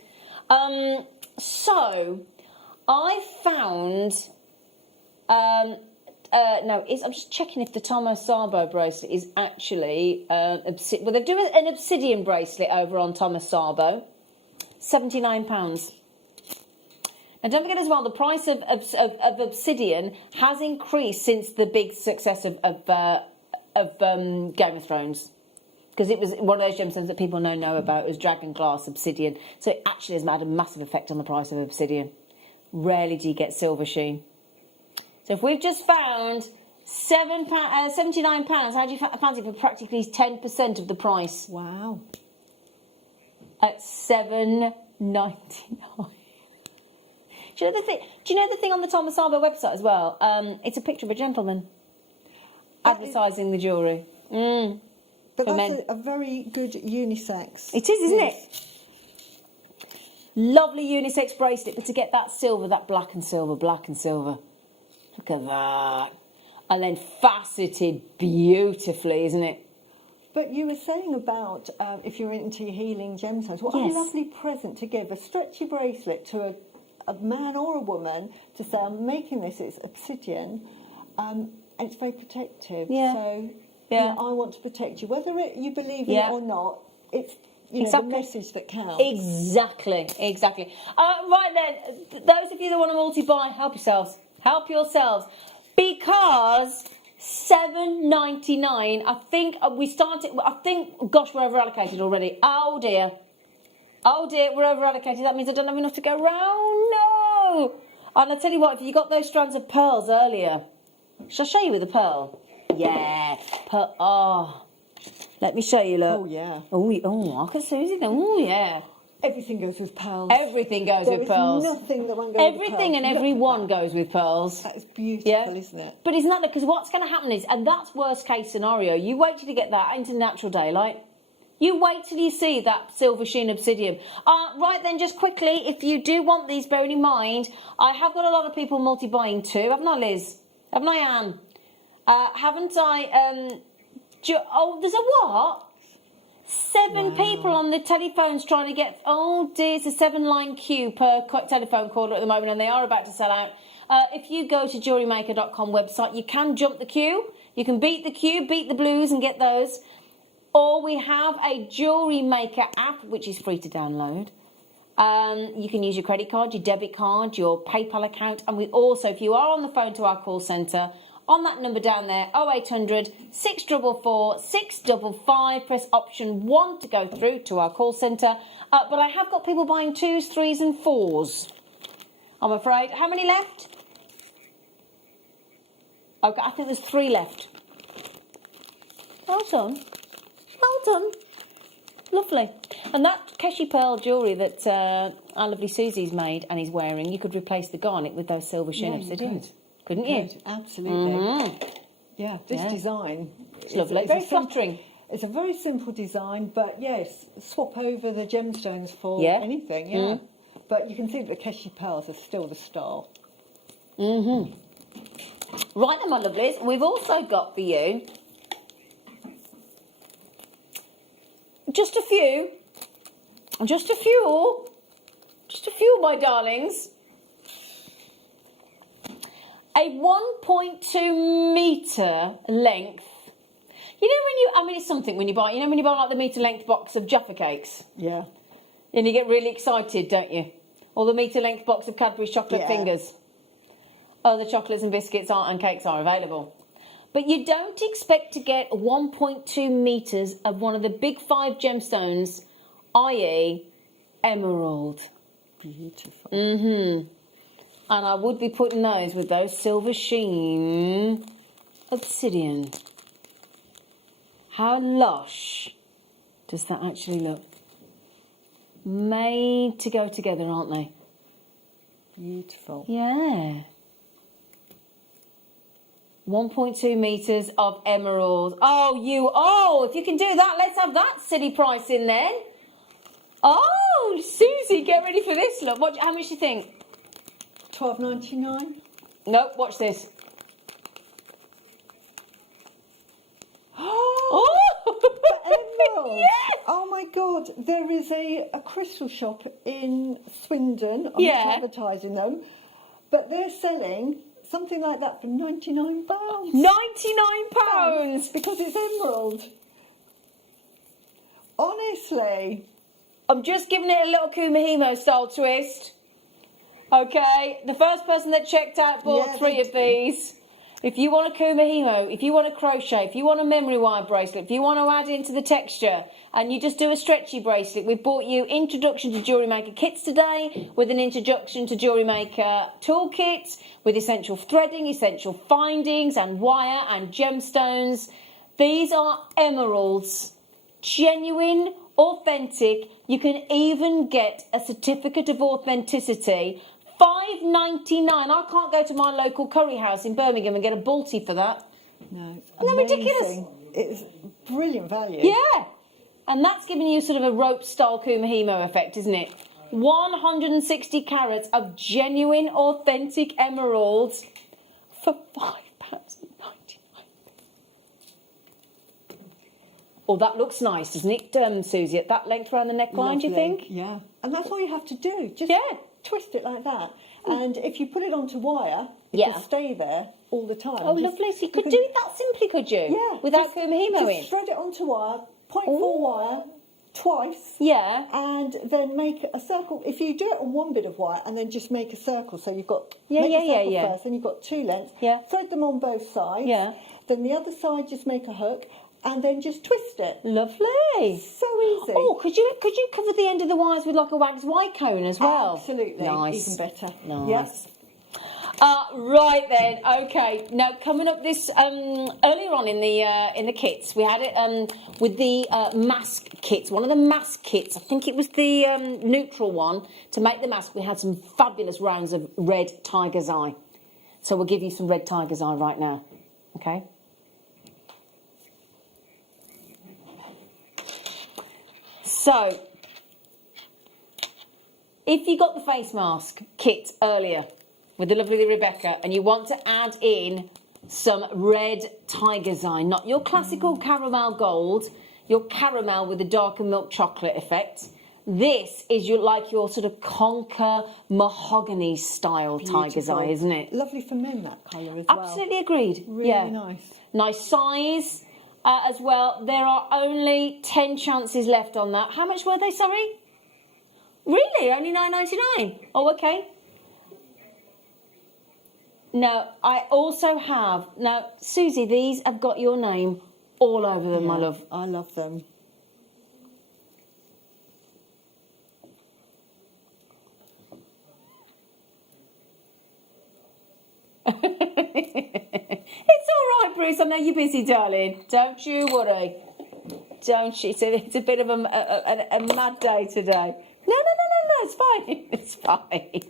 So, I found... I'm just checking if the Tomo Sabo bracelet is actually... well, they're doing an obsidian bracelet over on Tomo Sabo. £79. And don't forget as well, the price of obsidian has increased since the big success of Game of Thrones. Because it was one of those gemstones that people know about. It was dragon glass obsidian. So it actually has had a massive effect on the price of obsidian. Rarely do you get silver sheen. So if we've just found £79, how do you fancy for practically 10% of the price? Wow. At $7.99. Do you know the thing on the Tomo Sabo website as well? It's a picture of a gentleman advertising the jewellery. But that's a very good unisex. It is, isn't it? Lovely unisex bracelet, but to get that silver, that black and silver. Look at that. And then faceted beautifully, isn't it? But you were saying about if you're into healing gemstones, what a lovely present to give. A stretchy bracelet to a man or a woman to say, I'm making this, it's obsidian, and it's very protective. Yeah. So I want to protect you. Whether you believe in it or not, it's the message that counts. Exactly. Right then, those of you that want to multi-buy, help yourselves. Because $7.99, I think gosh, we're over allocated already. Oh dear, we're over allocated. That means I don't have enough to go round. No. And I tell you what, if you got those strands of pearls earlier, shall I show you with a pearl? Yeah, pearl. Oh, let me show you. Look. Oh yeah. Oh, I can see it. Oh yeah. Everything goes with pearls. Everything goes with pearls. There is nothing that won't go with pearls. Everything and everyone goes with pearls. That is beautiful, isn't it? But isn't that because what's going to happen is, and that's worst case scenario, you wait till you get that into natural daylight. You wait till you see that silver sheen obsidian. Right then, just quickly, if you do want these, bearing in mind, I have got a lot of people multi-buying too. Haven't I, Liz? Haven't I, Anne? Haven't I? There's a what? 7 people on the telephones trying to get... Oh, dear, it's a 7-line queue per telephone caller at the moment, and they are about to sell out. If you go to JewelleryMaker.com website, you can jump the queue. You can beat the queue, beat the blues and get those. Or we have a Jewellery Maker app, which is free to download. You can use your credit card, your debit card, your PayPal account. And we also, if you are on the phone to our call centre, on that number down there, 0800 644 655. Press option 1 to go through to our call centre. But I have got people buying 2s, 3s and 4s, I'm afraid. How many left? Okay, I think there's 3 left. Well done. Well done. Lovely. And that Keshi pearl jewellery that our lovely Susie's made and is wearing, you could replace the garnet with those silver sheen obsidians. Couldn't you? Absolutely. Yeah, this design. It's lovely. Very flattering. It's a very simple design, but yes, swap over the gemstones for anything, But you can see that the Keshi pearls are still the star. Right then, my lovelies, we've also got for you just a few, my darlings. A 1.2 metre length. You know it's something when you buy, when you buy like the metre length box of Jaffa cakes? Yeah. And you get really excited, don't you? Or the metre length box of Cadbury's chocolate fingers. Oh, the chocolates and biscuits and cakes are available. But you don't expect to get 1.2 metres of one of the big 5 gemstones, i.e. emerald. Beautiful. And I would be putting those with those silver sheen obsidian. How lush does that actually look? Made to go together, aren't they? Beautiful. Yeah. 1.2 metres of emerald. Oh, if you can do that, let's have that silly price in then. Oh, Susie, get ready for this. Look, how much do you think? $12.99. Nope, watch this. Emerald. Yes. Oh my God, there is a crystal shop in Swindon. I'm not advertising them, but they're selling something like that for £99. £99? Because it's emerald. Honestly. I'm just giving it a little Kumahimo style twist. Okay, the first person that checked out bought 3 of these. If you want a Kumahimo, if you want a crochet, if you want a memory wire bracelet, if you want to add into the texture, and you just do a stretchy bracelet, we've bought you Introduction to Jewellery Maker kits today, with an Introduction to Jewellery Maker toolkit, with essential threading, essential findings, and wire and gemstones. These are emeralds. Genuine, authentic. You can even get a certificate of authenticity. $5.99. I can't go to my local curry house in Birmingham and get a balti for that. No, Isn't that ridiculous? It's brilliant value. Yeah, and that's giving you sort of a rope-style Kumahimo effect, isn't it? 160 carats of genuine, authentic emeralds for £5.99. Oh, that looks nice, doesn't it, Susie? At that length around the neckline, do you think? Yeah, and that's all you have to do. Just twist it like that. And if you put it onto wire, it will stay there all the time. Oh, lovely. So you could do it that simply, could you? Yeah. Without Kumahimo in? Just thread it onto wire, 0.4 wire, twice. Yeah. And then make a circle. If you do it on one bit of wire and then just make a circle, so you've got first, and you've got 2 lengths. Yeah. Thread them on both sides. Yeah. Then the other side, just make a hook. And then just twist it. Lovely. So easy. Oh, could you cover the end of the wires with like a wax white cone as well? Absolutely. Nice. Even better. Nice. Yes. Right then. Okay. Now coming up this earlier on in the kits, we had it with the mask kits. One of the mask kits, I think it was the neutral one. To make the mask, we had some fabulous rounds of red tiger's eye. So we'll give you some red tiger's eye right now. Okay. So, if you got the face mask kit earlier with the lovely Rebecca and you want to add in some red tiger's eye, not your classical caramel gold, your caramel with the darker milk chocolate effect, this is your sort of conker mahogany style tiger's eye, isn't it? Lovely for men, that colour as well. Absolutely agreed. Really nice. Nice size. As well, there are only 10 chances left on that. How much were they, sorry? Really? Only $9.99? Oh, okay. No, I also have. Now, Susie, these have got your name all over them, my love. I love them. It's all right, Bruce. I know you're busy, darling. Don't you worry. Don't you? It's a bit of a mad day today. No, it's fine. It's fine.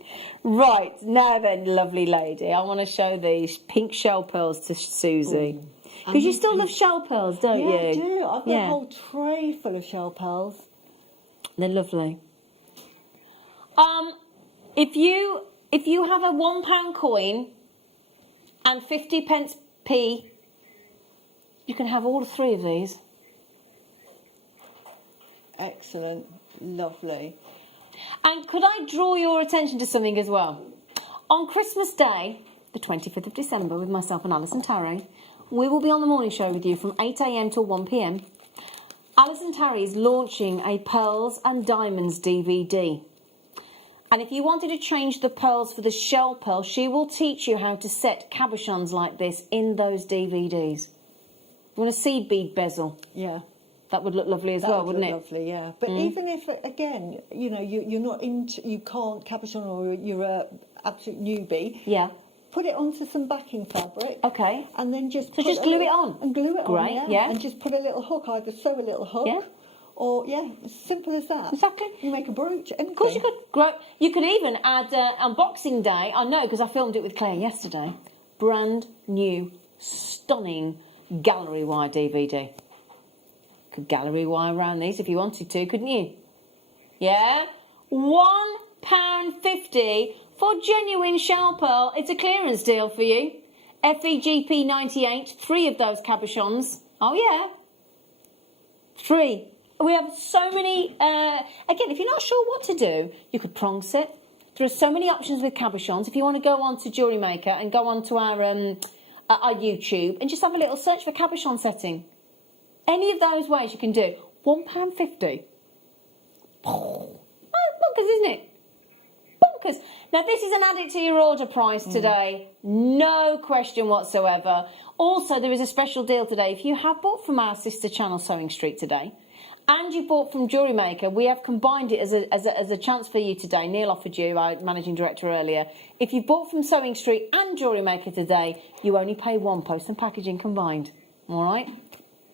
Right, now then, lovely lady, I want to show these pink shell pearls to Susie. Because you still love shell pearls, don't you? Yeah, I do. I've got a whole tray full of shell pearls. They're lovely. If you have a £1 coin and 50 pence p, you can have all three of these. Excellent. Lovely. And could I draw your attention to something as well? On Christmas Day, the 25th of December, with myself and Alison Tarry, we will be on the morning show with you from 8 a.m. till 1 p.m. Alison Tarry is launching a Pearls and Diamonds DVD. And if you wanted to change the pearls for the shell pearl, she will teach you how to set cabochons like this in those DVDs. You want a seed bead bezel? Yeah. That would look lovely as well, wouldn't it? Lovely, yeah. But even if, again, you know, you're not into, you can't cabochon or you're a absolute newbie. Yeah. Put it onto some backing fabric. Okay. And then just glue it on. And glue it on. Great, yeah. And just put a little hook, either sew a little hook. Yeah. Or as simple as that. Exactly. You make a brooch. Anything. Of course you could. Great. You could even add Unboxing Day. I know because I filmed it with Claire yesterday. Brand new, stunning gallery wire DVD. Could gallery wire around these if you wanted to, couldn't you? Yeah? £1.50 for genuine shell pearl. It's a clearance deal for you. FEGP 98, 3 of those cabochons. Oh yeah. 3. We have so many, again, if you're not sure what to do, you could prong set. There are so many options with cabochons. If you want to go on to JewelleryMaker and go on to our YouTube and just have a little search for cabochon setting. Any of those ways you can do. £1.50. Oh, bonkers, isn't it? Bonkers. Now, this is an add it to your order price today. No question whatsoever. Also, there is a special deal today. If you have bought from our sister channel, Sewing Street, today, and you bought from JewelleryMaker, we have combined it as a chance for you today. Neil offered you, our managing director, earlier. If you bought from Sewing Street and JewelleryMaker today, you only pay £1 post and packaging combined. All right?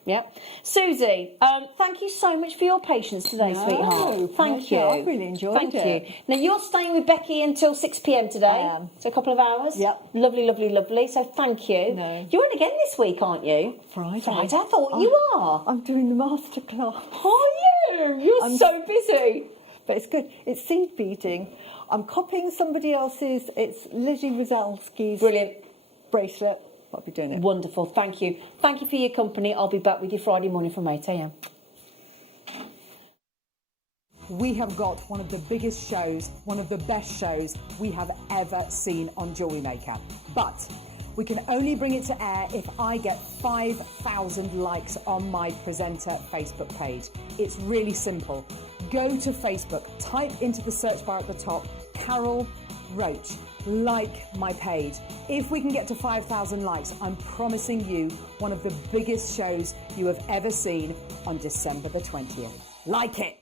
Yep. Susie, thank you so much for your patience today, sweetheart. Thank you. I really enjoyed it. Thank you. Now, you're staying with Becky until 6 p.m. today. I am. So a couple of hours. Yep. Lovely, lovely, lovely. So thank you. No. You're in again this week, aren't you? Friday. I thought you are. I'm doing the masterclass. Are you? You're so busy. But it's good. It's seed beading. I'm copying somebody else's. It's Lizzie Rosalski's bracelet. I'll be doing it. Wonderful. Thank you. Thank you for your company. I'll be back with you Friday morning from 8 a.m. We have got one of the biggest shows, one of the best shows we have ever seen on JewelleryMaker. But we can only bring it to air if I get 5,000 likes on my presenter Facebook page. It's really simple. Go to Facebook, type into the search bar at the top, Carol Roach. Like my page. If we can get to 5,000 likes, I'm promising you one of the biggest shows you have ever seen on December the 20th. Like it!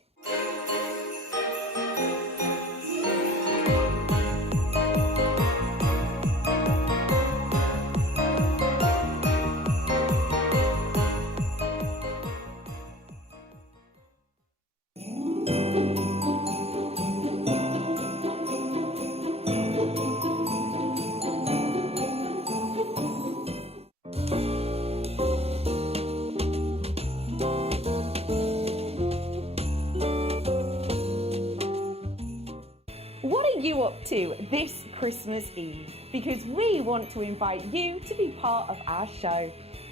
Up to this Christmas Eve, because we want to invite you to be part of our show.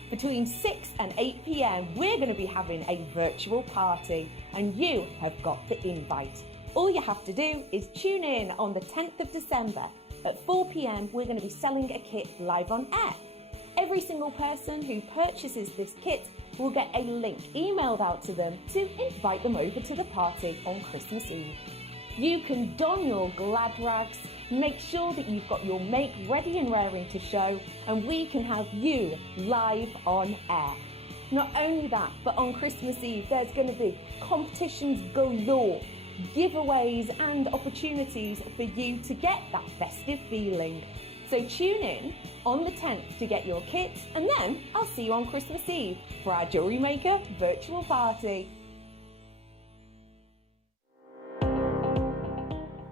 Between 6 and 8 p.m, we're going to be having a virtual party, and you have got the invite. All you have to do is tune in on the 10th of December. At 4 p.m, we're going to be selling a kit live on air. Every single person who purchases this kit will get a link emailed out to them to invite them over to the party on Christmas Eve. You can don your glad rags, Make sure that you've got your make ready and raring to show, and we can have you live on air. Not only that, but on Christmas Eve, there's going to be competitions galore, giveaways and opportunities for you to get that festive feeling. So tune in on the 10th to get your kits, and then I'll see you on Christmas Eve for our Jewellery Maker virtual party.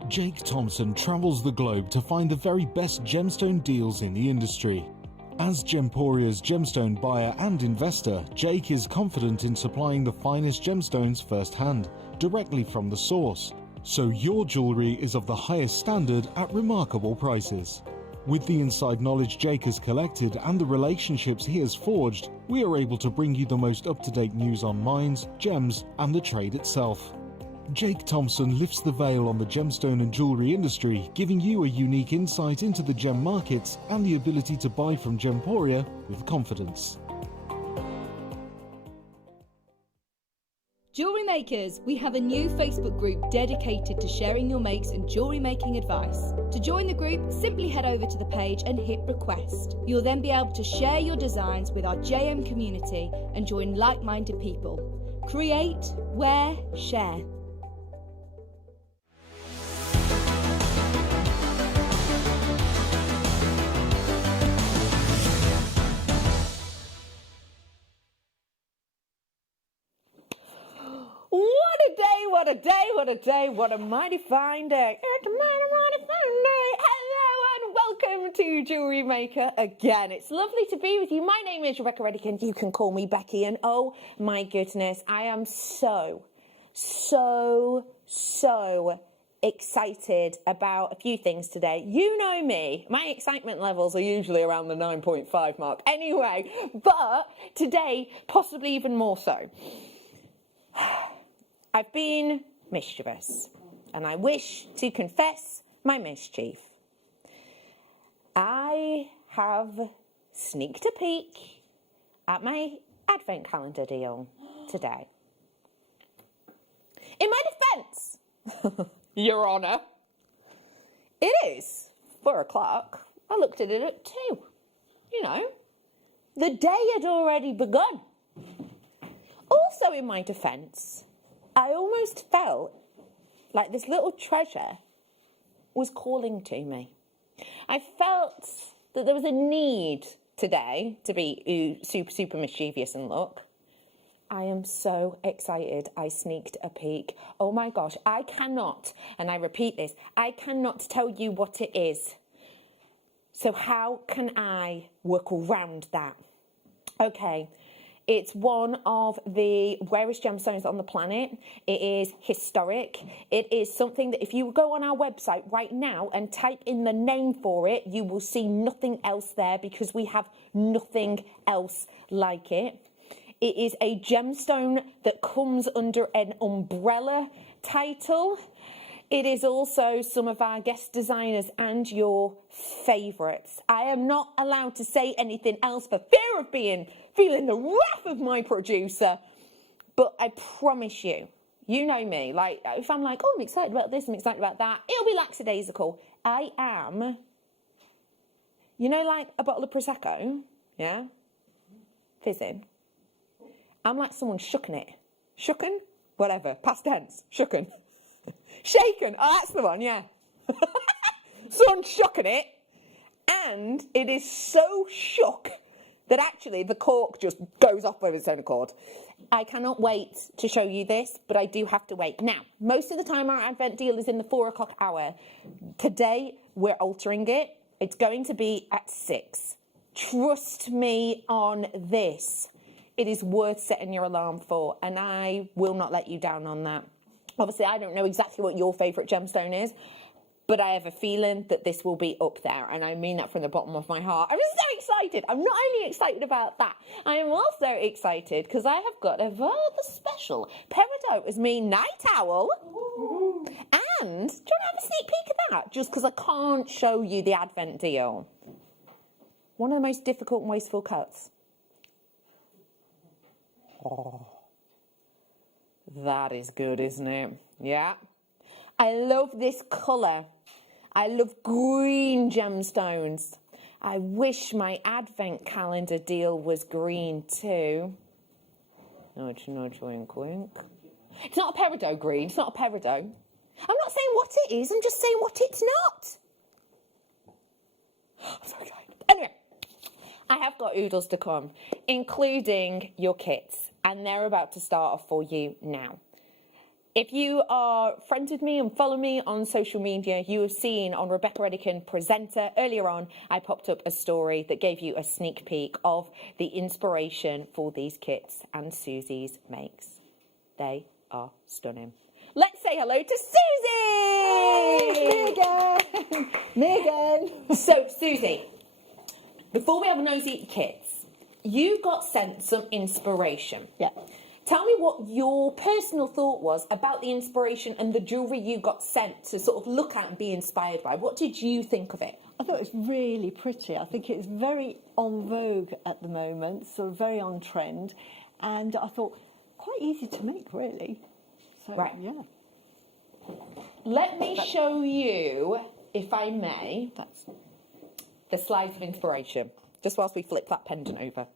Jake Thompson travels the globe to find the very best gemstone deals in the industry. As Gemporia's gemstone buyer and investor, Jake is confident in supplying the finest gemstones firsthand, directly from the source, so your jewellery is of the highest standard at remarkable prices. With the inside knowledge Jake has collected and the relationships he has forged, we are able to bring you the most up-to-date news on mines, gems and the trade itself. Jake Thompson lifts the veil on the gemstone and jewellery industry, giving you a unique insight into the gem markets and the ability to buy from Gemporia with confidence. Jewellery Makers, we have a new Facebook group dedicated to sharing your makes and jewellery making advice. To join the group, simply head over to the page and hit request. You'll then be able to share your designs with our JM community and join like-minded people. Create, wear, share. What a day, what a day, what a day, what a mighty fine day. It's a mighty fine day. Hello and welcome to Jewellery Maker again. It's lovely to be with you. My name is Rebecca Reddick, you can call me Becky, and oh my goodness, I am so excited about a few things today. You know me, my excitement levels are usually around the 9.5 mark anyway, but today possibly even more so. I've been mischievous, and I wish to confess my mischief. I have sneaked a peek at my advent calendar deal today. In my defence, Your Honour, it is 4 o'clock. I looked at it at 2. You know, the day had already begun. Also, in my defence, I almost felt like this little treasure was calling to me. I felt that there was a need today to be super mischievous and look. I am so excited I sneaked a peek. Oh my gosh, I cannot, and I repeat this, I cannot tell you what it is. So how can I work around that? Okay. It's one of the rarest gemstones on the planet. It is historic. It is something that if you go on our website right now and type in the name for it, you will see nothing else there because we have nothing else like it. It is a gemstone that comes under an umbrella title. It is also some of our guest designers and your favourites. I am not allowed to say anything else for fear of feeling the wrath of my producer. But I promise you, you know me, like if I'm like, oh, I'm excited about this, I'm excited about that, it'll be lackadaisical. I am, you know, like a bottle of Prosecco, yeah, fizzing. I'm like someone shooken it. Shooken? Whatever, past tense, shooken. Shaken, oh, that's the one, yeah. Someone shooken it, and it is so shook that actually the cork just goes off of its own accord. I cannot wait to show you this, but I do have to wait. Now, most of the time our advent deal is in the 4 o'clock hour. Today, we're altering it. It's going to be at 6. Trust me on this. It is worth setting your alarm for, and I will not let you down on that. Obviously, I don't know exactly what your favourite gemstone is, but I have a feeling that this will be up there, and I mean that from the bottom of my heart. I'm so excited. I'm not only excited about that, I am also excited because I have got a rather special peridot as me night owl. Ooh. And do you want to have a sneak peek at that? Just because I can't show you the advent deal. One of the most difficult and wasteful cuts. Oh. That is good, isn't it? Yeah. I love this colour. I love green gemstones. I wish my advent calendar deal was green too. Nudge, nudge, wink, wink. It's not a peridot green. It's not a peridot. I'm not saying what it is. I'm just saying what it's not. I'm so excited. Anyway, I have got oodles to come, including your kits, and they're about to start off for you now. If you are friends with me and follow me on social media, you have seen on Rebecca Redican Presenter earlier on, I popped up a story that gave you a sneak peek of the inspiration for these kits and Susie's makes. They are stunning. Let's say hello to Susie! Me again! Me again! So, Susie, before we have a nosy at your kits, you got sent some inspiration. Yeah. Tell me what your personal thought was about the inspiration and the jewellery you got sent to sort of look at and be inspired by. What did you think of it? I thought it was really pretty. I think it's very en vogue at the moment, sort of very on trend. And I thought, quite easy to make, really. So, right. Yeah. Let me show you, if I may, the slides of inspiration, just whilst we flip that pendant over.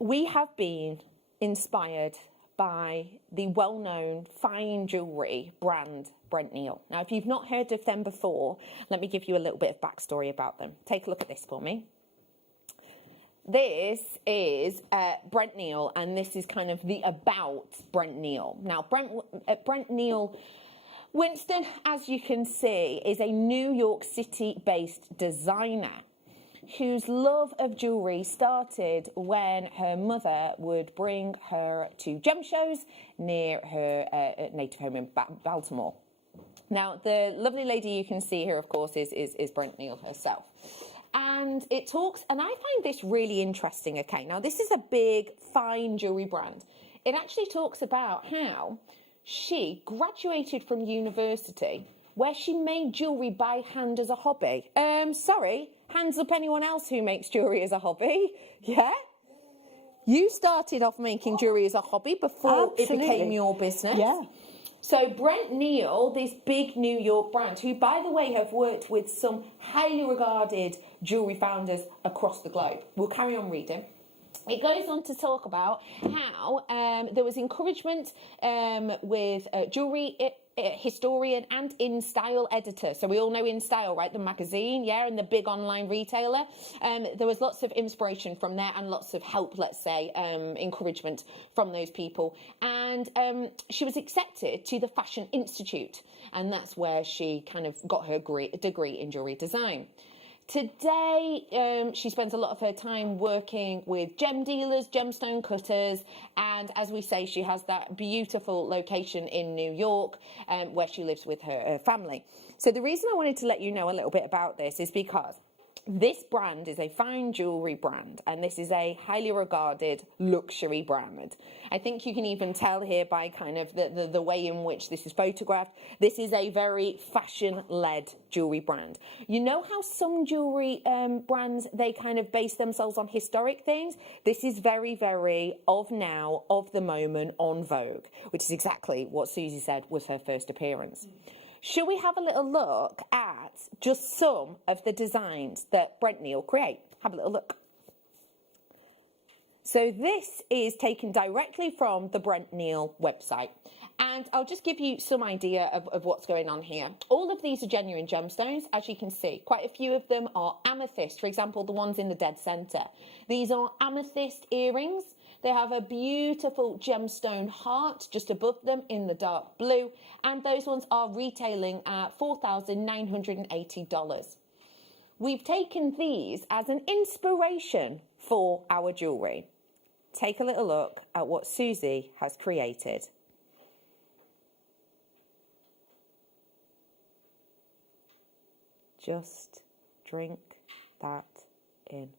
We have been inspired by the well-known fine jewellery brand Brent Neal. Now, if you've not heard of them before, let me give you a little bit of backstory about them. Take a look at this for me. This is Brent Neal, and this is kind of the about Brent Neal. Now, Brent Neal Winston, as you can see, is a New York City-based designer whose love of jewellery started when her mother would bring her to gem shows near her native home in Baltimore. Now, the lovely lady you can see here, of course, is Brent Neal herself. And it talks, and I find this really interesting, okay? Now, this is a big, fine jewellery brand. It actually talks about how she graduated from university where she made jewellery by hand as a hobby. Sorry, hands up anyone else who makes jewellery as a hobby. Yeah? You started off making jewellery as a hobby before it became your business. Yeah. So Brent Neal, this big New York brand, who, by the way, have worked with some highly regarded jewellery founders across the globe. We'll carry on reading. It goes on to talk about how there was encouragement with jewellery historian and InStyle editor. So we all know InStyle, right? The magazine, yeah, and the big online retailer. There was lots of inspiration from there and lots of help, let's say, encouragement from those people. And she was accepted to the Fashion Institute, and that's where she kind of got her degree in jewellery design. Today, she spends a lot of her time working with gem dealers, gemstone cutters, and as we say, she has that beautiful location in New York where she lives with her family. So the reason I wanted to let you know a little bit about this is because this brand is a fine jewellery brand, and this is a highly regarded luxury brand. I think you can even tell here by kind of the way in which this is photographed. This is a very fashion-led jewellery brand. You know how some jewellery brands, they kind of base themselves on historic things? This is very, very of now, of the moment, on vogue, which is exactly what Susie said was her first appearance. Should we have a little look at just some of the designs that Brent Neal create? Have a little look. So this is taken directly from the Brent Neal website. And I'll just give you some idea of what's going on here. All of these are genuine gemstones, as you can see. Quite a few of them are amethyst, for example, the ones in the dead centre. These are amethyst earrings. They have a beautiful gemstone heart just above them in the dark blue, and those ones are retailing at $4,980. We've taken these as an inspiration for our jewellery. Take a little look at what Susie has created. Just drink that in.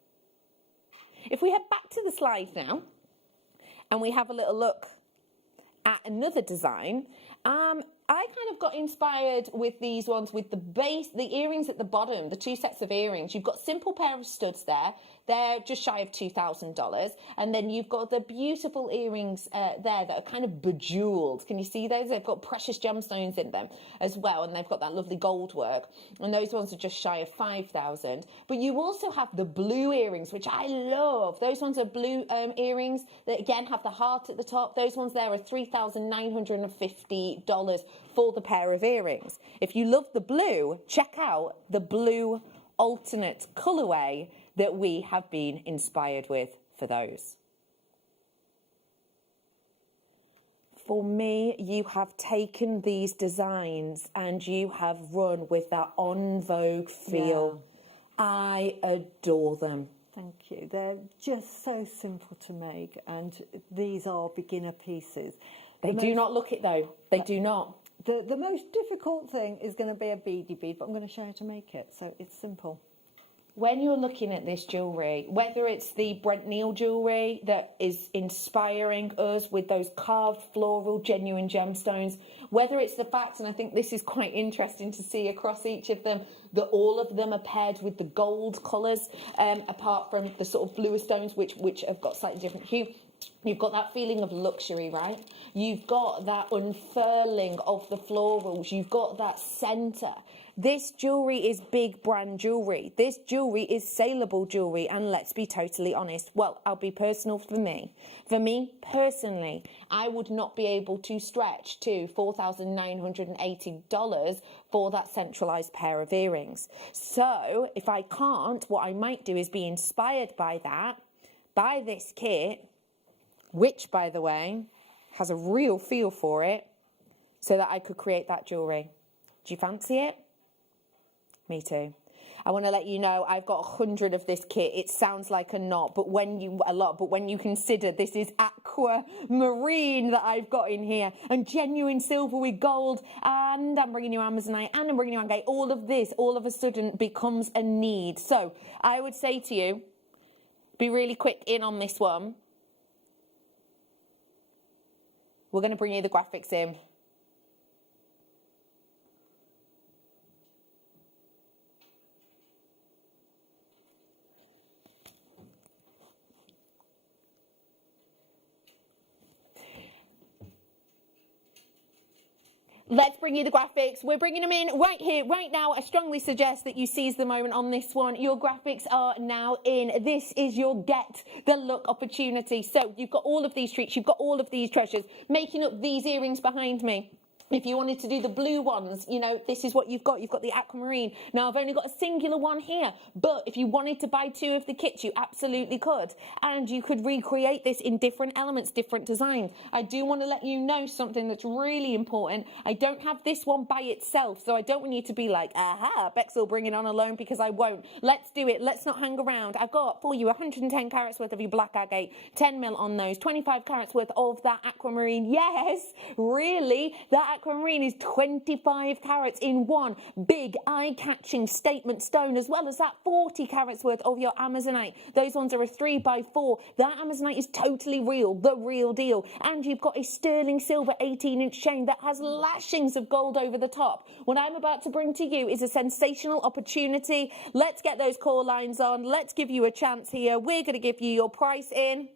If we head back to the slide now, and we have a little look at another design, I kind of got inspired with these ones with the earrings at the bottom, the 2 sets of earrings. You've got simple pair of studs there. They're just shy of $2,000. And then you've got the beautiful earrings there that are kind of bejeweled. Can you see those? They've got precious gemstones in them as well. And they've got that lovely gold work. And those ones are just shy of $5,000. But you also have the blue earrings, which I love. Those ones are blue earrings that, again, have the heart at the top. Those ones there are $3,950 for the pair of earrings. If you love the blue, check out the blue alternate colourway that we have been inspired with for those. For me, you have taken these designs and you have run with that en vogue feel. Yeah. I adore them. Thank you. They're just so simple to make, and these are beginner pieces. They do not look it though. They do not. The most difficult thing is going to be a beady bead, but I'm going to show you how to make it. So it's simple. When you're looking at this jewellery, whether it's the Brent Neal jewellery that is inspiring us with those carved floral genuine gemstones, whether it's the fact, and I think this is quite interesting to see across each of them, that all of them are paired with the gold colours, apart from the sort of bluer stones which have got slightly different hue. You've got that feeling of luxury, right? You've got that unfurling of the florals. You've got that centre. This jewellery is big brand jewellery. This jewellery is saleable jewellery. And let's be totally honest. Well, I'll be personal for me. For me, personally, I would not be able to stretch to $4,980 for that centralised pair of earrings. So if I can't, what I might do is be inspired by that, buy this kit, which, by the way, has a real feel for it, so that I could create that jewellery. Do you fancy it? Me too. I want to let you know I've got 100 of this kit. It sounds like a lot, but when you consider this is aquamarine that I've got in here, and genuine silver with gold, and I'm bringing you Amazonite, and I'm bringing you agate, all of this all of a sudden becomes a need. So I would say to you, be really quick in on this one. We're going to bring you the graphics in. Let's bring you the graphics. We're bringing them in right here, right now. I strongly suggest that you seize the moment on this one. Your graphics are now in. This is your get the look opportunity. So you've got all of these treats. You've got all of these treasures making up these earrings behind me. If you wanted to do the blue ones, you know, this is what you've got. You've got the aquamarine. Now, I've only got a singular one here, but if you wanted to buy 2 of the kits, you absolutely could. And you could recreate this in different elements, different designs. I do want to let you know something that's really important. I don't have this one by itself, so I don't want you to be like, aha, Bex will bring it on alone, because I won't. Let's do it. Let's not hang around. I've got for you 110 carats worth of your black agate, 10 mil on those, 25 carats worth of that aquamarine. Yes, really, that aquamarine is 25 carats in one big eye-catching statement stone, as well as that 40 carats worth of your Amazonite. Those ones are a 3x4. That Amazonite is totally real, the real deal. And you've got a sterling silver 18-inch chain that has lashings of gold over the top. What I'm about to bring to you is a sensational opportunity. Let's get those call lines on. Let's give you a chance here. We're going to give you your price in.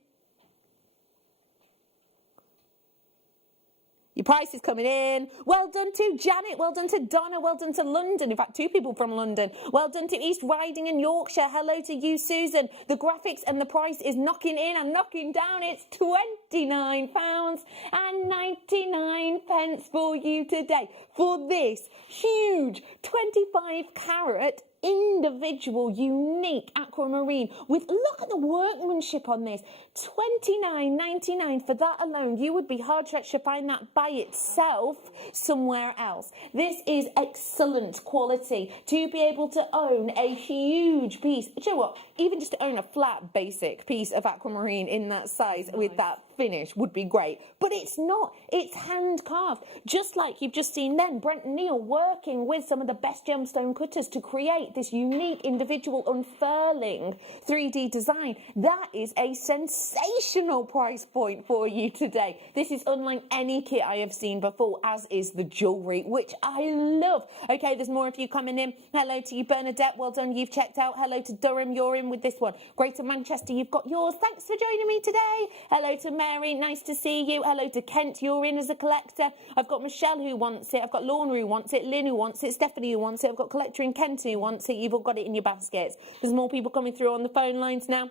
Your price is coming in. Well done to Janet. Well done to Donna. Well done to London. In fact, 2 people from London. Well done to East Riding and Yorkshire. Hello to you, Susan. The graphics and the price is knocking in and knocking down. It's £29.99 for you today for this huge 25 carat individual unique aquamarine with, look at the workmanship on this, $29.99 for that alone. You would be hard stretched to find that by itself somewhere else. This is excellent quality to be able to own a huge piece. Do you know what? Even just to own a flat basic piece of aquamarine in that size with that finish would be great, but it's not. It's hand carved, just like you've just seen then. Brent and Neil working with some of the best gemstone cutters to create this unique individual unfurling 3D design. That is a sensational price point for you today. This is unlike any kit I have seen before, as is the jewellery, which I love. Okay, there's more of you coming in. Hello to you, Bernadette. Well done, you've checked out. Hello to Durham, you're in with this one. Greater Manchester, you've got yours. Thanks for joining me today. Hello to Mary, nice to see you. Hello to Kent, you're in as a collector. I've got Michelle who wants it. I've got Lorna who wants it. Lynn who wants it. Stephanie who wants it. I've got Collector in Kent who wants it. You've all got it in your baskets. There's more people coming through on the phone lines now.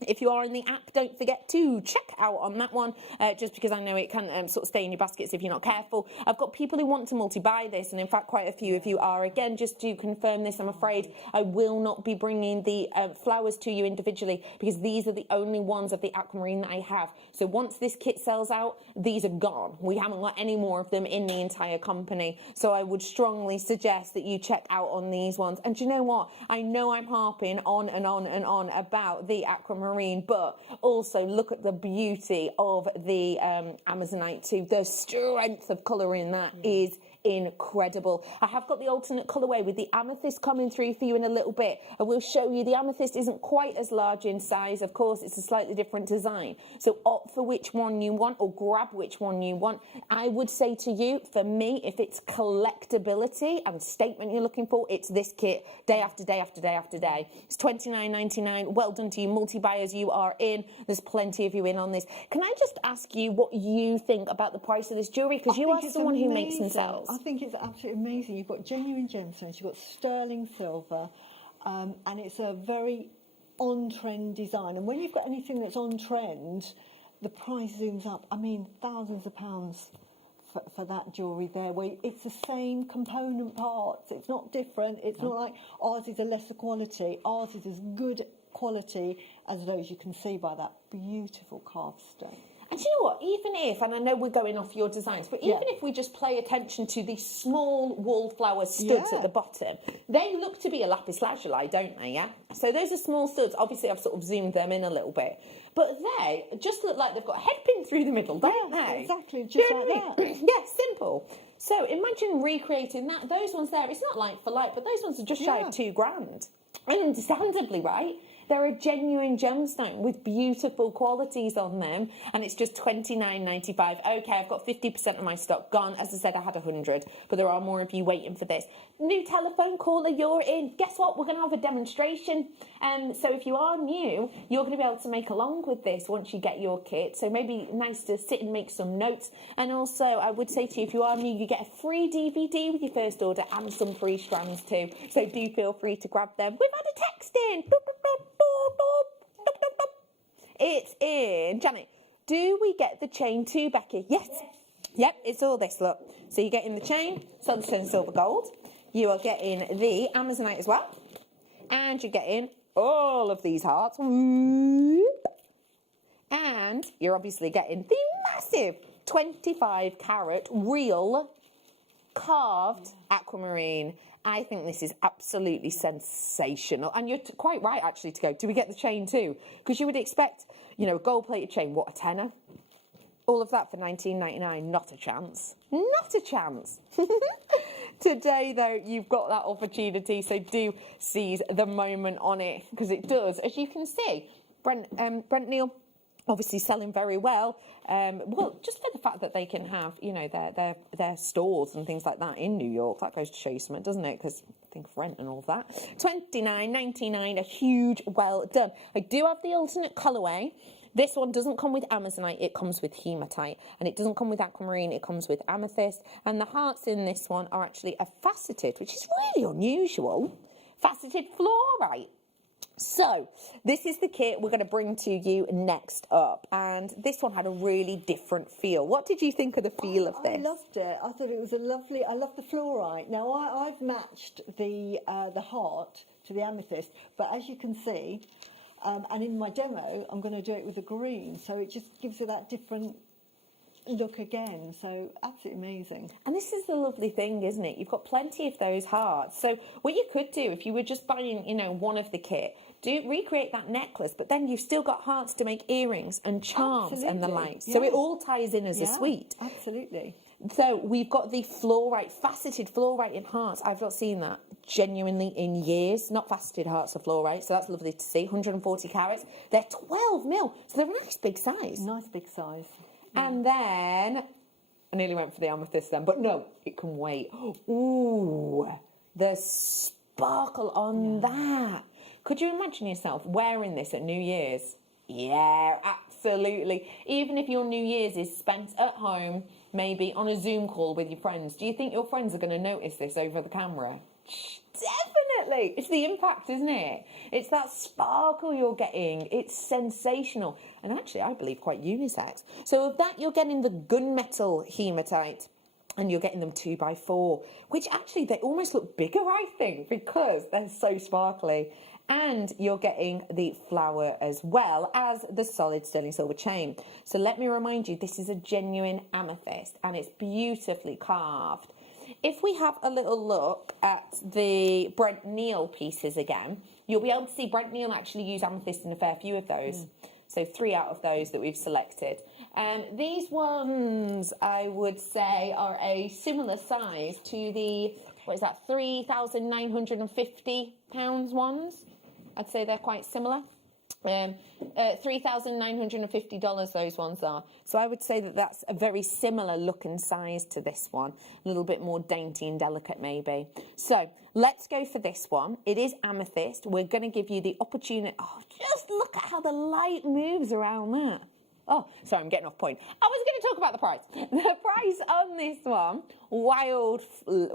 If you are in the app, don't forget to check out on that one, just because I know it can sort of stay in your baskets if you're not careful. I've got people who want to multi-buy this, and in fact quite a few of you are. Again, just to confirm this, I'm afraid I will not be bringing the flowers to you individually, because these are the only ones of the aquamarine that I have. So once this kit sells out, these are gone. We haven't got any more of them in the entire company. So I would strongly suggest that you check out on these ones. And do you know what? I know I'm harping on and on and on about the aquamarine, but also look at the beauty of the Amazonite too. The strength of colour in that is incredible. I have got the alternate colourway with the amethyst coming through for you in a little bit. I will show you the amethyst isn't quite as large in size. Of course, it's a slightly different design. So opt for which one you want, or grab which one you want. I would say to you, for me, if it's collectability and statement you're looking for, it's this kit day after day after day after day. It's $29.99. Well done to you multi-buyers, you are in. There's plenty of you in on this. Can I just ask you what you think about the price of this jewellery? Because you are someone who makes and sells. I think it's absolutely amazing. You've got genuine gemstones, you've got sterling silver, and it's a very on-trend design. And when you've got anything that's on trend, the price zooms up. I mean, thousands of pounds for that jewellery there, where it's the same component parts. It's not different. It's not like ours is a lesser quality. Ours is as good quality as those you can see by that beautiful carved stone. And do you know what, even if, and I know we're going off your designs, but even if we just play attention to the small wallflower studs at the bottom, they look to be a lapis lazuli, don't they, yeah? So those are small studs. Obviously, I've sort of zoomed them in a little bit. But they just look like they've got a headpin through the middle, don't they? Exactly, just like that. Yeah, simple. So imagine recreating that. Those ones there, it's not like for like, but those ones are just shy of £2,000. And understandably, right? They're a genuine gemstone with beautiful qualities on them, and it's just $29.95. Okay, I've got 50% of my stock gone. As I said, I had 100, but there are more of you waiting for this. New telephone caller, you're in. Guess what? We're going to have a demonstration. So if you are new, you're going to be able to make along with this once you get your kit. So maybe nice to sit and make some notes. And also, I would say to you, if you are new, you get a free DVD with your first order and some free strands too. So do feel free to grab them. We've had a text in. It's in. Janet, do we get the chain too, Becky? Yes. Yep, it's all this, look. So you're getting the chain, Southern Silver Gold. You are getting the Amazonite as well. And you're getting all of these hearts. And you're obviously getting the massive 25 carat real carved aquamarine. I think this is absolutely sensational. And you're quite right, actually, to go, do we get the chain too? Because you would expect, you know, a gold-plated chain, what, a tenner? All of that for $19.99, not a chance. Not a chance. Today, though, you've got that opportunity, so do seize the moment on it, because it does, as you can see, Brent Neil, obviously selling very well. Well, just for the fact that they can have, you know, their stores and things like that in New York, that goes to show you something, doesn't it? Because think of rent and all of that. $29.99, a huge well done. I do have the alternate colourway. This one doesn't come with Amazonite, it comes with hematite. And it doesn't come with aquamarine, it comes with amethyst. And the hearts in this one are actually a faceted, which is really unusual, faceted fluorite. So, this is the kit we're going to bring to you next up. And this one had a really different feel. What did you think of the feel of this? I loved it. I thought it was a lovely... I love the fluorite. Now, I've matched the heart to the amethyst, but as you can see, and in my demo, I'm going to do it with the green, so it just gives it that different look again. So absolutely amazing. And this is the lovely thing, isn't it? You've got plenty of those hearts. So what you could do, if you were just buying, you know, one of the kit, recreate that necklace, but then you've still got hearts to make earrings and charms and the like. So it all ties in as a suite. Absolutely. So we've got the fluorite, faceted fluorite in hearts. I've not seen that genuinely in years. Not faceted hearts of fluorite, so that's lovely to see. 140 carats. They're 12 mil, so they're a nice big size. Nice big size. And then, I nearly went for the amethyst then, but no, it can wait. Ooh, the sparkle on that. Could you imagine yourself wearing this at New Year's? Yeah, absolutely. Even if your New Year's is spent at home, maybe on a Zoom call with your friends, do you think your friends are going to notice this over the camera? Definitely. It's the impact, isn't it? It's that sparkle you're getting. It's sensational. And actually, I believe quite unisex. So of that, you're getting the gunmetal hematite. And you're getting them 2x4, which actually they almost look bigger, I think, because they're so sparkly. And you're getting the flower as well as the solid sterling silver chain. So let me remind you, this is a genuine amethyst and it's beautifully carved. If we have a little look at the Brent Neal pieces again, you'll be able to see Brent Neal actually use amethyst in a fair few of those. So 3 out of those that we've selected. These ones, I would say, are a similar size to the, what is that, £3,950 ones. I'd say they're quite similar. $3,950 those ones are. So I would say that that's a very similar look and size to this one. A little bit more dainty and delicate maybe. So let's go for this one. It is amethyst. We're going to give you the opportunity. Oh, just look at how the light moves around that. Oh, sorry, I'm getting off point. I was going to talk about the price. The price on this one,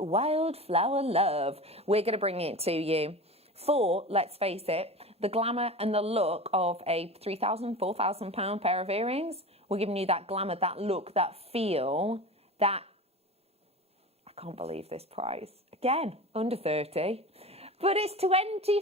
Wildflower Love. We're going to bring it to you for, let's face it, the glamour and the look of a £3,000, £4,000 pair of earrings. We're giving you that glamour, that look, that feel, that... I can't believe this price. Again, under 30. But it's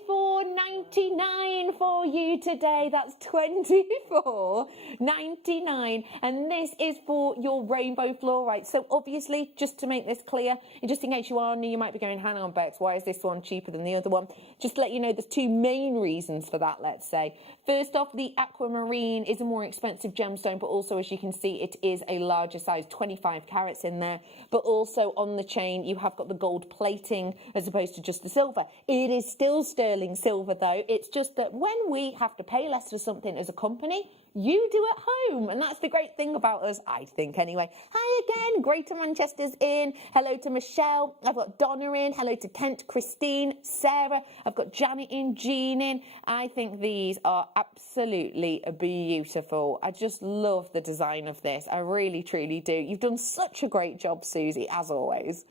$24.99 for you today. That's $24.99. And this is for your rainbow fluorite. So obviously, just to make this clear, just in case you are new, you might be going, hang on, Bex, why is this one cheaper than the other one? Just to let you know, there's 2 main reasons for that, let's say. First off, the aquamarine is a more expensive gemstone, but also, as you can see, it is a larger size, 25 carats in there. But also on the chain, you have got the gold plating as opposed to just the silver. It is still sterling silver, though. It's just that when we have to pay less for something as a company, you do at home. And that's the great thing about us, I think, anyway. Hi again. Greater Manchester's in. Hello to Michelle. I've got Donna in. Hello to Kent, Christine, Sarah. I've got Janet in, Jean in. I think these are absolutely beautiful. I just love the design of this. I really, truly do. You've done such a great job, Susie, as always.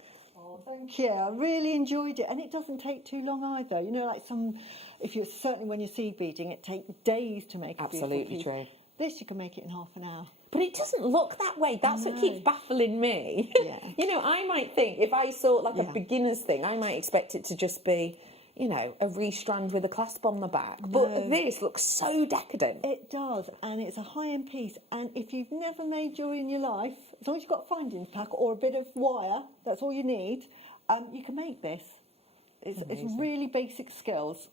Thank you. I really enjoyed it, and it doesn't take too long either. You know, like certainly when you're seed beading, it takes days to make a beautiful piece. True. This you can make it in half an hour. But it doesn't look that way. That's what keeps baffling me. Yeah. You know, I might think if I saw like a beginner's thing, I might expect it to just be, you know, a restrand with a clasp on the back. No. But this looks so decadent. It does, and it's a high-end piece. And if you've never made jewellery in your life, as long as you've got a findings pack or a bit of wire, that's all you need, you can make this. It's really basic skills.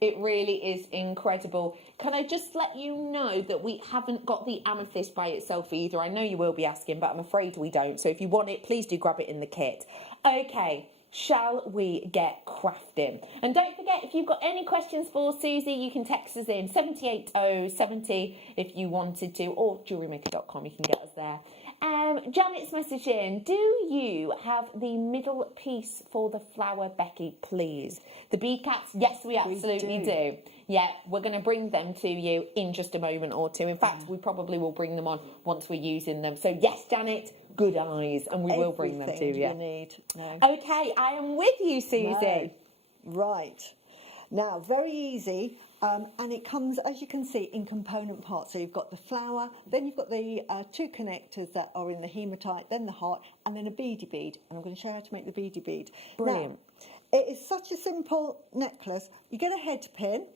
It really is incredible. Can I just let you know that we haven't got the amethyst by itself either? I know you will be asking, but I'm afraid we don't. So if you want it, please do grab it in the kit. Okay. Shall we get crafting? And don't forget, if you've got any questions for Susie, you can text us in 78070 if you wanted to, or JewelleryMaker.com, you can get us there. Janet's message in, do you have the middle piece for the flower, Becky, please? The bead caps, yes, we absolutely do. Yeah, we're going to bring them to you in just a moment or two. In fact, we probably will bring them on once we're using them. So yes, Janet, good eyes, and we will bring them to you. You need. No. Okay, I am with you, Susie. Right. Now, very easy. And it comes, as you can see, in component parts. So you've got the flower, then you've got the 2 connectors that are in the hematite, then the heart, and then a beady bead. And I'm going to show you how to make the beady bead. Brilliant. Now, it is such a simple necklace. You get a head pin,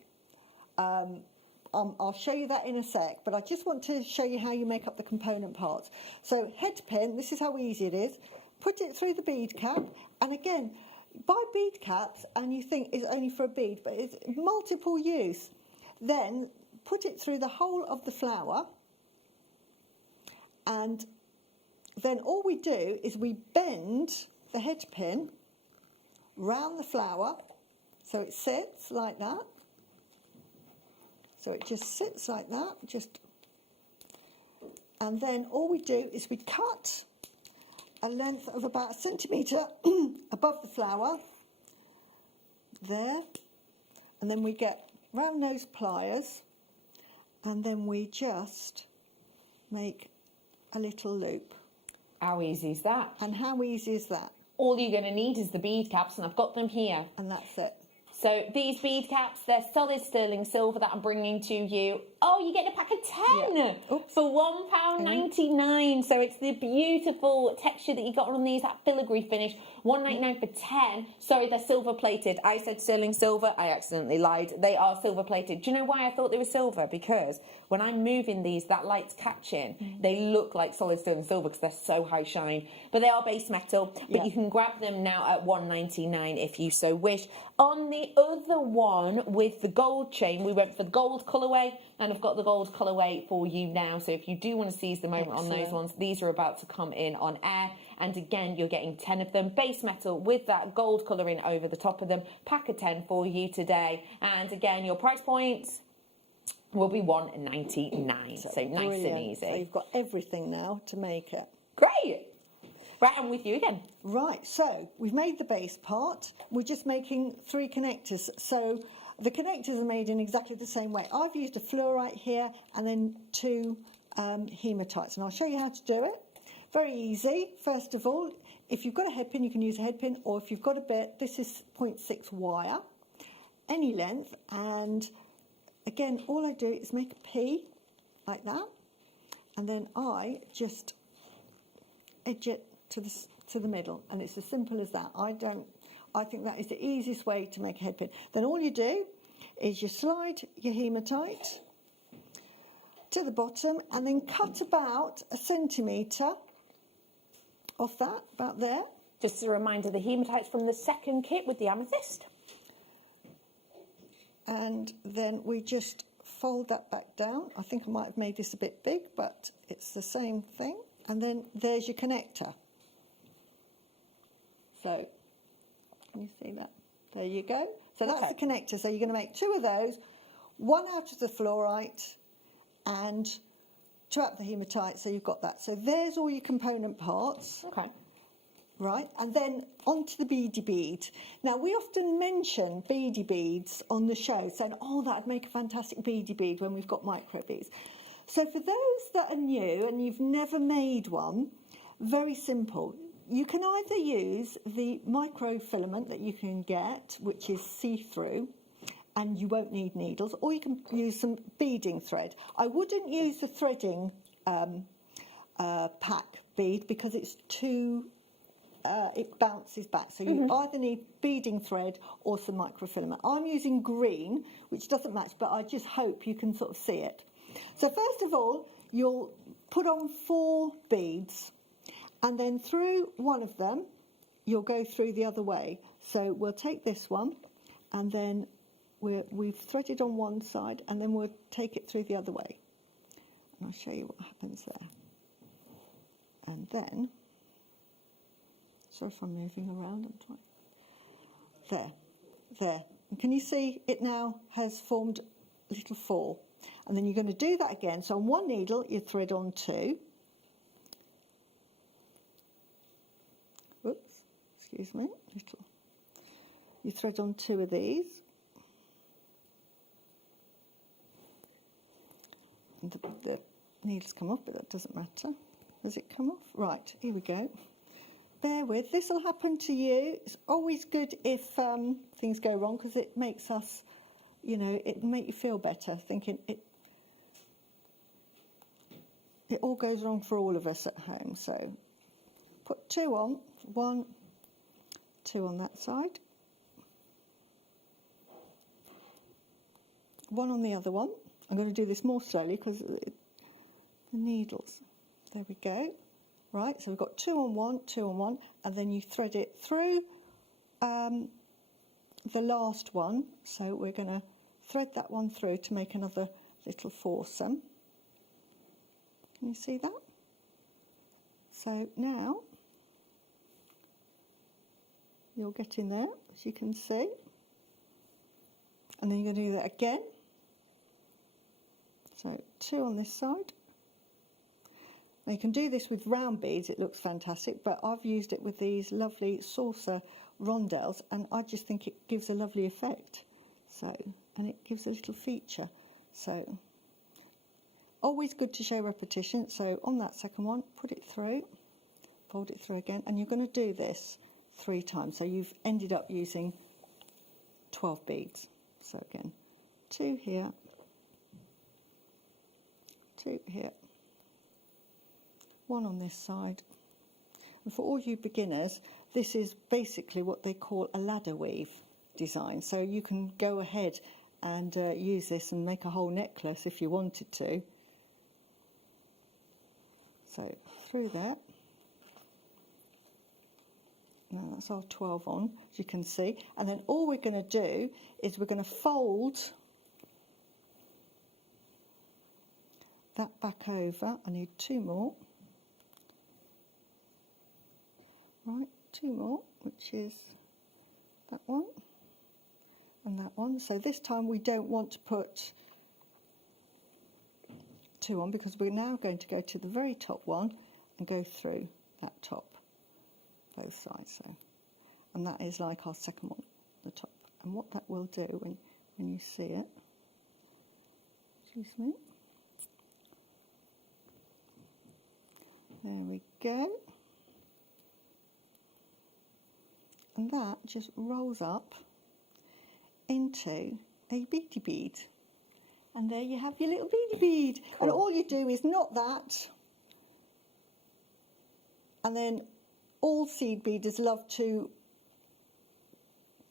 I'll show you that in a sec, but I just want to show you how you make up the component parts. So head pin, this is how easy it is. Put it through the bead cap, and again, buy bead caps and you think it's only for a bead, but it's multiple use. Then put it through the whole of the flower, and then all we do is we bend the head pin round the flower so it sits like that. So it just sits like that, and then all we do is we cut a length of about 1 centimetre above the flower, there, and then we get round nose pliers, and then we just make a little loop. How easy is that? And how easy is that? All you're going to need is the bead caps, and I've got them here. And that's it. So these bead caps, they're solid sterling silver that I'm bringing to you. Oh, you're getting a pack of 10 for £1.99. So it's the beautiful texture that you got on these, that filigree finish. £1.99 for 10. Sorry, they're silver plated. I said sterling silver. I accidentally lied. They are silver plated. Do you know why I thought they were silver? Because when I'm moving these, that light's catching. They look like solid sterling silver because they're so high shine. But they are base metal. But you can grab them now at £1.99 if you so wish. On the other one with the gold chain, we went for the gold colourway, and I've got the gold colourway for you now. So if you do want to seize the moment on those ones, these are about to come in on air. And again, you're getting 10 of them, base metal with that gold colouring over the top of them. Pack of 10 for you today. And again, your price points will be £1.99. So nice and easy. So you've got everything now to make it. Great. Right, I'm with you again. Right, so we've made the base part. We're just making 3 connectors. So the connectors are made in exactly the same way. I've used a fluorite here and then 2 hematites, and I'll show you how to do it. Very easy. First of all, if you've got a head pin, you can use a head pin, or if you've got a bit, this is 0.6 wire, any length, and again, all I do is make a P like that, and then I just edge it to the middle, and it's as simple as that. I think that is the easiest way to make a head pin. Then all you do is you slide your hematite to the bottom and then cut about 1 centimetre off that, about there. Just a reminder, the hematite's from the second kit with the amethyst. And then we just fold that back down. I think I might have made this a bit big, but it's the same thing. And then there's your connector. So, can you see that? There you go. So that's the connector. So you're going to make 2 of those, 1 out of the fluorite and 2 out of the hematite. So you've got that. So there's all your component parts. Okay. Right, and then onto the beady bead. Now, we often mention beady beads on the show, saying, oh, that'd make a fantastic beady bead when we've got micro beads. So for those that are new and you've never made one, very simple. You can either use the microfilament that you can get, which is see-through, and you won't need needles, or you can use some beading thread. I wouldn't use the threading pack bead because it's too... it bounces back. So you either need beading thread or some microfilament. I'm using green, which doesn't match, but I just hope you can sort of see it. So first of all, you'll put on 4 beads, and then through one of them, you'll go through the other way. So we'll take this one, and then we've threaded on one side, and then we'll take it through the other way. And I'll show you what happens there. And then... So if I'm moving around, I'm trying. There. And can you see it now has formed a little 4? And then you're going to do that again. So on one needle, you thread on 2. Whoops, excuse me. You thread on 2 of these. And the needles come off, but that doesn't matter. Does it come off? Right, here we go. Bear with, this will happen to you. It's always good if things go wrong, because it makes us, you know, it make you feel better, thinking it all goes wrong for all of us at home. So put 2 on, 1, 2 on that side, 1 on the other one. I'm going to do this more slowly because the needles. There we go. Right, so we've got 2 on 1, 2 on 1, and then you thread it through the last one. So we're going to thread that one through to make another little foursome. Can you see that? So now you'll get in there, as you can see, and then you're going to do that again. So 2 on this side. Now you can do this with round beads, it looks fantastic, but I've used it with these lovely saucer rondelles, and I just think it gives a lovely effect. So, and it gives a little feature. So, always good to show repetition. So on that second one, put it through, fold it through again, and you're going to do this 3 times. So you've ended up using 12 beads. So again, 2 here, 2 here, 1 on this side. And for all you beginners, this is basically what they call a ladder weave design. So you can go ahead and use this and make a whole necklace if you wanted to. So through there. Now that's our 12 on, as you can see. And then all we're going to do is we're going to fold that back over. I need 2 more. Right, 2 more, which is that one and that one. So this time we don't want to put 2 on because we're now going to go to the very top one and go through that top, both sides. So, and that is like our second one, the top. And what that will do when you see it, excuse me, there we go. And that just rolls up into a beady bead. And there you have your little beady bead. Cool. And all you do is knot that. And then all seed beaders love to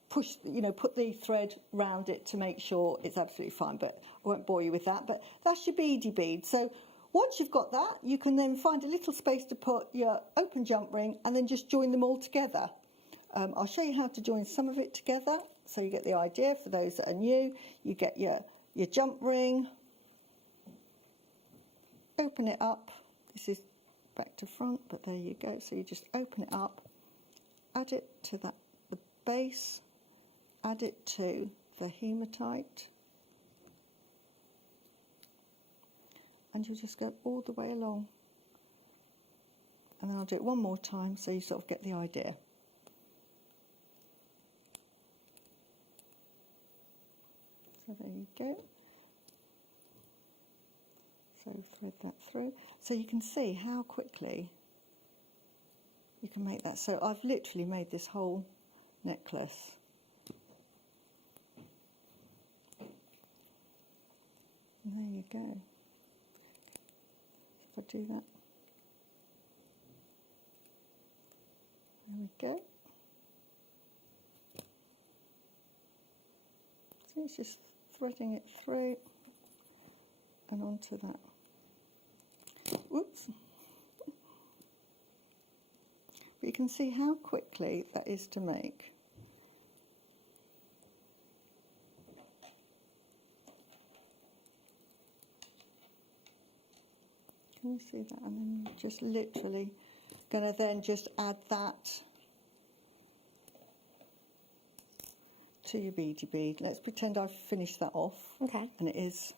push, put the thread round it to make sure it's absolutely fine. But I won't bore you with that. But that's your beady bead. So once you've got that, you can then find a little space to put your open jump ring and then just join them all together. I'll show you how to join some of it together so you get the idea. For those that are new, you get your jump ring, open it up. This is back to front, but there you go. So you just open it up, add it to the base, add it to the hematite, and you just go all the way along. And then I'll do it one more time so you sort of get the idea. So there you go. So thread that through. So you can see how quickly you can make that. So I've literally made this whole necklace. And there you go. If I do that. There we go. So it's just threading it through and onto that. Whoops. But you can see how quickly that is to make. Can you see that? And then you're just literally going to then just add that to your beady bead. Let's pretend I've finished that off. Okay. And it is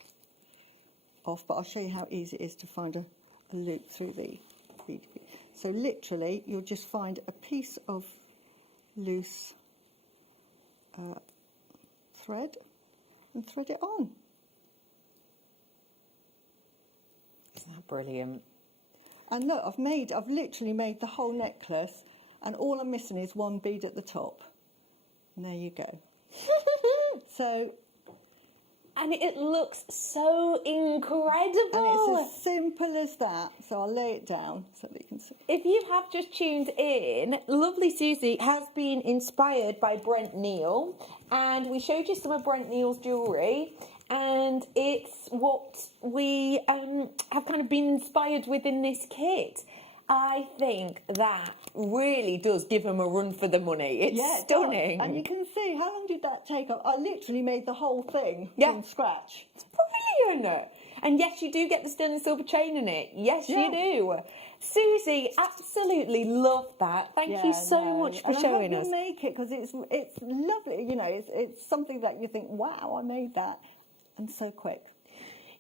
off, but I'll show you how easy it is to find a loop through the beady bead. So literally, you'll just find a piece of loose thread and thread it on. Isn't that brilliant? And look, I've literally made the whole necklace, and all I'm missing is one bead at the top. And there you go. So, and it looks so incredible. And it's as simple as that. So I'll lay it down so that you can see. If you have just tuned in, lovely Susie has been inspired by Brent Neal, and we showed you some of Brent Neal's jewellery. and it's what we have kind of been inspired with in this kit. I think that really does give them a run for the money. It's stunning. And you can see, how long did that take? I literally made the whole thing from scratch. It's brilliant. And yes, you do get the sterling silver chain in it. Yes, you do. Susie, absolutely love that. Thank you so much for showing us. I hope you make it, because it's lovely. You know, it's something that you think, wow, I made that, and so quick.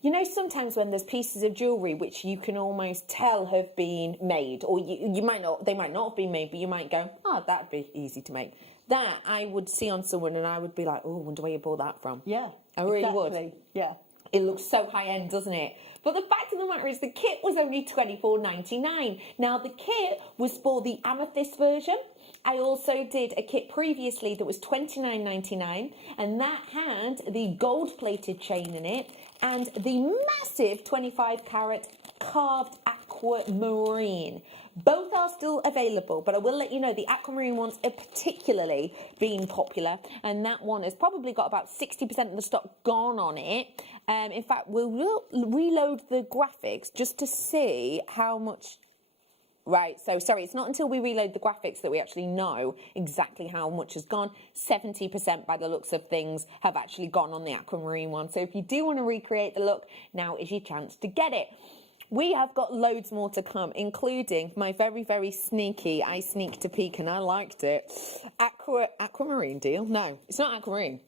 You know, sometimes when there's pieces of jewellery which you can almost tell have been made, or they might not have been made, but you might go, oh, that'd be easy to make. That I would see on someone and I would be like, oh, I wonder where you bought that from. Yeah, I really would. Yeah. It looks so high-end, doesn't it? But the fact of the matter is the kit was only $24.99. Now, the kit was for the amethyst version. I also did a kit previously that was $29.99, and that had the gold-plated chain in it and the massive 25-carat carved aquamarine. Both are still available, but I will let you know the aquamarine ones are particularly being popular, and that one has probably got about 60% of the stock gone on it. In fact, we'll reload the graphics just to see how much... Right, so sorry, it's not until we reload the graphics that we actually know exactly how much has gone. 70% by the looks of things have actually gone on the aquamarine one. So if you do want to recreate the look, now is your chance to get it. We have got loads more to come, including my very, very sneaky, I sneaked a peek and I liked it, aquamarine deal. No, it's not aquamarine.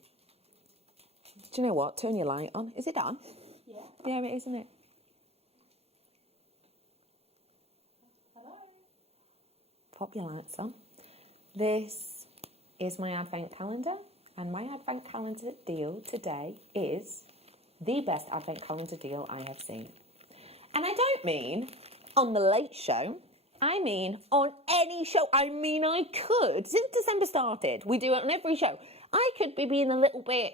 Do you know what? Turn your light on. Is it on? Yeah. Yeah, it is, isn't it? Pop your lights on. This is my advent calendar, and my advent calendar deal today is the best advent calendar deal I have seen. And I don't mean on the Late Show, I mean on any show. I mean, I could, since December started, we do it on every show. I could be being a little bit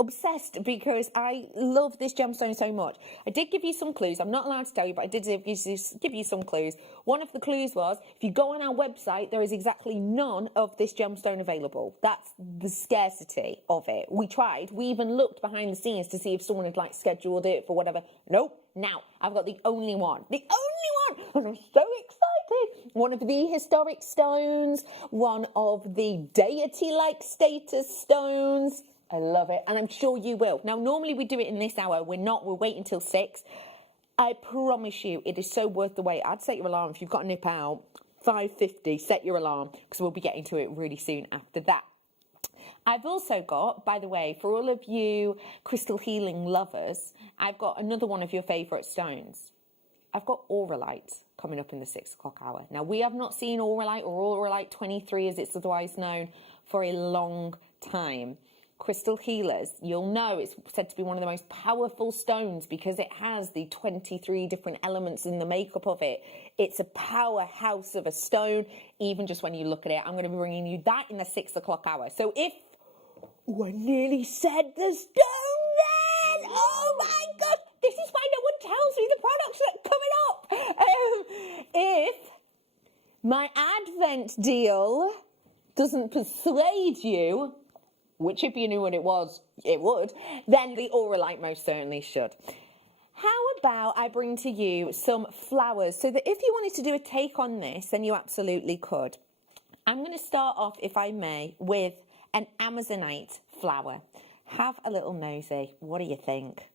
obsessed because I love this gemstone so much. I did give you some clues. I'm not allowed to tell you, but I did give you some clues. One of the clues was, if you go on our website, there is exactly none of this gemstone available. That's the scarcity of it. We tried. We even looked behind the scenes to see if someone had like scheduled it for whatever. Nope. Now, I've got the only one. The only one! And I'm so excited. One of the historic stones, one of the deity-like status stones. I love it, and I'm sure you will. Now, normally we do it in this hour. We're not. We're waiting till 6. I promise you, it is so worth the wait. I'd set your alarm if you've got to nip out. 5:50, set your alarm, because we'll be getting to it really soon after that. I've also got, by the way, for all of you crystal healing lovers, I've got another one of your favourite stones. I've got Auralite coming up in the 6 o'clock hour. Now, we have not seen Auralite, or Auralite 23 as it's otherwise known, for a long time. Crystal healers, you'll know it's said to be one of the most powerful stones because it has the 23 different elements in the makeup of it. It's a powerhouse of a stone, even just when you look at it. I'm going to be bringing you that in the 6 o'clock hour. So if... Oh, I nearly said the stone then! Oh my God! This is why no one tells me the products that are coming up! If my Advent deal doesn't persuade you, which if you knew what it was, it would, then the Auralite most certainly should. How about I bring to you some flowers so that if you wanted to do a take on this, then you absolutely could. I'm going to start off, if I may, with an Amazonite flower. Have a little nosy. What do you think?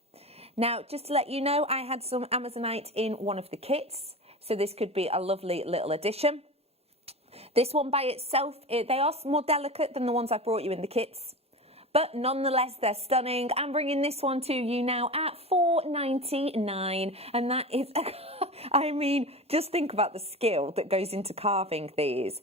Now, just to let you know, I had some Amazonite in one of the kits, so this could be a lovely little addition. This one by itself, they are more delicate than the ones I brought you in the kits, but nonetheless, they're stunning. I'm bringing this one to you now at $4.99, and that is, I mean, just think about the skill that goes into carving these.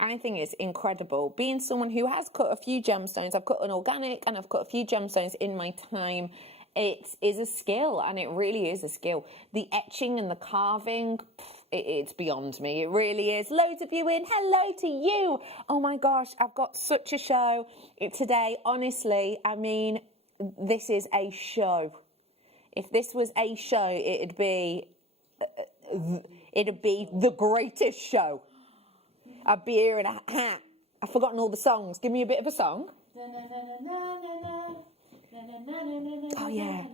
I think it's incredible. Being someone who has cut a few gemstones, I've cut an organic and I've cut a few gemstones in my time. It is a skill, and it really is a skill. The etching and the carving, it's beyond me. It really is. Loads of you in. Hello to you. Oh my gosh, I've got such a show today. Honestly, I mean, this is a show. If this was a show, it'd be the greatest show. I'd be here in a hat. I've forgotten all the songs. Give me a bit of a song. Oh, yeah.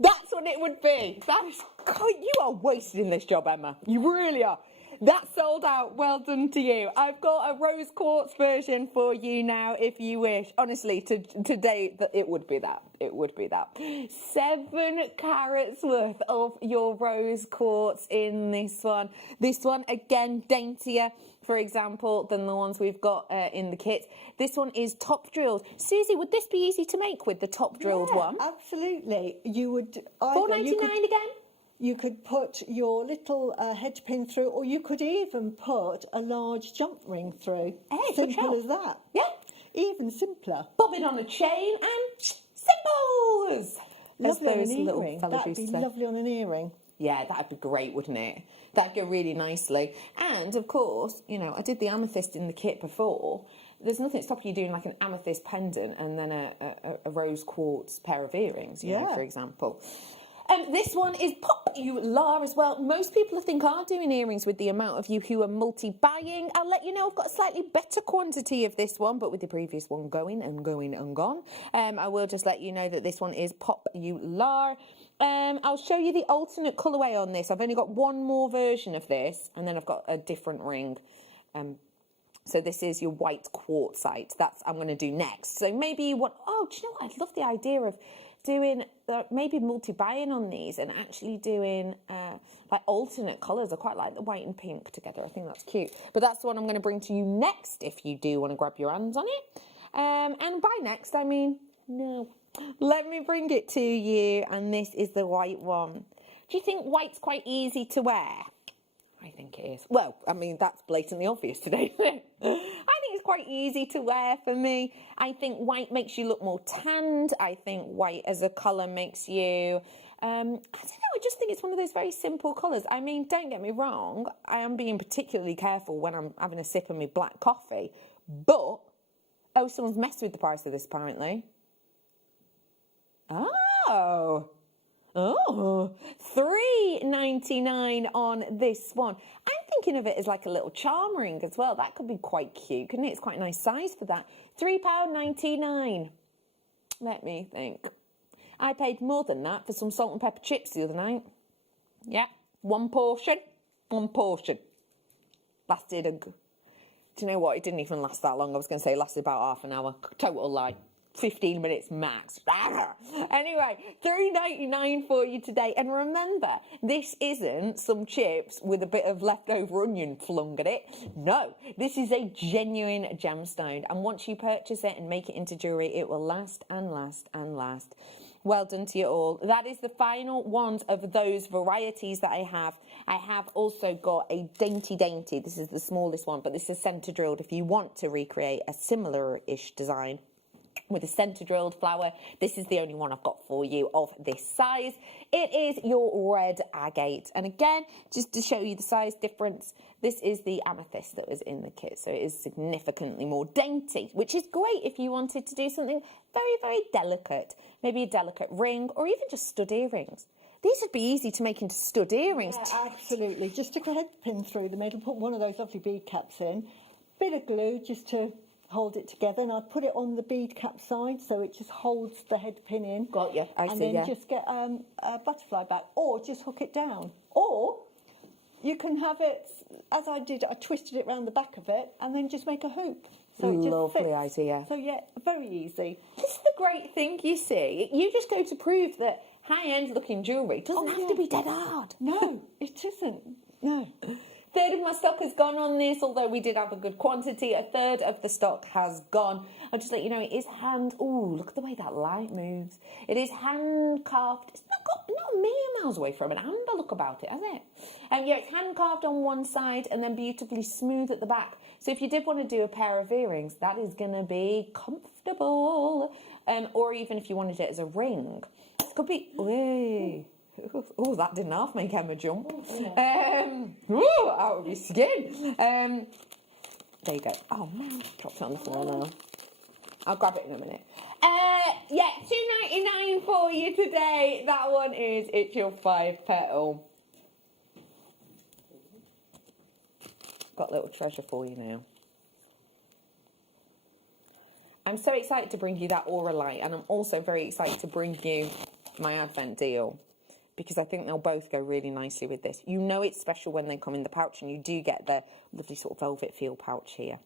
That's what it would be. That is, God, you are wasted in this job, Emma. You really are. That's sold out. Well done to you. I've got a rose quartz version for you now, if you wish. Honestly, today, it would be that. It would be that. 7 carats worth of your rose quartz in this one. This one, again, daintier, for example, than the ones we've got in the kit. This one is top drilled. Susie, would this be easy to make with the top drilled one? Absolutely. You would $4.99 again? You could put your little hedge pin through, or you could even put a large jump ring through. Hey, simple as that. Yeah. Even simpler. Bob it on a chain and symbols. Lovely on an little earring. fellas That'd used be to say. lovely on an earring. Yeah, that'd be great, wouldn't it? That'd go really nicely. And, of course, you know, I did the amethyst in the kit before. There's nothing stopping you doing like an amethyst pendant and then a rose quartz pair of earrings, you know, for example. This one is popular as well. Most people I think are doing earrings with the amount of you who are multi-buying. I'll let you know I've got a slightly better quantity of this one, but with the previous one going and gone. I will just let you know that this one is popular. I'll show you the alternate colourway on this. I've only got one more version of this, and then I've got a different ring. So this is your white quartzite. That's I'm going to do next. So maybe you want, do you know what? I'd love the idea of doing maybe multi-buying on these and actually doing like alternate colours. I quite like the white and pink together. I think that's cute. But that's the one I'm going to bring to you next if you do want to grab your hands on it. And by next, I mean, no. Let me bring it to you. And this is the white one. Do you think white's quite easy to wear? I think it is. Well, I mean, that's blatantly obvious today, isn't it? I think it's quite easy to wear for me. I think white makes you look more tanned. I think white as a colour makes you... I don't know, I just think it's one of those very simple colours. I mean, don't get me wrong, I am being particularly careful when I'm having a sip of my black coffee. But, someone's messed with the price of this, apparently. $3.99 on this one. I'm thinking of it as like a little charm ring as well. That could be quite cute, couldn't it? It's quite a nice size for that. £3.99. Let me think. I paid more than that for some salt and pepper chips the other night. Yeah, one portion. Lasted do you know what? It didn't even last that long. I was going to say it lasted about half an hour. Total lie. 15 minutes max. Anyway, $3.99 for you today. And remember, this isn't some chips with a bit of leftover onion flung at it. No, this is a genuine gemstone. And once you purchase it and make it into jewellery, it will last and last and last. Well done to you all. That is the final ones of those varieties that I have. I have also got a dainty. This is the smallest one, but this is centre drilled if you want to recreate a similar-ish design with a centre drilled flower. This is the only one I've got for you of this size. It is your red agate. And again, just to show you the size difference, this is the amethyst that was in the kit. So it is significantly more dainty, which is great if you wanted to do something very, very delicate. Maybe a delicate ring or even just stud earrings. These would be easy to make into stud earrings. Yeah, absolutely. Just stick a head pin through the middle, put one of those lovely bead caps in, bit of glue just to hold it together, and I'd put it on the bead cap side so it just holds the head pin in. Got you. I see, and then just get a butterfly back, or just hook it down. Or you can have it, as I did, I twisted it around the back of it and then just make a hoop. So it just Lovely fits. idea. So yeah, very easy. This is the great thing, you see. You just go to prove that high-end looking jewellery doesn't have to be dead hard. No, it isn't. No. Third of my stock has gone on this, although we did have a good quantity. A third of the stock has gone. I'll just let you know, it is hand... Ooh, look at the way that light moves. It is hand-carved. It's not a million miles away from an amber look about it, has it? Yeah, it's hand-carved on one side and then beautifully smooth at the back. So if you did want to do a pair of earrings, that is going to be comfortable. Or even if you wanted it as a ring. It could be... Ooh. Oh, that didn't half make Emma jump. Out of your skin. There you go. Oh, no, dropped it on the floor now. I'll grab it in a minute. Yeah, $2.99 for you today. That one is It's Your 5 Petal. Got a little treasure for you now. I'm so excited to bring you that Aura Light, and I'm also very excited to bring you my Advent deal, because I think they'll both go really nicely with this. You know it's special when they come in the pouch, and you do get the lovely sort of velvet feel pouch here.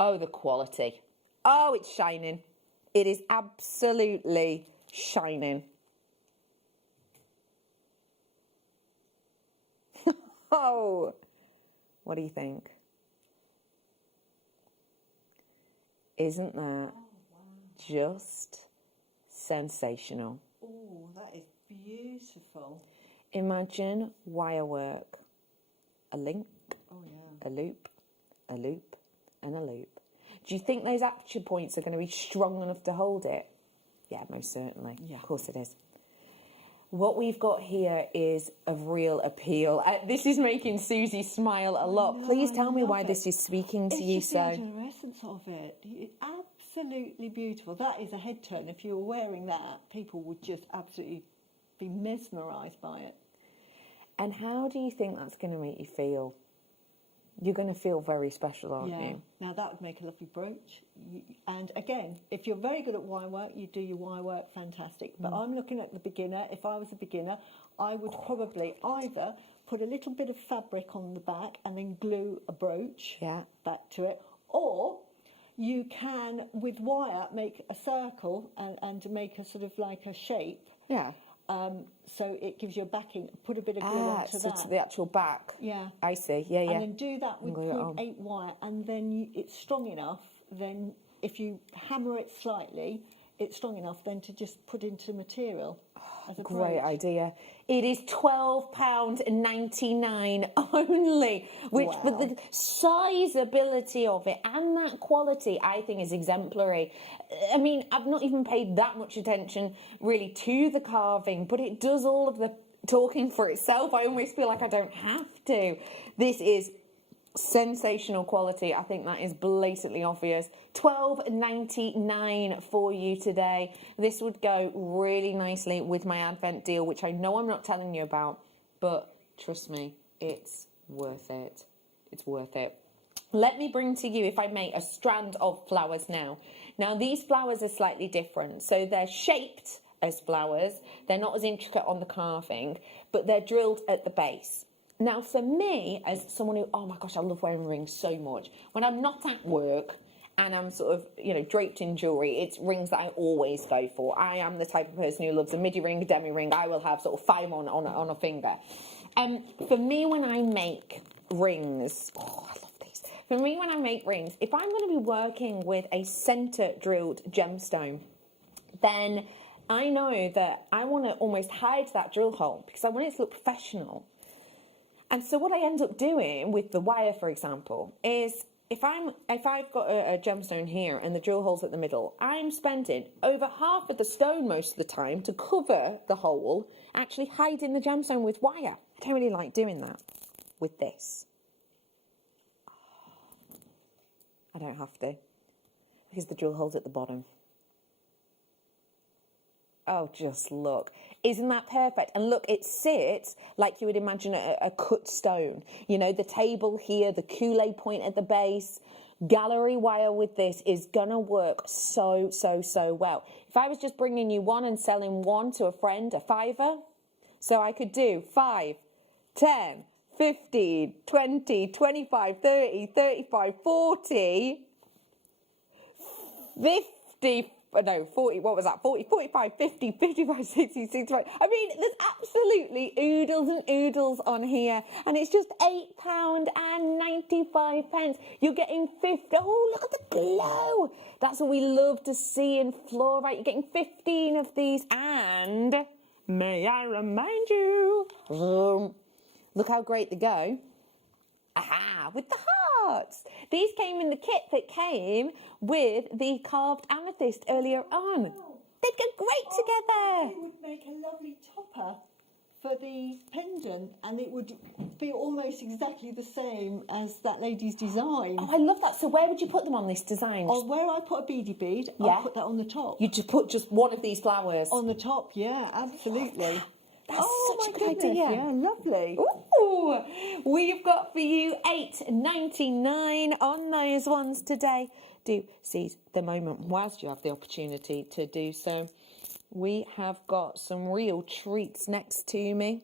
Oh, the quality. Oh, it's shining. It is absolutely shining. Oh, what do you think? Isn't that just sensational? Oh, that is beautiful. Imagine wire work. A link, a loop, a loop, and a loop. Do you think those aperture points are going to be strong enough to hold it? Yeah, most certainly. Yeah. Of course it is. What we've got here is of real appeal. This is making Susie smile a lot. Please tell me why this is speaking to you so. It's just the essence of it. It's absolutely beautiful. That is a head turn. If you were wearing that, people would just absolutely be mesmerised by it. And how do you think that's going to make you feel? You're going to feel very special, aren't you? Now that would make a lovely brooch. And again, if you're very good at wire work, you do your wire work, fantastic. But I'm looking at the beginner. If I was a beginner, I would probably either put a little bit of fabric on the back and then glue a brooch back to it, or you can, with wire, make a circle and make a sort of like a shape. Yeah. So it gives you a backing. Put a bit of glue onto so that. to the actual back. Yeah. I see. Yeah, yeah. And then do that with 0.8 wire, and then it's strong enough. Then if you hammer it slightly, it's strong enough then to just put into material. As a Great brooch. idea. It is £12.99 only, which but the sizeability of it and that quality I think is exemplary. I mean, I've not even paid that much attention really to the carving, but it does all of the talking for itself. I almost feel like I don't have to. This is sensational quality. I think that is blatantly obvious. £12.99 for you today. This would go really nicely with my Advent deal, which I know I'm not telling you about, but trust me, it's worth it. It's worth it. Let me bring to you, if I may, a strand of flowers now. Now, these flowers are slightly different. So they're shaped as flowers. They're not as intricate on the carving, but they're drilled at the base. Now, for me, as someone who, oh my gosh, I love wearing rings so much. When I'm not at work and I'm sort of, you know, draped in jewellery, it's rings that I always go for. I am the type of person who loves a midi ring, a demi ring. I will have sort of 5 on a finger. For me, when I make rings, oh, I love these. For me, when I make rings, if I'm going to be working with a centre drilled gemstone, then I know that I want to almost hide that drill hole because I want it to look professional. And so what I end up doing with the wire, for example, is if I've got a gemstone here and the drill hole's at the middle, I'm spending over half of the stone most of the time to cover the hole, actually hiding the gemstone with wire. I don't really like doing that with this. I don't have to, because the drill hole's at the bottom. Oh, just look. Isn't that perfect? And look, it sits like you would imagine a cut stone. You know, the table here, the Kool-Aid point at the base. Gallery wire with this is going to work so, so, so well. If I was just bringing you one and selling one to a friend, a $5, so I could do 5, 10, 15, 20, 25, 30, 35, 40, 50, no, 40, what was that? 40, 45, 50, 55, 60, 65. I mean, there's absolutely oodles and oodles on here. And it's just £8.95. You're getting 50. Oh, look at the glow. That's what we love to see in fluorite. You're getting 15 of these. And may I remind you, look how great they go. Aha, with the hearts. These came in the kit that came with the carved amethyst earlier on. They'd go great together. It would make a lovely topper for the pendant, and it would be almost exactly the same as that lady's design. Oh, I love that. So where would you put them on this design? Oh, where I put a beady bead, I'll put that on the top. You just put just one of these flowers? On the top, yeah, absolutely. That's such a my good goodness, idea. yeah, lovely. Ooh, we've got for you $8.99 on those ones today. Do seize the moment whilst you have the opportunity to do so. We have got some real treats next to me.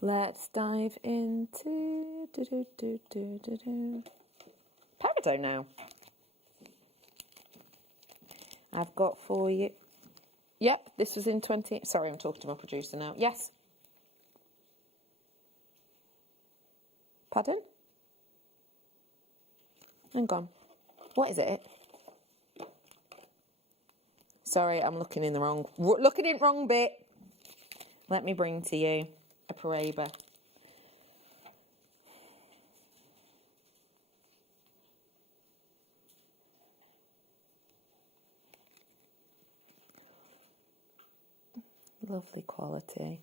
Let's dive into peridot now. I've got for you. Yep, this was in 20. Sorry, I'm talking to my producer now. Yes. Pardon? Hang on. What is it? Sorry, I'm looking in the wrong bit. Let me bring to you a Paraiba. Lovely quality.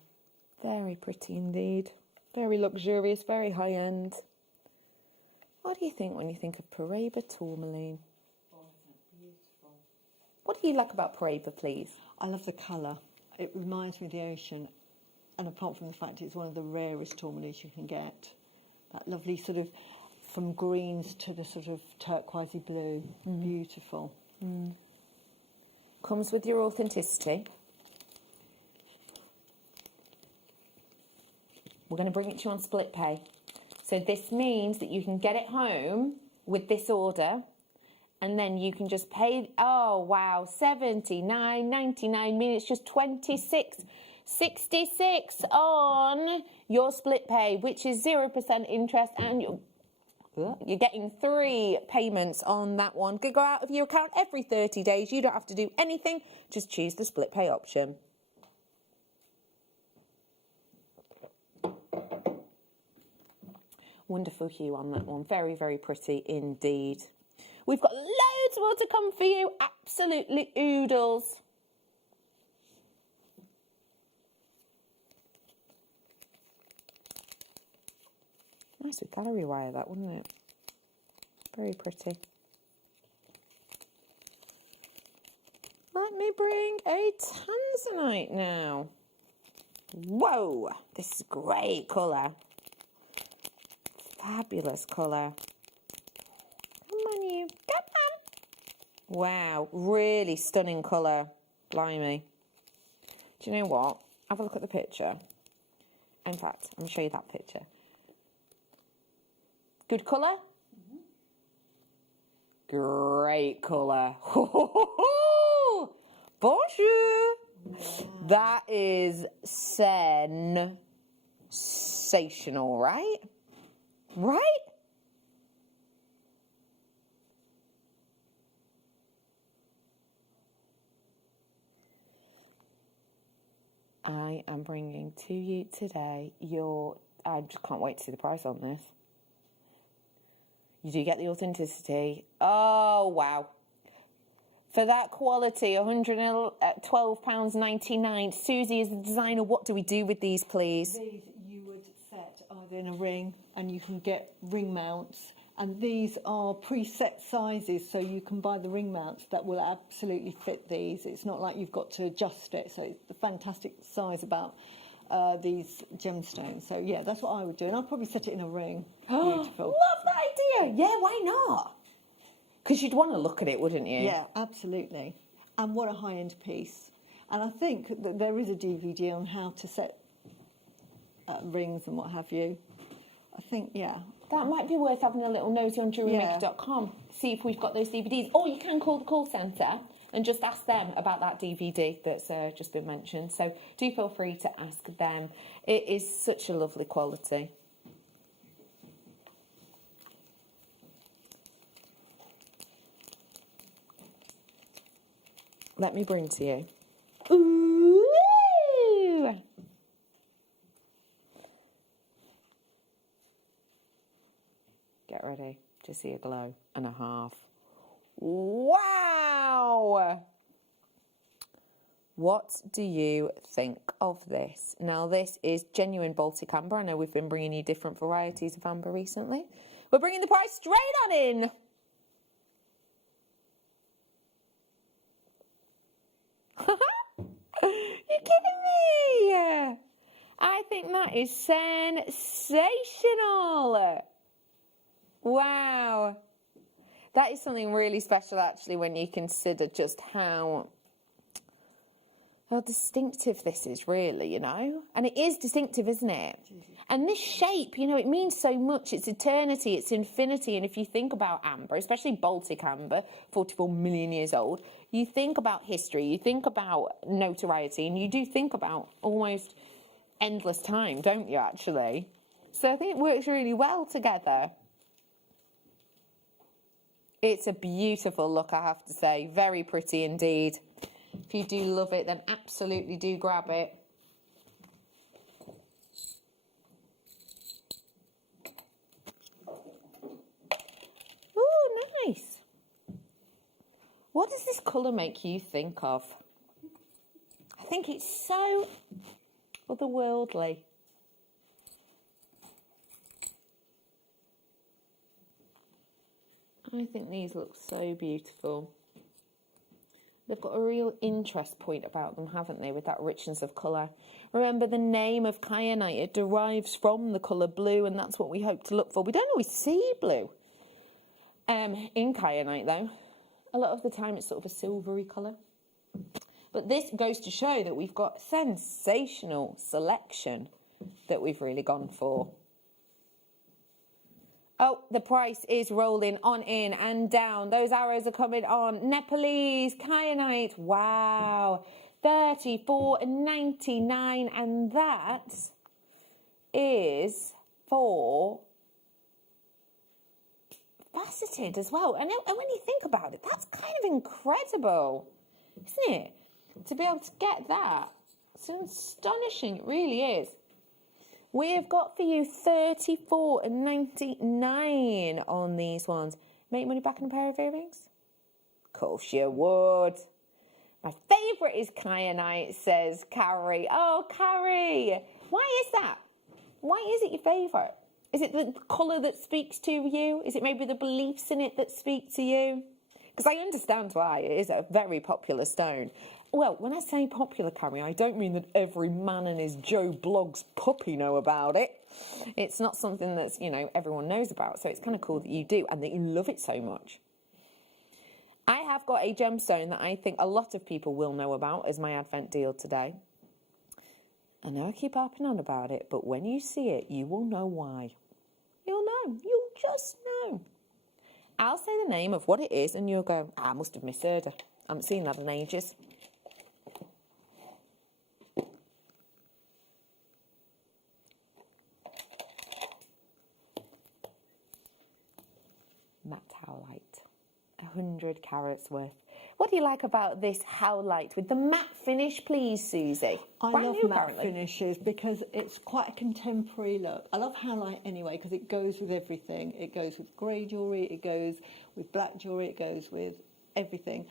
Very pretty indeed. Very luxurious, very high end. What do you think when you think of Paraiba tourmaline? What do you like about Paraiba, please? I love the colour. It reminds me of the ocean. And apart from the fact it's one of the rarest tourmalines you can get, that lovely sort of, from greens to the sort of turquoisey blue. Beautiful. Comes with your authenticity. We're going to bring it to you on split pay. So this means that you can get it home with this order, and then you can just pay, oh wow, $79.99 means it's just $26.66 on your split pay, which is 0% interest, and you're getting 3 payments on that one. Go out of your account every 30 days. You don't have to do anything. Just choose the split pay option. Wonderful hue on that one. Very, very pretty indeed. We've got loads more to come for you. Absolutely oodles. Nice with gallery wire, that, wouldn't it? Very pretty. Let me bring a tanzanite now. Whoa, this is great colour. Fabulous colour. Come on, you. Come on. Wow, really stunning colour. Blimey. Do you know what? Have a look at the picture. In fact, I'm going to show you that picture. Good colour? Great colour. Bonjour. That is sensational, right? Right? I am bringing to you today I just can't wait to see the price on this. You do get the authenticity. Oh, wow. For that quality, £112.99. Susie is the designer. What do we do with these, please? These you would set either in a ring, and you can get ring mounts. And these are preset sizes, so you can buy the ring mounts that will absolutely fit these. It's not like you've got to adjust it. So it's the fantastic size about these gemstones. So yeah, that's what I would do. And I'd probably set it in a ring. Beautiful. Love that idea. Yeah, why not? Because you'd want to look at it, wouldn't you? Yeah, absolutely. And what a high-end piece. And I think that there is a DVD on how to set rings and what have you. I think, yeah. That might be worth having a little nosy on JewelleryMaker.com. See if we've got those DVDs. Or you can call the call centre and just ask them about that DVD that's just been mentioned. So do feel free to ask them. It is such a lovely quality. Let me bring to you. Ooh! Get ready to see a glow and a half. Wow! What do you think of this? Now, this is genuine Baltic amber. I know we've been bringing you different varieties of amber recently. We're bringing the price straight on in. That is sensational. Wow. That is something really special, actually, when you consider just how distinctive this is, really, you know. And it is distinctive, isn't it? And this shape, you know, it means so much. It's eternity, it's infinity. And if you think about amber, especially Baltic amber, 44 million years old, you think about history, you think about notoriety, and you do think about almost endless time, don't you, actually? So I think it works really well together. It's a beautiful look, I have to say. Very pretty indeed. If you do love it, then absolutely do grab it. Ooh, nice. What does this colour make you think of? I think it's so otherworldly. I think these look so beautiful. They've got a real interest point about them, haven't they, with that richness of colour. Remember, the name of kyanite, it derives from the colour blue, and that's what we hope to look for. We don't always see blue in kyanite, though. A lot of the time it's sort of a silvery colour. But this goes to show that we've got sensational selection that we've really gone for. Oh, the price is rolling on in and down. Those arrows are coming on. Nepalese kyanite. Wow. $34.99, and that is for faceted as well. And when you think about it, that's kind of incredible, isn't it? To be able to get that. It's astonishing, it really is. We have got for you $34.99 on these ones. Make money back on a pair of earrings? Of course you would. My favourite is kyanite, says Carrie. Oh, Carrie, why is that? Why is it your favourite? Is it the colour that speaks to you? Is it maybe the beliefs in it that speak to you? Because I understand why. It is a very popular stone. Well, when I say popular, Carrie, I don't mean that every man and his Joe Blogs puppy know about it. It's not something that's, you know, everyone knows about. So it's kind of cool that you do and that you love it so much. I have got a gemstone that I think a lot of people will know about as my Advent deal today. I know I keep harping on about it, but when you see it, you will know why. You'll know. You'll just know. I'll say the name of what it is and you'll go, I must have misheard her. I haven't seen that in ages. Matte howlite, 100 carats worth. What do you like about this howlite with the matte finish, please, Susie? I love matte finishes because it's quite a contemporary look. I love howlite anyway because it goes with everything. It goes with grey jewellery, it goes with black jewellery, it goes with everything.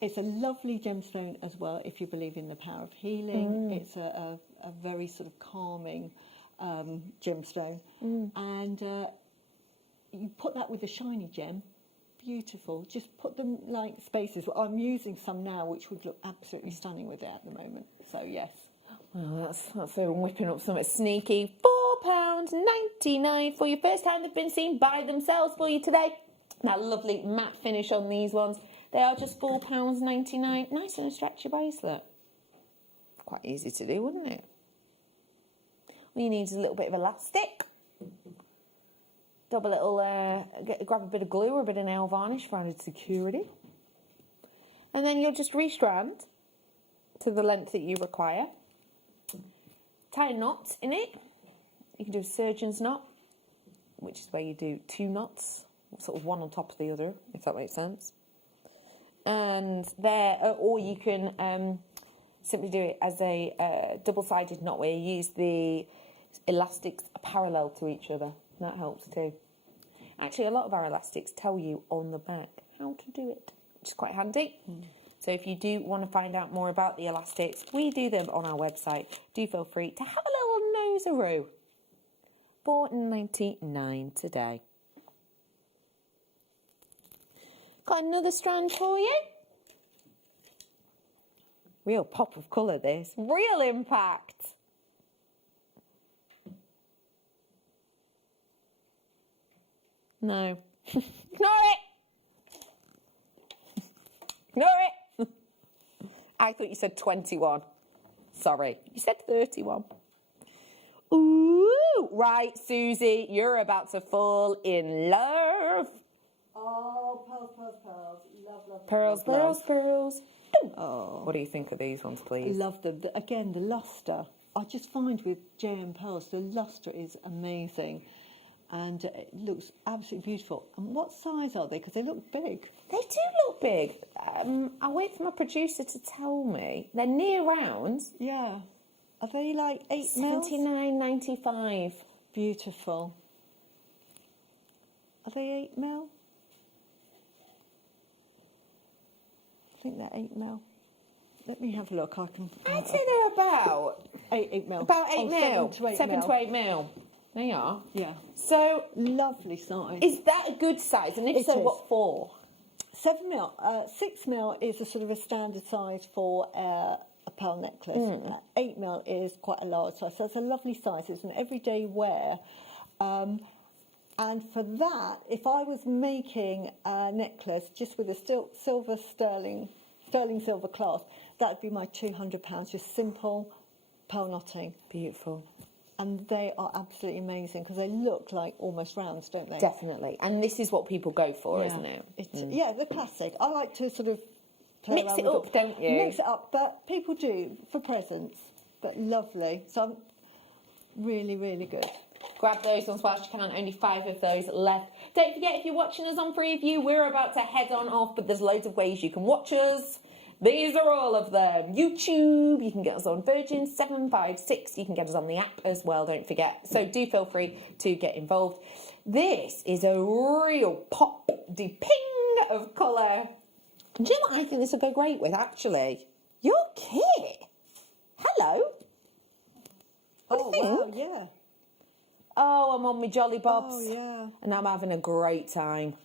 It's a lovely gemstone as well if you believe in the power of healing. It's a very sort of calming gemstone. And you put that with a shiny gem, beautiful. Just put them like spaces. Well, I'm using some now which would look absolutely stunning with it at the moment. So yes. Oh, that's so whipping up something sneaky. £4.99 for your first time they've been seen by themselves for you today. That lovely matte finish on these ones. They are just £4.99. Nice and a stretchy bracelet. Quite easy to do, wouldn't it? All you need is a little bit of elastic. Grab a bit of glue or a bit of nail varnish for added security. And then you'll just restrand to the length that you require. Tie a knot in it. You can do a surgeon's knot, which is where you do 2 knots, sort of one on top of the other, if that makes sense. And there, or you can simply do it as a double-sided knot where you use the elastics parallel to each other. That helps too. Actually, a lot of our elastics tell you on the back how to do it, which is quite handy. So if you do want to find out more about the elastics, we do them on our website. Do feel free to have a little nose-a-roo. £4.99 today. Got another strand for you. Real pop of colour, this. Real impact. No. Ignore it! Ignore it! I thought you said 21. Sorry. You said 31. Ooh! Right, Susie, you're about to fall in love. Oh, pearls, pearls, pearls. Love, love, Pearls, love, pearls, love. pearls. Oh. What do you think of these ones, I please? love them. Again, the lustre. I just find with JM Pearls, the lustre is amazing. And it looks absolutely beautiful. And what size are they? Because they look big. They do look big. I'll wait for my producer to tell me. They're near round. Yeah. Are they like 8 mils? 79.95. Beautiful. Are they 8 mil? I think they're 8 mil. Let me have a look. I don't know about 8 mil. About 8 mil. 7 to 8 7 mil. to 8 mil. They are. Yeah. So lovely size. Is that a good size? And if It so, is. what for? 7 mil. 6 mil is a sort of a standard size for a pearl necklace. 8 mil is quite a large size. So it's a lovely size. It's an everyday wear. And for that, if I was making a necklace just with a silver sterling silver clasp, that would be my £200, just simple pearl knotting. Beautiful. And they are absolutely amazing because they look like almost rounds, don't they? Definitely. And this is what people go for, isn't it? Yeah, the classic. I like to sort of play Mix around it with up, don't you? Mix it up, but people do for presents. But lovely. So I'm really, really good. Grab those ones whilst you can. Only 5 of those left. Don't forget, if you're watching us on Freeview, we're about to head on off, but there's loads of ways you can watch us. These are all of them. YouTube, you can get us on Virgin 756. You can get us on the app as well, don't forget. So do feel free to get involved. This is a real pop-de-ping of colour. And do you know what I think this will go great with, actually? Your kit. Hello. What do you think? Wow, yeah. Oh, I'm on my Jolly Bobs. Oh, yeah. And I'm having a great time.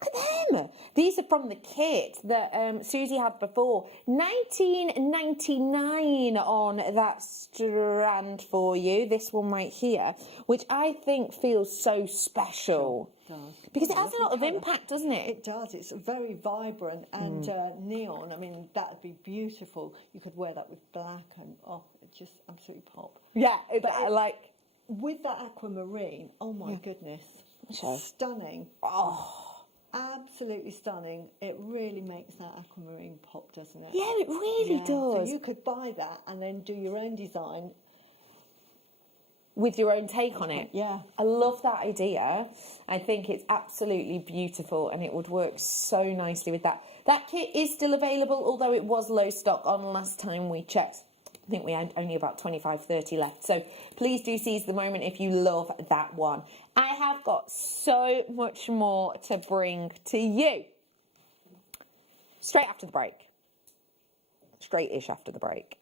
Look at them. These are from the kit that Susie had before. $19.99 on that strand for you. This one right here, which I think feels so special. It does. Because it has a lot of impact, doesn't it? It does. It's very vibrant and neon. I mean, that would be beautiful. You could wear that with black and, it just absolutely pop. Yeah, with that aquamarine, oh my goodness. Sure. Stunning. Oh. Absolutely stunning. It really makes that aquamarine pop, doesn't it? Yeah, it really does. So you could buy that and then do your own design. With your own take on it. Yeah. I love that idea. I think it's absolutely beautiful and it would work so nicely with that. That kit is still available, although it was low stock on last time we checked. I think we had only about 25, 30 left. So please do seize the moment if you love that one. I have got so much more to bring to you. Straight after the break. Straight-ish after the break.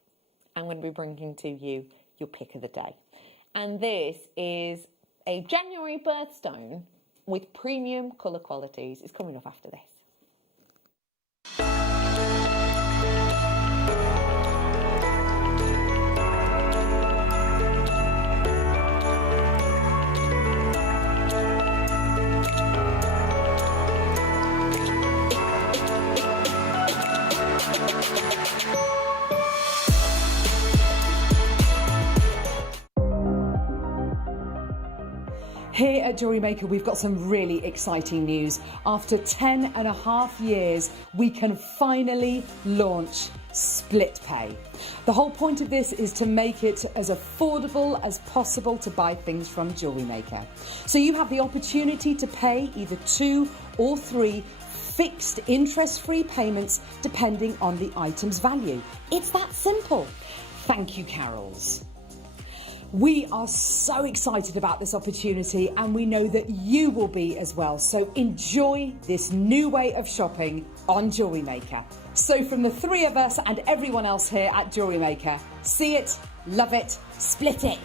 I'm going to be bringing to you your pick of the day. And this is a January birthstone with premium colour qualities. It's coming up after this. Here at JewelleryMaker, we've got some really exciting news. After 10.5 years, we can finally launch split pay. The whole point of this is to make it as affordable as possible to buy things from JewelleryMaker. So you have the opportunity to pay either 2 or 3 fixed interest-free payments depending on the item's value. It's that simple. Thank you, Carols. We are so excited about this opportunity and we know that you will be as well. So enjoy this new way of shopping on JewelleryMaker. So from the 3 of us and everyone else here at JewelleryMaker, see it, love it, split it.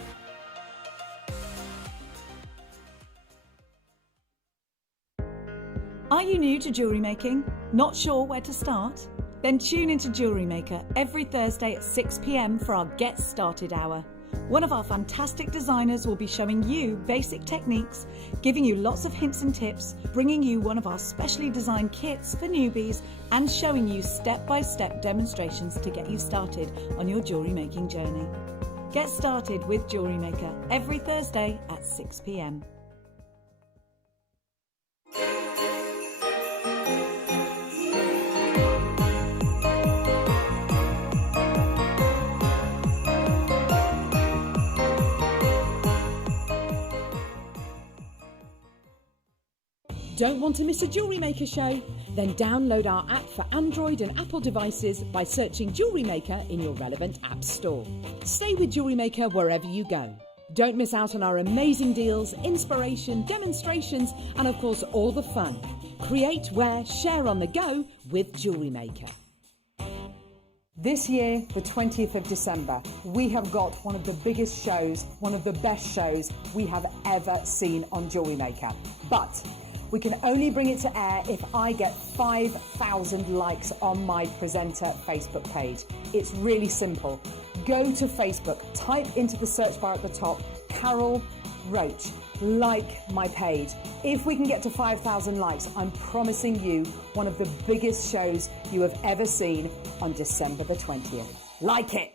Are you new to jewellery making? Not sure where to start? Then tune into JewelleryMaker every Thursday at 6 p.m. for our Get Started Hour. One of our fantastic designers will be showing you basic techniques, giving you lots of hints and tips, bringing you one of our specially designed kits for newbies, and showing you step-by-step demonstrations to get you started on your jewellery making journey. Get started with Jewellery Maker every Thursday at 6 p.m. Don't want to miss a Jewellery Maker show? Then download our app for Android and Apple devices by searching Jewellery Maker in your relevant app store. Stay with Jewellery Maker wherever you go. Don't miss out on our amazing deals, inspiration, demonstrations, and of course all the fun. Create, wear, share on the go with Jewellery Maker. This year, the 20th of December, we have got one of the biggest shows, one of the best shows we have ever seen on Jewellery Maker. But we can only bring it to air if I get 5,000 likes on my presenter Facebook page. It's really simple. Go to Facebook, type into the search bar at the top, Carol Roach, like my page. If we can get to 5,000 likes, I'm promising you one of the biggest shows you have ever seen on December the 20th. Like it!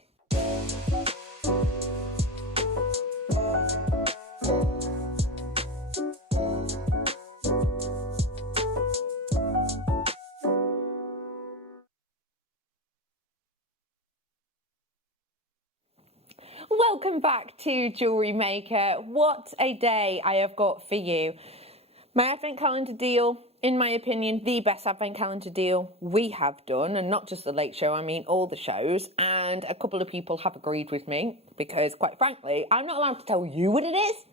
Welcome back to Jewellery Maker. What a day I have got for you. My advent calendar deal, in my opinion, the best advent calendar deal we have done, and not just the late show, I mean all the shows. And a couple of people have agreed with me because, quite frankly, I'm not allowed to tell you what it is.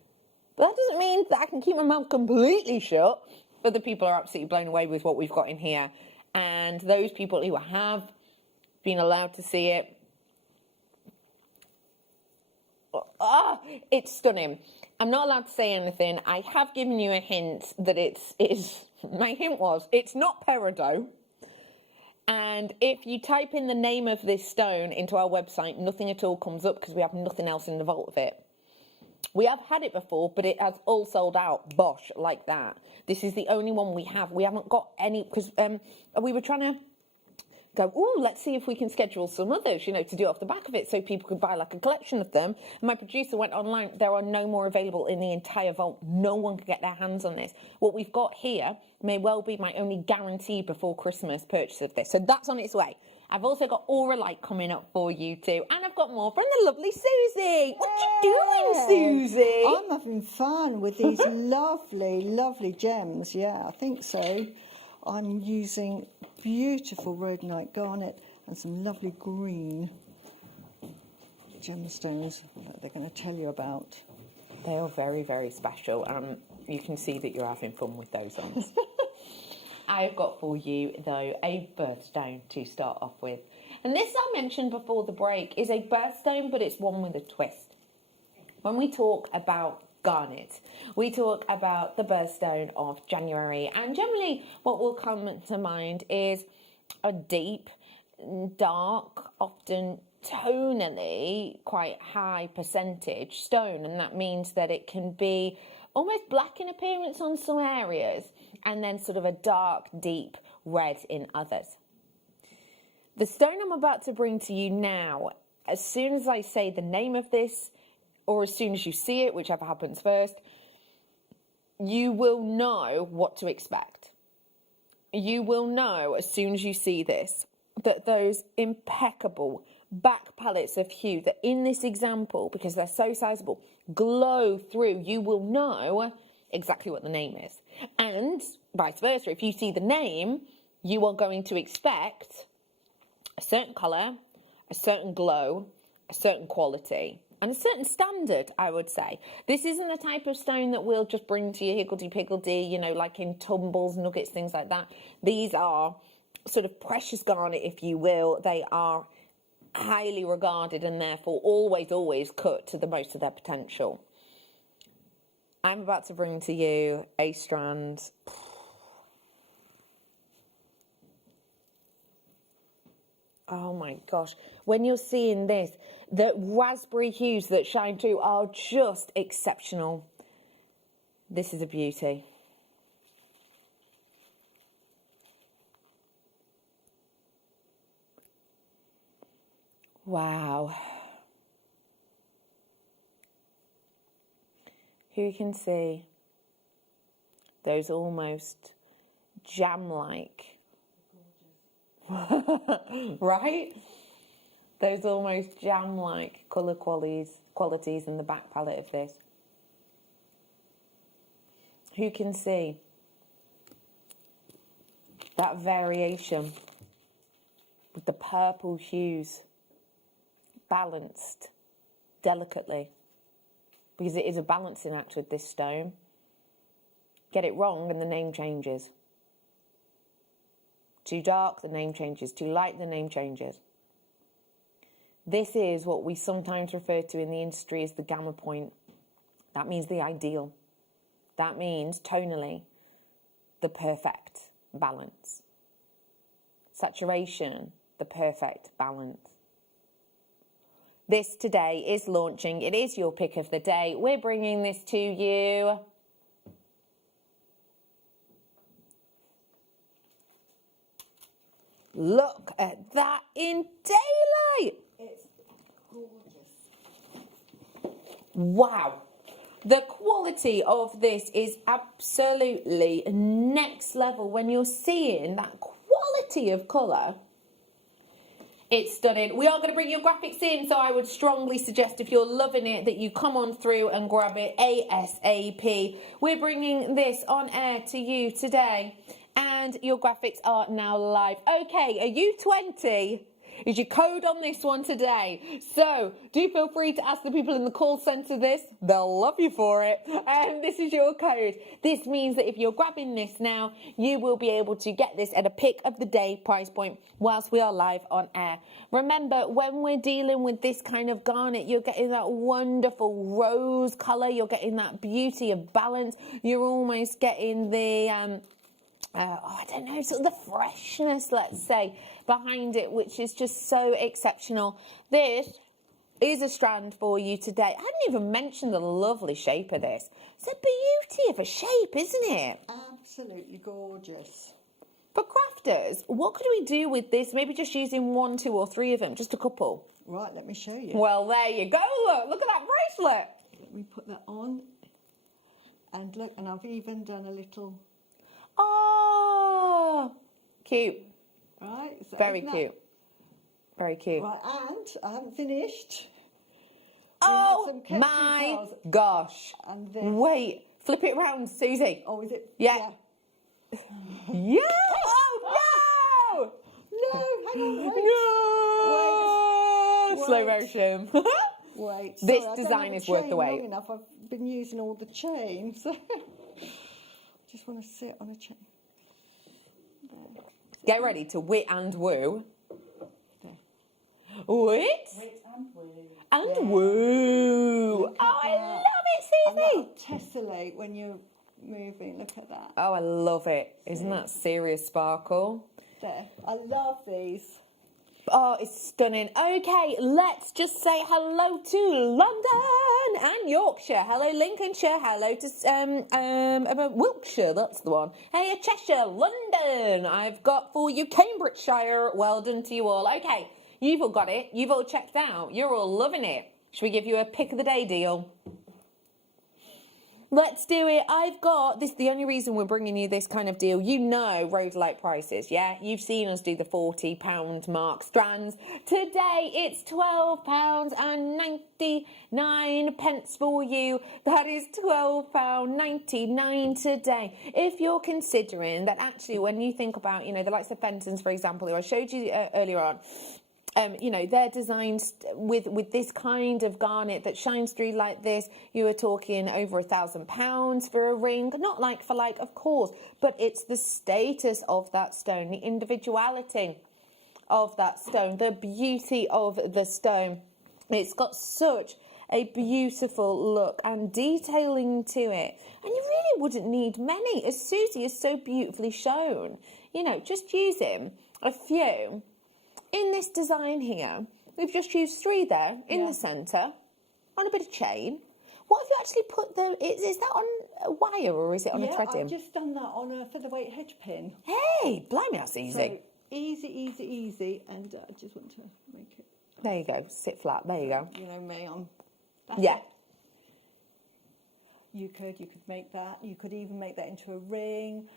But that doesn't mean that I can keep my mouth completely shut. Other people are absolutely blown away with what we've got in here. And those people who have been allowed to see it, it's stunning. I'm not allowed to say anything. I have given you a hint that my hint was, it's not peridot. And if you type in the name of this stone into our website, nothing at all comes up because we have nothing else in the vault of it. We have had it before, but it has all sold out, bosh, like that. This is the only one we have. We haven't got any, because we were trying to go, let's see if we can schedule some others, to do off the back of it so people could buy like a collection of them. And my producer went online, there are no more available in the entire vault. No one could get their hands on this. What we've got here may well be my only guarantee before Christmas purchase of this. So that's on its way. I've also got Aura Light coming up for you too. And I've got more from the lovely Susie. What you doing, Susie? I'm having fun with these lovely, lovely gems. Yeah, I think so. I'm using beautiful rhodonite garnet and some lovely green gemstones that they're going to tell you about. They are very, very special. You can see that you're having fun with those ones. I've got for you, though, a birthstone to start off with. And this I mentioned before the break is a birthstone, but it's one with a twist. When we talk about garnet, we talk about the birthstone of January, and generally what will come to mind is a deep, dark, often tonally quite high percentage stone, and that means that it can be almost black in appearance on some areas and then sort of a dark, deep red in others. The stone I'm about to bring to you now, as soon as I say the name of this, or as soon as you see it, whichever happens first, you will know what to expect. You will know as soon as you see this that those impeccable back palettes of hue that in this example, because they're so sizable, glow through. You will know exactly what the name is. And vice versa, if you see the name, you are going to expect a certain colour, a certain glow, a certain quality, and a certain standard, I would say. This isn't the type of stone that we'll just bring to you higgledy-piggledy, like in tumbles, nuggets, things like that. These are sort of precious garnet, if you will. They are highly regarded and therefore always cut to the most of their potential. I'm about to bring to you a strand. oh my gosh, when you're seeing this, the raspberry hues that shine through are just exceptional. This is a beauty. Wow. Who can see those almost jam-like, right? Those almost jam-like colour qualities in the back palette of this. Who can see that variation with the purple hues balanced delicately? Because it is a balancing act with this stone. Get it wrong and the name changes. Too dark, the name changes. Too light, the name changes. This is what we sometimes refer to in the industry as the gamma point. That means the ideal. That means, tonally, the perfect balance. Saturation, the perfect balance. This today is launching. It is your pick of the day. We're bringing this to you. Look at that in daylight. It's gorgeous. Wow. The quality of this is absolutely next level. When you're seeing that quality of colour, it's stunning. We are going to bring your graphics in, so I would strongly suggest, if you're loving it, that you come on through and grab it ASAP. We're bringing this on air to you today, and your graphics are now live. Okay, are you 20? Is your code on this one today? So do feel free to ask the people in the call centre this. They'll love you for it. And this is your code. This means that if you're grabbing this now, you will be able to get this at a pick of the day price point whilst we are live on air. Remember, when we're dealing with this kind of garnet, you're getting that wonderful rose colour. You're getting that beauty of balance. You're almost getting the I don't know, sort of the freshness, let's say, behind it, which is just so exceptional. This is a strand for you today. I hadn't even mentioned the lovely shape of this. It's a beauty of a shape, isn't it? Absolutely gorgeous. For crafters, what could we do with this? Maybe just using 1, 2 or 3 of them, just a couple. Right, let me show you. Well, there you go, look at that bracelet. Let me put that on. And look, and I've even done a little... Oh, cute. Right. So very cute. Very cute. Right, and I haven't finished. Oh my gosh. And then... Wait, flip it round, Susie. Oh, is it? Yeah. Yeah. Oh, no. No, hang on, wait. No. Slow motion. Wait. This sorry, design is worth the wait. Long enough. I've been using all the chains. Just want to sit on a chain. Get ready to wit and woo. Wit and woo. Oh, I love it, Susie. And tessellate when you're moving. Look at that. Oh, I love it. Isn't that serious sparkle? There. I love these. Oh, it's stunning. Okay, let's just say hello to London and Yorkshire. Hello, Lincolnshire. Hello to Wiltshire. That's the one. Hey, Cheshire, London. I've got for you Cambridgeshire. Well done to you all. Okay, you've all got it. You've all checked out. You're all loving it. Should we give you a pick of the day deal? Let's do it. I've got this. The only reason we're bringing you this kind of deal, you know, Rhodolite prices, yeah? You've seen us do the £40 mark strands. Today, it's £12.99 for you. That is £12.99 today. If you're considering that, actually, when you think about, you know, the likes of Fenton's, for example, who I showed you earlier on, you know, they're designed with this kind of garnet that shines through like this. You are talking over £1,000 for a ring. Not like for like, of course, but it's the status of that stone, the individuality of that stone, the beauty of the stone. It's got such a beautiful look and detailing to it. And you really wouldn't need many, as Susie has so beautifully shown. You know, just using a few in this design here, we've just used 3 there in the centre on a bit of chain. What have you actually put there? Is that on a wire or is it on a threading? I've just done that on a featherweight hedge pin. Hey, blimey, that's easy. So, easy, and I just want to make it. There you go, sit flat, there you go. You know me, Yeah. You could make that. You could even make that into a ring.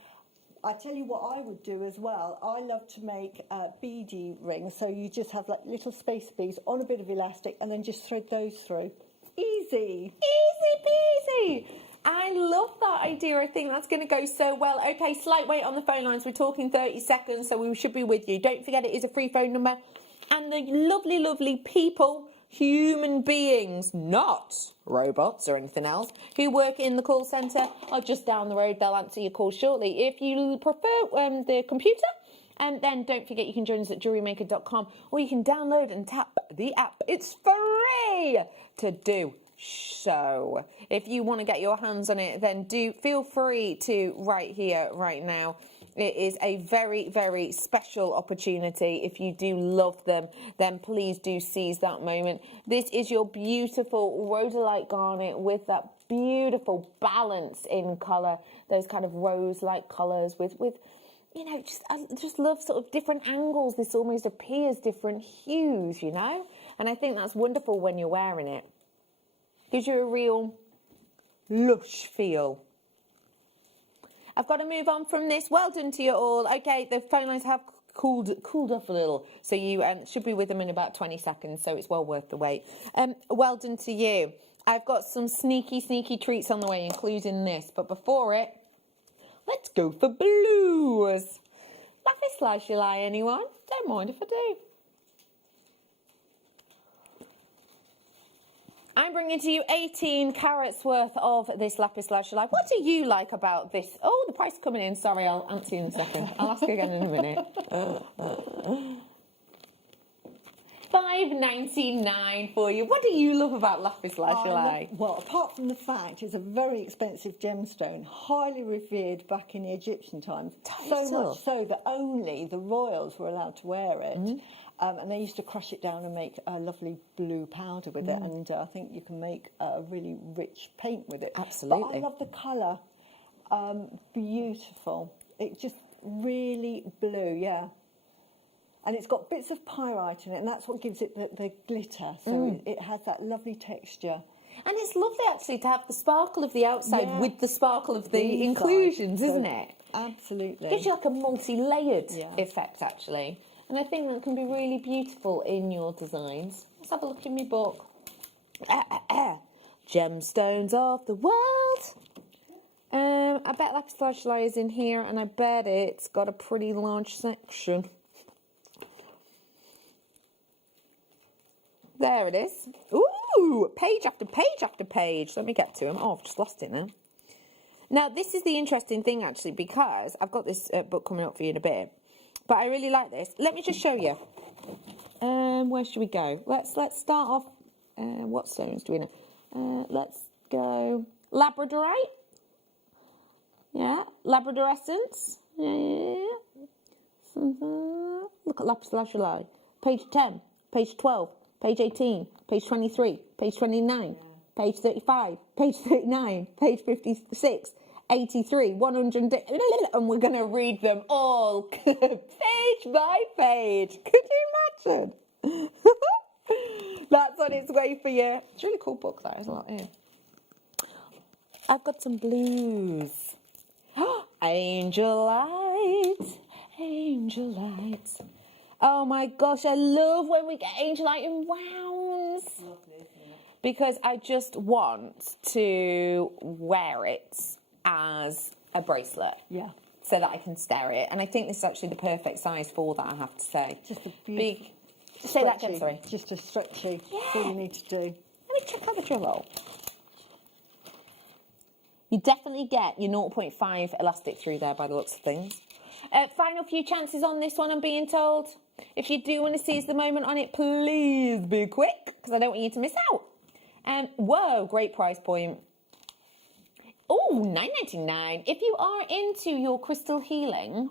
I tell you what I would do as well. I love to make beady rings. So you just have like little space beads on a bit of elastic and then just thread those through. Easy. Easy peasy. I love that idea. I think that's going to go so well. Okay, slight wait on the phone lines. We're talking 30 seconds, so we should be with you. Don't forget it is a free phone number. And the lovely, lovely people, human beings, not robots or anything else, who work in the call centre are just down the road. They'll answer your call shortly. If you prefer the computer, and then don't forget you can join us at JewelleryMaker.com, or you can download and tap the app. It's free to do so. If you want to get your hands on it, then do feel free to right here, right now. It is a very, very special opportunity. If you do love them, then please do seize that moment. This is your beautiful rhodolite garnet with that beautiful balance in colour, those kind of rose-like colours with you know, I just love sort of different angles. This almost appears different hues, you know? And I think that's wonderful when you're wearing it. Gives you a real lush feel. I've got to move on from this. Well done to you all. Okay, the phone lines have cooled off a little, so you should be with them in about 20 seconds, so it's well worth the wait. Well done to you. I've got some sneaky treats on the way, including this, but before it, let's go for blues. Lapis lazuli, anyone? Don't mind if I do. I'm bringing to you 18 carats worth of this lapis lazuli. What do you like about this? Oh, the price is coming in. Sorry, I'll answer you in a second. I'll ask you again in a minute. $5.99 for you. What do you love about lapis lazuli? Well, apart from the fact it's a very expensive gemstone, highly revered back in the Egyptian times, so much so that only the royals were allowed to wear it. And they used to crush it down and make a lovely blue powder with it. And I think you can make a really rich paint with it. Absolutely. But I love the colour. Beautiful. It just really blue, yeah. And it's got bits of pyrite in it, and that's what gives it the glitter. So it has that lovely texture. And it's lovely, actually, to have the sparkle of the outside with the sparkle of the inclusions, isn't it? Absolutely. Gives you like a multi-layered effect, actually. And I think that can be really beautiful in your designs. Let's have a look in my book. Gemstones of the world. I bet lapis lazuli is in here, and I bet it's got a pretty large section. There it is. Ooh, page after page after page. Let me get to them. Oh, I've just lost it now. Now, this is the interesting thing, actually, because I've got this book coming up for you in a bit. But I really like this. Let me just show you. Where should we go? Let's start off. What stones do we know? Let's go Labradorite. Yeah, Labradorescence. Yeah. Look at lapis lazuli. Page 10, page 12, page 18, page 23, page 29, page 35, page 39, page 56. 83, 100, and we're going to read them all page by page. Could you imagine? That's on its way for you. It's a really cool book, that is a lot in. I've got some blues. Angel lights, angel lights. Oh my gosh, I love when we get angel light in wounds. Lovely, isn't it? Because I just want to wear it as a bracelet, so that I can stare at it, and I think this is actually the perfect size for that. I have to say, just a beautiful. Say that again, sorry. Just a stretchy. That's all you need to do. Let me check out the drill roll. You definitely get your 0.5 elastic through there by the looks of things. Final few chances on this one, I'm being told. If you do want to seize the moment on it, please be quick, because I don't want you to miss out. Whoa, great price point. Oh, $9.99. If you are into your crystal healing,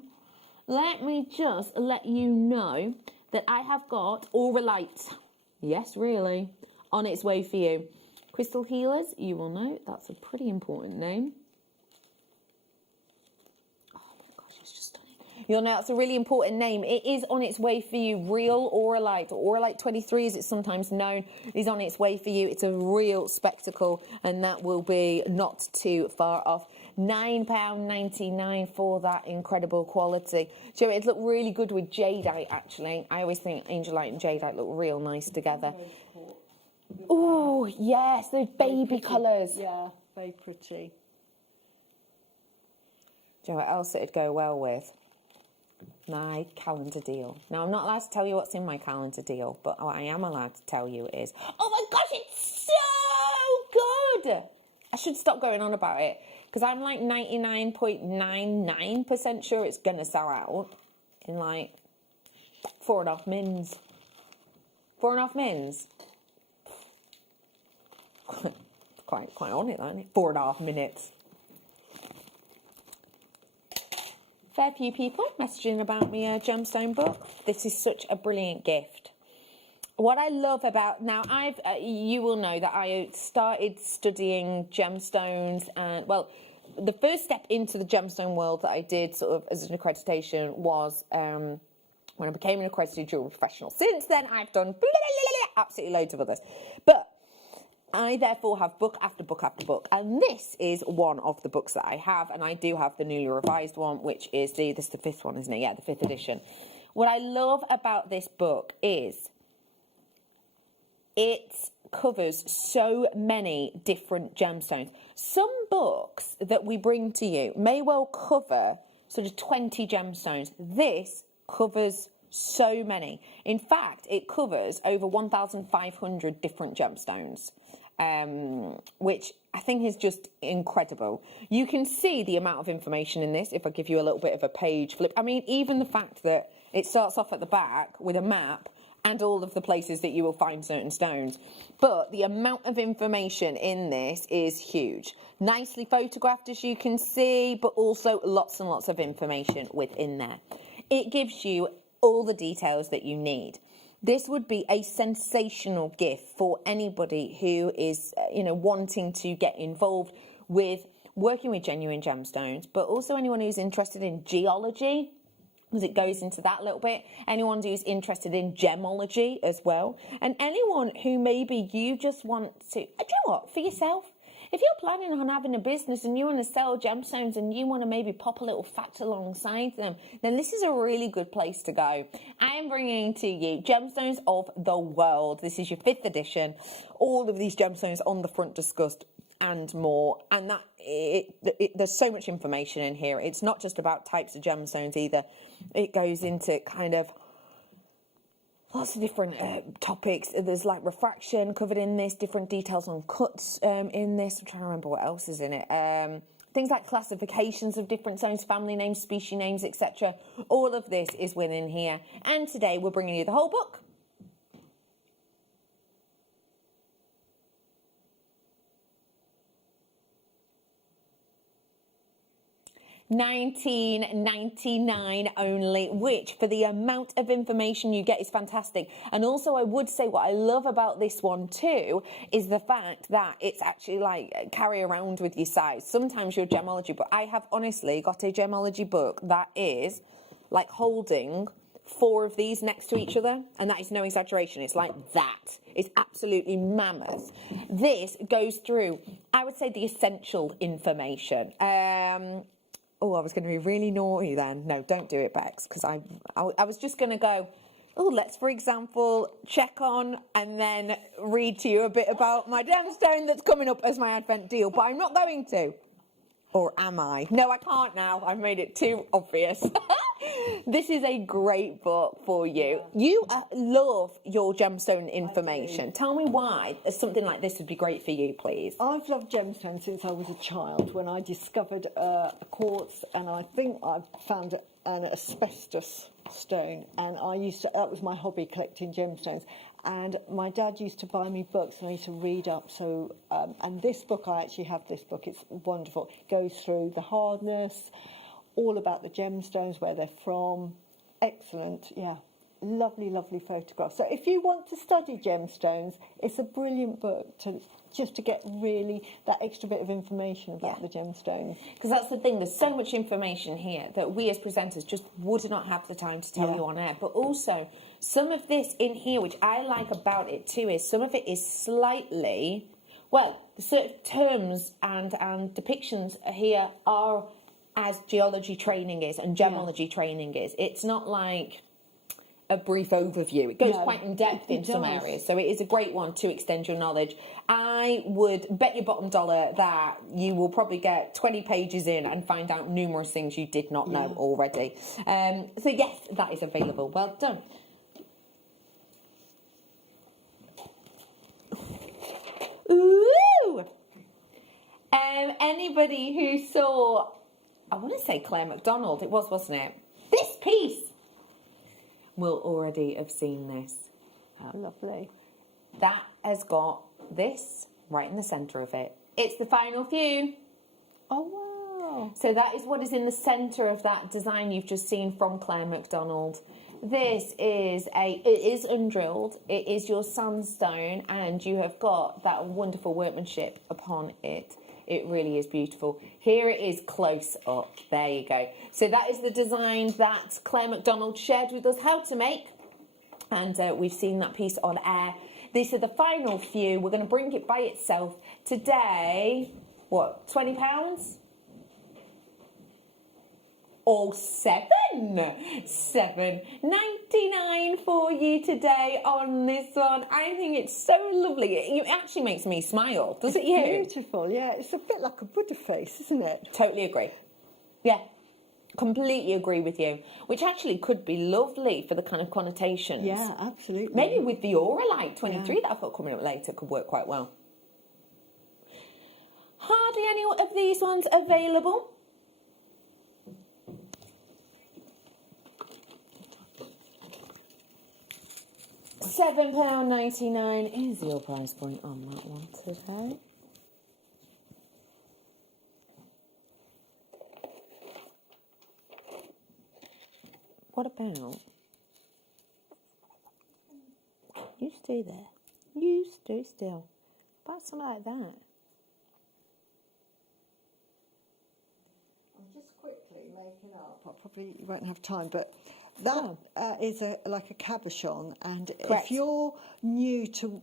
let me just let you know that I have got Auralite. Yes, really. On its way for you. Crystal Healers, you will know that's a pretty important name. Oh my gosh, it's just stunning. You'll know that's a really important name. It is on its way for you. Real Auralite, or Auralite 23 as it's sometimes known, is on its way for you. It's a real spectacle, and that will be not too far off. £9.99 for that incredible quality. So it looked really good with jadeite, actually. I always think angelite and jadeite look real nice together. Oh, yes, those baby colours. Yeah, very pretty. Do you know what else it'd go well with? My calendar deal. Now, I'm not allowed to tell you what's in my calendar deal, but what I am allowed to tell you is, oh my gosh, it's so good! I should stop going on about it, because I'm like 99.99% sure it's going to sell out in like 4.5 mins. 4.5 mins. Quite on it, isn't it? 4.5 minutes. Fair few people messaging about me a gemstone book. This is such a brilliant gift. What I love about now, you will know that I started studying gemstones, and well, the first step into the gemstone world that I did sort of as an accreditation was when I became an accredited jewellery professional. Since then, I've done absolutely loads of others, but I therefore have book after book after book, and this is one of the books that I have, and I do have the newly revised one, which is this is the 5th one, isn't it? Yeah, the 5th edition. What I love about this book is it covers so many different gemstones. Some books that we bring to you may well cover sort of 20 gemstones. This covers so many. In fact, it covers over 1,500 different gemstones, which I think is just incredible. You can see the amount of information in this if I give you a little bit of a page flip. I mean, even the fact that it starts off at the back with a map and all of the places that you will find certain stones. But the amount of information in this is huge. Nicely photographed, as you can see, but also lots and lots of information within there. It gives you all the details that you need. This would be a sensational gift for anybody who is, wanting to get involved with working with genuine gemstones, but also anyone who's interested in geology, because it goes into that a little bit. Anyone who's interested in gemology as well. And anyone who maybe you just want to, do you know what, for yourself, if you're planning on having a business and you want to sell gemstones and you want to maybe pop a little fact alongside them, then this is a really good place to go. I am bringing to you Gemstones of the World. This is your 5th edition. All of these gemstones on the front discussed and more. And that there's so much information in here. It's not just about types of gemstones either. It goes into kind of lots of different topics. There's like refraction covered in this, different details on cuts in this. I'm trying to remember what else is in it. Things like classifications of different stones, family names, species names, etc. All of this is within here. And today we're bringing you the whole book. $19.99 only, which for the amount of information you get is fantastic. And also I would say what I love about this one too is the fact that it's actually like carry around with your size. Sometimes your gemology book, I have honestly got a gemology book that is like holding 4 of these next to each other, and that is no exaggeration. It's like that. It's absolutely mammoth. This goes through, I would say, the essential information. Oh, I was going to be really naughty then. No, don't do it, Bex, because I was just going to go, oh, let's, for example, check on and then read to you a bit about my gemstone that's coming up as my Advent deal, but I'm not going to. Or am I? No, I can't now. I've made it too obvious. This is a great book for you. You love your gemstone information. Tell me why something like this would be great for you, please. I've loved gemstones since I was a child, when I discovered a quartz, and I think I found an asbestos stone, and that was my hobby, collecting gemstones. And my dad used to buy me books and I used to read up. So, and this book, I actually have this book. It's wonderful. It goes through the hardness, all about the gemstones, where they're from. Excellent, yeah. lovely, lovely photographs. So if you want to study gemstones, it's a brilliant book just to get really that extra bit of information about the gemstones. Because that's the thing, there's so much information here that we as presenters just would not have the time to tell you on air. But also, some of this in here, which I like about it too, is some of it is slightly, well, the certain terms and depictions here are as geology training is and gemology training is. It's not like a brief overview. It goes quite in depth in some areas, so it is a great one to extend your knowledge. I would bet your bottom dollar that you will probably get 20 pages in and find out numerous things you did not know already. So yes, that is available. Well done. Ooh! Anybody who saw, I want to say Claire MacDonald, it was, wasn't it? This piece will already have seen this. How lovely. That has got this right in the centre of it. It's the final few. Oh, wow. So that is what is in the centre of that design you've just seen from Claire MacDonald. This is it is undrilled, it is your sandstone, and you have got that wonderful workmanship upon it. It really is beautiful. Here it is close up. There you go. So that is the design that Claire MacDonald shared with us how to make. And we've seen that piece on air. These are the final few. We're going to bring it by itself. Today, what, £20? Or $7.99 for you today on this one. I think it's so lovely. It actually makes me smile, does it you? Beautiful, yeah. It's a bit like a Buddha face, isn't it? Totally agree. Yeah, completely agree with you. Which actually could be lovely for the kind of connotations. Yeah, absolutely. Maybe with the Aura Light 23 that I've got coming up later could work quite well. Hardly any of these ones available. £7.99 is your price point on that one today. What about... You stay there. You stay still. About something like that. I'm just quickly making up. I probably won't have time, but that is like a cabochon, and Correct. if you're new to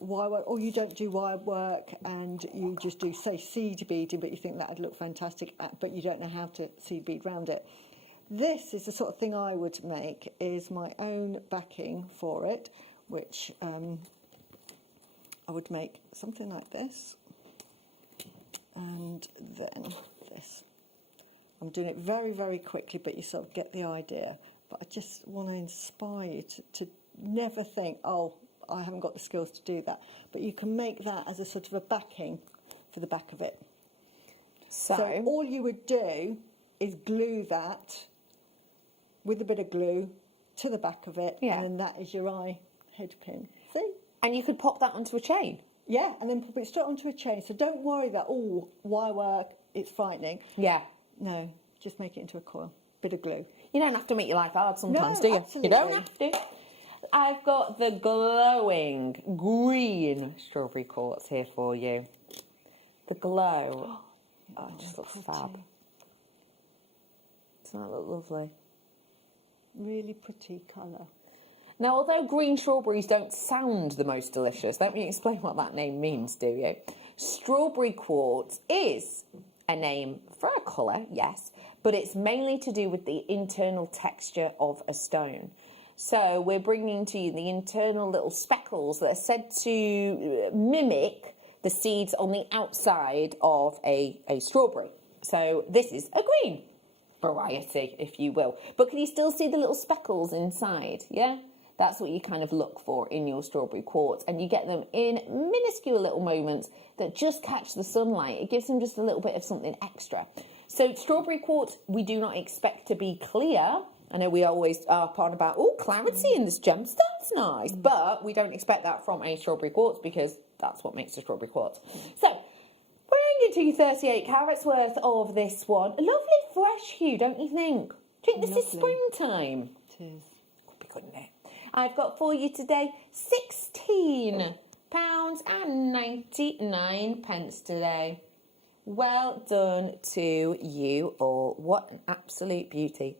wire work, or you don't do wire work and you just do, say, seed beading, but you think that'd look fantastic, but you don't know how to seed bead round it, this is the sort of thing I would make, is my own backing for it, which I would make something like this, and then this. I'm doing it very, very quickly, but you sort of get the idea. But I just want to inspire you to never think, oh, I haven't got the skills to do that. But you can make that as a sort of a backing for the back of it. So all you would do is glue that with a bit of glue to the back of it, and then that is your eye head pin. See? And you could pop that onto a chain. Yeah, and then pop it straight onto a chain. So don't worry that, oh, wire work, it's frightening. Yeah. No, just make it into a coil. Bit of glue. You don't have to make your life hard sometimes, do you? Absolutely. You don't have to. I've got the glowing green strawberry quartz here for you. The glow. Oh, it just looks fab. Doesn't that look lovely? Really pretty colour. Now, although green strawberries don't sound the most delicious, let me explain what that name means, do you? Strawberry quartz is a name for a colour, yes, but it's mainly to do with the internal texture of a stone. So we're bringing to you the internal little speckles that are said to mimic the seeds on the outside of a strawberry. So this is a green variety, if you will. But can you still see the little speckles inside? Yeah? That's what you kind of look for in your strawberry quartz. And you get them in minuscule little moments that just catch the sunlight. It gives them just a little bit of something extra. So strawberry quartz, we do not expect to be clear. I know we always are on about, oh, clarity in this gemstone's nice. But we don't expect that from a strawberry quartz because that's what makes a strawberry quartz. So, bringing to you 38 carats worth of this one. A lovely fresh hue, don't you think? Do you think this is springtime? It is. Could be couldn't it? I've got for you today £16.99 today. Well done to you all. What an absolute beauty.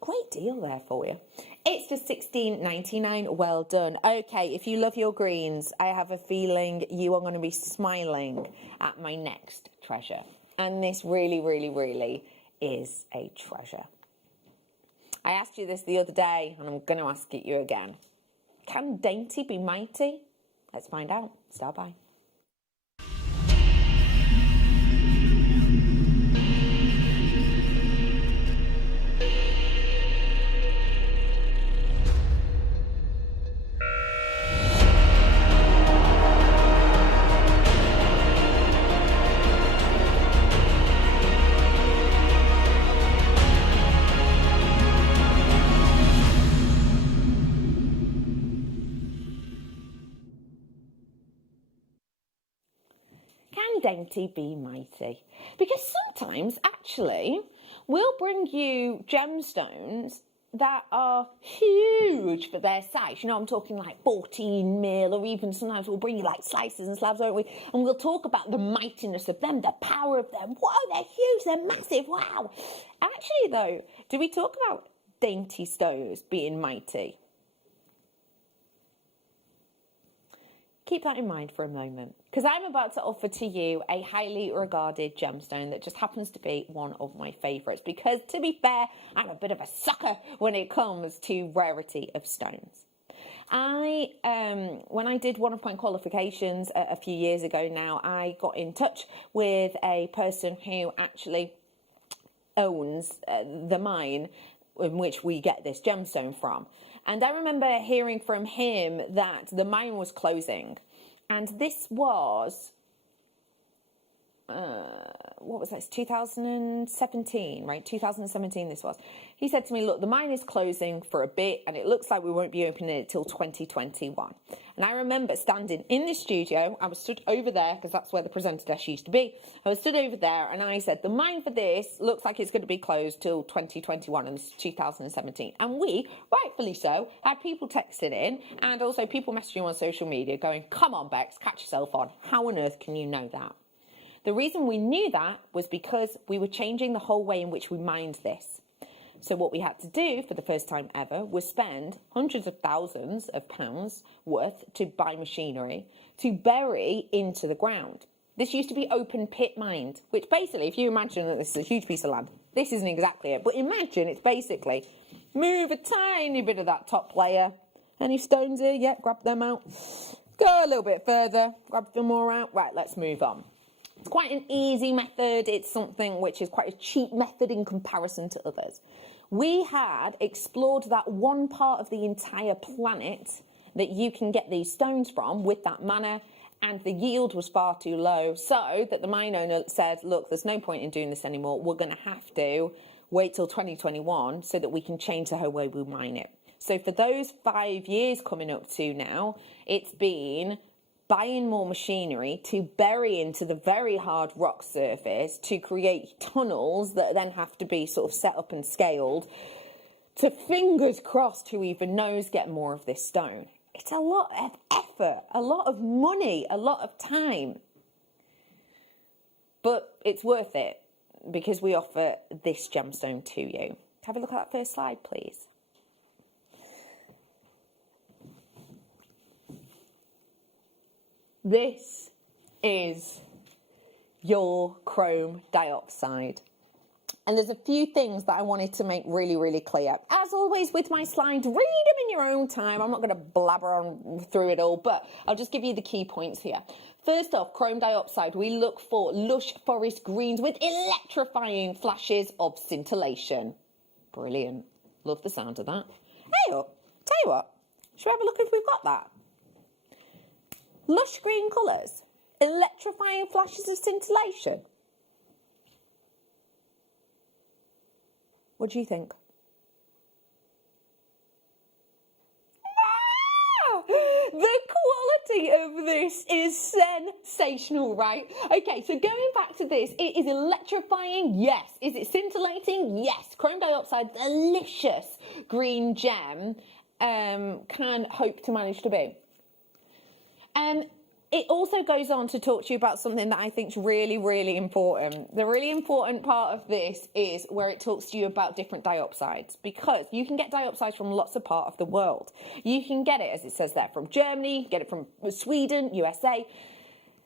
Great deal there for you. It's just £16.99. Well done. Okay, if you love your greens, I have a feeling you are going to be smiling at my next treasure. And this really, really, really is a treasure. I asked you this the other day, and I'm going to ask it you again. Can dainty be mighty? Let's find out. Stand by. Can dainty be mighty? Because sometimes, actually, we'll bring you gemstones that are huge for their size. You know, I'm talking like 14 mil, or even sometimes we'll bring you like slices and slabs, won't we? And we'll talk about the mightiness of them, the power of them. Whoa, they're huge, they're massive, wow. Actually, though, do we talk about dainty stones being mighty? Keep that in mind for a moment, because I'm about to offer to you a highly regarded gemstone that just happens to be one of my favourites, because to be fair, I'm a bit of a sucker when it comes to rarity of stones. When I did one of my qualifications a few years ago now, I got in touch with a person who actually owns the mine in which we get this gemstone from. And I remember hearing from him that the mine was closing. And this was, what was this, 2017, right? 2017 this was. He said to me, look, the mine is closing for a bit and it looks like we won't be opening it till 2021. And I remember standing in the studio, I was stood over there because that's where the presenter desk used to be. I was stood over there and I said, the mine for this looks like it's going to be closed till 2021, and this is 2017. And we, rightfully so, had people texting in and also people messaging on social media going, come on Bex, catch yourself on. How on earth can you know that? The reason we knew that was because we were changing the whole way in which we mined this. So what we had to do for the first time ever was spend hundreds of thousands of pounds worth to buy machinery to bury into the ground. This used to be open pit mined, which basically, if you imagine that this is a huge piece of land, this isn't exactly it, but imagine it's basically move a tiny bit of that top layer. Any stones here? Yeah, grab them out. Go a little bit further, grab them more out. Right, let's move on. It's quite an easy method. It's something which is quite a cheap method in comparison to others. We had explored that one part of the entire planet that you can get these stones from with that manner, and the yield was far too low, so that the mine owner said, look, there's no point in doing this anymore. We're going to have to wait till 2021 so that we can change the whole way we mine it. So for those 5 years coming up to now, it's been buying more machinery to bury into the very hard rock surface to create tunnels that then have to be sort of set up and scaled to, fingers crossed, who even knows, get more of this stone. It's a lot of effort, a lot of money, a lot of time. But it's worth it because we offer this gemstone to you. Have a look at that first slide, please. This is your chrome dioxide. And there's a few things that I wanted to make really, really clear. As always with my slides, read them in your own time. I'm not going to blabber on through it all, but I'll just give you the key points here. First off, chrome dioxide, we look for lush forest greens with electrifying flashes of scintillation. Brilliant. Love the sound of that. Hey, tell you what, should we have a look if we've got that? Lush green colours, electrifying flashes of scintillation. What do you think? Wow! The quality of this is sensational, right? Okay, so going back to this, it is electrifying, yes. Is it scintillating? Yes. Chrome dioxide, delicious green gem, can hope to manage to be. It also goes on to talk to you about something that I think is really, really important. The really important part of this is where it talks to you about different diopsides, because you can get diopsides from lots of parts of the world. You can get it, as it says there, from Germany, get it from Sweden, USA.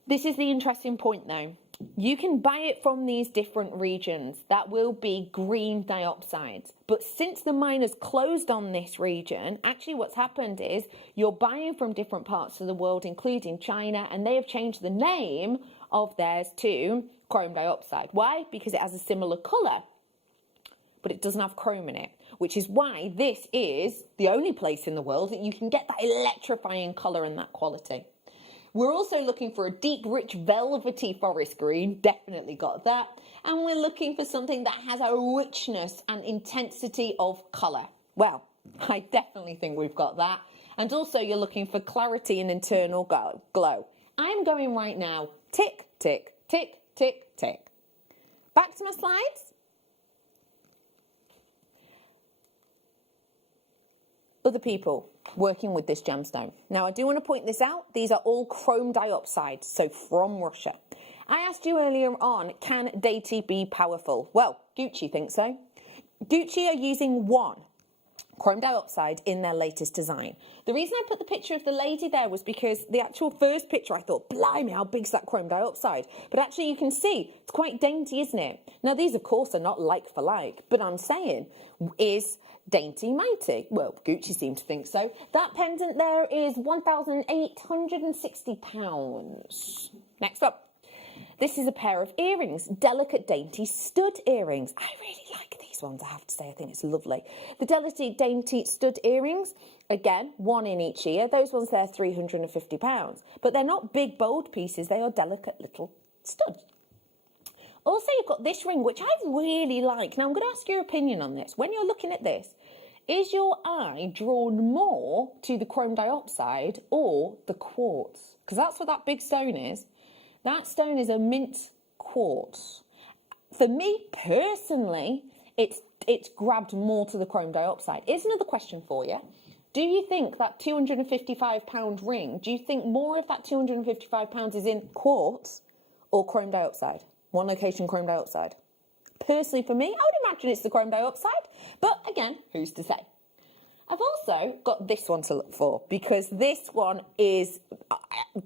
This is the interesting point though. You can buy it from these different regions. That will be green dioxide. But since the miners closed on this region, actually what's happened is you're buying from different parts of the world, including China, and they have changed the name of theirs to chrome dioxide. Why? Because it has a similar colour, but it doesn't have chrome in it, which is why this is the only place in the world that you can get that electrifying colour and that quality. We're also looking for a deep, rich, velvety forest green. Definitely got that. And we're looking for something that has a richness and intensity of colour. Well, I definitely think we've got that. And also you're looking for clarity and internal glow. I'm going right now. Tick, tick, tick, tick, tick. Back to my slides. Other people working with this gemstone. Now, I do want to point this out. These are all chrome dioxide, so from Russia. I asked you earlier on, can Deity be powerful? Well, Gucci thinks so. Gucci are using one chrome dioxide in their latest design. The reason I put the picture of the lady there was because the actual first picture, I thought, blimey, how big's that chrome dioxide? But actually you can see, it's quite dainty, isn't it? Now, these, of course, are not like for like, but I'm saying, is dainty mighty? Well, Gucci seems to think so. That pendant there is £1,860. Next up. This is a pair of earrings, delicate, dainty stud earrings. I really like these ones, I have to say. I think it's lovely. The delicate, dainty stud earrings, again, one in each ear. Those ones there, £350. But they're not big, bold pieces. They are delicate little studs. Also, you've got this ring, which I really like. Now, I'm going to ask your opinion on this. When you're looking at this, is your eye drawn more to the chrome dioxide or the quartz? Because that's what that big stone is. That stone is a mint quartz. For me, personally, it's grabbed more to the chrome dioxide. Here's another question for you. Do you think that £255 ring, do you think more of that £255 is in quartz or chrome dioxide? One location chrome dioxide. Personally, for me, I would imagine it's the chrome dioxide. But again, who's to say? I've also got this one to look for because this one is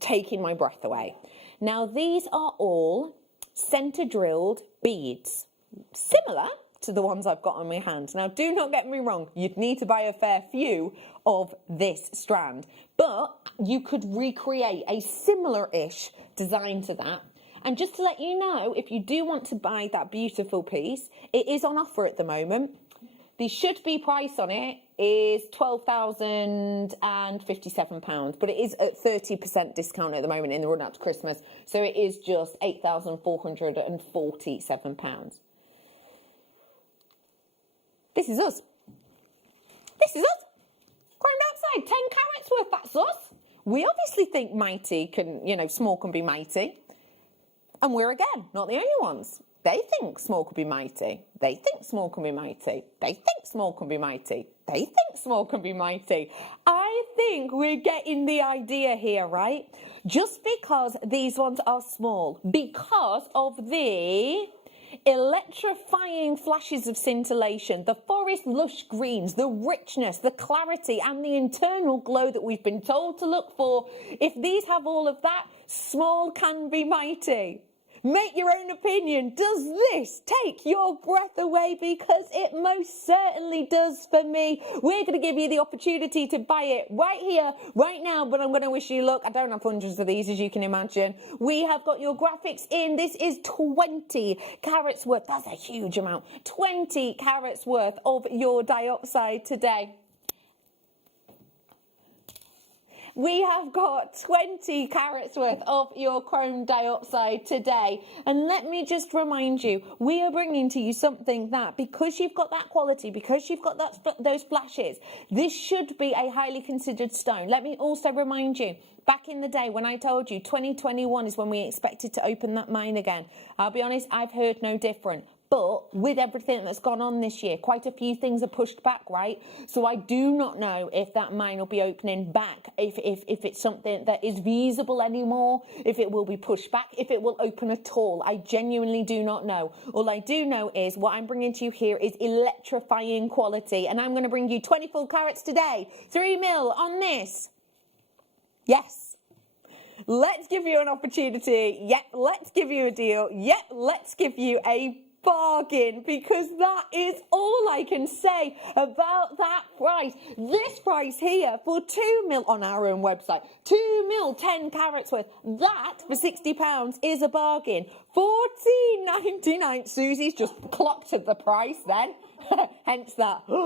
taking my breath away. Now, these are all centre drilled beads, similar to the ones I've got on my hand. Now, do not get me wrong, you'd need to buy a fair few of this strand, but you could recreate a similar-ish design to that. And just to let you know, if you do want to buy that beautiful piece, it is on offer at the moment. The should-be price on it is £12,057, but it is at 30% discount at the moment in the run-up to Christmas, so it is just £8,447. This is us. This is us. Chrome dioxide, 10 carats worth, that's us. We obviously think mighty can, small can be mighty. And we're, again, not the only ones. They think small can be mighty. They think small can be mighty. They think small can be mighty. They think small can be mighty. I think we're getting the idea here, right? Just because these ones are small, because of the electrifying flashes of scintillation, the forest lush greens, the richness, the clarity, and the internal glow that we've been told to look for, if these have all of that, small can be mighty. Make your own opinion. Does this take your breath away? Because it most certainly does for me. We're going to give you the opportunity to buy it right here, right now, but I'm going to wish you luck. I don't have hundreds of these, as you can imagine. We have got your graphics in. This is 20 carats worth. That's a huge amount. 20 carats worth of your dioxide today. We have got 20 carats worth of your chrome dioxide today. And let me just remind you, we are bringing to you something that, because you've got that quality, because you've got those flashes, this should be a highly considered stone. Let me also remind you, back in the day when I told you 2021 is when we expected to open that mine again, I'll be honest, I've heard no different. But with everything that's gone on this year, quite a few things are pushed back, right? So I do not know if that mine will be opening back, if it's something that is feasible anymore, if it will be pushed back, if it will open at all. I genuinely do not know. All I do know is what I'm bringing to you here is electrifying quality. And I'm going to bring you 20 full carats today, 3 mil on this. Yes. Let's give you an opportunity. Yep, let's give you a deal. Yep, let's give you a bargain, because that is all I can say about that price. This price here for 2 mil on our own website, 2 mil, 10 carats worth, that for £60 is a bargain. £14.99. Susie's just clocked at the price then. Hence that. Susie!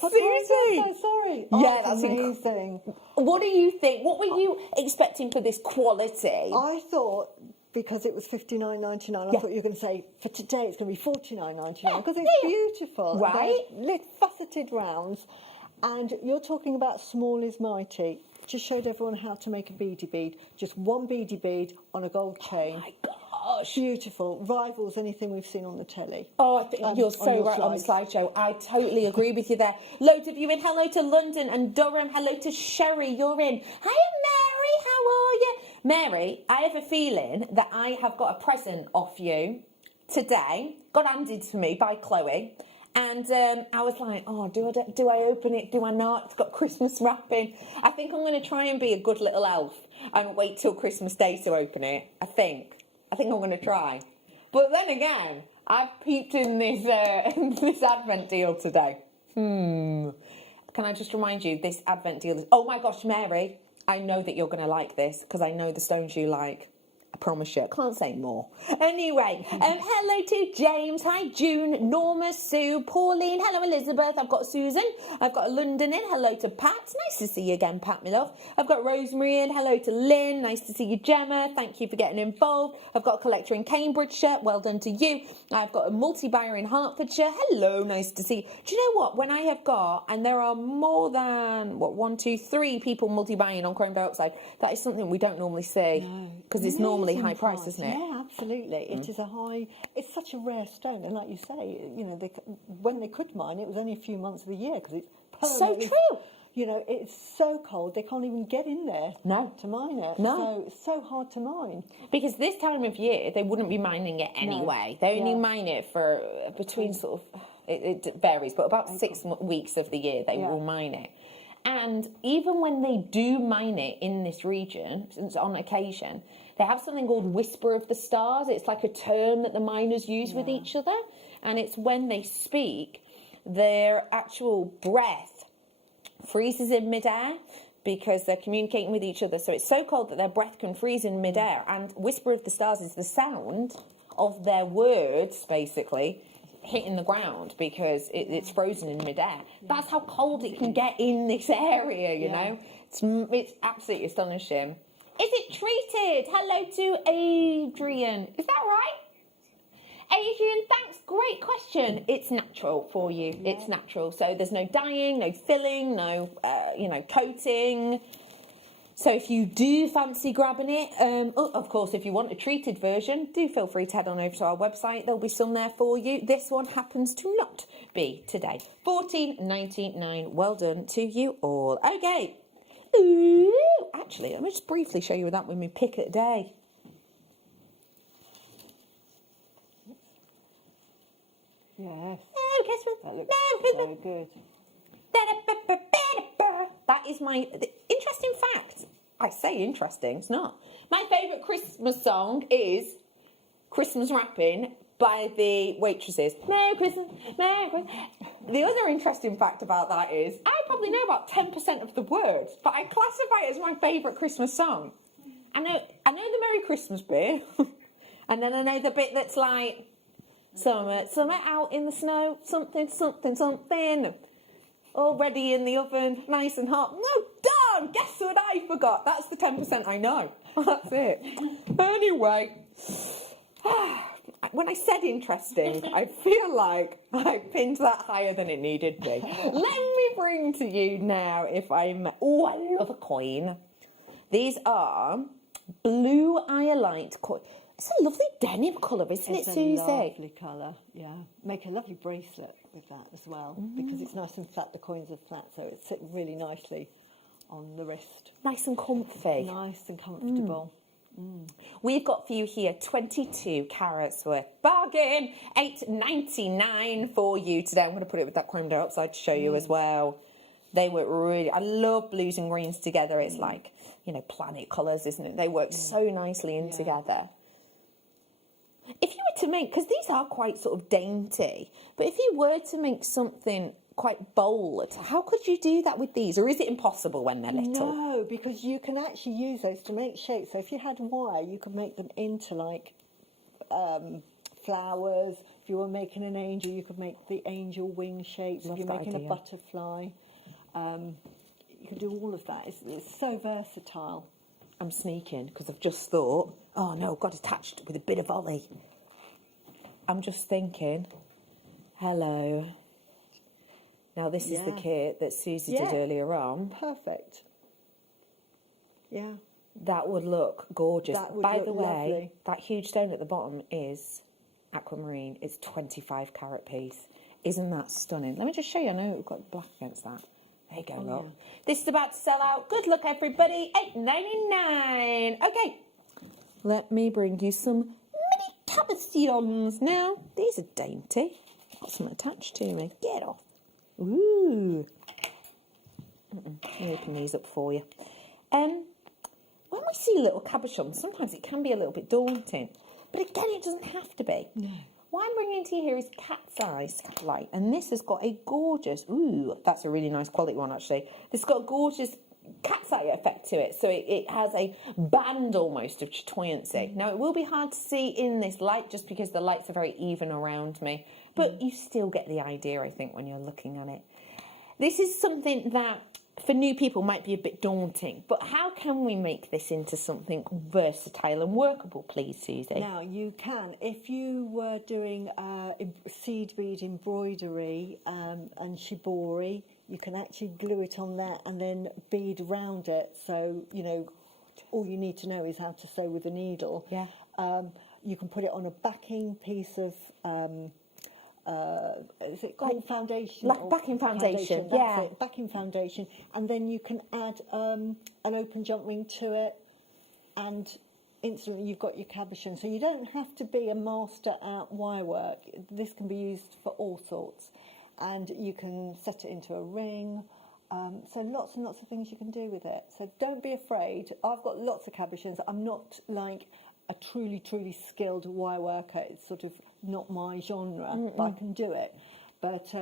I'm so sorry. Yeah, that's amazing. What do you think? What were you expecting for this quality? I thought, because it was $59.99, I thought you were going to say, for today it's going to be $49.99, because it's beautiful. Right. They're faceted rounds, and you're talking about small is mighty. Just showed everyone how to make a beady bead. Just one beady bead on a gold chain. Oh my gosh. Beautiful. Rivals anything we've seen on the telly. Oh, I think you're so right on the slideshow. I totally agree with you there. Loads of you in. Hello to London and Durham. Hello to Sherry. You're in. Hiya, Mary. How are you? Mary, I have a feeling that I have got a present off you today. Got handed to me by Chloe. And I was like, oh, do I open it? Do I not? It's got Christmas wrapping. I think I'm going to try and be a good little elf and wait till Christmas Day to open it. I think I'm going to try. But then again, I've peeped in this Advent deal today. Can I just remind you, this Advent deal is... Oh my gosh, Mary, I know that you're going to like this because I know the stones you like. I promise you. I can't say more. Anyway, hello to James. Hi, June, Norma, Sue, Pauline. Hello, Elizabeth. I've got Susan. I've got London in. Hello to Pat. Nice to see you again, Pat, my love. I've got Rosemary in. Hello to Lynn. Nice to see you, Gemma. Thank you for getting involved. I've got a collector in Cambridgeshire. Well done to you. I've got a multi-buyer in Hertfordshire. Hello, nice to see you. Do you know what? When I have got, and there are more than, 1, 2, 3 people multi-buying on chrome dioxide, that is something we don't normally see. Because it's normally high price, isn't it? Yeah, absolutely. It is a high. It's such a rare stone, and like you say, you know, when they could mine, it was only a few months of the year because it's so true. You know, it's so cold they can't even get in there. To mine it. So it's so hard to mine. Because this time of year they wouldn't be mining it anyway. They only mine it for between sort of it varies, but about 6 weeks of the year they will mine it. And even when they do mine it in this region, on occasion, they have something called Whisper of the Stars. It's like a term that the miners use with each other. And it's when they speak, their actual breath freezes in midair because they're communicating with each other. So it's so cold that their breath can freeze in midair. And Whisper of the Stars is the sound of their words, basically, hitting the ground because it's frozen in midair. That's how cold it can get in this area, you know. It's absolutely astonishing. Is it treated? Hello to Adrian. Is that right? Adrian, thanks. Great question. It's natural for you. It's natural. So there's no dyeing, no filling, no, coating. So if you do fancy grabbing it, of course, if you want a treated version, do feel free to head on over to our website. There'll be some there for you. This one happens to not be today. $14.99. Well done to you all. Okay. Ooh, actually, let me just briefly show you that with my pick at day. Yes. That looks so good. That is my interesting fact. I say interesting, it's not. My favourite Christmas song is Christmas Wrapping by the Waitresses. Merry Christmas, Merry Christmas. The other interesting fact about that is I probably know about 10% of the words, but I classify it as my favourite Christmas song. I know the Merry Christmas bit, and then I know the bit that's like summer out in the snow, something, something, something. Already in the oven, nice and hot. No, on, guess what I forgot? That's the 10% I know. That's it. Anyway, when I said interesting, I feel like I pinned that higher than it needed to be. Let me bring to you now, oh, I love a coin. These are blue iolite coin. It's a lovely denim colour, isn't it, Susie? It's a lovely colour, yeah. Make a lovely bracelet with that as well, because it's nice and flat. The coins are flat, so it sits really nicely on the wrist. Nice and comfy. Nice and comfortable. We've got for you here 22 carats worth. Bargain! $8.99 for you today. I'm going to put it with that coin down upside to show you as well. They work really... I love blues and greens together. It's like, you know, planet colours, isn't it? They work so nicely in together. If you were to make... Because these are quite sort of dainty. But if you were to make something quite bold, how could you do that with these? Or is it impossible when they're little? No, because you can actually use those to make shapes. So if you had wire, you could make them into like flowers. If you were making an angel, you could make the angel wing shapes. If you're making a butterfly, you can do all of that. It's so versatile. I'm sneaking because I've just thought, oh no, got attached with a bit of Ollie. I'm just thinking, hello. Now this is the kit that Susie did earlier on. Perfect. Yeah. That would look gorgeous. By the way, lovely. that huge stone at the bottom is aquamarine. It's 25 carat piece. Isn't that stunning? Let me just show you. I know we've got black against that. There you go, look. Yeah. This is about to sell out. Good luck, everybody. $8.99. Okay. Let me bring you some mini cabochons now. These are dainty. Got some attached to me. Get off. Ooh. Let me open these up for you. When we see little cabochons, sometimes it can be a little bit daunting. But again, it doesn't have to be. No. What I'm bringing to you here is Cat's Eye Skylight. And this has got a gorgeous... Ooh, that's a really nice quality one, actually. This has got a gorgeous cat's eye effect to it. So it has a band almost of chatoyancy. Now, it will be hard to see in this light just because the lights are very even around me. But you still get the idea, I think, when you're looking at it. This is something that, for new people, might be a bit daunting. But how can we make this into something versatile and workable, please, Susie? Now, you can. If you were doing seed bead embroidery and shibori, you can actually glue it on that and then bead around it. So, you know, all you need to know is how to sew with a needle. Yeah. You can put it on a backing piece of... is it called foundation? Like backing foundation, that's it, backing foundation. And then you can add an open jump ring to it, and instantly you've got your cabochon. So you don't have to be a master at wire work. This can be used for all sorts. And you can set it into a ring. So lots and lots of things you can do with it. So don't be afraid. I've got lots of cabochons. I'm not like a truly skilled wire worker. It's sort of not my genre, but I can do it. But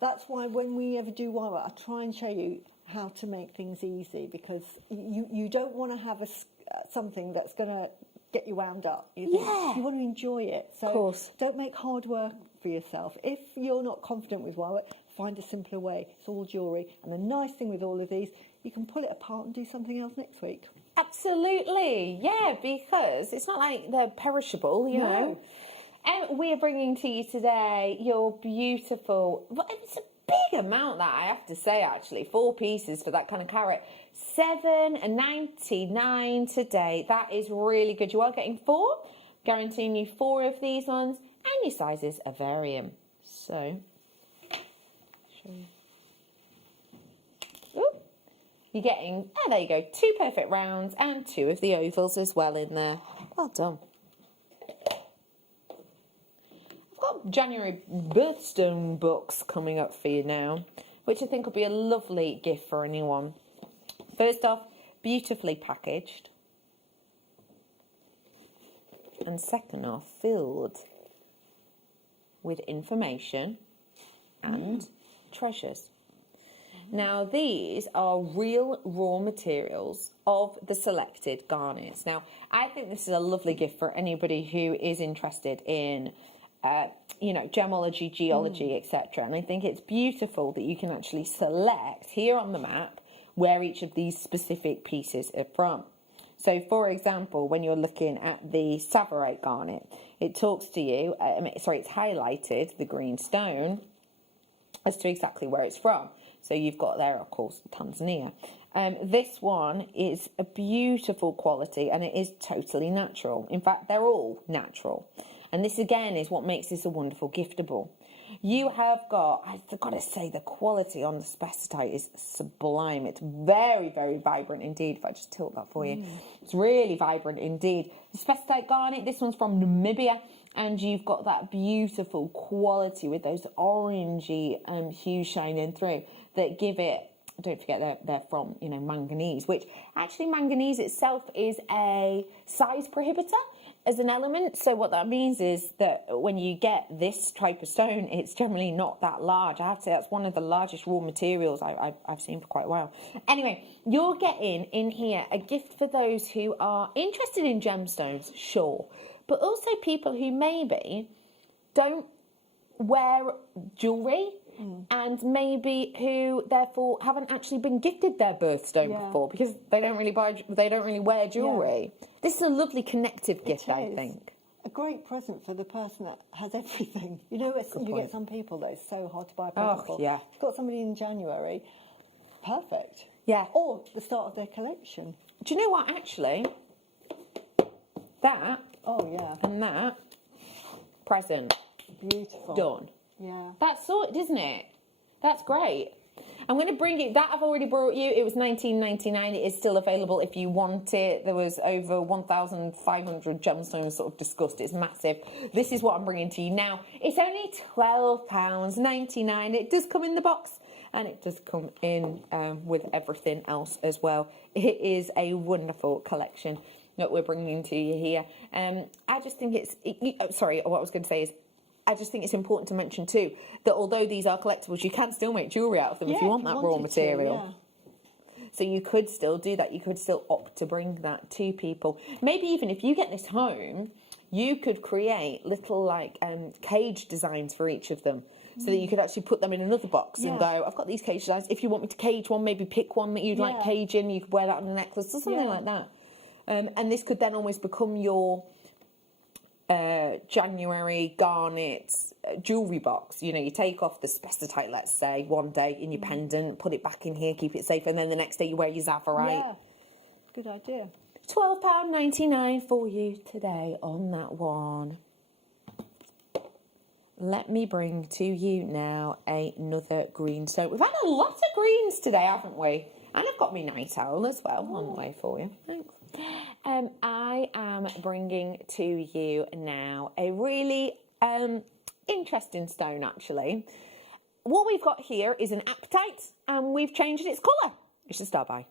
that's why when we ever do wire work, I try and show you how to make things easy, because you don't want to have something that's going to get you wound up. You want to enjoy it. So of course. Don't make hard work for yourself. If you're not confident with wire work, find a simpler way. It's all jewellery. And the nice thing with all of these, you can pull it apart and do something else next week. Absolutely, yeah, because it's not like they're perishable, you know. And we are bringing to you today your beautiful... It's a big amount, that I have to say, actually. 4 pieces for that kind of carat. $7.99 today. That is really good. You are getting 4. Guaranteeing you 4 of these ones. And your sizes are varying. So... show you. You're getting, there you go, 2 perfect rounds and 2 of the ovals as well in there. Well done. I've got January birthstone books coming up for you now, which I think will be a lovely gift for anyone. First off, beautifully packaged. And second off, filled with information and treasures. Now, these are real raw materials of the selected garnets. Now, I think this is a lovely gift for anybody who is interested in, you know, gemology, geology, etc. And I think it's beautiful that you can actually select here on the map where each of these specific pieces are from. So, for example, when you're looking at the Savarite garnet, it talks to you, it's highlighted, the green stone, as to exactly where it's from. So you've got there, of course, Tanzania. This one is a beautiful quality, and it is totally natural. In fact, they're all natural. And this, again, is what makes this a wonderful giftable. You have got, I've got to say, the quality on the spessartite is sublime. It's very, very vibrant indeed. If I just tilt that for you. It's really vibrant indeed. The spessartite garnet, this one's from Namibia, and you've got that beautiful quality with those orangey hues shining through that give it, don't forget they're from, you know, manganese, which actually manganese itself is a size prohibitor as an element. So what that means is that when you get this type of stone, it's generally not that large. I have to say that's one of the largest raw materials I've seen for quite a while. Anyway, you're getting in here a gift for those who are interested in gemstones, sure, but also people who maybe don't wear jewellery, and maybe who therefore haven't actually been gifted their birthstone before because they don't really wear jewellery. This is a lovely connective gift, I think. A great present for the person that has everything. You know, you get some people that it's so hard to buy a present for. Yeah. If you've got somebody in January, perfect. Yeah. Or the start of their collection. Do you know what, actually? That. Oh, yeah. And that. Present. Beautiful. Done. Yeah. That's sorted, isn't it? That's great. I'm going to bring it, that I've already brought you. It was $19.99. It is still available if you want it. There was over 1,500 gemstones sort of discussed. It's massive. This is what I'm bringing to you now. It's only £12.99. It does come in the box, and it does come in with everything else as well. It is a wonderful collection that we're bringing to you here. I just think sorry, what I was going to say is, I just think it's important to mention too that although these are collectibles, you can still make jewellery out of them if you want that raw material. So you could still do that. You could still opt to bring that to people. Maybe even if you get this home, you could create little like cage designs for each of them, so that you could actually put them in another box and go, I've got these cage designs. If you want me to cage one, maybe pick one that you'd like caging. You could wear that on a necklace or something like that. And this could then almost become your January garnet jewellery box. You know, you take off the spessartite, let's say, one day in your pendant, put it back in here, keep it safe, and then the next day you wear your Zavarite. Yeah, good idea. £12.99 for you today on that one. Let me bring to you now another green stone. We've had a lot of greens today, haven't we? And I've got my night owl as well on the way for you. Thanks. I am bringing to you now a really interesting stone, actually. What we've got here is an apatite, and we've changed its colour. You should start by.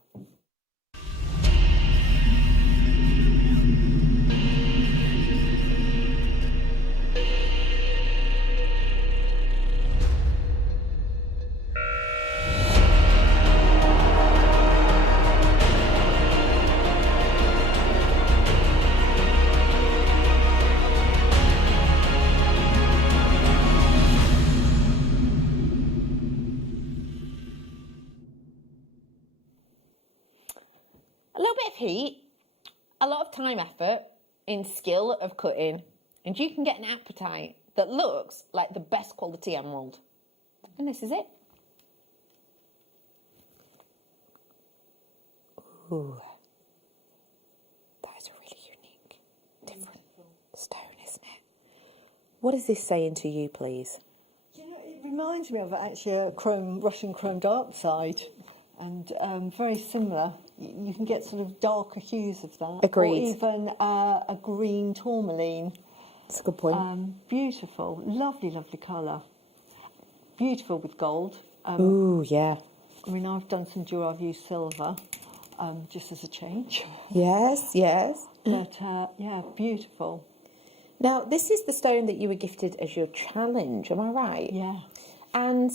A little bit of heat, a lot of time, effort, in skill of cutting, and you can get an apatite that looks like the best quality emerald. And this is it. Ooh. That is a really unique, different stone, isn't it? What is this saying to you, please? Do you know, it reminds me of actually a Russian chrome dioxide, and very similar. You can get sort of darker hues of that. Agreed. Or even a green tourmaline. That's a good point. Beautiful. Lovely, lovely colour. Beautiful with gold. Ooh, yeah. I mean, I've done some jewellery, I've used silver, just as a change. Yes, yes. But, yeah, beautiful. Now, this is the stone that you were gifted as your challenge, am I right? Yeah. And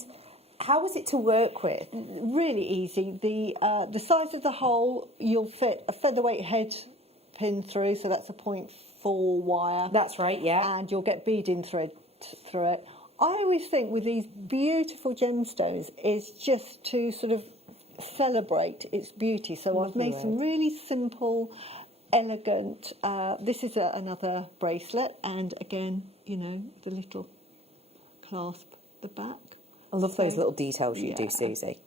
how was it to work with? Really easy. The size of the hole, you'll fit a featherweight head pin through, so that's a 0.4 wire. That's right, yeah. And you'll get beading thread through it. I always think with these beautiful gemstones is just to sort of celebrate its beauty. So I've made some really simple, elegant. This is another bracelet, and again, you know, the little clasp at the back. I love those little details you do, Susie.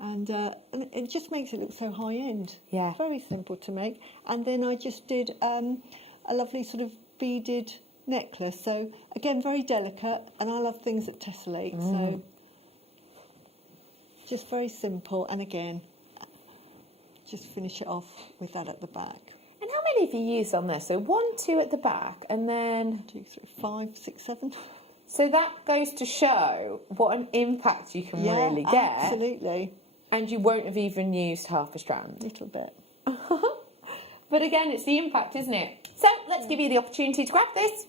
And it just makes it look so high end. Yeah. Very simple to make. And then I just did a lovely sort of beaded necklace. So again, very delicate, and I love things that tessellate. So just very simple, and again, just finish it off with that at the back. And how many have you used on there? So 1, 2 at the back, and then 2, 3, 5, 6, 7. So that goes to show what an impact you can really get. Absolutely. And you won't have even used half a strand. A little bit. But again, it's the impact, isn't it? So let's give you the opportunity to grab this.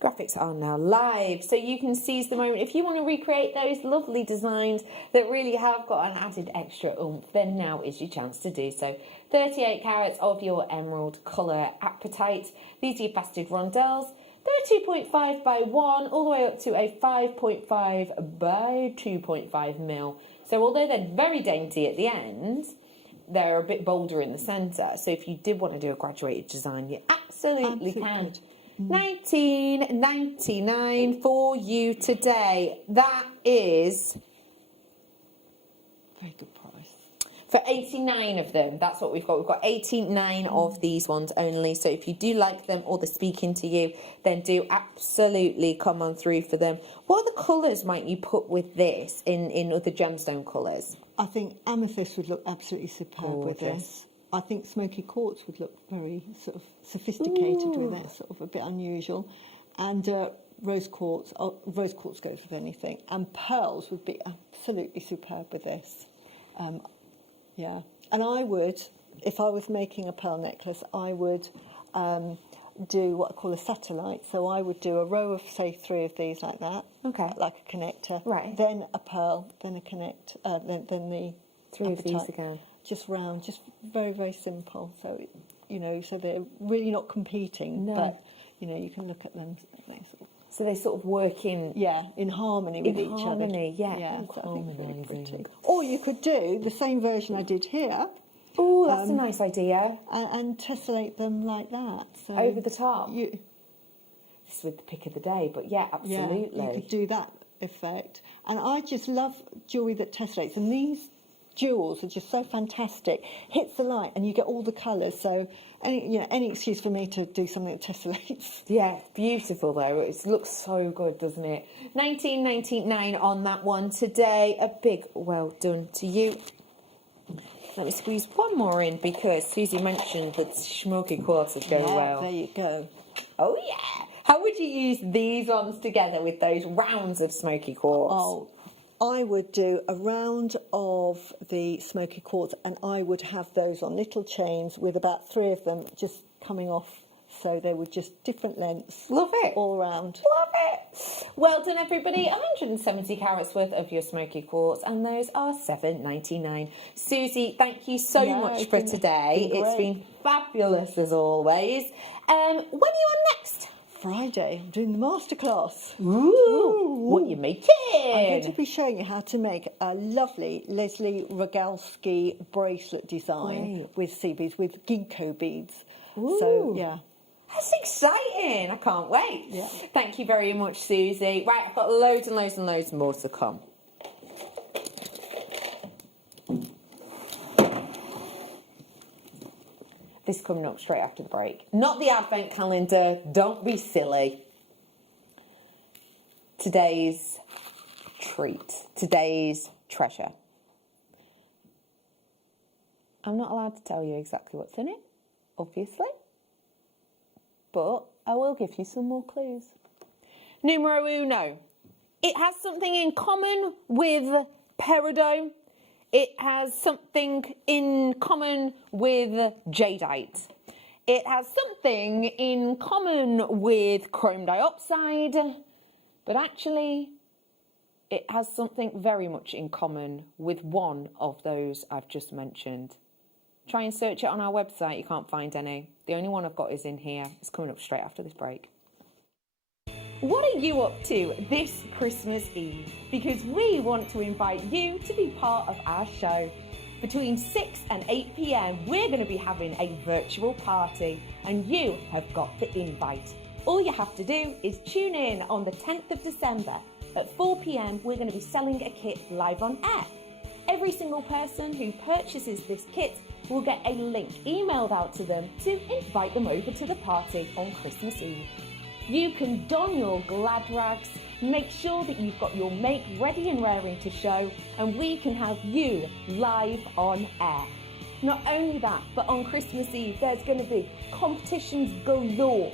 Graphics are now live, so you can seize the moment. If you want to recreate those lovely designs that really have got an added extra oomph, then now is your chance to do so. 38 carats of your emerald colour apatite. These are your faceted rondelles. They're 2.5 by 1, all the way up to a 5.5 by 2.5 mil. So although they're very dainty at the end, they're a bit bolder in the centre. So if you did want to do a graduated design, you absolutely can. 19.99 for you today. That is very good price. For 89 of them, that's what we've got. We've got 89 of these ones only. So if you do like them or they're speaking to you, then do absolutely come on through for them. What other colours might you put with this in other gemstone colours? I think amethyst would look absolutely superb with this. I think smoky quartz would look very sort of sophisticated with it, sort of a bit unusual. And rose quartz goes with anything. And pearls would be absolutely superb with this. Yeah, and I would, if I was making a pearl necklace, I would do what I call a satellite. So I would do a row of, say, 3 of these like that. Okay. Like a connector. Right. Then a pearl, then a connect, then the 3 of these apatite. again. Just round, just very, very simple. So, you know, so they're really not competing, but, you know, you can look at them. So they sort of work in harmony with each other. Yeah. So I think very pretty. Or you could do the same version I did here. Oh, that's a nice idea. And tessellate them like that. So over the top. This is with the pick of the day, but yeah, absolutely. Yeah, you could do that effect. And I just love jewellery that tessellates. And these jewels are just so fantastic. Hits the light and you get all the colours. So any excuse for me to do something that tessellates. Yeah, beautiful though. It looks so good, doesn't it? 19.99 on that one today. A big well done to you. Let me squeeze one more in because Susie mentioned that smoky quartz would go well. There you go. Oh yeah. How would you use these ones together with those rounds of smoky quartz? Oh, I would do a round of the smoky quartz and I would have those on little chains with about 3 of them just coming off. So they were just different lengths. Love it. All round. Love it. Well done, everybody. 170 carats worth of your smoky quartz, and those are $7.99. Susie, thank you so much for today. It's been fabulous as always. When are you on next? Friday. I'm doing the masterclass. Ooh. What are you making? I'm going to be showing you how to make a lovely Leslie Rogalski bracelet design with sea beads, with ginkgo beads. Ooh. So, yeah. That's exciting. I can't wait. Yeah. Thank you very much, Susie. Right, I've got loads and loads and loads more to come. This coming up straight after the break. Not the advent calendar. Don't be silly. Today's treat. Today's treasure. I'm not allowed to tell you exactly what's in it, obviously. But I will give you some more clues. Numero uno. It has something in common with peridot. It has something in common with jadeite. It has something in common with chrome dioxide. But actually, it has something very much in common with one of those I've just mentioned. Try and search it on our website, you can't find any. The only one I've got is in here. It's coming up straight after this break. What are you up to this Christmas Eve? Because we want to invite you to be part of our show. Between 6 and 8 p.m, we're going to be having a virtual party, and you have got the invite. All you have to do is tune in on the 10th of December. At 4 p.m, we're going to be selling a kit live on air. Every single person who purchases this kit will get a link emailed out to them to invite them over to the party on Christmas Eve. You can don your glad rags, make sure that you've got your make ready and raring to show, and we can have you live on air. Not only that, but on Christmas Eve there's going to be competitions galore,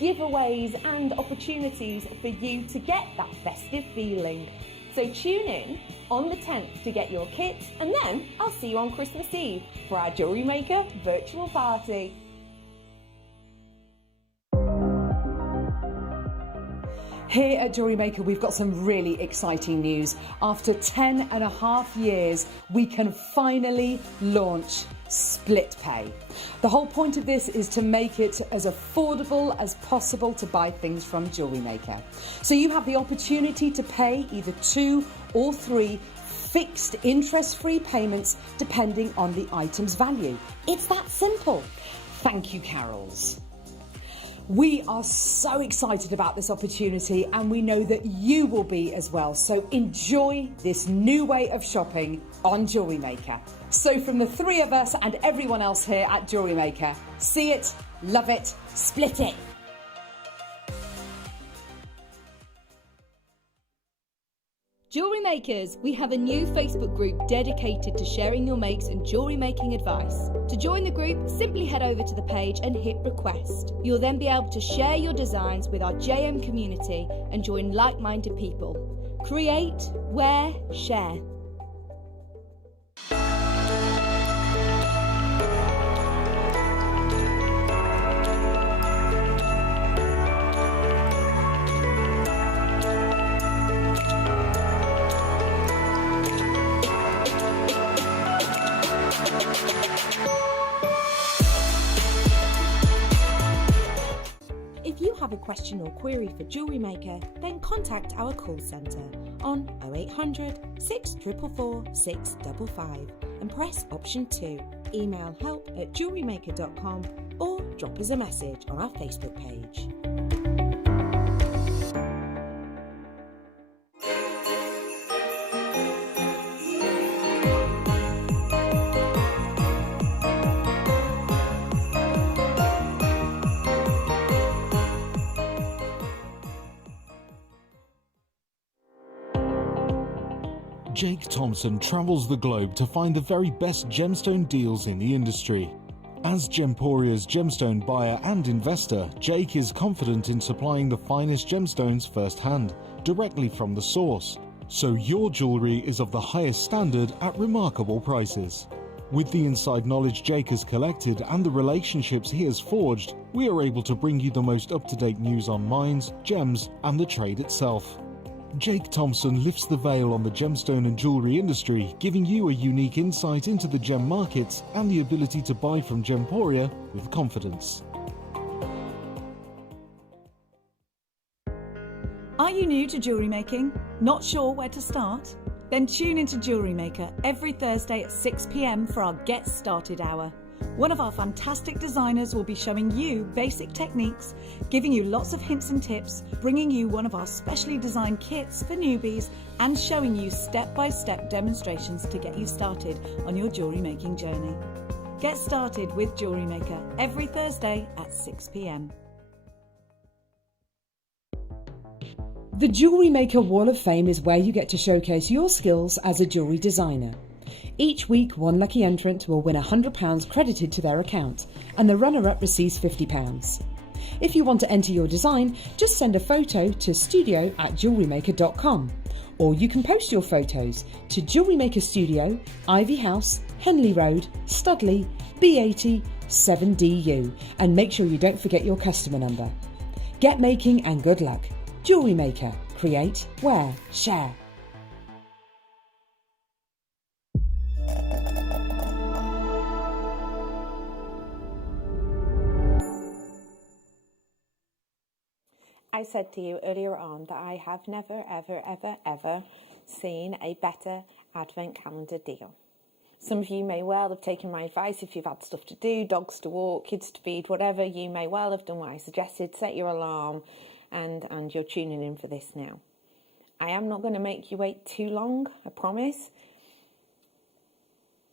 giveaways and opportunities for you to get that festive feeling. So tune in on the 10th to get your kit, and then I'll see you on Christmas Eve for our Jewellery Maker virtual party. Here at Jewellery Maker, we've got some really exciting news. After 10.5 years, we can finally launch split pay. The whole point of this is to make it as affordable as possible to buy things from Jewellery Maker. So you have the opportunity to pay either 2 or 3 fixed interest-free payments depending on the item's value. It's that simple. Thank you, Carols. We are so excited about this opportunity, and we know that you will be as well. So enjoy this new way of shopping on Jewellery Maker. So from the 3 of us and everyone else here at Jewellery Maker, see it, love it, split it. Jewellery Makers, we have a new Facebook group dedicated to sharing your makes and jewellery making advice. To join the group, simply head over to the page and hit request. You'll then be able to share your designs with our JM community and join like-minded people. Create, wear, share. If you have a question or query for Jewellery Maker, then contact our call centre on 0800 644 655 and press option 2. Email help@jewellerymaker.com or drop us a message on our Facebook page. Jake Thompson travels the globe to find the very best gemstone deals in the industry. As Gemporia's gemstone buyer and investor, Jake is confident in supplying the finest gemstones firsthand, directly from the source, so your jewellery is of the highest standard at remarkable prices. With the inside knowledge Jake has collected and the relationships he has forged, we are able to bring you the most up-to-date news on mines, gems and the trade itself. Jake Thompson lifts the veil on the gemstone and jewellery industry, giving you a unique insight into the gem markets and the ability to buy from Gemporia with confidence. Are you new to jewellery making? Not sure where to start? Then tune into Jewellery Maker every Thursday at 6 p.m. for our Get Started Hour. One of our fantastic designers will be showing you basic techniques, giving you lots of hints and tips, bringing you one of our specially designed kits for newbies, and showing you step-by-step demonstrations to get you started on your jewellery making journey. Get started with Jewellery Maker every Thursday at 6 p.m. The Jewellery Maker Wall of Fame is where you get to showcase your skills as a jewellery designer. Each week, one lucky entrant will win £100 credited to their account, and the runner-up receives £50. If you want to enter your design, just send a photo to studio@jewellerymaker.com, or you can post your photos to Jewellery Maker Studio, Ivy House, Henley Road, Studley, B80 7DU, and make sure you don't forget your customer number. Get making and good luck. Jewellery Maker. Create, wear, share. I said to you earlier on that I have never, ever, ever, ever seen a better advent calendar deal. Some of you may well have taken my advice if you've had stuff to do, dogs to walk, kids to feed, whatever. You may well have done what I suggested, set your alarm, and you're tuning in for this now. I am not going to make you wait too long, I promise.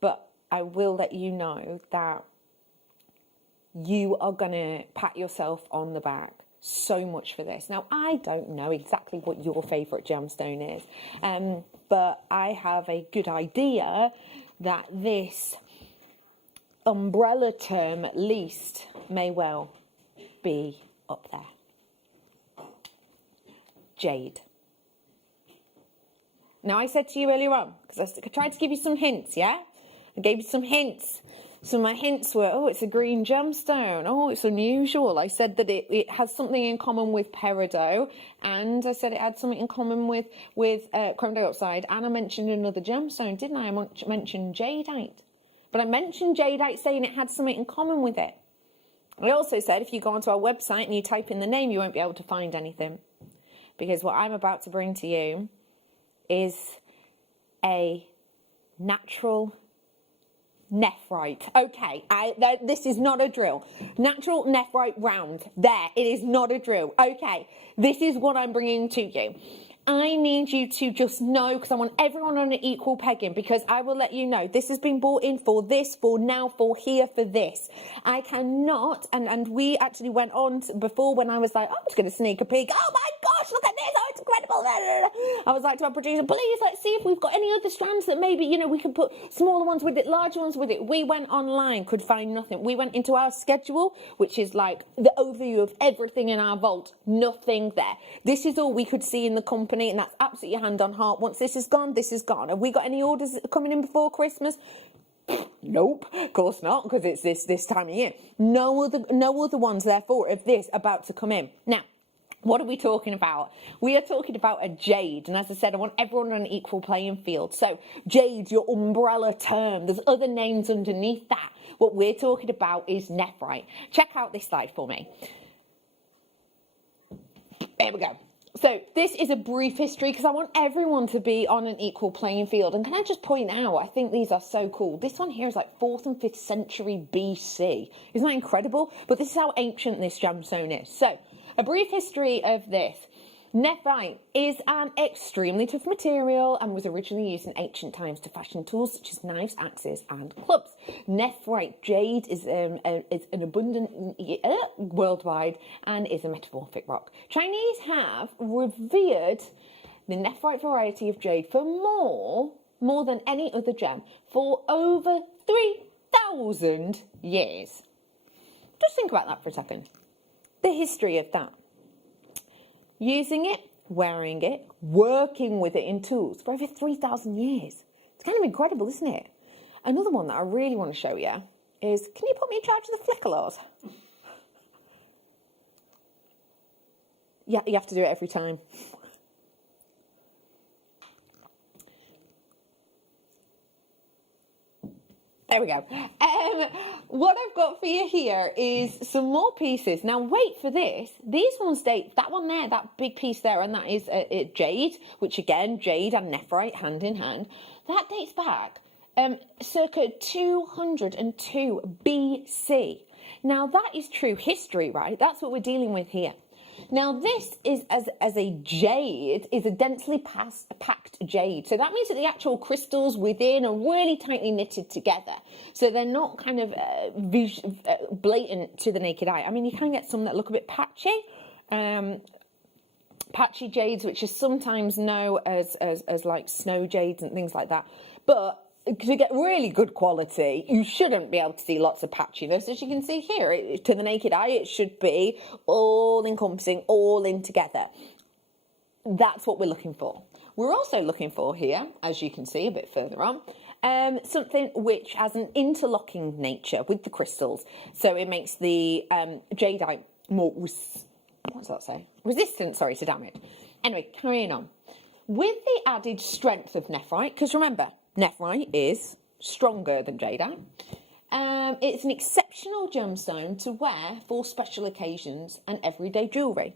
But I will let you know that you are going to pat yourself on the back so much for this. Now, I don't know exactly what your favourite gemstone is, but I have a good idea that this umbrella term, at least, may well be up there. Jade. Now, I said to you earlier on, because I tried to give you some hints, yeah? I gave you some hints. So my hints were, oh, it's a green gemstone. Oh, it's unusual. I said that it has something in common with peridot, and I said it had something in common with chrome dioxide, and I mentioned another gemstone, didn't I? I mentioned jadeite. But I mentioned jadeite saying it had something in common with it. I also said if you go onto our website and you type in the name, you won't be able to find anything. Because what I'm about to bring to you is a natural nephrite. Okay, this is not a drill. Natural nephrite round. There, it is not a drill. Okay, this is what I'm bringing to you. I need you to just know, because I want everyone on an equal pegging, because I will let you know this has been bought in for this, for now, for here, for this. I cannot, and we actually went on before when I was like, I'm just going to sneak a peek. Oh my gosh, look at this. Oh, it's incredible. I was like to our producer, please, let's see if we've got any other strands that maybe, you know, we can put smaller ones with it, larger ones with it. We went online, could find nothing. We went into our schedule, which is like the overview of everything in our vault. Nothing there. This is all we could see in the company. And that's absolutely hand on heart. Once this is gone, this is gone. Have we got any orders coming in before Christmas? Nope, of course not, because it's this time of year. No other ones, therefore, of this about to come in. Now, what are we talking about? We are talking about a jade. And as I said, I want everyone on an equal playing field. So jade, your umbrella term. There's other names underneath that. What we're talking about is nephrite. Check out this slide for me. There we go. So this is a brief history because I want everyone to be on an equal playing field. And can I just point out, I think these are so cool. This one here is like 4th and 5th century BC. Isn't that incredible? But this is how ancient this gemstone is. So a brief history of this. Nephrite is an extremely tough material and was originally used in ancient times to fashion tools such as knives, axes and clubs. Nephrite jade is an abundant worldwide and is a metamorphic rock. Chinese have revered the nephrite variety of jade for more than any other gem for over 3,000 years. Just think about that for a second. The history of that. Using it, wearing it, working with it in tools for over 3,000 years. It's kind of incredible, isn't it? Another one that I really want to show you is, can you put me in charge of the flicker laws? Yeah, you have to do it every time. There we go. What I've got for you here is some more pieces. Now, wait for this. These ones date, that one there, that big piece there, and that is jade, which again, jade and nephrite, hand in hand. That dates back circa 202 BC. Now, that is true history, right? That's what we're dealing with here. Now, this is, as a jade, is a densely packed jade. So that means that the actual crystals within are really tightly knitted together. So they're not kind of blatant to the naked eye. I mean, you can get some that look a bit patchy. Patchy jades, which are sometimes known as like snow jades and things like that. But to get really good quality, you shouldn't be able to see lots of patchiness. As you can see here, to the naked eye, it should be all-encompassing, all in together. That's what we're looking for. We're also looking for here, as you can see a bit further on, something which has an interlocking nature with the crystals. So it makes the jadeite more, resistant, to damage. Anyway, carrying on. With the added strength of nephrite, because remember, nephrite is stronger than jadeite. It's an exceptional gemstone to wear for special occasions and everyday jewellery.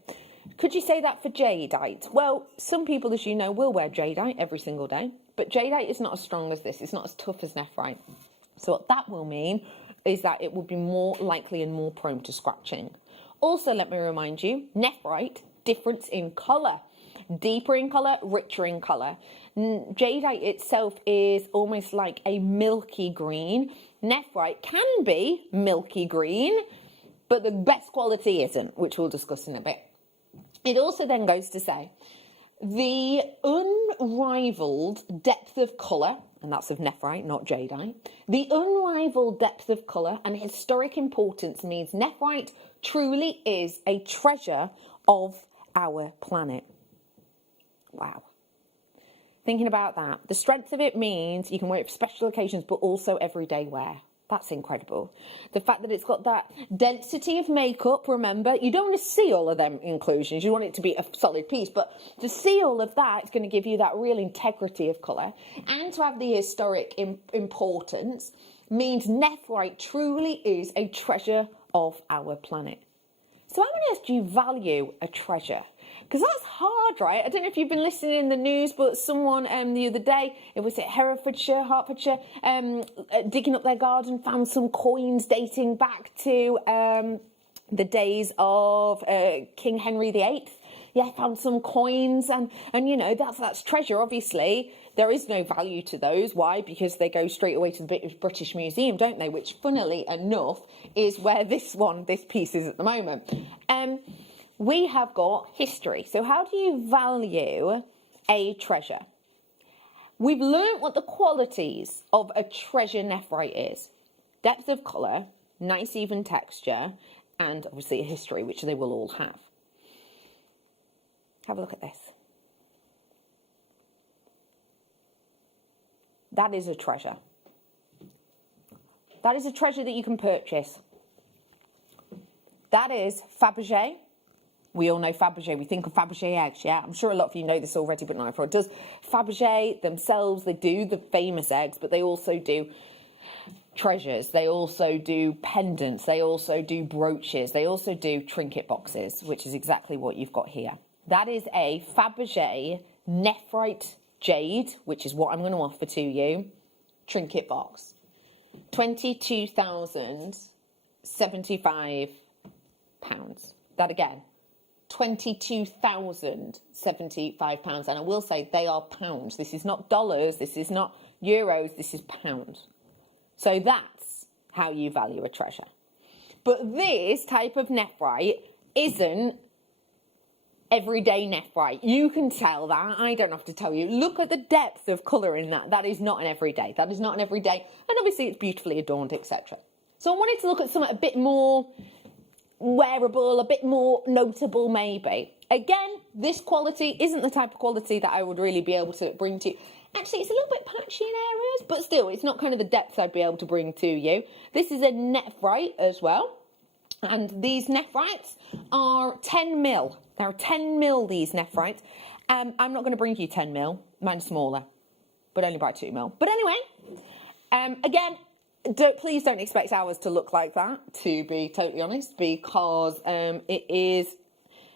Could you say that for jadeite? Well, some people, as you know, will wear jadeite every single day, but jadeite is not as strong as this. It's not as tough as nephrite. So what that will mean is that it will be more likely and more prone to scratching. Also, let me remind you, nephrite, difference in colour. Deeper in colour, richer in colour. Jadeite itself is almost like a milky green. Nephrite can be milky green, but the best quality isn't, which we'll discuss in a bit. It also then goes to say, the unrivaled depth of colour, and that's of nephrite, not jadeite, the unrivaled depth of colour and historic importance means nephrite truly is a treasure of our planet. Wow. Thinking about that, the strength of it means you can wear it for special occasions, but also everyday wear. That's incredible. The fact that it's got that density of makeup, remember, you don't want to see all of them inclusions. You want it to be a solid piece, but to see all of that, it's going to give you that real integrity of colour. And to have the historic importance means nephrite truly is a treasure of our planet. So I'm going to ask, do you value a treasure? Because that's hard, right? I don't know if you've been listening in the news, but someone the other day, it was at Herefordshire, digging up their garden, found some coins dating back to the days of King Henry VIII. Yeah, found some coins, and you know, that's treasure, obviously. There is no value to those. Why? Because they go straight away to the British Museum, don't they? Which, funnily enough, is where this piece is at the moment. We have got history. So how do you value a treasure? We've learnt what the qualities of a treasure nephrite is. Depth of colour, nice even texture, and obviously a history, which they will all have. Have a look at this. That is a treasure. That is a treasure that you can purchase. That is Fabergé. We all know Fabergé. We think of Fabergé eggs, yeah? I'm sure a lot of you know this already, but not everyone does. Fabergé themselves, they do the famous eggs, but they also do treasures. They also do pendants. They also do brooches. They also do trinket boxes, which is exactly what you've got here. That is a Fabergé nephrite jade, which is what I'm going to offer to you, trinket box. £22,075. That again, £22,075. And I will say they are pounds. This is not dollars. This is not euros. This is pounds. So that's how you value a treasure. But this type of nephrite isn't everyday nephrite. You can tell that. I don't have to tell you. Look at the depth of colour in that. That is not an everyday. That is not an everyday. And obviously it's beautifully adorned, etc. So I wanted to look at something a bit more wearable, a bit more notable maybe. Again, this quality isn't the type of quality that I would really be able to bring to you. Actually, it's a little bit patchy in areas, but still, it's not kind of the depth I'd be able to bring to you. This is a nephrite as well. And these nephrites are 10 mil. They're 10 mil, these nephrites. I'm not going to bring you 10 mil. Mine's smaller, but only by 2 mil. But anyway, again, please don't expect ours to look like that, to be totally honest, because it is,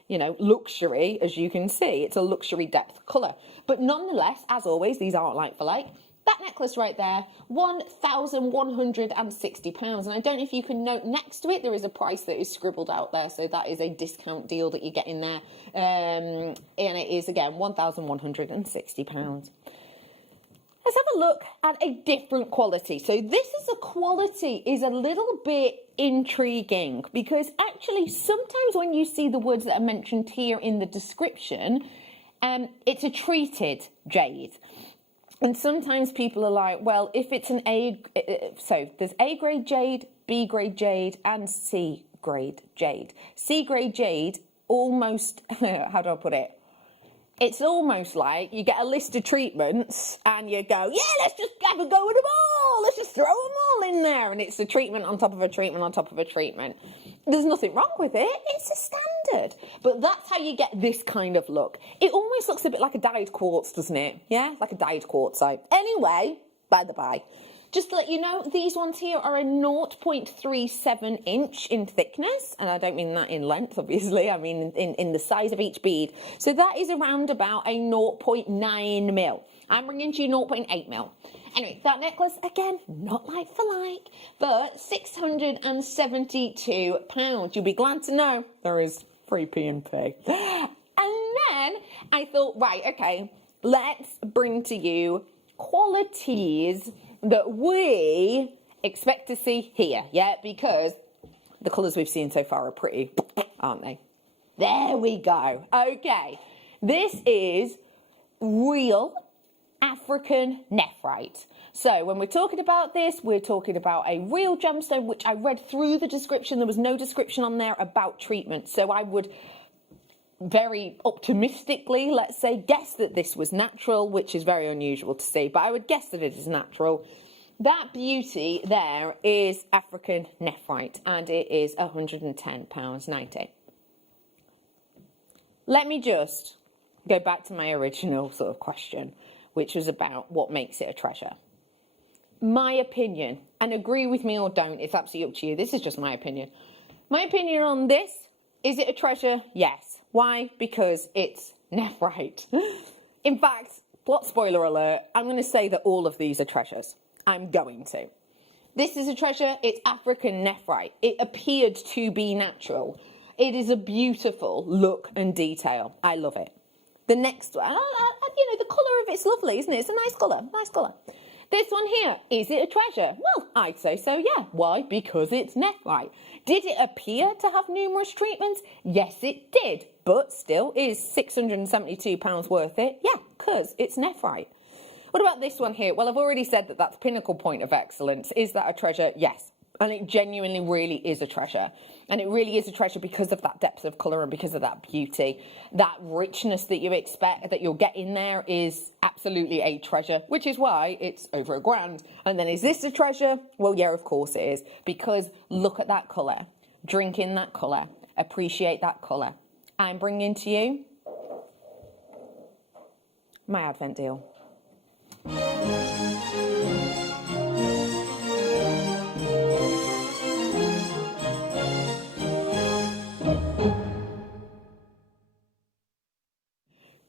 you know, luxury, as you can see. It's a luxury depth colour. But nonetheless, as always, these aren't like for like. That necklace right there, £1,160. And I don't know if you can note next to it, there is a price that is scribbled out there. So that is a discount deal that you get in there. And it is, again, £1,160. Let's have a look at a different quality. So this is a quality is a little bit intriguing because actually sometimes when you see the words that are mentioned here in the description, it's a treated jade. And sometimes people are like, well, if it's an so there's A-grade jade, B-grade jade, and C-grade jade. C-grade jade almost, how do I put it? It's almost like you get a list of treatments and you go, yeah, let's just have a go with them all. Let's just throw them all in there. And it's a treatment on top of a treatment on top of a treatment. There's nothing wrong with it. It's a standard. But that's how you get this kind of look. It almost looks a bit like a dyed quartz, doesn't it? Yeah, like a dyed quartzite. Anyway, by the by, Just to let you know, these ones here are a 0.37 inch in thickness, and I don't mean that in length, obviously, I mean in the size of each bead. So that is around about a 0.9 mil. I'm bringing to you 0.8 mil. Anyway, that necklace, again, not like for like, but £672. You'll be glad to know there is free P&P. And then I thought, right, okay, let's bring to you qualities that we expect to see here, yeah, because the colours we've seen so far are pretty, aren't they? There we go. Okay, this is real African nephrite. So when we're talking about this, we're talking about a real gemstone, which I read through the description. There was no description on there about treatment. So I would very optimistically, let's say, guess that this was natural, which is very unusual to see, but I would guess that it is natural. That beauty there is African nephrite, and it is £110.90. Let me just go back to my original sort of question, which was about what makes it a treasure. My opinion, and agree with me or don't, it's absolutely up to you. This is just my opinion. My opinion on this, is it a treasure? Yes. Why? Because it's nephrite. In fact, plot spoiler alert, I'm going to say that all of these are treasures. I'm going to. This is a treasure. It's African nephrite. It appeared to be natural. It is a beautiful look and detail. I love it. The next one, you know, the colour of it's lovely, isn't it? It's a nice colour, nice colour. This one here, is it a treasure? Well, I'd say so, yeah. Why? Because it's nephrite. Did it appear to have numerous treatments? Yes, it did, but still is £672 worth it? Yeah, because it's nephrite. What about this one here? Well, I've already said that that's pinnacle point of excellence. Is that a treasure? Yes. And it genuinely really is a treasure. And it really is a treasure because of that depth of colour and because of that beauty. That richness that you expect, that you'll get in there is absolutely a treasure, which is why it's over £1,000. And then is this a treasure? Well, yeah, of course it is. Because look at that colour. Drink in that colour. Appreciate that colour. I'm bringing to you my Advent deal.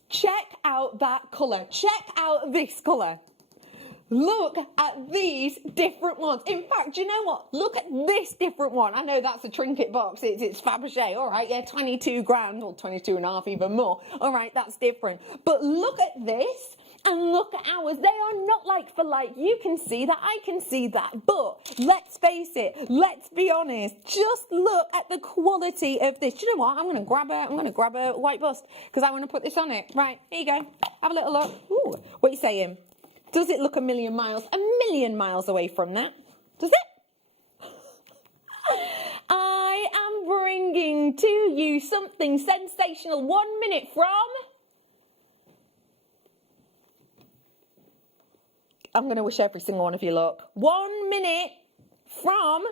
Check out that colour. Check out this colour. Look at these different ones. In fact, do you know what? Look at this different one. I know that's a trinket box. It's Fabergé. All right, yeah, 22 grand or 22 and a half, even more. All right, that's different. But look at this and look at ours. They are not like for like. You can see that. I can see that. But let's face it. Let's be honest. Just look at the quality of this. Do you know what? I'm going to grab a white bust because I want to put this on it. Right, here you go. Have a little look. Ooh, what are you saying? Does it look a million miles away from that? Does it? I am bringing to you something sensational. 1 minute from... I'm going to wish every single one of you luck. 1 minute from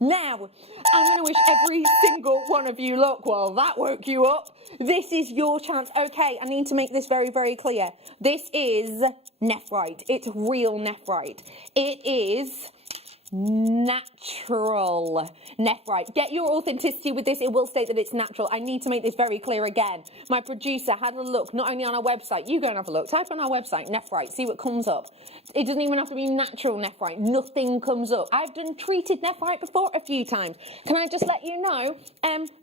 now. I'm going to wish every single one of you luck. Well, that woke you up. This is your chance. Okay, I need to make this very, very clear. This is nephrite. It's real nephrite. It is natural nephrite. Get your authenticity with this. It will state that it's natural. I need to make this very clear again. My producer had a look, not only on our website. You go and have a look. Type on our website, nephrite. See what comes up. It doesn't even have to be natural nephrite. Nothing comes up. I've done treated nephrite before a few times. Can I just let you know,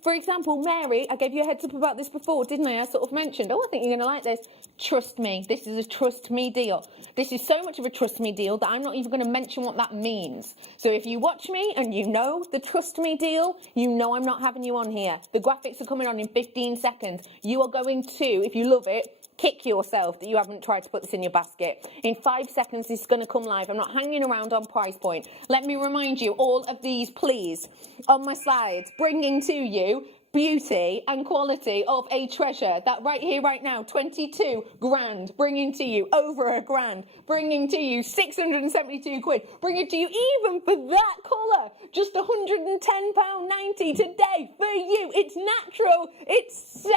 for example, Mary, I gave you a heads up about this before, didn't I? I sort of mentioned, oh, I think you're going to like this. Trust me. This is a trust me deal. This is so much of a trust me deal that I'm not even going to mention what that means. So if you watch me and you know the trust me deal, you know I'm not having you on here. The graphics are coming on in 15 seconds. You are going to, if you love it, kick yourself that you haven't tried to put this in your basket. In 5 seconds, this is going to come live. I'm not hanging around on price point. Let me remind you, all of these, please, on my slides, bringing to you beauty and quality of a treasure that right here, right now, 22 grand, bringing to you over a grand, bringing to you 672 quid, bringing to you even for that colour, just £110.90 today for you. It's natural. It's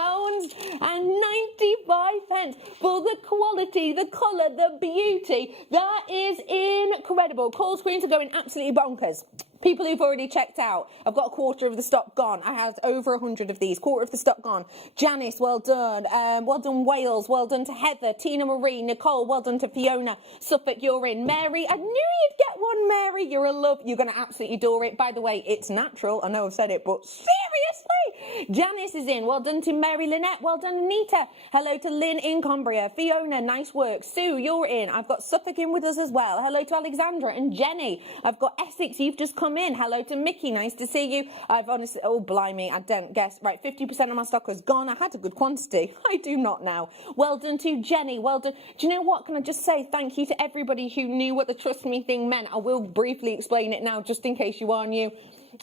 £7.95 for the quality, the colour, the beauty. That is incredible. Call screens are going absolutely bonkers. People who've already checked out. I've got a quarter of the stock gone. I had over 100 of these. Quarter of the stock gone. Janice, well done. Well done, Wales. Well done to Heather. Tina Marie. Nicole, well done to Fiona. Suffolk, you're in. Mary, I knew you'd get one, Mary. You're a love. You're going to absolutely adore it. By the way, it's natural. I know I've said it, but seriously. Janice is in. Well done to Mary Lynette. Well done, Anita. Hello to Lynn in Cumbria. Fiona, nice work. Sue, you're in. I've got Suffolk in with us as well. Hello to Alexandra and Jenny. I've got Essex. You've just come in. Hello to Mickey, nice to see you. I've honestly, oh blimey, I don't guess. Right, 50% of my stock has gone. I had a good quantity. I do not now. Well done to Jenny, well done. Do you know what? Can I just say thank you to everybody who knew what the trust me thing meant. I will briefly explain it now, just in case you are new.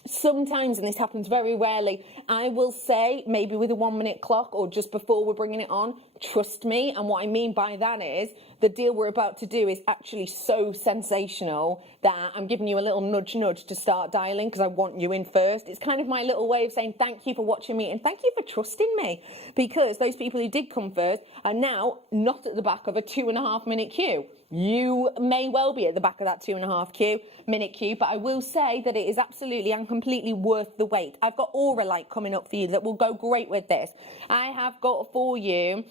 Sometimes, and this happens very rarely, I will say, maybe with a 1 minute clock or just before we're bringing it on, trust me. And what I mean by that is the deal we're about to do is actually so sensational that I'm giving you a little nudge to start dialing because I want you in first. It's kind of my little way of saying thank you for watching me and thank you for trusting me, because those people who did come first are now not at the back of a 2.5 minute queue. You may well be at the back of that 2.5 minute queue, but I will say that it is absolutely and completely worth the wait. I've got Aura Light coming up for you that will go great with this. I have got for you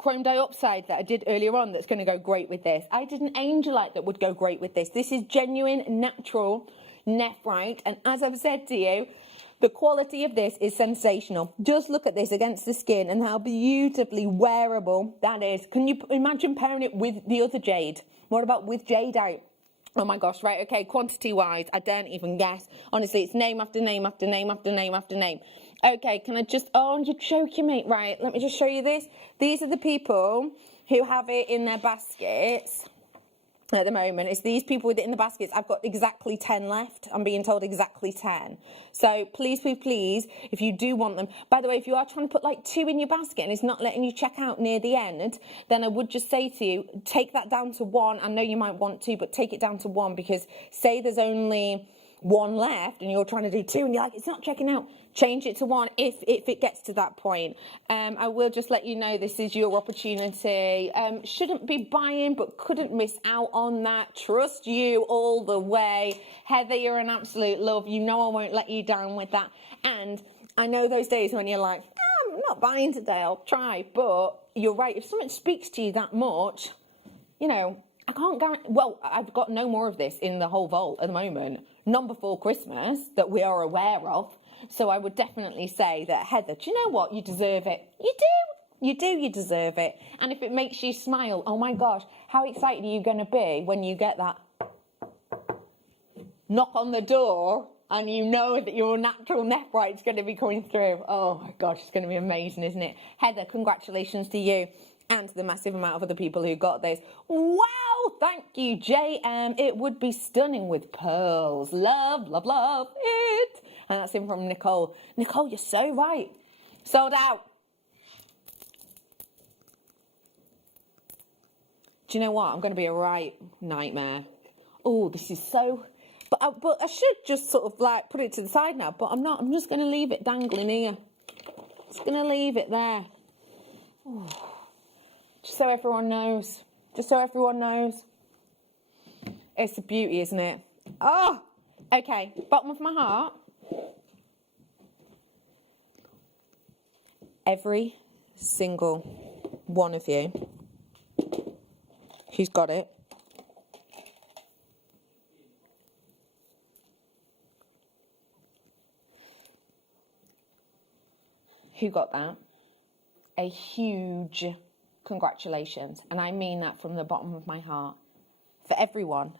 chrome dioxide that I did earlier on that's going to go great with this. I did an angel light that would go great with this. This is genuine, natural nephrite, and as I've said to you, the quality of this is sensational. Just look at this against the skin and how beautifully wearable that is. Can you imagine pairing it with the other jade? What about with jadeite? Oh my gosh, right, okay, quantity-wise, I don't even guess. Honestly, it's name after name after name after name after name. Okay, can I just, oh, you're joking, mate. Right, let me just show you this. These are the people who have it in their baskets at the moment. It's these people with it in the baskets. I've got exactly 10 left. I'm being told exactly 10. So please, please, please, if you do want them. By the way, if you are trying to put like 2 in your basket and it's not letting you check out near the end, then I would just say to you, take that down to 1. I know you might want to, but take it down to 1, because say there's only 1 left and you're trying to do 2 and you're like, it's not checking out. Change it to 1 if it gets to that point. I will just let you know this is your opportunity. Shouldn't be buying, but couldn't miss out on that. Trust you all the way. Heather, you're an absolute love. You know I won't let you down with that. And I know those days when you're like, I'm not buying today, I'll try. But you're right, if something speaks to you that much, you know, I can't guarantee. Well, I've got no more of this in the whole vault at the moment. None before Christmas that we are aware of. So I would definitely say that, Heather, do you know what? You deserve it. You do. You do. You deserve it. And if it makes you smile, oh my gosh, how excited are you going to be when you get that knock on the door and you know that your natural nephrite is going to be coming through? Oh my gosh, it's going to be amazing, isn't it? Heather, congratulations to you and to the massive amount of other people who got this. Wow, thank you, JM. It would be stunning with pearls. Love, love, love it. And that's in from Nicole. Nicole, you're so right. Sold out. Do you know what? I'm going to be a right nightmare. Oh, this is so... But I should just sort of like put it to the side now, but I'm not. I'm just going to leave it dangling here. Just going to leave it there. Oh. Just so everyone knows. Just so everyone knows. It's a beauty, isn't it? Oh, okay. Bottom of my heart. Every single one of you who's got it who got that, a huge congratulations. And I mean that from the bottom of my heart. For everyone.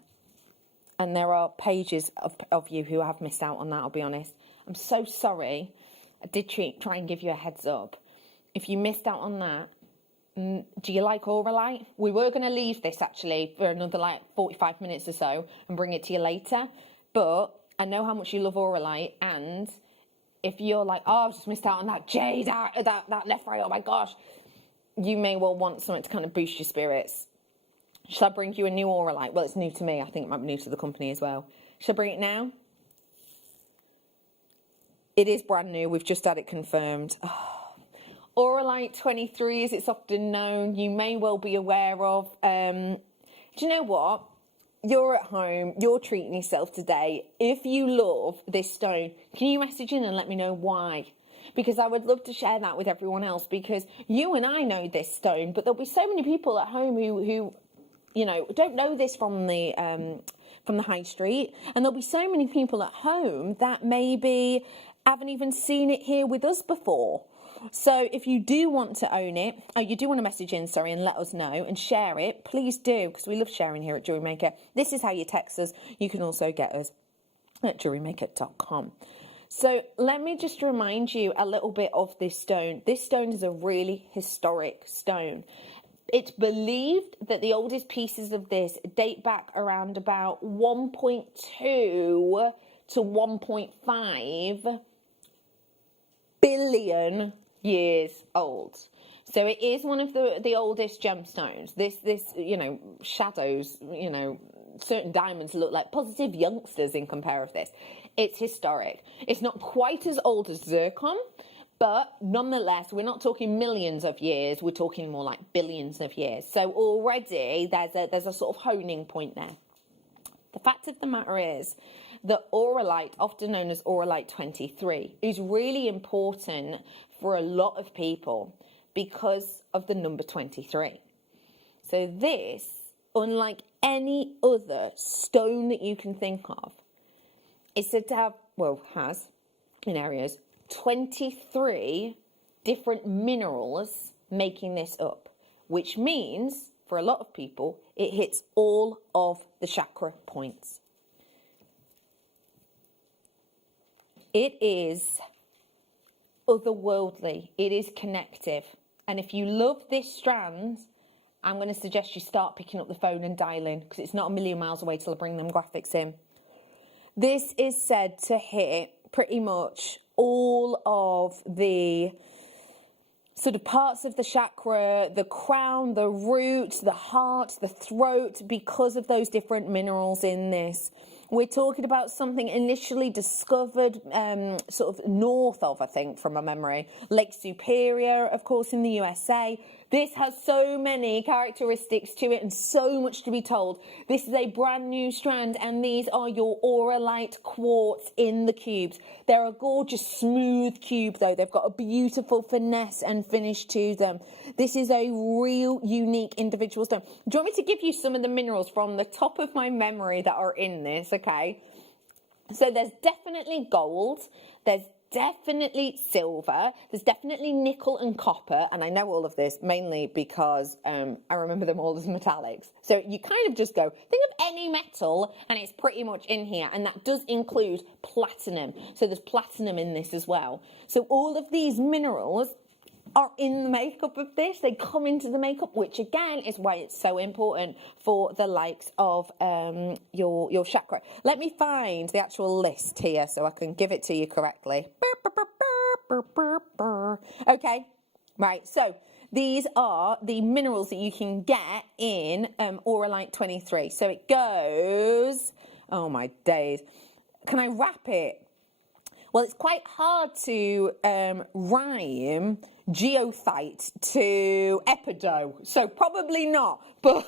And there are pages of you who have missed out on that, I'll be honest. I'm so sorry. I did try and give you a heads up. If you missed out on that, do you like Aura Light? We were going to leave this actually for another like 45 minutes or so and bring it to you later. But I know how much you love Aura Light, and if you're like, oh, I've just missed out on that jade, that left, right, oh my gosh, you may well want something to kind of boost your spirits. Shall I bring you a new Auralite? Well, it's new to me. I think it might be new to the company as well. Shall I bring it now? It is brand new. We've just had it confirmed. Oh. Auralite 23, as it's often known, you may well be aware of. Do you know what? You're at home, you're treating yourself today. If you love this stone, can you message in and let me know why? Because I would love to share that with everyone else, because you and I know this stone, but there'll be so many people at home who you know, don't know this from the high street, and there'll be so many people at home that maybe haven't even seen it here with us before. So if you do want to own it, you do want to message in, sorry, and let us know and share it, please do, because we love sharing here at JewelleryMaker. This is how you text us. You can also get us at JewelleryMaker.com. So let me just remind you a little bit of this stone. This stone is a really historic stone. It's believed that the oldest pieces of this date back around about 1.2 to 1.5 billion years old. So it is one of the oldest gemstones. This, you know, shadows, you know, certain diamonds look like positive youngsters in compare of this. It's historic. It's not quite as old as zircon, but nonetheless, we're not talking millions of years. We're talking more like billions of years. So already there's a sort of honing point there. The fact of the matter is that Auralite, often known as Auralite 23, is really important for a lot of people because of the number 23. So this, unlike any other stone that you can think of, is said to have, well, has in areas, 23 different minerals making this up, which means for a lot of people it hits all of the chakra points. It is otherworldly, it is connective, and if you love this strand, I'm going to suggest you start picking up the phone and dialing, because it's not a million miles away till I bring them graphics in. This is said to hit pretty much all of the sort of parts of the chakra, the crown, the root, the heart, the throat, because of those different minerals in this. We're talking about something initially discovered sort of north of, I think, from my memory, Lake Superior, of course, in the USA. This has so many characteristics to it and so much to be told. This is a brand new strand, and these are your Auralite quartz in the cubes. They're a gorgeous smooth cube though. They've got a beautiful finesse and finish to them. This is a real unique individual stone. Do you want me to give you some of the minerals from the top of my memory that are in this, okay? So there's definitely gold, there's definitely silver, there's definitely nickel and copper, and I know all of this mainly because I remember them all as metallics. So you kind of just go, think of any metal and it's pretty much in here, and that does include platinum. So there's platinum in this as well. So all of these minerals are in the makeup of this. They come into the makeup, which again is why it's so important for the likes of your chakra. Let me find the actual list here so I can give it to you correctly. Okay, right, so these are the minerals that you can get in Auralite 23. So it goes, oh my days, can I wrap it? Well, it's quite hard to rhyme geothite to epido, so probably not, but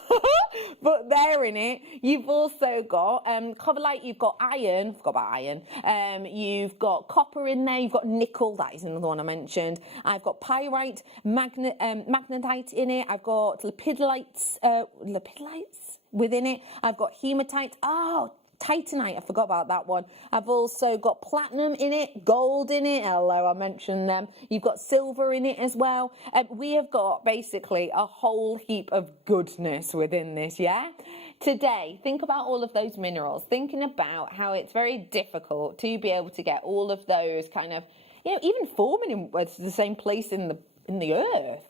they're in it. You've also got cobalite, you've got iron, forgot about iron, you've got copper in there, you've got nickel, that is another one I mentioned. I've got pyrite, magnetite in it, I've got lepidolites within it, I've got hematite, titanite, I forgot about that one. I've also got platinum in it, gold in it, hello, I mentioned them. You've got silver in it as well. We have got basically a whole heap of goodness within this, yeah? Today, think about all of those minerals, thinking about how it's very difficult to be able to get all of those kind of, you know, even forming in the same place in the earth.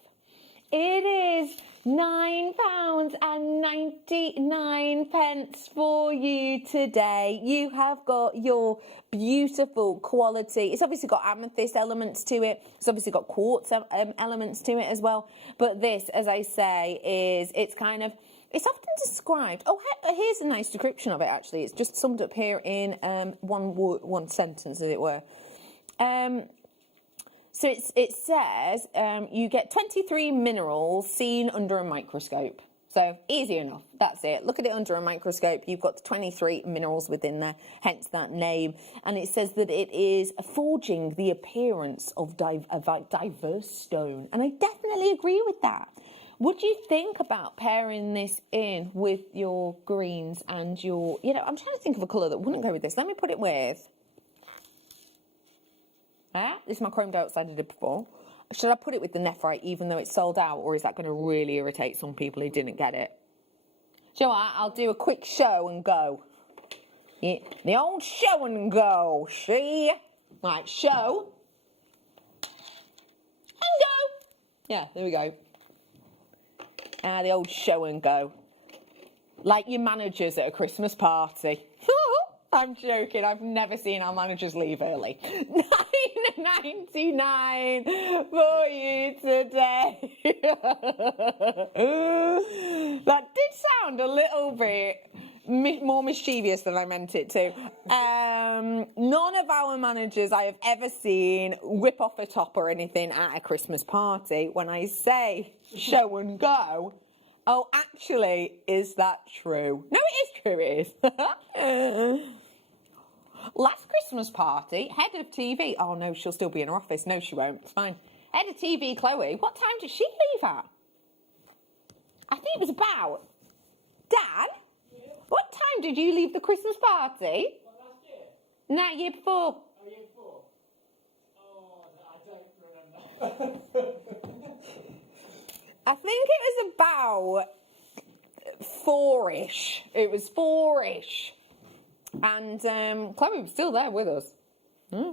It is £9.99 for you today. You have got your beautiful quality. It's obviously got amethyst elements to it. It's obviously got quartz elements to it as well. But this, as I say, it's often described. Oh, here's a nice description of it, actually. It's just summed up here in one sentence, as it were. So it says you get 23 minerals seen under a microscope. So easy enough. That's it. Look at it under a microscope. You've got 23 minerals within there, hence that name. And it says that it is forging the appearance of a diverse stone. And I definitely agree with that. Would you think about pairing this in with your greens and your, I'm trying to think of a colour that wouldn't go with this. Let me put it with, this is my chromed outside I did before. Should I put it with the nephrite even though it's sold out, or is that going to really irritate some people who didn't get it? Do you know what? I'll do a quick show and go. Yeah, the old show and go, see? Right, show. And go. Yeah, there we go. The old show and go. Like your managers at a Christmas party. I'm joking. I've never seen our managers leave early. £9.99 for you today. That did sound a little bit more mischievous than I meant it to. None of our managers I have ever seen whip off a top or anything at a Christmas party. When I say show and go, oh, actually, is that true? No, it is true, it is. Last Christmas party, head of TV. Oh, no, she'll still be in her office. No, she won't. It's fine. Head of TV, Chloe. What time did she leave at? I think it was about... Dan? Yeah. What time did you leave the Christmas party? What, last year? No, year before. Oh, year before? Oh, I don't remember. I think it was about 4-ish. It was 4-ish. And Chloe was still there with us.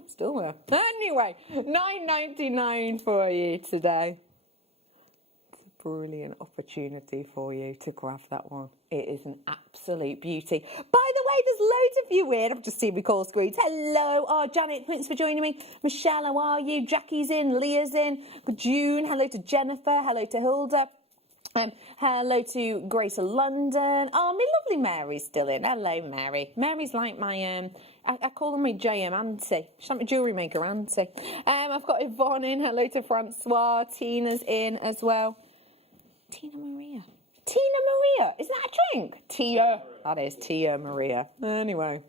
Still there. Anyway, £9.99 for you today. It's a brilliant opportunity for you to grab that one. It is an absolute beauty. By the way, there's loads of you in. I've just seen my call screens. Hello. Oh, Janet, thanks for joining me. Michelle, how are you? Jackie's in. Leah's in. June. Hello to Jennifer. Hello to Hilda. Hello to Grace of London. Oh, my lovely Mary's still in. Hello, Mary. Mary's like my, I call her my JM auntie. She's like my jewellery maker auntie. I've got Yvonne in. Hello to Francois. Tina's in as well. Tina Maria. Tina Maria. Is that a drink? Tia. That is Tia Maria. Anyway.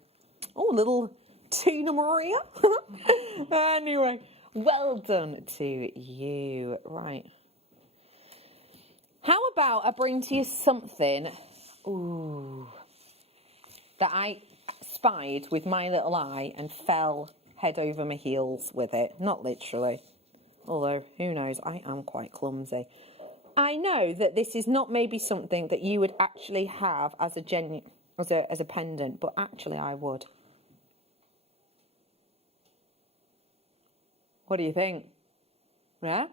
Oh, little Tina Maria. Anyway. Well done to you. Right. How about I bring to you something, that I spied with my little eye and fell head over my heels with it. Not literally, although who knows, I am quite clumsy. I know that this is not maybe something that you would actually have as a pendant, but actually I would. What do you think? Yeah?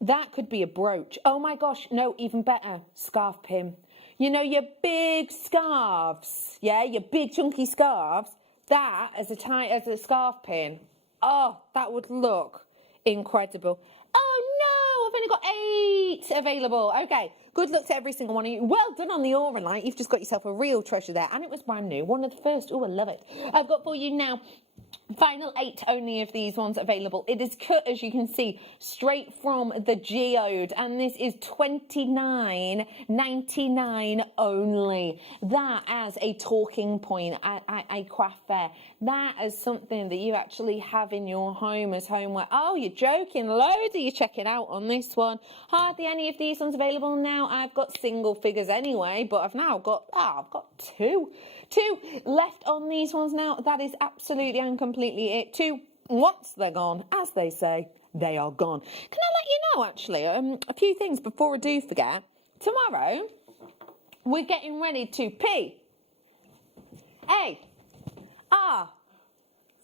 That could be a brooch. Oh my gosh, no, even better, scarf pin. You know, your big scarves, yeah, your big chunky scarves, that as a scarf pin, oh, that would look incredible. Oh no, I've only got 8 available. Okay, good luck to every single one of you. Well done on the Aura Light. You've just got yourself a real treasure there. And it was brand new, one of the first. Oh, I love it. I've got for you now final 8 only of these ones available. It is cut, as you can see, straight from the geode, and this is £29.99 only. That as a talking point, a craft fair. That is something that you actually have in your home as homeware. Oh, you're joking. Loads of you checking out on this one. Hardly any of these ones available now. I've got single figures anyway, but I've now got, I've got 2 left on these ones now. That is absolutely and completely it. 2, once they're gone, as they say, they are gone. Can I let you know, actually, a few things before I do forget. Tomorrow, we're getting ready to P-A-R.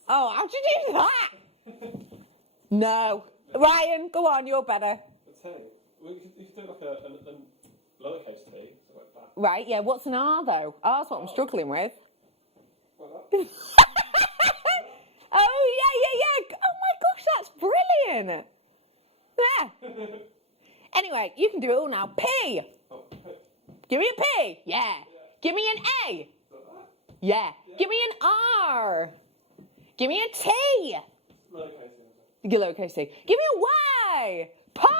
Oh, how'd you do that? No. Ryan, go on, you're better. T. Well, you could do like a lowercase t, so like that. Right, yeah, what's an R though? R's what I'm struggling with. Oh, yeah. Oh my gosh, that's brilliant. There. Anyway, you can do it all now. P. Give me a P. Yeah. Give me an A. Yeah. Give me an R. Give me a T. Lowercase t. Give me a Y. Party!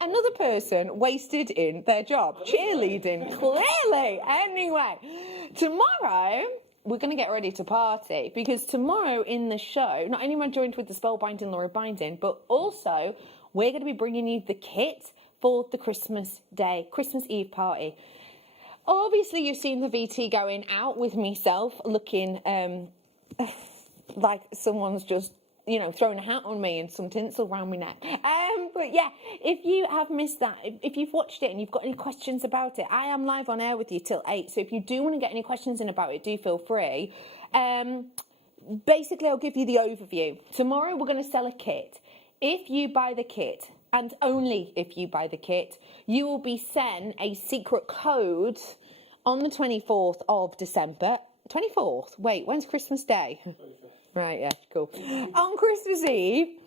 Another person wasted in their job. Cheerleading, clearly. Anyway, tomorrow we're going to get ready to party because tomorrow in the show, not only am I joined with the Spellbinding Laura Binding, but also we're going to be bringing you the kit for the Christmas Eve party. Obviously, you've seen the VT going out with myself looking like someone's just, throwing a hat on me and some tinsel around my neck. But yeah, if you have missed that, if you've watched it and you've got any questions about it, I am live on air with you till 8. So if you do want to get any questions in about it, do feel free. Basically, I'll give you the overview. Tomorrow, we're going to sell a kit. If you buy the kit, and only if you buy the kit, you will be sent a secret code on the 24th of December. 24th? Wait, when's Christmas Day? Right, yeah, cool. On Christmas Eve,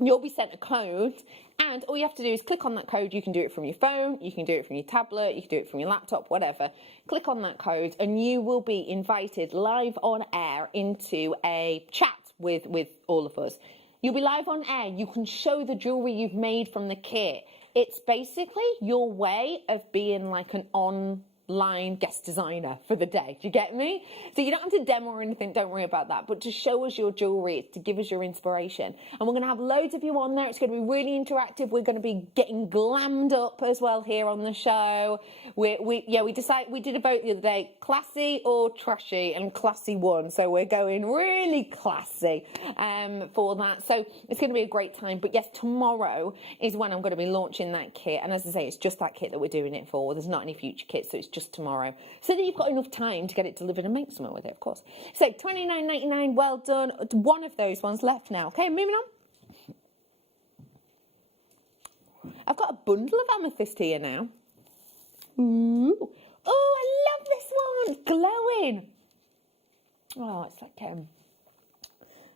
you'll be sent a code, and all you have to do is click on that code. You can do it from your phone, you can do it from your tablet, you can do it from your laptop, whatever. Click on that code, and you will be invited live on air into a chat with all of us. You'll be live on air. You can show the jewellery you've made from the kit. It's basically your way of being like an online guest designer for the day. Do you get me? So you don't have to demo or anything, don't worry about that, but to show us your jewellery, to give us your inspiration. And we're going to have loads of you on there. It's going to be really interactive. We're going to be getting glammed up as well here on the show. We did a vote the other day, classy or trashy, and classy won. So we're going really classy for that. So it's going to be a great time. But yes, tomorrow is when I'm going to be launching that kit. And as I say, it's just that kit that we're doing it for. There's not any future kits, so it's just tomorrow, so that you've got enough time to get it delivered and make something with it, of course. So $29.99, well done. One of those ones left now. Okay, moving on. I've got a bundle of amethyst here now. Ooh. Oh, I love this one. Glowing. Oh, it's like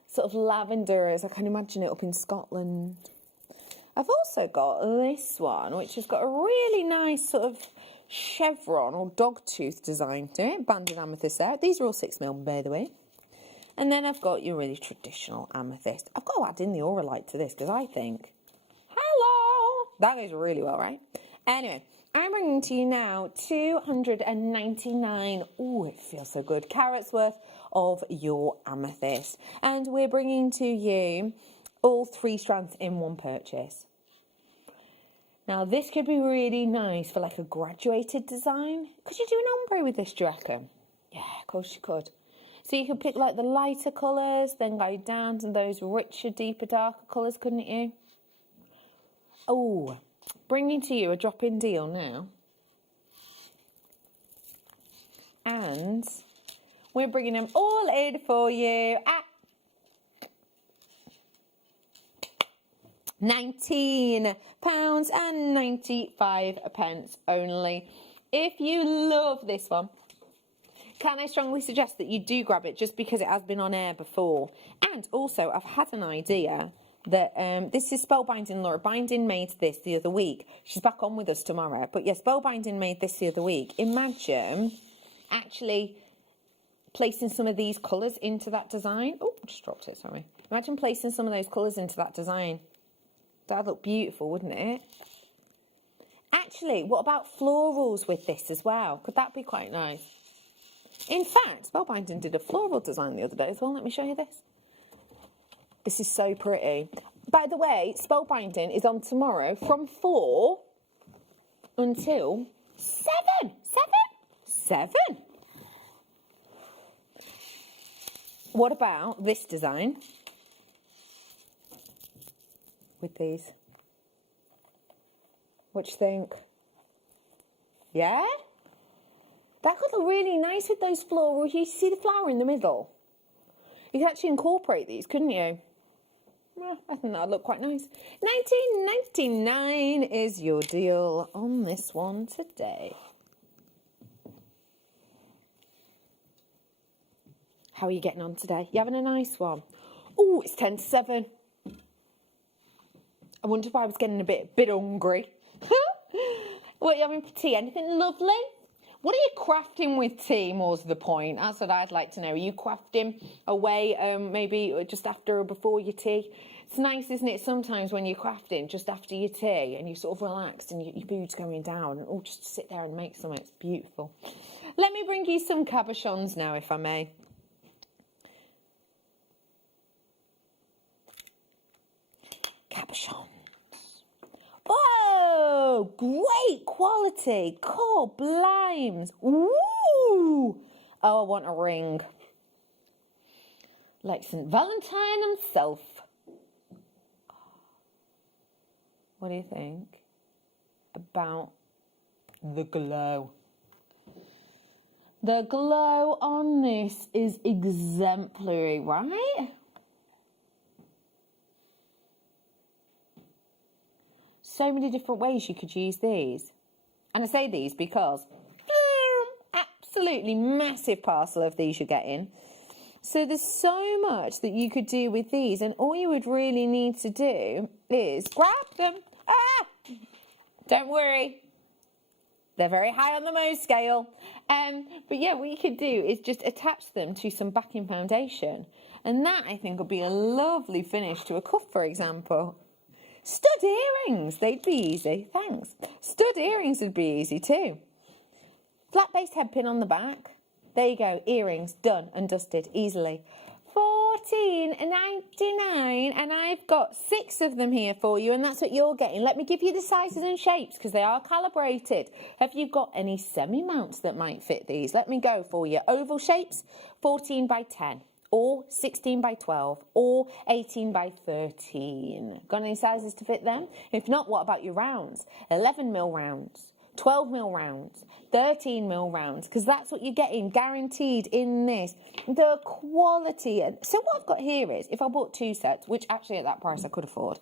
sort of lavender, as I can imagine it up in Scotland. I've also got this one, which has got a really nice sort of chevron or dogtooth design to it. Banded amethyst there. These are all 6mm, by the way. And then I've got your really traditional amethyst. I've got to add in the auralite to this because I think, hello, that goes really well, right? Anyway, I'm bringing to you now 299, oh, it feels so good, carats worth of your amethyst. And we're bringing to you all 3 strands in one purchase. Now, this could be really nice for like a graduated design. Could you do an ombre with this, do you reckon? Yeah, of course you could. So you could pick like the lighter colours, then go down to those richer, deeper, darker colours, couldn't you? Oh, bringing to you a drop-in deal now. And we're bringing them all in for you at £19.95 only. If you love this one, can I strongly suggest that you do grab it just because it has been on air before. And also, I've had an idea that this is Spellbinding Laura Binding made this the other week. She's back on with us tomorrow. But yes, Spellbinding made this the other week. Imagine actually placing some of these colours into that design. Oh, I just dropped it, sorry. Imagine placing some of those colours into that design. That'd look beautiful, wouldn't it? Actually, what about florals with this as well? Could that be quite nice? In fact, Spellbinding did a floral design the other day as well. Let me show you this. This is so pretty. By the way, Spellbinding is on tomorrow from 4 until 7. 7? What about this design with these? What do you think? Yeah? That could look really nice with those florals. You see the flower in the middle? You could actually incorporate these, couldn't you? Well, I think that'll look quite nice. £19.99 is your deal on this one today. How are you getting on today? You having a nice one? Oh, it's 10 to 7. I wondered why I was getting a bit hungry. What are you having for tea? Anything lovely? What are you crafting with tea, more's the point? That's what I'd like to know. Are you crafting away maybe just after or before your tea? It's nice, isn't it, sometimes when you're crafting just after your tea and you're sort of relaxed and your mood's going down and just sit there and make something. It's beautiful. Let me bring you some cabochons now, if I may. Cabochons. Oh, great quality. Core blimes. Ooh. Oh, I want a ring. Like St. Valentine himself. What do you think about the glow? The glow on this is exemplary, right? So many different ways you could use these. And I say these because absolutely massive parcel of these you're getting. So there's so much that you could do with these, and all you would really need to do is grab them. Don't worry. They're very high on the Mohs scale. But yeah, what you could do is just attach them to some backing foundation. And that, I think, would be a lovely finish to a cuff, for example. Stud earrings, they'd be easy, thanks. Stud earrings would be easy too. Flat base head pin on the back. There you go, earrings done and dusted easily. $14.99, and I've got 6 of them here for you, and that's what you're getting. Let me give you the sizes and shapes because they are calibrated. Have you got any semi-mounts that might fit these? Let me go for you. Oval shapes, 14 by 10. Or 16 by 12, or 18 by 13. Got any sizes to fit them? If not, what about your rounds? 11mm rounds, 12mm rounds, 13mm rounds, because that's what you're getting guaranteed in this. The quality. So what I've got here is, if I bought 2 sets, which actually at that price I could afford,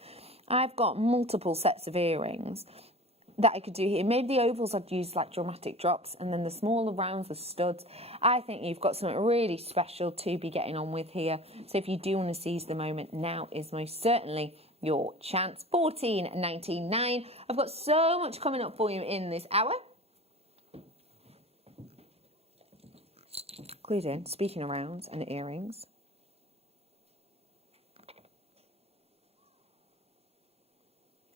I've got multiple sets of earrings that I could do here. Maybe the ovals I'd use like dramatic drops, and then the smaller rounds, the studs. I think you've got something really special to be getting on with here. So if you do want to seize the moment, now is most certainly your chance. $14.99. I've got so much coming up for you in this hour. Including, speaking of rounds and earrings,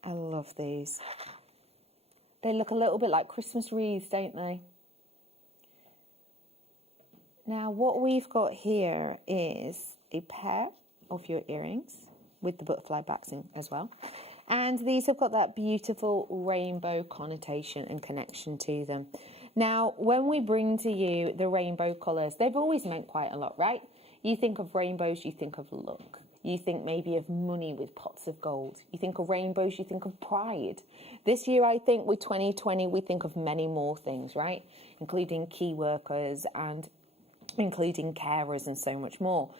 I love these. They look a little bit like Christmas wreaths, don't they? Now, what we've got here is a pair of your earrings with the butterfly backs in as well. And these have got that beautiful rainbow connotation and connection to them. Now, when we bring to you the rainbow colours, they've always meant quite a lot, right? You think of rainbows, you think of luck. You think maybe of money with pots of gold. You think of rainbows, you think of pride. This year, I think with 2020, we think of many more things, right? Including key workers and including carers and so much more.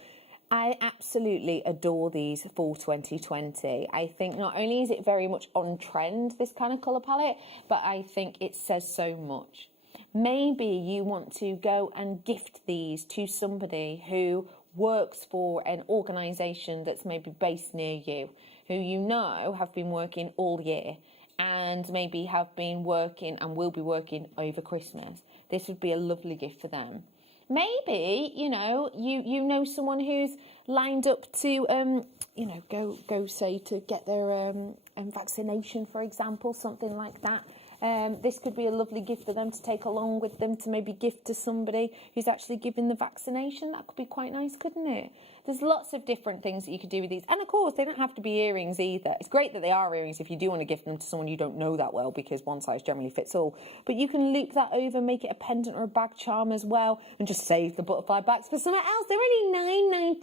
I absolutely adore these for 2020. I think not only is it very much on trend, this kind of colour palette, but I think it says so much. Maybe you want to go and gift these to somebody who works for an organisation that's maybe based near you, who you know have been working all year and maybe have been working and will be working over Christmas. This would be a lovely gift for them. Maybe, you know someone who's lined up to, go say to get their vaccination, for example, something like that. This could be a lovely gift for them to take along with them to maybe gift to somebody who's actually given the vaccination. That could be quite nice, couldn't it? There's lots of different things that you could do with these. And of course, they don't have to be earrings either. It's great that they are earrings if you do want to gift them to someone you don't know that well, because one size generally fits all. But you can loop that over, make it a pendant or a bag charm as well, and just save the butterfly backs for something else. They're only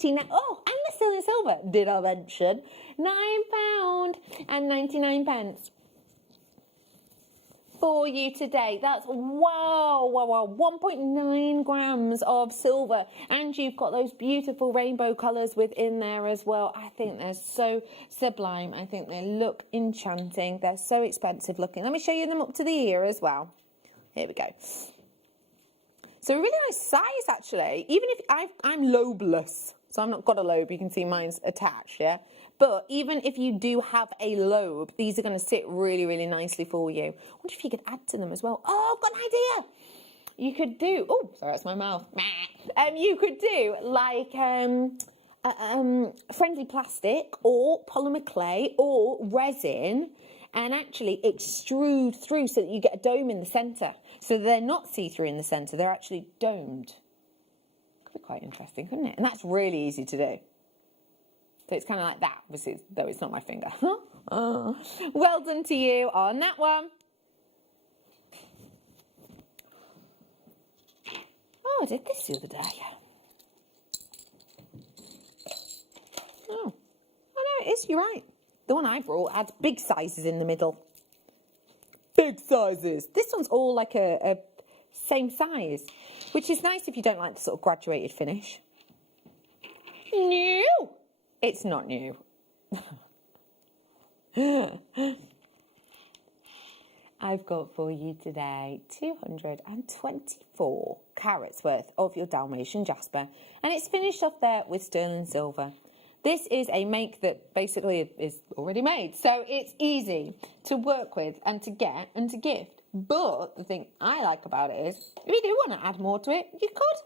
$9.99. Oh, and they're still in silver, did I mention? £9.99. for you today. That's wow, 1.9 grams of silver. And you've got those beautiful rainbow colours within there as well. I think they're so sublime. I think they look enchanting. They're so expensive looking. Let me show you them up to the ear as well. Here we go. So a really nice size, actually. Even if I'm lobeless, so I've not got a lobe, you can see mine's attached, yeah? But even if you do have a lobe, these are going to sit really, really nicely for you. I wonder if you could add to them as well. Oh, I've got an idea. You could do, oh, sorry, that's my mouth. You could do like friendly plastic or polymer clay or resin, and actually extrude through so that you get a dome in the centre. So they're not see-through in the centre, they're actually domed. Could be quite interesting, couldn't it? And that's really easy to do. So it's kind of like that, obviously, though it's not my finger. Well done to you on that one. Oh, I did this the other day. Oh, no, it is, you're right. The one I brought had big sizes in the middle. Big sizes. This one's all like a same size, which is nice if you don't like the sort of graduated finish. New. It's not new. I've got for you today 224 carats worth of your Dalmatian jasper, and it's finished off there with sterling silver. This is a make that basically is already made, so it's easy to work with and to get and to gift. But the thing I like about it is, if you do want to add more to it, you could.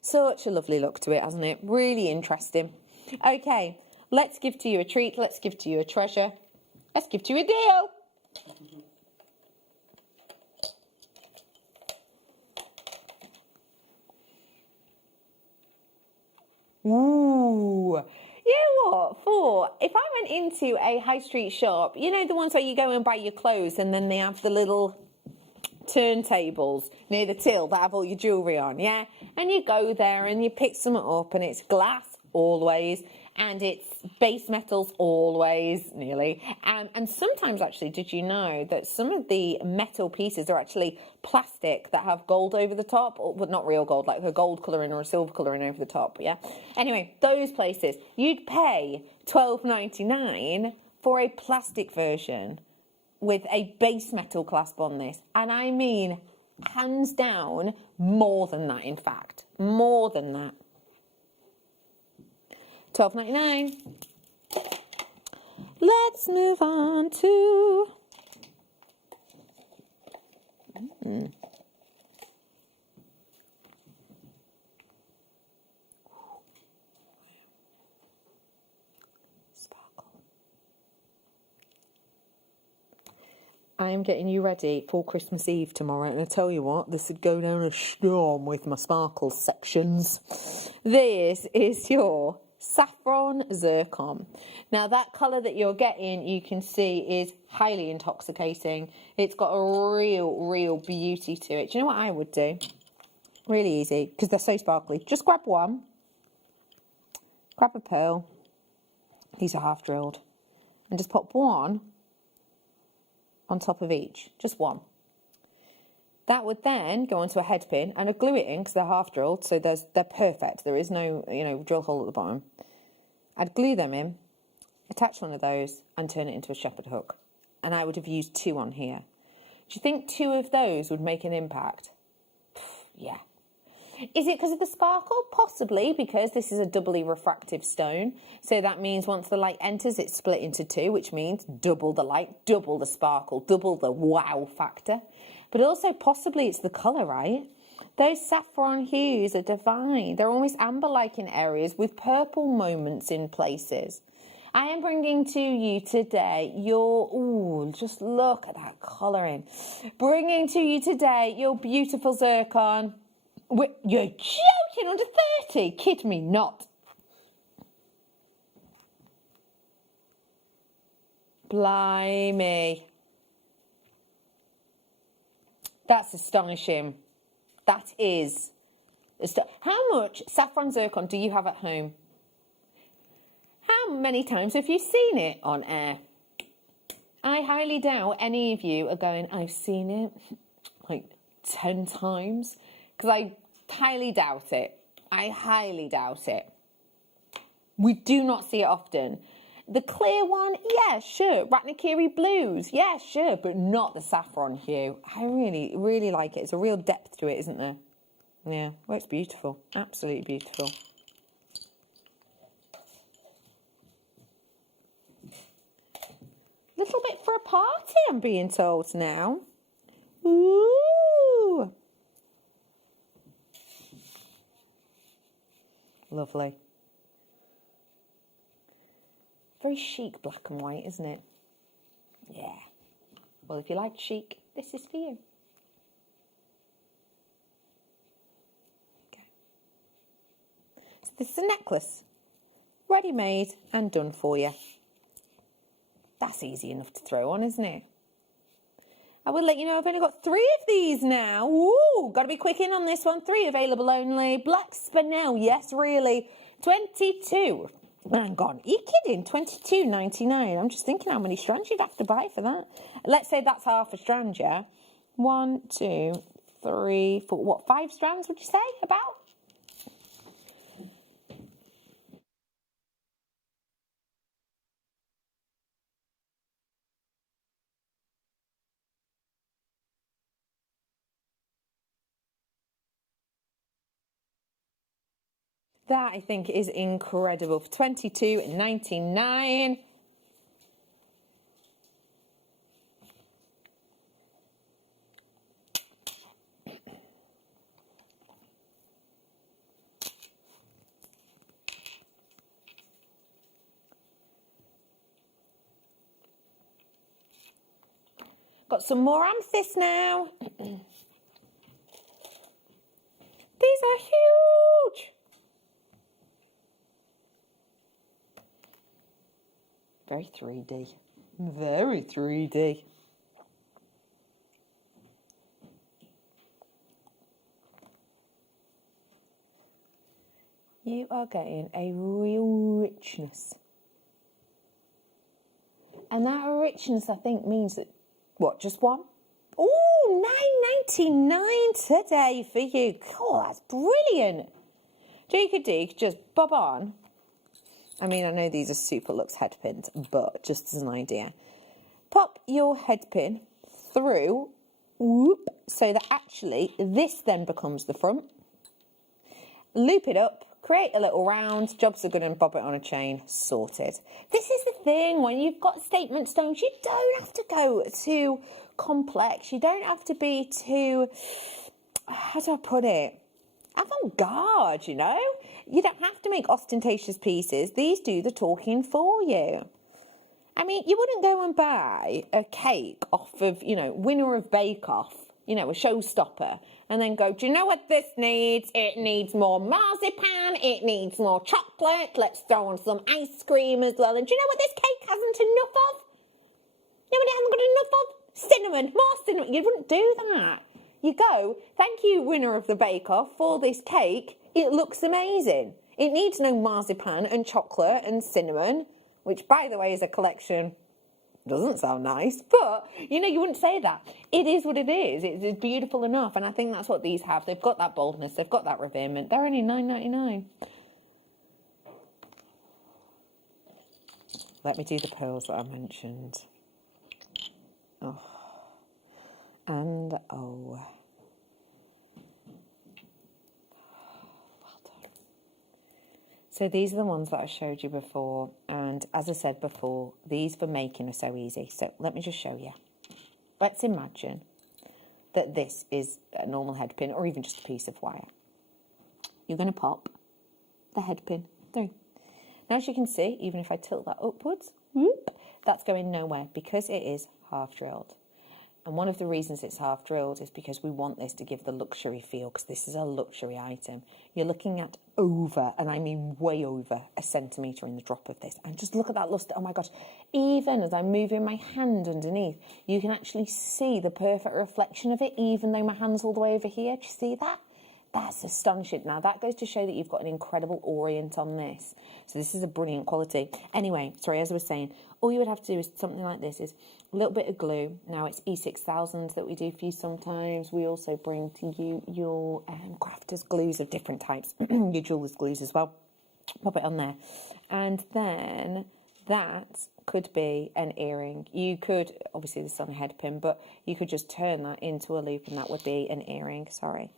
Such a lovely look to it, hasn't it? Really interesting. Okay, let's give to you a treat. Let's give to you a treasure. Let's give to you a deal. Ooh, you know what? If I went into a high street shop, you know the ones where you go and buy your clothes and then they have the little turntables near the till that have all your jewellery on, yeah? And you go there and you pick something up and it's glass always, and it's base metals always, nearly. And sometimes, actually, did you know that some of the metal pieces are actually plastic that have gold over the top, or but not real gold, like a gold colouring or a silver colouring over the top, yeah? Anyway, those places, you'd pay $12.99 for a plastic version with a base metal clasp on this. And I mean, hands down, more than that, in fact. More than that. $12.99. Let's move on to... I am getting you ready for Christmas Eve tomorrow, and I tell you what, this would go down a storm with my sparkles sections. This is your saffron zircon. Now, that colour that you're getting, you can see, is highly intoxicating. It's got a real beauty to it. Do you know what I would do? Really easy, because they're so sparkly. Just grab one, grab a pearl. These are half drilled, and just pop one on top of each, just one. That would then go onto a head pin, and I'd glue it in because they're half drilled, so they're perfect. There is no, drill hole at the bottom. I'd glue them in, attach one of those, and turn it into a shepherd hook. And I would have used 2 on here. Do you think 2 of those would make an impact? Yeah. Is it because of the sparkle? Possibly, because this is a doubly refractive stone. So that means once the light enters, it's split into 2, which means double the light, double the sparkle, double the wow factor. But also possibly it's the colour, right? Those saffron hues are divine. They're almost amber-like in areas with purple moments in places. I am bringing to you today just look at that colouring. Bringing to you today your beautiful zircon. You're joking, under 30? Kid me not. Blimey. That's astonishing. That is How much saffron zircon do you have at home? How many times have you seen it on air? I highly doubt any of you are going, I've seen it like 10 times. Because I highly doubt it. I highly doubt it. We do not see it often. The clear one, yeah, sure. Ratnakiri blues, yeah, sure. But not the saffron hue. I really, really like it. It's a real depth to it, isn't there? Yeah, well, it's beautiful. Absolutely beautiful. Little bit for a party, I'm being told now. Ooh. Lovely. Very chic black and white, isn't it? Yeah. Well, if you like chic, this is for you. Okay. So this is a necklace. Ready-made and done for you. That's easy enough to throw on, isn't it? I will let you know I've only got 3 of these now. Ooh, got to be quick in on this one. 3 available only. Black spinel, yes, really. 22. Hang on, are you kidding? $22.99. I'm just thinking how many strands you'd have to buy for that. Let's say that's half a strand, yeah? 1, 2, 3, 4. What, 5 strands would you say? About? That, I think, is incredible. For $22.99. Got some more amethyst now. These are huge. Very 3D. Very 3D. You are getting a real richness. And that richness, I think, means that, what, just one? Oh, $9.99 today for you. Oh, that's brilliant. Jake Deek, just bob on. I mean, I know these are super luxe head pins, but just as an idea. Pop your head pin through, whoop, so that actually this then becomes the front. Loop it up, create a little round, jobs are good and bob it on a chain, sorted. This is the thing, when you've got statement stones, you don't have to go too complex. You don't have to be too, how do I put it? Avant-garde, you know? You don't have to make ostentatious pieces. These do the talking for you. I mean, you wouldn't go and buy a cake off of, you know, winner of Bake Off, you know, a showstopper, and then go, do you know what this needs? It needs more marzipan, it needs more chocolate, let's throw on some ice cream as well. And do you know what this cake hasn't enough of? You know what it hasn't got enough of? Cinnamon, more cinnamon. You wouldn't do that. You go, thank you, winner of the Bake Off, for this cake. It looks amazing. It needs no marzipan and chocolate and cinnamon, which, by the way, is a collection. Doesn't sound nice, but, you know, you wouldn't say that. It is what it is. It is beautiful enough, and I think that's what these have. They've got that boldness. They've got that revealment. They're only $9.99. Let me do the pearls that I mentioned. Oh. And, oh. So these are the ones that I showed you before, and as I said before, these for making are so easy. So let me just show you. Let's imagine that this is a normal head pin or even just a piece of wire. You're going to pop the head pin through. Now, as you can see, even if I tilt that upwards, whoop, that's going nowhere because it is half drilled. And one of the reasons it's half drilled is because we want this to give the luxury feel, because this is a luxury item. You're looking at over, and I mean way over, a centimetre in the drop of this. And just look at that luster. Oh my gosh. Even as I'm moving my hand underneath, you can actually see the perfect reflection of it, even though my hand's all the way over here. Do you see that? That's astonishing. Now, that goes to show that you've got an incredible orient on this. So this is a brilliant quality. Anyway, sorry, as I was saying, all you would have to do is something like this is a little bit of glue. Now, it's E6000 that we do for you sometimes. We also bring to you your crafters glues of different types, your jeweller's glues as well. Pop it on there. And then that could be an earring. You could, obviously this is on a head pin, but you could just turn that into a loop and that would be an earring, sorry,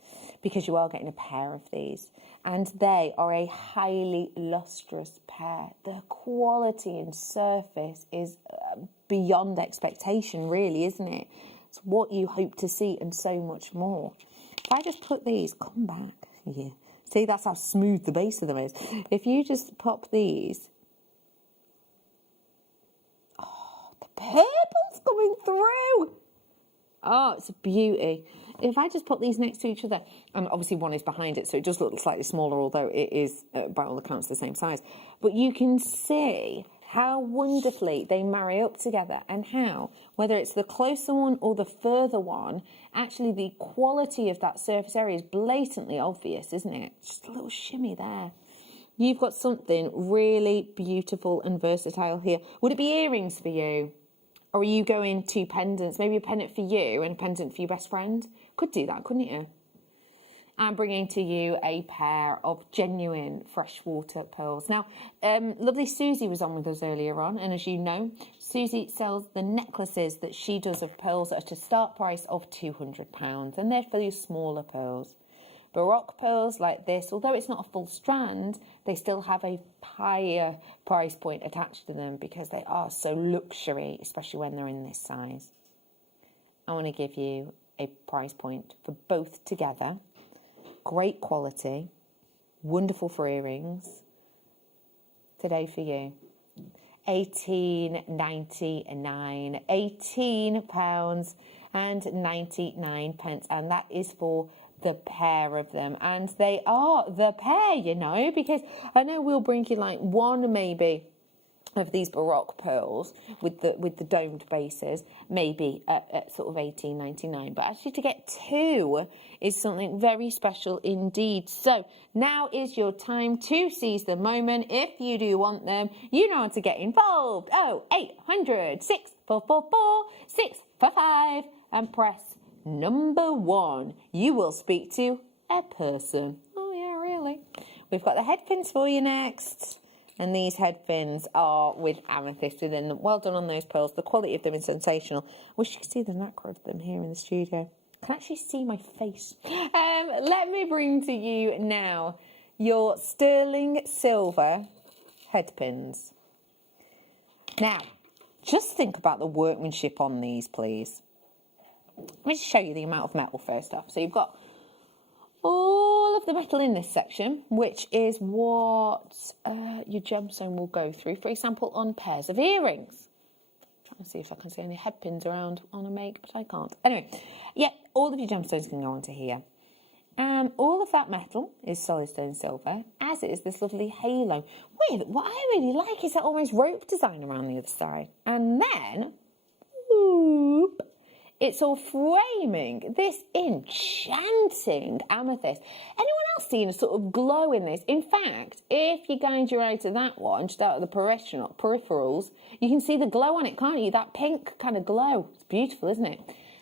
because you are getting a pair of these. And they are a highly lustrous pair. The quality and surface is beyond expectation, really, isn't it? It's what you hope to see and so much more. If I just put these, come back here. See, that's how smooth the base of them is. If you just pop these, purple's coming through. Oh, it's a beauty. If I just put these next to each other, and obviously one is behind it, so it does look slightly smaller, although it is, by all accounts, the same size. But you can see how wonderfully they marry up together and how, whether it's the closer one or the further one, actually the quality of that surface area is blatantly obvious, isn't it? Just a little shimmy there. You've got something really beautiful and versatile here. Would it be earrings for you? Or are you going to pendants? Maybe a pendant for you and a pendant for your best friend? Could do that, couldn't you? I'm bringing to you a pair of genuine freshwater pearls. Now, lovely Susie was on with us earlier on, and as you know, Susie sells the necklaces that she does of pearls at a start price of £200, and they're for your smaller pearls. Baroque pearls like this, although it's not a full strand, they still have a higher price point attached to them because they are so luxury, especially when they're in this size. I want to give you a price point for both together. Great quality, wonderful for earrings. Today for you, £18.99, £18.99, and that is for the pair of them. And they are the pair, you know, because I know we'll bring you like one maybe of these Baroque pearls with the domed bases, maybe at sort of £18.99. But actually to get two is something very special indeed. So now is your time to seize the moment. If you do want them, you know how to get involved. 0800 6444 655 and press number 1. You will speak to a person. Oh yeah, really. We've got the head pins for you next. And these head pins are with amethyst within them. Well done on those pearls. The quality of them is sensational. Wish you could see the nacre of them here in the studio. I can actually see my face. Let me bring to you now your sterling silver head pins. Now, just think about the workmanship on these, please. Let me just show you the amount of metal first off. So you've got all of the metal in this section, which is what your gemstone will go through, for example, on pairs of earrings. Trying to see if I can see any head pins around on a make, but I can't. Anyway, yeah, all of your gemstones can go onto here. All of that metal is solid stone silver, as is this lovely halo. With what I really like is that almost rope design around the other side. And then, whoop, it's all framing this enchanting amethyst. Anyone else seen a sort of glow in this? In fact, if you guide your eye to that one, just out of the peripherals, you can see the glow on it, can't you? That pink kind of glow. It's beautiful, isn't it?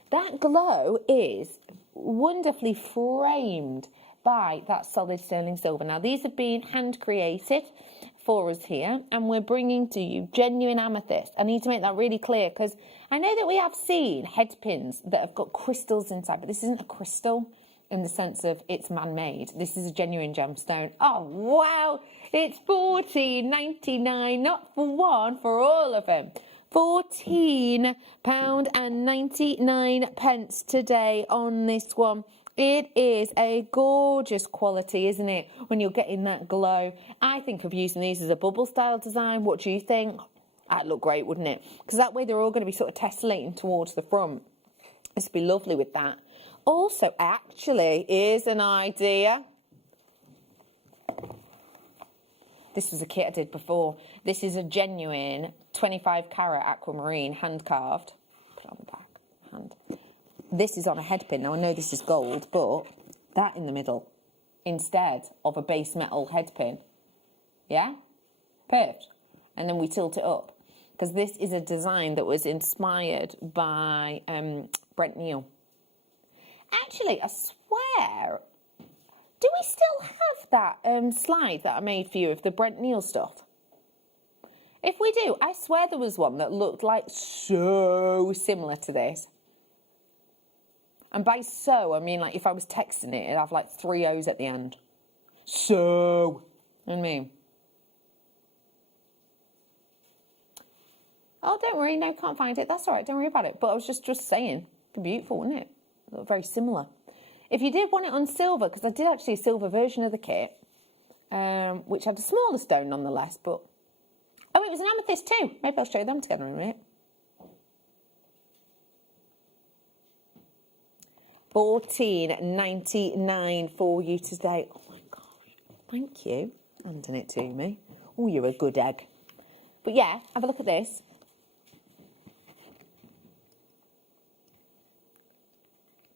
That glow is wonderfully framed by that solid sterling silver. Now, these have been hand created for us here, and we're bringing to you genuine amethyst. I need to make that really clear because I know that we have seen head pins that have got crystals inside, but this isn't a crystal in the sense of it's man-made. This is a genuine gemstone. Oh wow, it's £14.99, not for one, for all of them. £14.99 today on this one. It is a gorgeous quality, isn't it, when you're getting that glow. I think of using these as a bubble style design. What do you think? That'd look great, wouldn't it? Because that way they're all going to be sort of tessellating towards the front. This would be lovely with that. Also, actually, here's an idea. This was a kit I did before. This is a genuine 25 carat aquamarine, hand carved. Put it on the back, hand. This is on a head pin. Now, I know this is gold, but that in the middle instead of a base metal head pin. Yeah? Perfect. And then we tilt it up. Because this is a design that was inspired by Brent Neal. Actually, I swear, do we still have that slide that I made for you of the Brent Neal stuff? If we do, I swear there was one that looked like so similar to this. And by so, I mean like if I was texting it, it'd have like 3 O's at the end. So, you know what I mean? Oh, don't worry, no, can't find it. That's all right, don't worry about it. But I was just saying, it'd be beautiful, wouldn't it? It looked very similar. If you did want it on silver, because I did actually a silver version of the kit, which had a smaller stone nonetheless, but... Oh, it was an amethyst too. Maybe I'll show them together in a minute. $14.99 for you today. Oh my gosh, thank you. Handing it to me. Oh, you're a good egg. But yeah, have a look at this.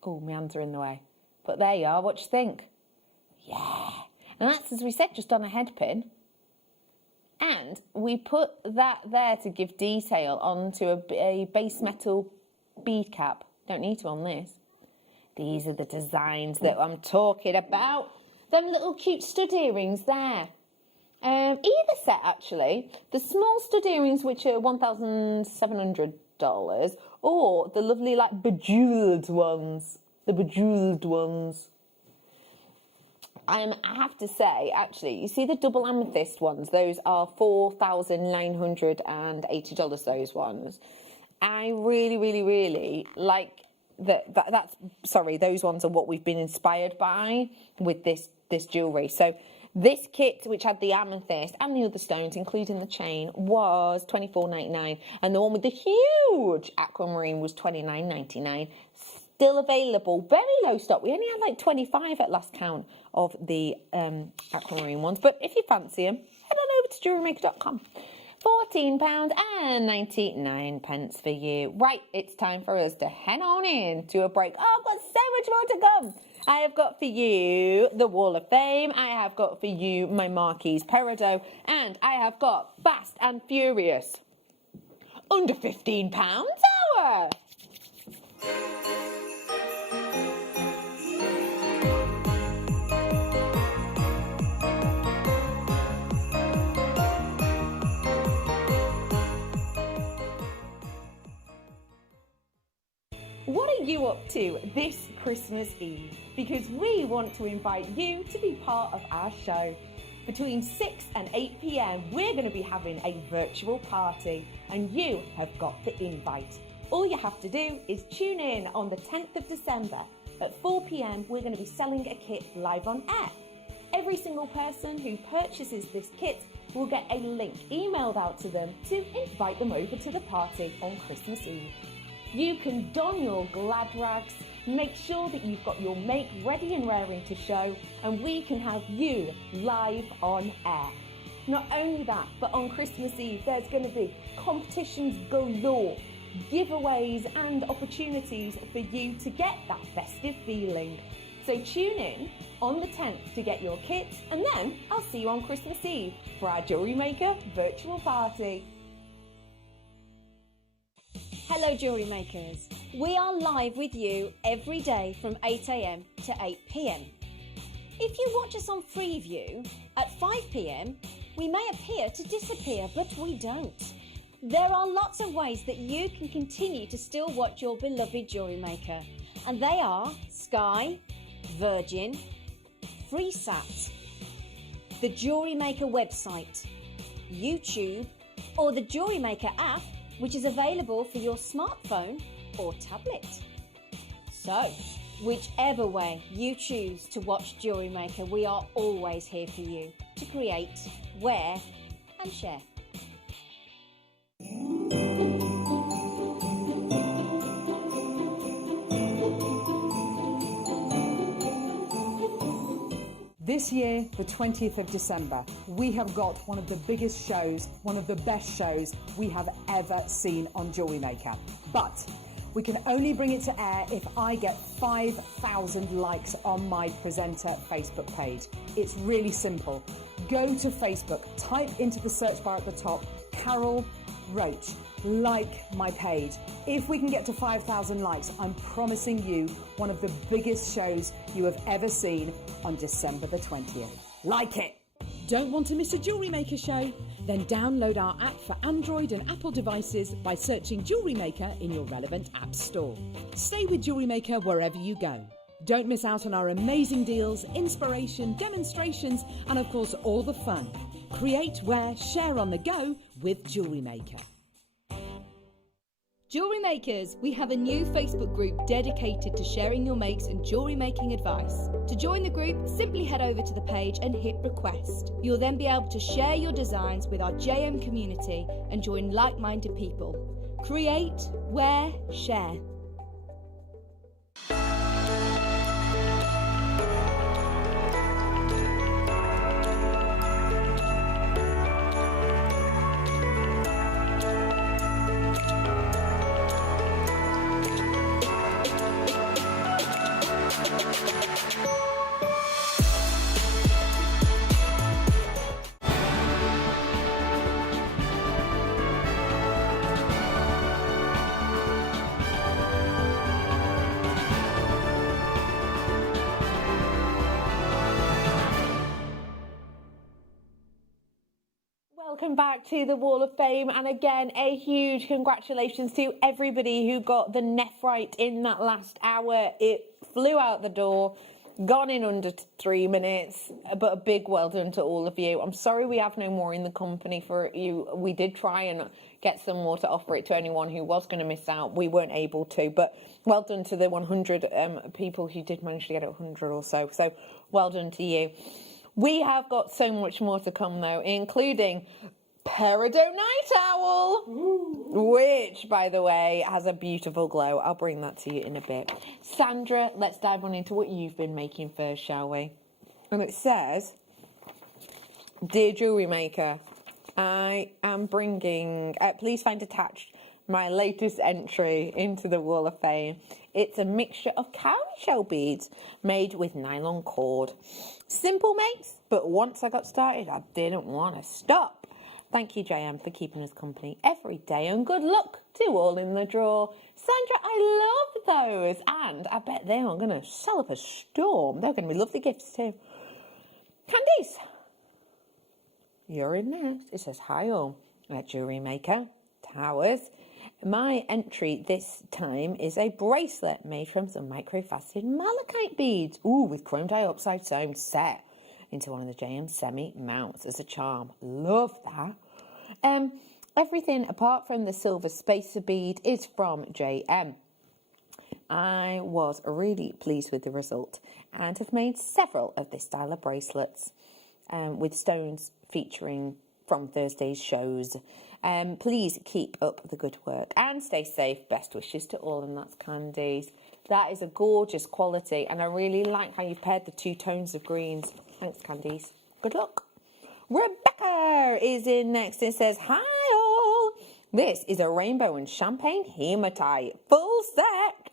Oh, my hands are in the way. But there you are, what do you think? Yeah. And that's, as we said, just on a head pin. And we put that there to give detail onto a base metal bead cap. Don't need to on this. These are the designs that I'm talking about. Them little cute stud earrings there. Either set, actually. The small stud earrings, which are $1,700, or the lovely, like, bejewelled ones. The bejewelled ones. I have to say, actually, you see the double amethyst ones? Those are $4,980, those ones. I really, really, really like that's sorry, those ones are what we've been inspired by with this jewellery. So this kit, which had the amethyst and the other stones, including the chain, was $24.99. And the one with the huge aquamarine was $29.99. Still available, very low stock. We only had like 25 at last count of the aquamarine ones. But if you fancy them, head on over to JewelleryMaker.com. £14.99 for you. Right, it's time for us to head on in to a break. Oh, I've got so much more to come. I have got for you the Wall of Fame. I have got for you my Marquise Peridot. And I have got Fast and Furious. Under £15 hour. What are you up to this Christmas Eve? Because we want to invite you to be part of our show. Between 6 and 8 p.m, we're going to be having a virtual party, and you have got the invite. All you have to do is tune in on the 10th of December. At 4 p.m, we're going to be selling a kit live on air. Every single person who purchases this kit will get a link emailed out to them to invite them over to the party on Christmas Eve. You can don your glad rags, make sure that you've got your make ready and raring to show, and we can have you live on air. Not only that, but on Christmas Eve there's going to be competitions galore, giveaways and opportunities for you to get that festive feeling. So tune in on the 10th to get your kits, and then I'll see you on Christmas Eve for our Jewellery Maker virtual party. Hello Jewellery Makers. We are live with you every day from 8 a.m. to 8 p.m. If you watch us on Freeview at 5 p.m, we may appear to disappear, but we don't. There are lots of ways that you can continue to still watch your beloved Jewellery Maker, and they are Sky, Virgin, FreeSat, the Jewellery Maker website, YouTube, or the Jewellery Maker app, which is available for your smartphone or tablet. So, whichever way you choose to watch Jewellery Maker, we are always here for you to create, wear and share. This year, the 20th of December, we have got one of the biggest shows, one of the best shows we have ever seen on Jewellery Maker. But We can only bring it to air if I get 5,000 likes on my presenter Facebook page. It's really simple. Go to Facebook, type into the search bar at the top, Carol Roach, like my page. If we can get to 5,000 likes, I'm promising you one of the biggest shows you have ever seen on December the 20th. Like it! Don't want to miss a Jewellery Maker show? Then download our app for Android and Apple devices by searching Jewellery Maker in your relevant app store. Stay with Jewellery Maker wherever you go. Don't miss out on our amazing deals, inspiration, demonstrations, and of course all the fun. Create, wear, share on the go with Jewellery Maker. Jewellery Makers, we have a new Facebook group dedicated to sharing your makes and jewellery making advice. To join the group, simply head over to the page and hit request. You'll then be able to share your designs with our JM community and join like-minded people. Create, wear, share. Welcome back to the Wall of Fame, and again a huge congratulations to everybody who got the nephrite in that last hour. It flew out the door, gone in under 3 minutes, but a big well done to all of you. I'm sorry we have no more in the company for you. We did try and get some more to offer it to anyone who was going to miss out. We weren't able to, but well done to the 100 people who did manage to get 100 or so. So well done to you. We have got so much more to come, though, including Peridot Night Owl, which, by the way, has a beautiful glow. I'll bring that to you in a bit. Sandra, let's dive on into what you've been making first, shall we? And it says, Dear Jewellery Maker, I am bringing, please find attached my latest entry into the Wall of Fame. It's a mixture of cowrie shell beads made with nylon cord. Simple, mates, but once I got started, I didn't want to stop. Thank you, JM, for keeping us company every day, and good luck to all in the draw. Sandra, I love those, and I bet they are going to sell up a storm. They're going to be lovely gifts too. Candice, you're in next. It says, hi all, Jewellery Maker, Towers. My entry this time is a bracelet made from some microfaceted malachite beads. Ooh, with chrome dioxide sewn set into one of the JM semi mounts as a charm. Love that. Everything apart from the silver spacer bead is from JM. I was really pleased with the result and have made several of this style of bracelets with stones featuring from Thursday's shows. Please keep up the good work and stay safe. Best wishes to all, and that's Candice. That is a gorgeous quality, and I really like how you've paired the two tones of greens. Thanks, Candice. Good luck. Rebecca is in next. It says, hi all. This is a rainbow and champagne hematite full set.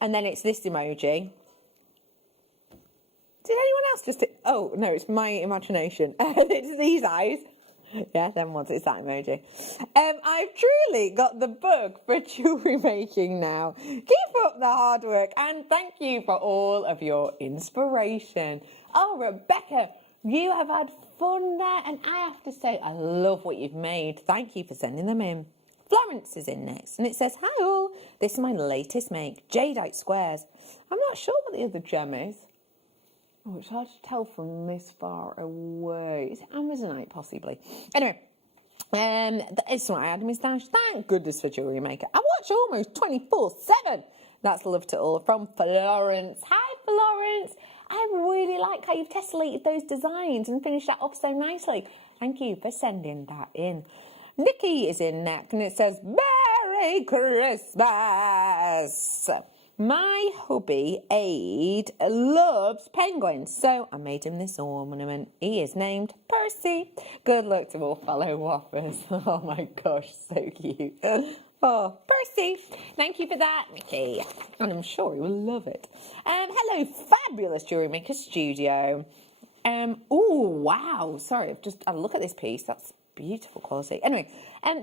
And then it's this emoji. Did anyone else just... Oh, no, it's my imagination. It's these eyes. Yeah, then once it's that emoji. I've truly got the bug for jewellery making now. Keep up the hard work, and thank you for all of your inspiration. Oh, Rebecca, you have had fun there, and I have to say, I love what you've made. Thank you for sending them in. Florence is in next, and it says, hi all, this is my latest make, jadeite squares. I'm not sure what the other gem is. Oh, it's hard to tell from this far away. Is it Amazonite, possibly? Anyway, that is what I had in my stash. Thank goodness for Jewellery Maker. I watch almost 24/7. That's love to all from Florence. Hi, Florence. I really like how you've tessellated those designs and finished that off so nicely. Thank you for sending that in. Nikki is in next, and it says, Merry Christmas. My hubby, Aid, loves penguins, so I made him this ornament. He is named Percy. Good luck to all fellow waffers. Oh my gosh, so cute. Oh, Percy, thank you for that, Mickey. And I'm sure he will love it. Hello, fabulous Jewellery Maker Studio. Oh, wow. Sorry, I've just had a look at this piece. That's beautiful quality. Anyway,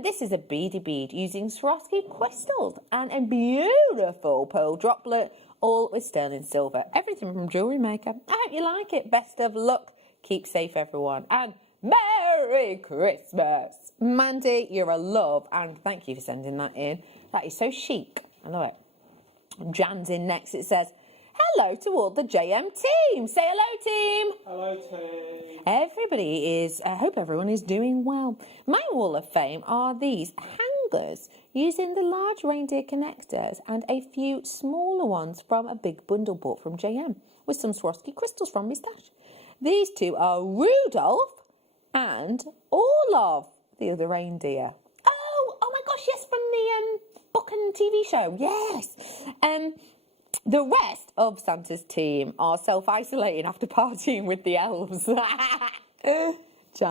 this is a beady bead using Swarovski crystals and a beautiful pearl droplet, all with sterling silver. Everything from Jewellery Maker. I hope you like it. Best of luck. Keep safe, everyone. And Merry Christmas. Mandy, you're a love, and thank you for sending that in. That is so chic. I love it. Jan's in next. It says, hello to all the JM team. Say hello, team. Hello, team. Everybody is, I hope everyone is doing well. My wall of fame are these hangers using the large reindeer connectors and a few smaller ones from a big bundle bought from JM with some Swarovski crystals from my stash. These two are Rudolph and Olaf, the other reindeer. Oh my gosh, yes, from the book and TV show, yes. The rest of Santa's team are self-isolating after partying with the elves. Jan,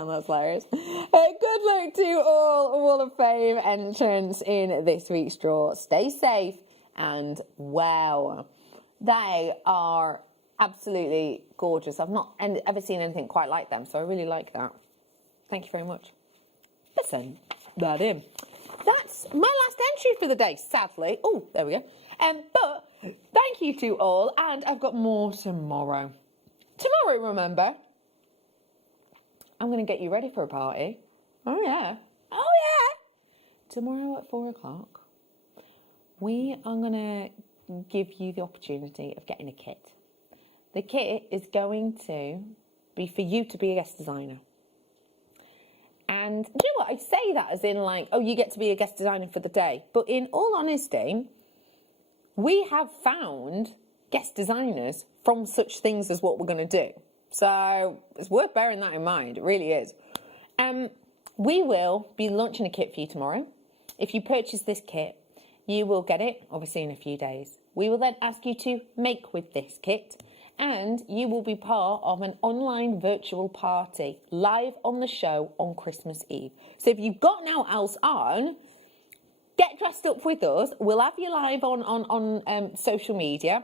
that's hilarious. Good luck to all Wall of Fame entrants in this week's draw. Stay safe and well. They are absolutely gorgeous. I've not ever seen anything quite like them, so I really like that. Thank you very much. Listen, that in. That's my last entry for the day, sadly. Oh, there we go. But thank you to all, and I've got more tomorrow. Tomorrow, remember, I'm going to get you ready for a party. Oh, yeah. Oh, yeah. Tomorrow at 4 o'clock, we are going to give you the opportunity of getting a kit. The kit is going to be for you to be a guest designer. And do you know what? I say that as in like, oh, you get to be a guest designer for the day. But in all honesty, we have found guest designers from such things as what we're going to do. So it's worth bearing that in mind. It really is. We will be launching a kit for you tomorrow. If you purchase this kit, you will get it, obviously, in a few days. We will then ask you to make with this kit, and you will be part of an online virtual party live on the show on Christmas Eve. So if you've got now else on, get dressed up with us. We'll have you live on social media,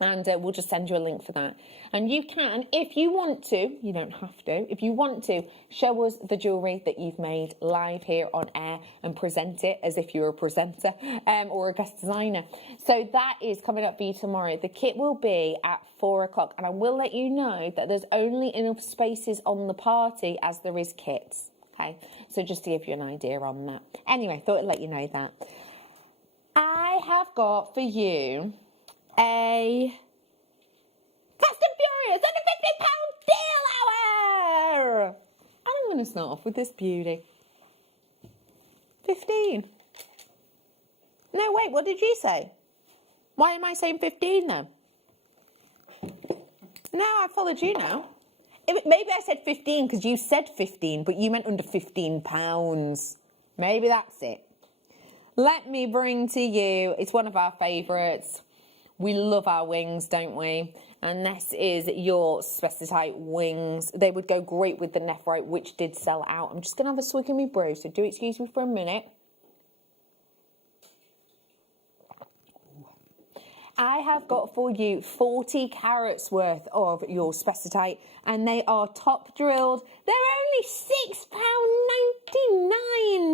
and we'll just send you a link for that. And you can, if you want to, you don't have to, if you want to, show us the jewellery that you've made live here on air and present it as if you were a presenter or a guest designer. So that is coming up for you tomorrow. The kit will be at 4 o'clock, and I will let you know that there's only enough spaces on the party as there is kits. Okay, so just to give you an idea on that. Anyway, thought I'd let you know that. I have got for you a Fast and Furious and a £50 deal hour. I'm going to start off with this beauty. 15. No, wait, what did you say? Why am I saying 15 then? No, I followed you now. Maybe I said 15 because you said 15, but you meant under £15. Maybe that's it. Let me bring to you, it's one of our favourites. We love our wings, don't we? And this is your Specitite wings. They would go great with the Nephrite, which did sell out. I'm just going to have a swig of my brew, so do excuse me for a minute. I have got for you 40 carats worth of your Specitite, and they are top drilled. They're only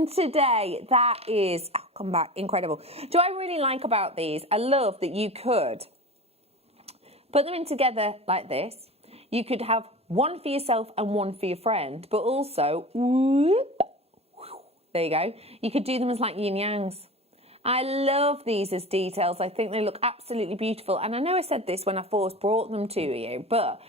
£6.99 today. That is, oh, come back, incredible. Do I really like about these? I love that you could put them in together like this. You could have one for yourself and one for your friend, but also, whoop, there you go. You could do them as like yin yangs. I love these as details. I think they look absolutely beautiful. And I know I said this when I first brought them to you, but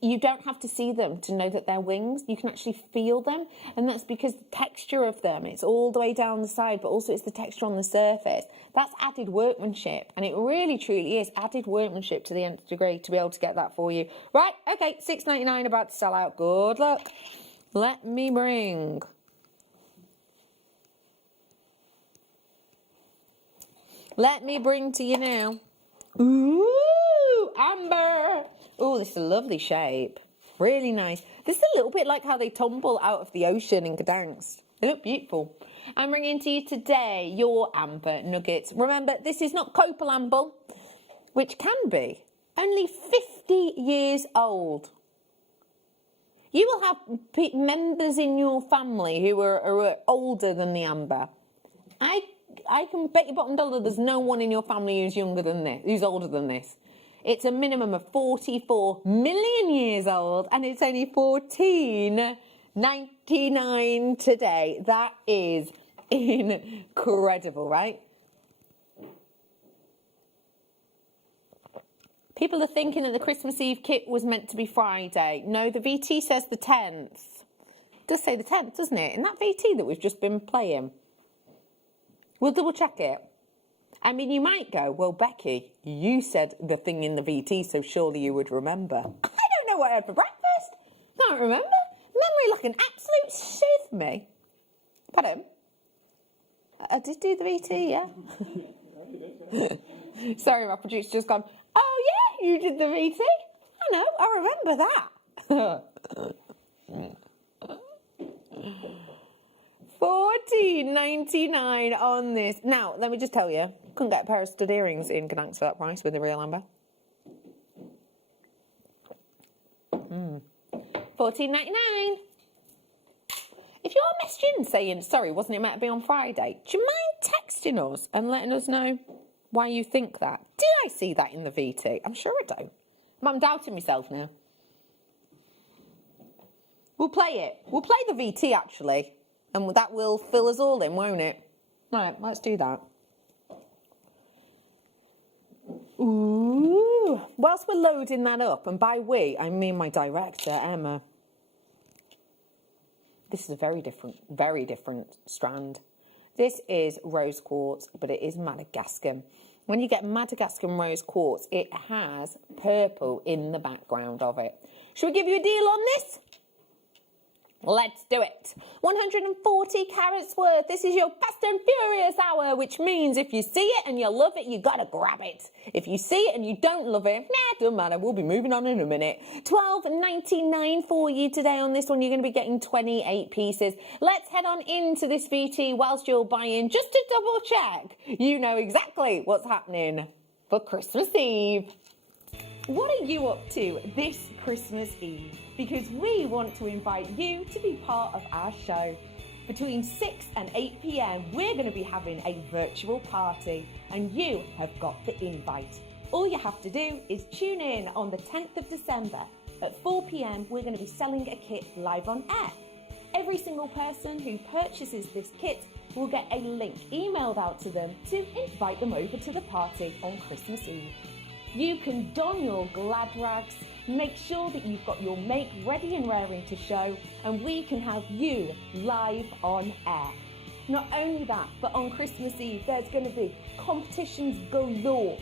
you don't have to see them to know that they're wings. You can actually feel them. And that's because the texture of them, it's all the way down the side, but also it's the texture on the surface. That's added workmanship. And it really, truly is added workmanship to the nth degree to be able to get that for you. Right, okay, $6.99 about to sell out. Good luck. Let me bring... Let me bring to you now. Ooh, amber. Ooh, this is a lovely shape. Really nice. This is a little bit like how they tumble out of the ocean in Gdansk. They look beautiful. I'm bringing to you today your amber nuggets. Remember, this is not copal amber, which can be only 50 years old. You will have members in your family who are older than the amber. I can bet your bottom dollar there's no one in your family who's younger than this, who's older than this. It's a minimum of 44 million years old, and it's only $14.99 today. That is incredible, right? People are thinking that the Christmas Eve kit was meant to be Friday. No, the VT says the 10th. It does say the 10th, doesn't it? In that VT that we've just been playing. We'll double check it. I mean, you might go, well, Becky, you said the thing in the VT, so surely you would remember. I don't know what I had for breakfast. Can't remember. Memory like an absolute sieve, me. Pardon? I did do the VT, yeah. Sorry, my producer's just gone, oh, yeah, you did the VT? I know, I remember that. $14.99 on this. Now, let me just tell you, couldn't get a pair of stud earrings in Gdansk for that price with the real amber. $14.99. If you are messaging saying, sorry, wasn't it meant to be on Friday, do you mind texting us and letting us know why you think that? Did I see that in the VT? I'm sure I don't. I'm doubting myself now. We'll play it. We'll play the VT, actually. And that will fill us all in, won't it? Right, let's do that. Ooh. Whilst we're loading that up, and by we, I mean my director, Emma. This is a very different strand. This is rose quartz, but it is Madagascan. When you get Madagascan rose quartz, it has purple in the background of it. Should we give you a deal on this? Let's do it. 140 carats worth. This is your Fast and Furious hour, which means if you see it and you love it, you gotta grab it. If you see it and you don't love it, doesn't matter. We'll be moving on in a minute. $12.99 for you today on this one. You're going to be getting 28 pieces. Let's head on into this VT whilst you're buying, just to double check. You know exactly what's happening for Christmas Eve. What are you up to this Christmas Eve? Because we want to invite you to be part of our show. Between 6 and 8 p.m, we're going to be having a virtual party, and you have got the invite. All you have to do is tune in on the 10th of December. At 4 p.m, we're going to be selling a kit live on air. Every single person who purchases this kit will get a link emailed out to them to invite them over to the party on Christmas Eve. You can don your glad rags, make sure that you've got your make ready and raring to show, and we can have you live on air. Not only that, but on Christmas Eve, there's going to be competitions galore,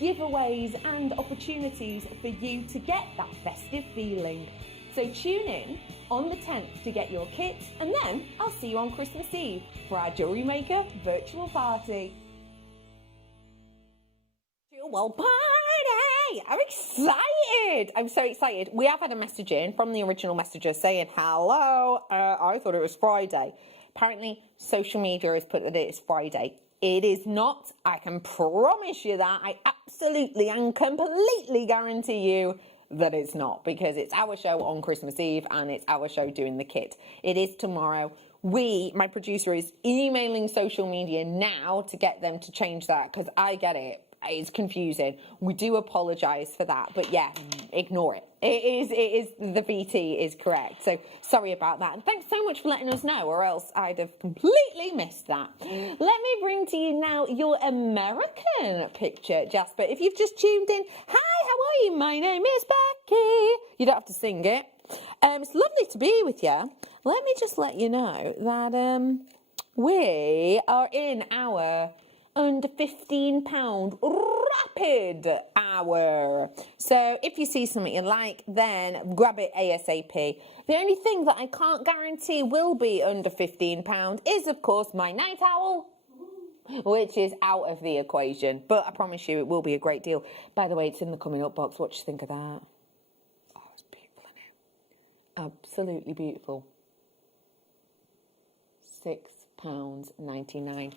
giveaways and opportunities for you to get that festive feeling. So tune in on the 10th to get your kit, and then I'll see you on Christmas Eve for our Jewellery Maker virtual party. Well, party! I'm excited! I'm so excited. We have had a message in from the original messenger saying, hello, I thought it was Friday. Apparently, social media has put that it is Friday. It is not. I can promise you that. I absolutely and completely guarantee you that it's not, because it's our show on Christmas Eve and it's our show doing the kit. It is tomorrow. My producer is emailing social media now to get them to change that, because I get it. It's confusing. We do apologise for that, but yeah, ignore it. It is the VT is correct. So sorry about that. And thanks so much for letting us know, or else I'd have completely missed that. Let me bring to you now your American picture, Jasper. If you've just tuned in, hi, how are you? My name is Becky. You don't have to sing it. It's lovely to be with you. Let me just let you know that we are in our under £15 rapid hour. So if you see something you like, then grab it ASAP. The only thing that I can't guarantee will be under £15 is, of course, my night owl, which is out of the equation. But I promise you, it will be a great deal. By the way, it's in the coming up box. What do you think of that? Oh, it's beautiful, isn't it? Absolutely beautiful. £6.99.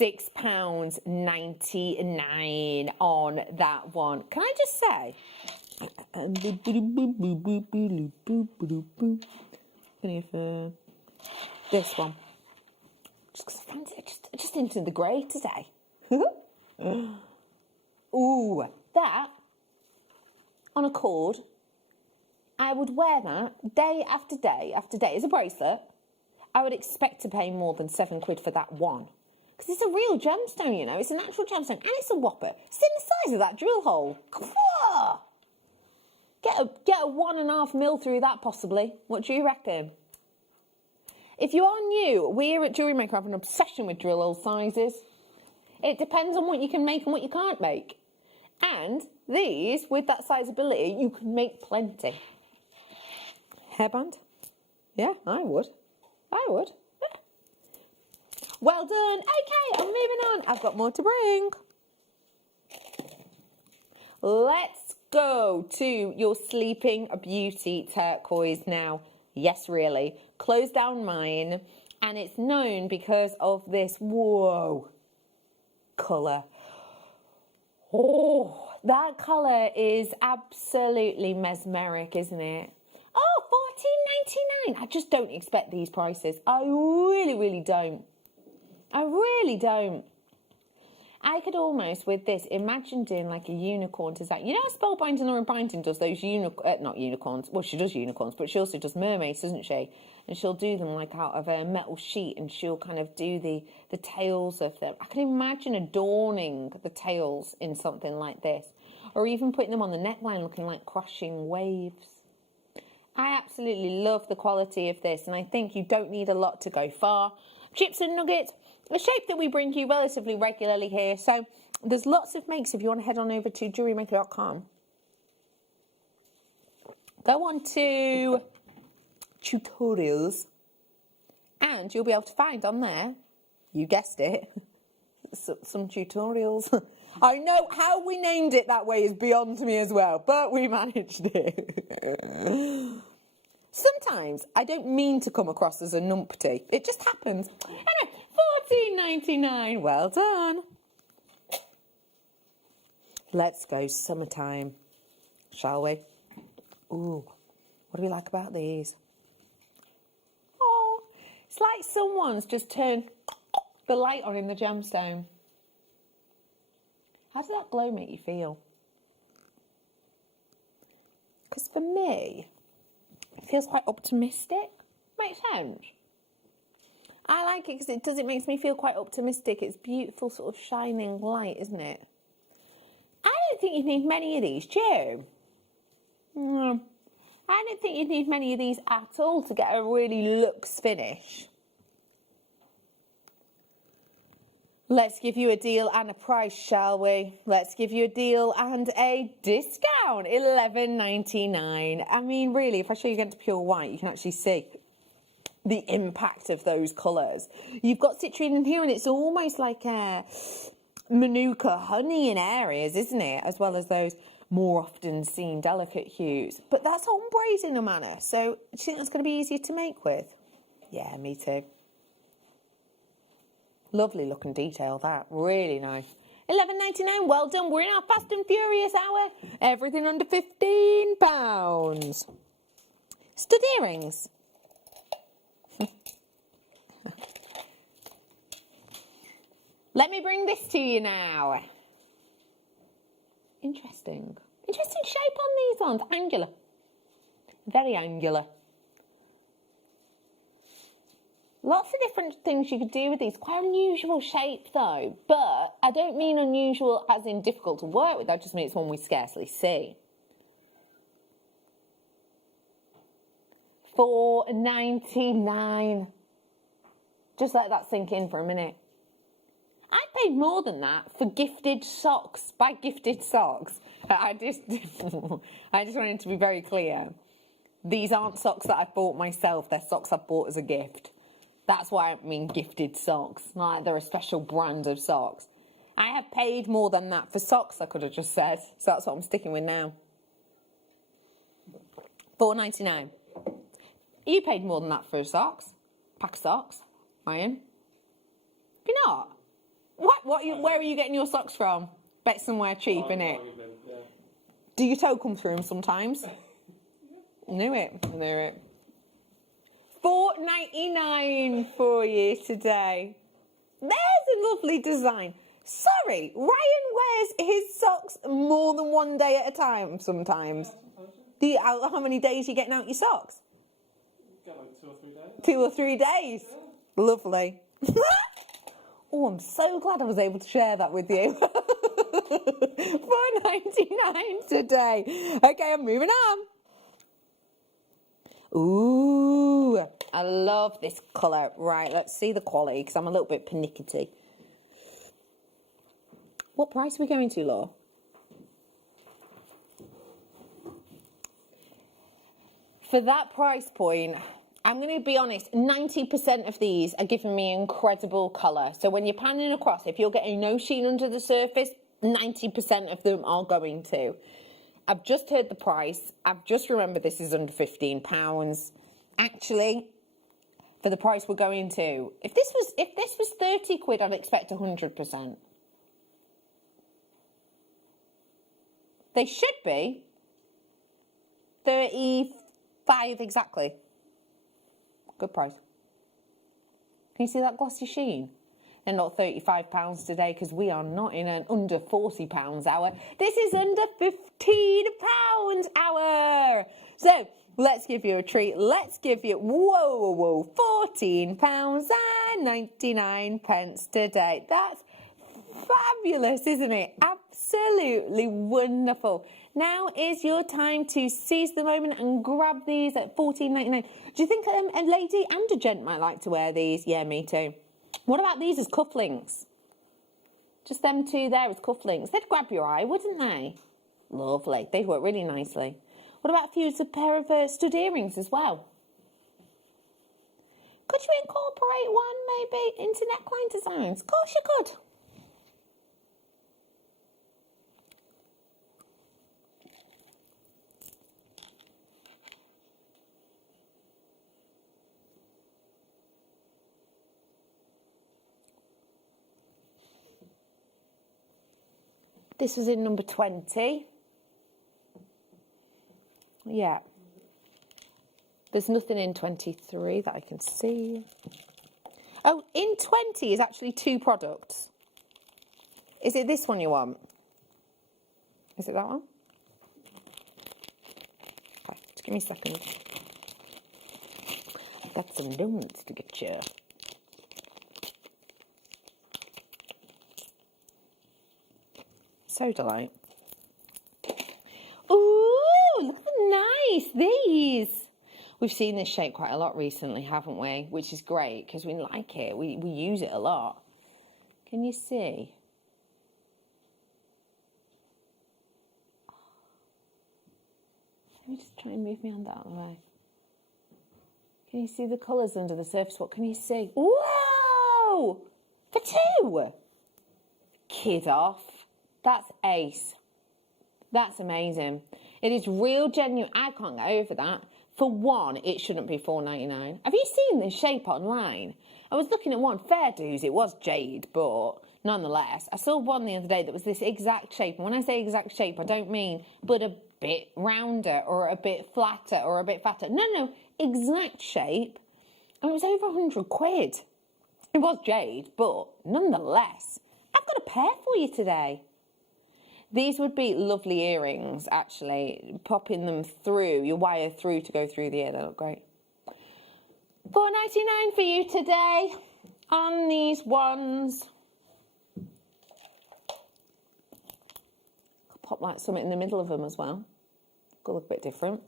£6.99 on that one. Can I just say? This one. Just because I fancy it, just into the grey today. Ooh, that on a cord. I would wear that day after day after day as a bracelet. I would expect to pay more than £7 for that one. Because it's a real gemstone, you know. It's an actual gemstone and it's a whopper. It's in the size of that drill hole. Get a 1.5 mil through that possibly. What do you reckon? If you are new, we at JewelleryMaker have an obsession with drill hole sizes. It depends on what you can make and what you can't make. And these, with that sizability, you can make plenty. Hairband? Yeah, I would. Yeah. Well done. Okay, I'm moving on. I've got more to bring. Let's go to your Sleeping Beauty turquoise now. Yes, really. Close down mine. And it's known because of this, whoa, colour. Oh, that colour is absolutely mesmeric, isn't it? Oh, £14.99. I just don't expect these prices. I really don't. I really don't. I could almost, with this, imagine doing like a unicorn design. You know how Spellbinding or Binding does those not unicorns. Well, she does unicorns, but she also does mermaids, doesn't she? And she'll do them like out of a metal sheet, and she'll kind of do the tails of them. I can imagine adorning the tails in something like this, or even putting them on the neckline looking like crashing waves. I absolutely love the quality of this, and I think you don't need a lot to go far. Chips and nuggets, a shape that we bring you relatively regularly here. So there's lots of makes if you want to head on over to JewelleryMaker.com. Go on to tutorials, and you'll be able to find on there, you guessed it, some tutorials. I know how we named it that way is beyond me as well, but we managed it. Sometimes I don't mean to come across as a numpty. It just happens. Anyway, £14.99. Well done. Let's go summertime, shall we? Ooh, what do we like about these? Oh, it's like someone's just turned the light on in the gemstone. How does that glow make you feel? Because for me, it feels quite optimistic. Makes sense. I like it because it makes me feel quite optimistic. It's beautiful sort of shining light, isn't it? I don't think you need many of these, do you? No. I don't think you need many of these at all to get a really luxe finish. Let's give you a deal and a price, shall we? Let's give you a deal and a discount. £11.99. I mean, really, if I show you against pure white, you can actually see the impact of those colours. You've got citrine in here, and it's almost like a manuka honey in areas, isn't it? As well as those more often seen delicate hues. But that's ombre in a manner, so do you think that's going to be easier to make with? Yeah, me too. Lovely looking detail, that. Really nice. £11.99, well done. We're in our Fast and Furious hour. Everything under £15. Stud earrings. Let me bring this to you now. Interesting. Interesting shape on these ones. Angular. Very angular. Lots of different things you could do with these. Quite unusual shape though, but I don't mean unusual as in difficult to work with, I just mean it's one we scarcely see. £4.99. Just let that sink in for a minute. I paid more than that for gifted socks. By gifted socks, I just wanted to be very clear. These aren't socks that I've bought myself, they're socks I've bought as a gift. That's why I mean gifted socks, not like they're a special brand of socks. I have paid more than that for socks, I could have just said. So that's what I'm sticking with now. $4.99. You paid more than that for socks. Pack of socks, Ryan. You're not. Where are you getting your socks from? Bet somewhere cheap, innit? Do your toe come through them sometimes? Knew it. $4.99 for you today. There's a lovely design. Sorry, Ryan wears his socks more than one day at a time sometimes. How many days are you getting out your socks? Got like 2 or 3 days. 2 or 3 days. Lovely. Oh, I'm so glad I was able to share that with you. $4.99 today. Okay, I'm moving on. Ooh, I love this colour. Right, let's see the quality because I'm a little bit pernickety. What price are we going to, Laura? For that price point, I'm going to be honest, 90% of these are giving me incredible colour. So when you're panning across, if you're getting no sheen under the surface, 90% of them are going to. I've just heard the price. I've just remembered this is under £15. Actually, for the price we're going to, if this was 30 quid, I'd expect 100%. They should be 35 exactly. Good price. Can you see that glossy sheen? And not £35 today because we are not in an under £40 hour. This is under £15 hour. So let's give you a treat. Let's give you, whoa, £14.99 today. That's fabulous, isn't it? Absolutely wonderful. Now is your time to seize the moment and grab these at $14.99. Do you think a lady and a gent might like to wear these? Yeah, me too. What about these as cufflinks? Just them two there as cufflinks. They'd grab your eye, wouldn't they? Lovely. They'd work really nicely. What about if you use a pair of stud earrings as well? Could you incorporate one maybe into neckline designs? Of course you could. This was in number 20. Yeah. There's nothing in 23 that I can see. Oh, in 20 is actually 2 products. Is it this one you want? Is it that one? Okay, just give me a second. I've got some donuts to get you. So delight. Ooh, look how nice these. We've seen this shape quite a lot recently, haven't we? Which is great because we like it. We use it a lot. Can you see? Let me just try and move my hand out of the way. Can you see the colours under the surface? What can you see? Whoa! For 2! Kid off. That's ace. That's amazing. It is real genuine. I can't get over that. For one, it shouldn't be $4.99. Have you seen this shape online? I was looking at one, fair dues, it was jade, but nonetheless, I saw one the other day that was this exact shape. And when I say exact shape, I don't mean but a bit rounder or a bit flatter or a bit fatter. No, exact shape. And it was over 100 quid. It was jade, but nonetheless, I've got a pair for you today. These would be lovely earrings, actually. Popping them through, your wire through to go through the ear. They look great. $4.99 for you today on these ones. I'll pop like something in the middle of them as well. Could look a bit different.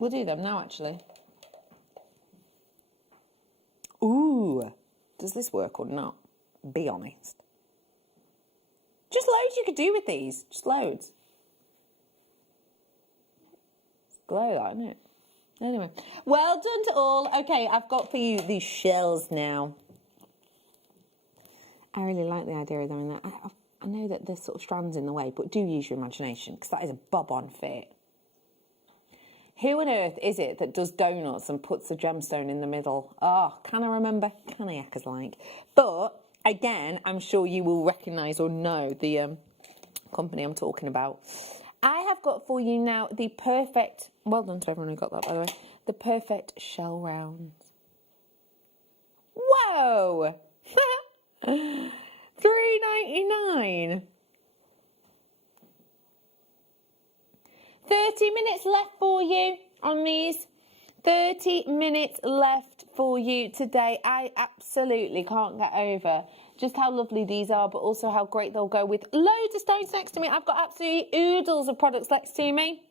We'll do them now, actually. Ooh. Does this work or not? Be honest. Just loads you could do with these. Just loads. It's glow that, isn't it? Anyway. Well done to all. Okay, I've got for you these shells now. I really like the idea of them in that. I know that there's sort of strands in the way, but do use your imagination, because that is a bob-on fit. Who on earth is it that does donuts and puts a gemstone in the middle? Oh, can I remember? Can I act as like? But, again, I'm sure you will recognise or know the company I'm talking about. I have got for you now the perfect, well done to everyone who got that, by the way, the perfect shell round. Whoa! $3.99. 30 minutes left for you on these. 30 minutes left for you today. I absolutely can't get over just how lovely these are, but also how great they'll go with loads of stones next to me. I've got absolutely oodles of products next to me.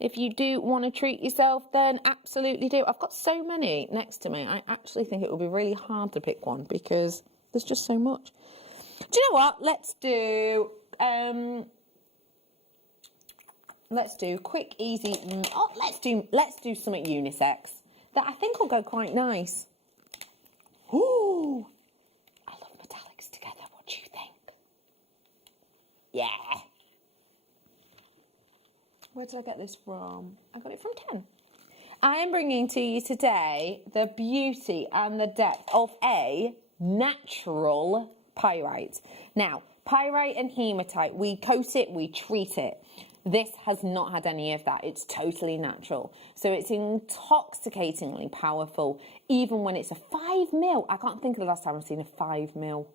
If you do want to treat yourself, then absolutely do. I've got so many next to me. I actually think it will be really hard to pick one because there's just so much. Do you know what? Let's do quick, easy. Oh, let's do something unisex that I think will go quite nice. Ooh, I love metallics together. What do you think? Yeah. Where did I get this from? I got it from 10. I am bringing to you today the beauty and the depth of a natural pyrite. Now, pyrite and hematite, we coat it, we treat it. This has not had any of that. It's totally natural. So it's intoxicatingly powerful, even when it's a 5mm. I can't think of the last time I've seen a 5mm.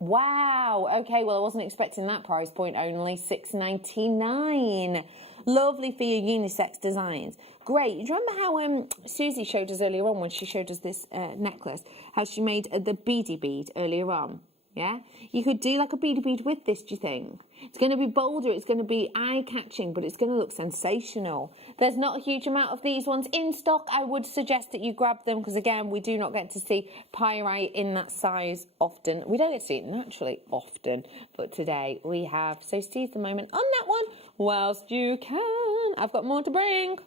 Wow. Okay, well, I wasn't expecting that price point only. $6.99. Lovely for your unisex designs. Great. Do you remember how Susie showed us earlier on when she showed us this necklace, how she made the beady bead earlier on? Yeah? You could do like a beady bead with this, do you think? It's going to be bolder, it's going to be eye-catching, but it's going to look sensational. There's not a huge amount of these ones in stock. I would suggest that you grab them because, again, we do not get to see pyrite in that size often. We don't get to see it naturally often, but today we have. So seize the moment on that one whilst you can. I've got more to bring.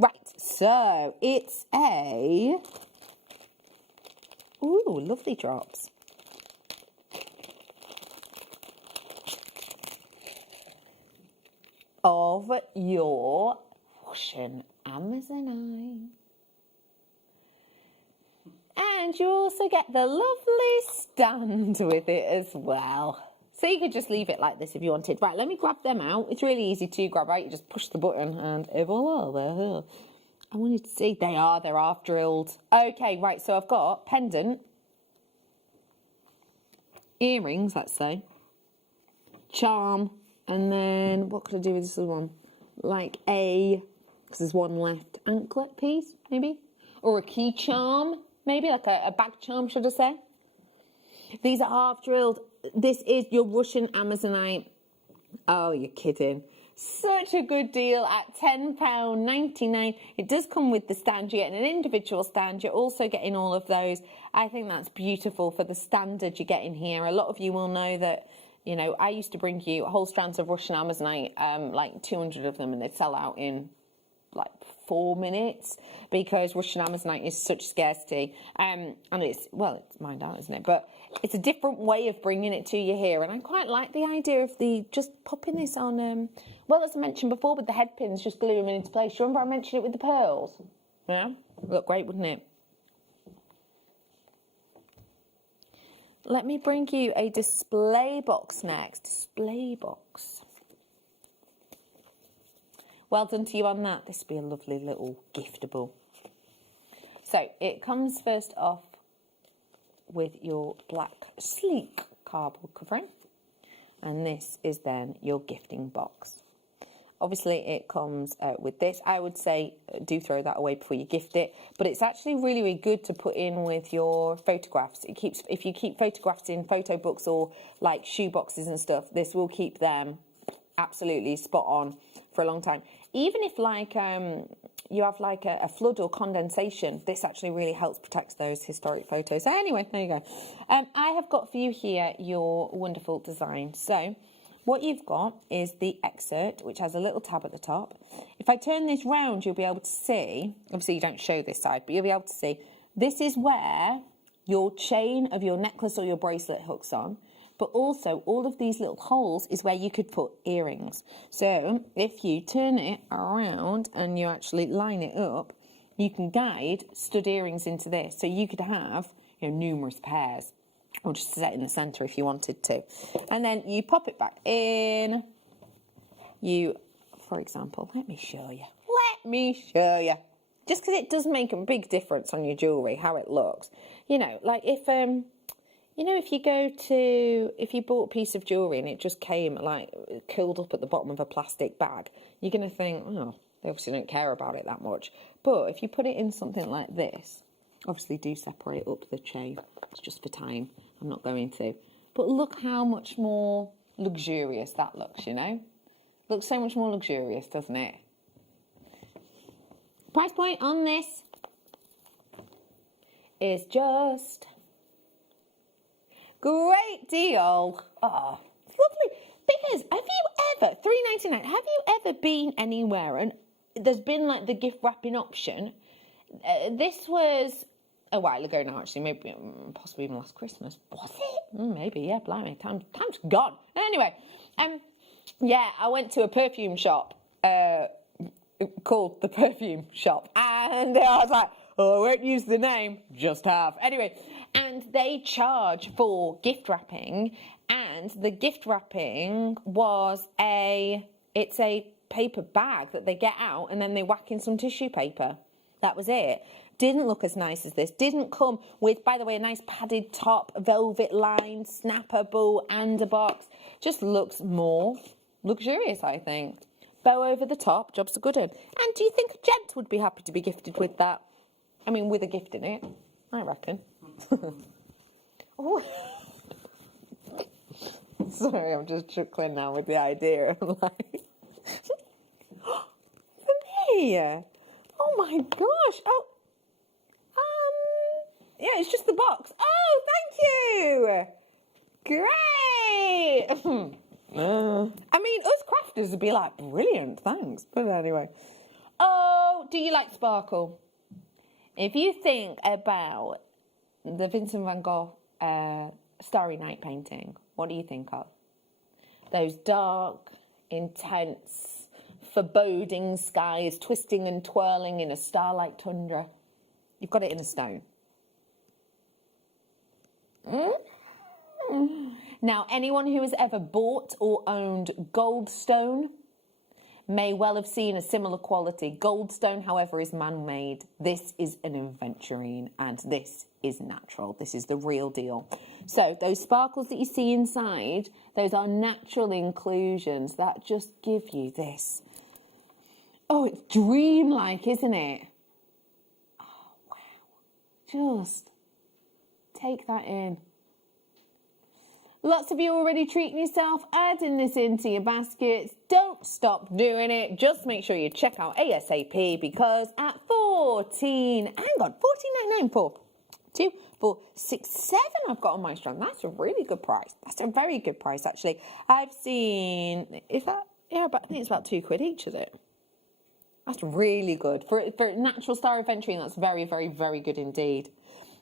Right, so it's a... Ooh, lovely drops. Of your Russian Amazonite. And you also get the lovely stand with it as well. So you could just leave it like this if you wanted. Right, let me grab them out. It's really easy to grab out. You just push the button and voila, they're here. I wanted to see, they're half drilled. Okay, right, so I've got pendant, earrings, let's say, charm, and then what could I do with this other one? Like because there's one left, anklet piece, maybe? Or a key charm, maybe, like a bag charm, should I say? These are half drilled. This is your Russian Amazonite. Oh, you're kidding. Such a good deal at £10.99. It does come with the stand. You're getting an individual stand. You're also getting all of those. I think that's beautiful for the standard you get in here. A lot of you will know that, you know, I used to bring you whole strands of Russian Amazonite, like 200 of them, and they'd sell out in like 4 minutes because Russian Amazonite is such scarcity. And it's mined out, isn't it? But it's a different way of bringing it to you here. And I quite like the idea of just popping this on, well, as I mentioned before, with the head pins, just glue them into place. Remember I mentioned it with the pearls? Yeah? Look great, wouldn't it? Let me bring you a display box next. Display box. Well done to you on that. This will be a lovely little giftable. So it comes first off with your black sleek cardboard covering. And this is then your gifting box. Obviously it comes with this. I would say do throw that away before you gift it. But it's actually really, really good to put in with your photographs. If you keep photographs in photo books or like shoe boxes and stuff, this will keep them absolutely spot on for a long time. Even if like you have like a flood or condensation, this actually really helps protect those historic photos. So anyway, there you go. I have got for you here your wonderful design. So what you've got is the excerpt, which has a little tab at the top. If I turn this round, you'll be able to see, obviously you don't show this side, but you'll be able to see This is where your chain of your necklace or your bracelet hooks on, but also all of these little holes is where you could put earrings. So if you turn it around and you actually line it up, you can guide stud earrings into this. So you could have, you know, numerous pairs, or just set in the centre if you wanted to. And then you pop it back in. You, for example, let me show you. Just because it does make a big difference on your jewellery, how it looks. You know, like if, you know, if you bought a piece of jewellery and it just came, like, curled up at the bottom of a plastic bag, you're going to think, oh, they obviously don't care about it that much. But if you put it in something like this, obviously do separate up the chain. It's just for time. I'm not going to. But look how much more luxurious that looks, you know? Looks so much more luxurious, doesn't it? Price point on this is just great deal. Oh, it's lovely. Because have you ever, $3.99, have you ever been anywhere and there's been like the gift wrapping option? This was a while ago now, actually, maybe possibly even last Christmas. Was it? Maybe, yeah, blimey, time's gone. Anyway, yeah, I went to a perfume shop called the Perfume Shop, and I was like, oh, I won't use the name, just have. Anyway, and they charge for gift wrapping, and the gift wrapping was it's a paper bag that they get out and then they whack in some tissue paper. That was it. Didn't look as nice as this. Didn't come with, by the way, a nice padded top, velvet lined, snapper bow and a box. Just looks more luxurious, I think. Bow over the top, job's a good one. And do you think a gent would be happy to be gifted with that? I mean, with a gift in it, I reckon. Oh. Sorry, I'm just chuckling now with the idea of like, for me. Oh my gosh. Oh, yeah, it's just the box. Oh, thank you. Great. I mean, us crafters would be like, brilliant, thanks. But anyway. Oh, do you like sparkle? If you think about the Vincent van Gogh Starry Night painting, what do you think of? Those dark, intense, foreboding skies twisting and twirling in a starlight tundra. You've got it in a stone. Now, anyone who has ever bought or owned goldstone may well have seen a similar quality. Goldstone, however, is man-made. This is an aventurine, and this is natural. This is the real deal. So those sparkles that you see inside, those are natural inclusions that just give you this. Oh, it's dreamlike, isn't it? Oh, wow. Just take that in. Lots of you already treating yourself, adding this into your baskets. Don't stop doing it. Just make sure you check out ASAP, because at $14.99 for 2, 4, 6, 7 I've got on my strand. That's a really good price. That's a very good price, actually. I've seen, is that, yeah, I think it's about £2 each, is it? That's really good. For natural star aventurine, that's very, very, very good indeed.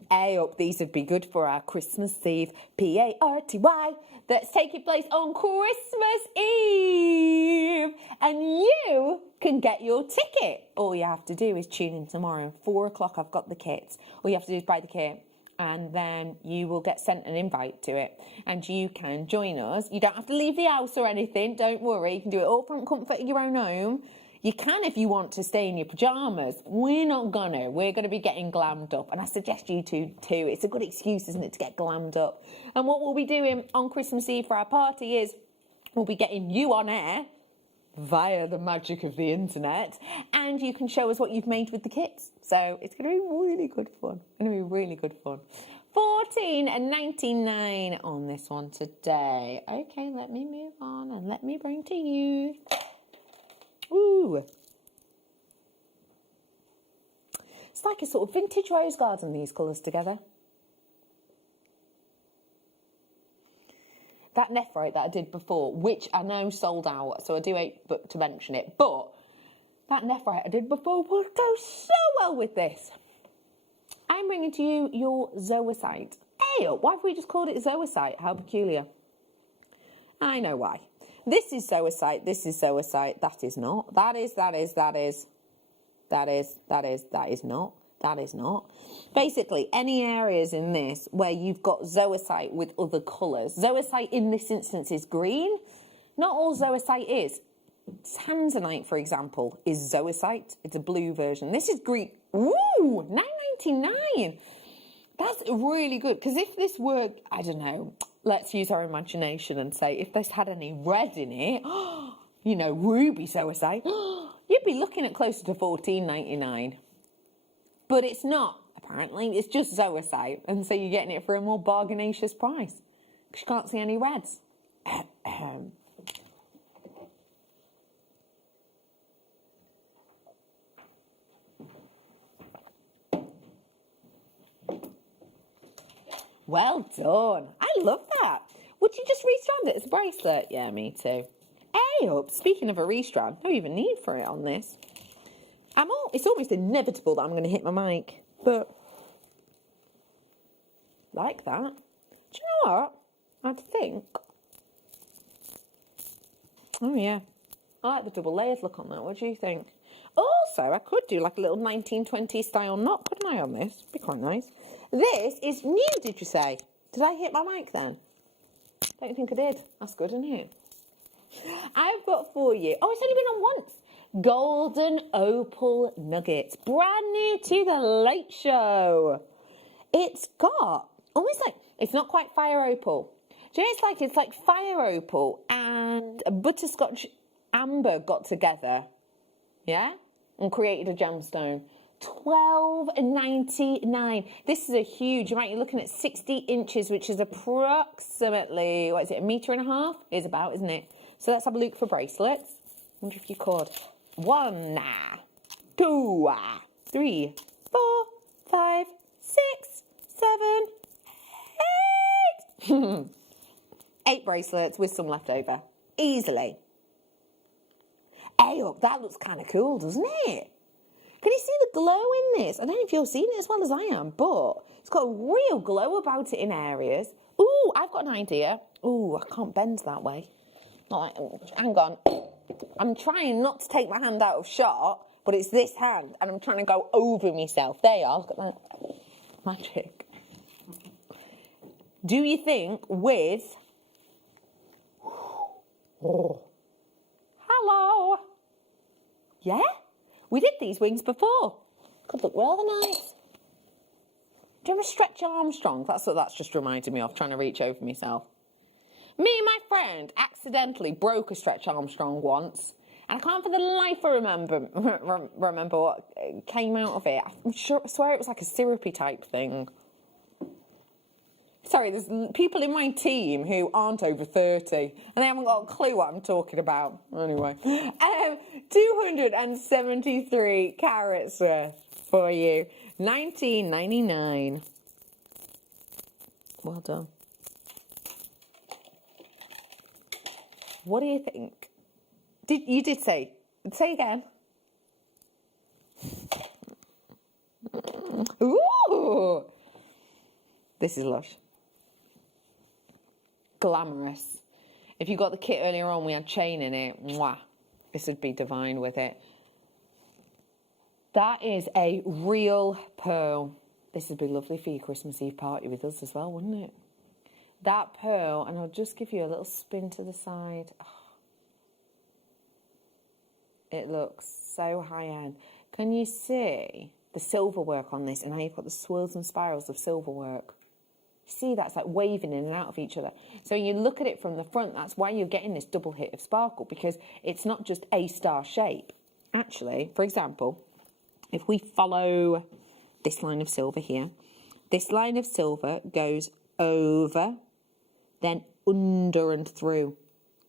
I hope these would be good for our Christmas Eve party that's taking place on Christmas Eve. And you can get your ticket. All you have to do is tune in tomorrow. 4 o'clock, I've got the kits. All you have to do is buy the kit, and then you will get sent an invite to it. And you can join us. You don't have to leave the house or anything. Don't worry. You can do it all from comfort of your own home. You can, if you want, to stay in your pyjamas. We're not gonna. We're going to be getting glammed up. And I suggest you too. It's a good excuse, isn't it, to get glammed up. And what we'll be doing on Christmas Eve for our party is we'll be getting you on air via the magic of the internet. And you can show us what you've made with the kits. So it's going to be really good fun. $14.99 on this one today. Okay, let me move on and let me bring to you. Ooh. It's like a sort of vintage rose garden, these colours together. That nephrite that I did before, which I know sold out, so I do hate to mention it, but that nephrite I did before would go so well with this. I'm bringing to you your zoisite. Hey, why have we just called it zoisite? How peculiar. I know why. This is zoisite, this is zoisite, that is not. That is not. Basically, any areas in this where you've got zoisite with other colours. Zoisite in this instance is green. Not all zoisite is. Tanzanite, for example, is zoisite. It's a blue version. This is green. Ooh, $9.99. That's really good, because if this were, I don't know, let's use our imagination and say if this had any red in it, you know, ruby zoisite, you'd be looking at closer to $14.99. But it's not, apparently. It's just zoisite, and so you're getting it for a more bargainacious price, because you can't see any reds. Well done. I love that. Would you just restrand it as a bracelet? Yeah, me too. Hey up, speaking of a restrand, no even need for it on this. It's almost inevitable that I'm going to hit my mic, but like that. Do you know what? I'd think. Oh yeah, I like the double layered look on that. What do you think? Also, I could do like a little 1920s style knot, couldn't I, on this? Be quite nice. This is new, did you say? Did I hit my mic then? Don't think I did. That's good, isn't it? I've got for you. Oh, it's only been on once. Golden opal nuggets. Brand new to the Late Show. It's got almost like, it's not quite fire opal. Do you know, it's like fire opal and butterscotch amber got together. Yeah? And created a gemstone. $12.99. This is a huge amount. You're looking at 60 inches, which is approximately, what is it, 1.5 meters? Is about, isn't it? So let's have a look for bracelets. Wonder if you could. 1, 2, 3, 4, 5, 6, 7, 8. 8 bracelets with some left over. Easily. Hey up, that looks kind of cool, doesn't it? Can you see the glow in this? I don't know if you're seeing it as well as I am, but it's got a real glow about it in areas. Ooh, I've got an idea. Ooh, I can't bend that way. Not like, hang on. I'm trying not to take my hand out of shot, but it's this hand, and I'm trying to go over myself. There you are, look at that. Magic. Do you think with... Oh. Hello. Yeah? We did these wings before. Could look rather nice. Do you remember Stretch Armstrong? That's what that's just reminded me of, trying to reach over myself. Me and my friend accidentally broke a Stretch Armstrong once, and I can't for the life of remember what came out of it. I swear it was like a syrupy type thing. Sorry, there's people in my team who aren't over 30, and they haven't got a clue what I'm talking about. Anyway, 273 carats worth for you. $19.99. Well done. What do you think? You did say again. Ooh, this is lush. Glamorous. If you got the kit earlier on, we had chain in it. Mwah. This would be divine with it. That is a real pearl. This would be lovely for your Christmas Eve party with us as well, wouldn't it? That pearl, and I'll just give you a little spin to the side. Oh. It looks so high-end. Can you see the silver work on this, and how you've got the swirls and spirals of silver work? See, that's like waving in and out of each other. So you look at it from the front, that's why you're getting this double hit of sparkle, because it's not just a star shape. Actually, for example, if we follow this line of silver here, this line of silver goes over, then under and through,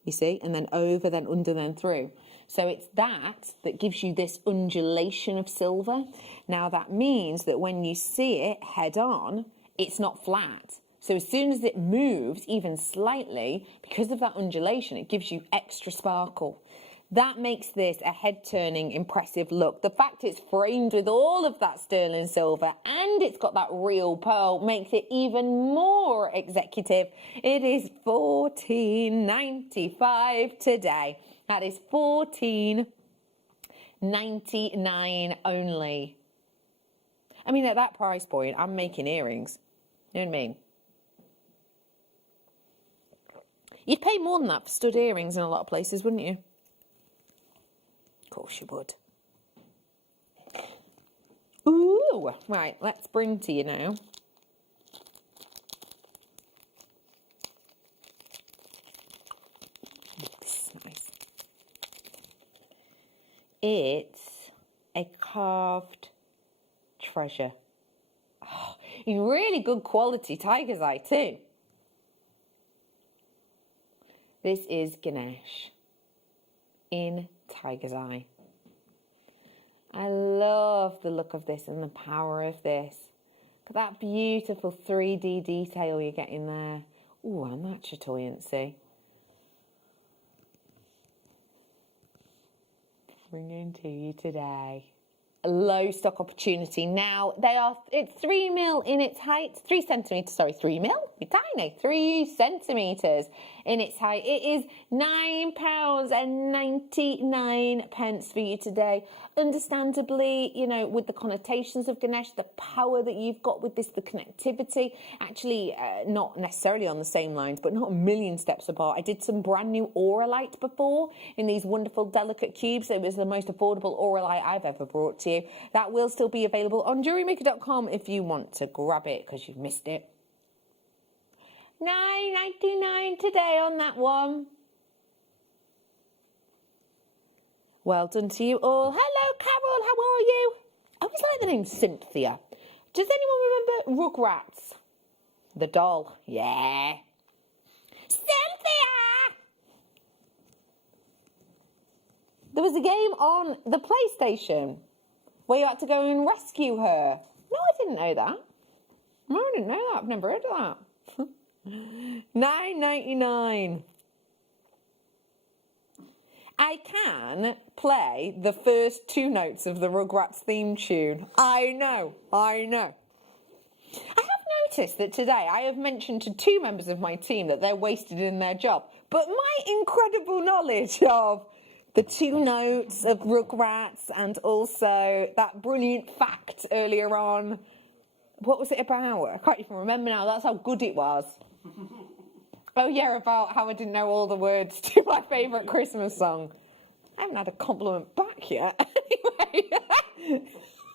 you see, and then over, then under, then through. So it's that gives you this undulation of silver. Now that means that when you see it head on, it's not flat. So as soon as it moves, even slightly, because of that undulation, it gives you extra sparkle. That makes this a head-turning, impressive look. The fact it's framed with all of that sterling silver and it's got that real pearl makes it even more executive. It is $14.95 today. That is $14.99 only. I mean, at that price point, I'm making earrings. You know what I mean? You'd pay more than that for stud earrings in a lot of places, wouldn't you? Of course you would. Ooh, right, let's bring to you now. This is nice. It's a carved treasure. Oh, in really good quality tiger's eye too. This is Ganesh in tiger's eye. I love the look of this and the power of this. Look at that beautiful 3D detail you're getting there. Ooh, and that chatoyancy. Bringing to you today. A low stock opportunity. Now, it's 3 mil in its height, 3 centimetres, sorry, 3 mil? You're tiny, 3 centimetres in its height. It is £9.99 for you today. Understandably, you know, with the connotations of Ganesh, the power that you've got with this, the connectivity, actually not necessarily on the same lines, but not a million steps apart. I did some brand new Auralite before in these wonderful delicate cubes. It was the most affordable Auralite I've ever brought to you. That will still be available on JewelleryMaker.com if you want to grab it because you've missed it. $9.99 today on that one. Well done to you all. Hello, Carol, how are you? I always like the name Cynthia. Does anyone remember Rugrats? The doll. Yeah. Cynthia! There was a game on the PlayStation where you had to go and rescue her. No, I didn't know that. No, I didn't know that. I've never heard of that. $9.99. I can play the first 2 notes of the Rugrats theme tune. I know. I have noticed that today I have mentioned to 2 members of my team that they're wasted in their job. But my incredible knowledge of the 2 notes of Rugrats and also that brilliant fact earlier on. What was it about? I can't even remember now. That's how good it was. Oh, yeah, about how I didn't know all the words to my favourite Christmas song. I haven't had a compliment back yet. Anyway.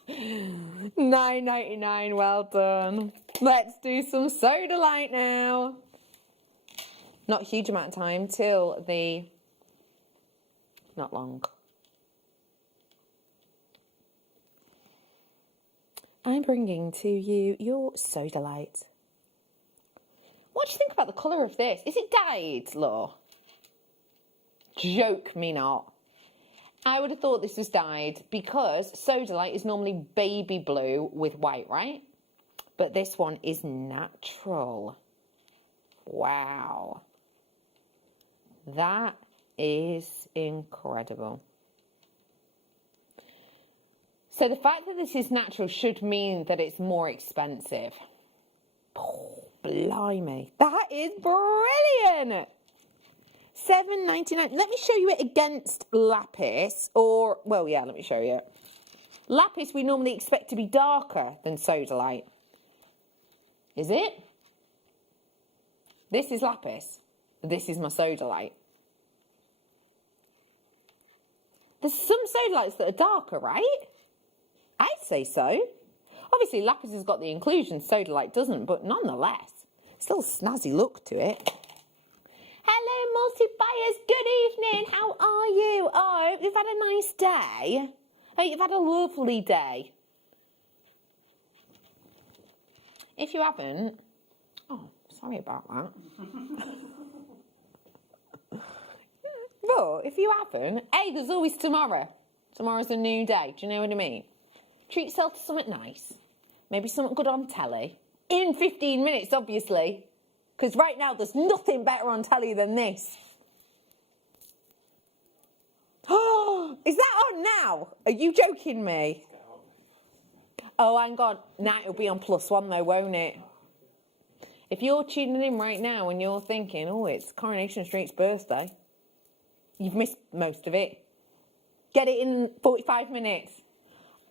$9.99, well done. Let's do some Soda Light now. Not a huge amount of time till the... Not long. I'm bringing to you your Soda Light. What do you think about the colour of this? Is it dyed, Law? Joke me not. I would have thought this was dyed because Soda Light is normally baby blue with white, right? But this one is natural. Wow. That is incredible. So the fact that this is natural should mean that it's more expensive. Oh, blimey. That is brilliant. $7.99. Let me show you it against lapis. Or, well, yeah, let me show you it. Lapis we normally expect to be darker than Soda Light. Is it? This is lapis. This is my Soda Light. There's some Soda Lights that are darker, right? I'd say so. Obviously, lapis has got the inclusion, Soda Light doesn't, but nonetheless, still a snazzy look to it. Hello, multi-buyers. Good evening. How are you? Oh, I hope you've had a nice day. I hope you've had a lovely day. If you haven't, oh, sorry about that. But if you haven't, hey, there's always tomorrow. Tomorrow's a new day. Do you know what I mean? Treat yourself to something nice. Maybe something good on telly. In 15 minutes, obviously. Because right now, there's nothing better on telly than this. Is that on now? Are you joking me? Oh, hang on. Nah, it'll be on +1 though, won't it? If you're tuning in right now and you're thinking, oh, it's Coronation Street's birthday, you've missed most of it. Get it in 45 minutes.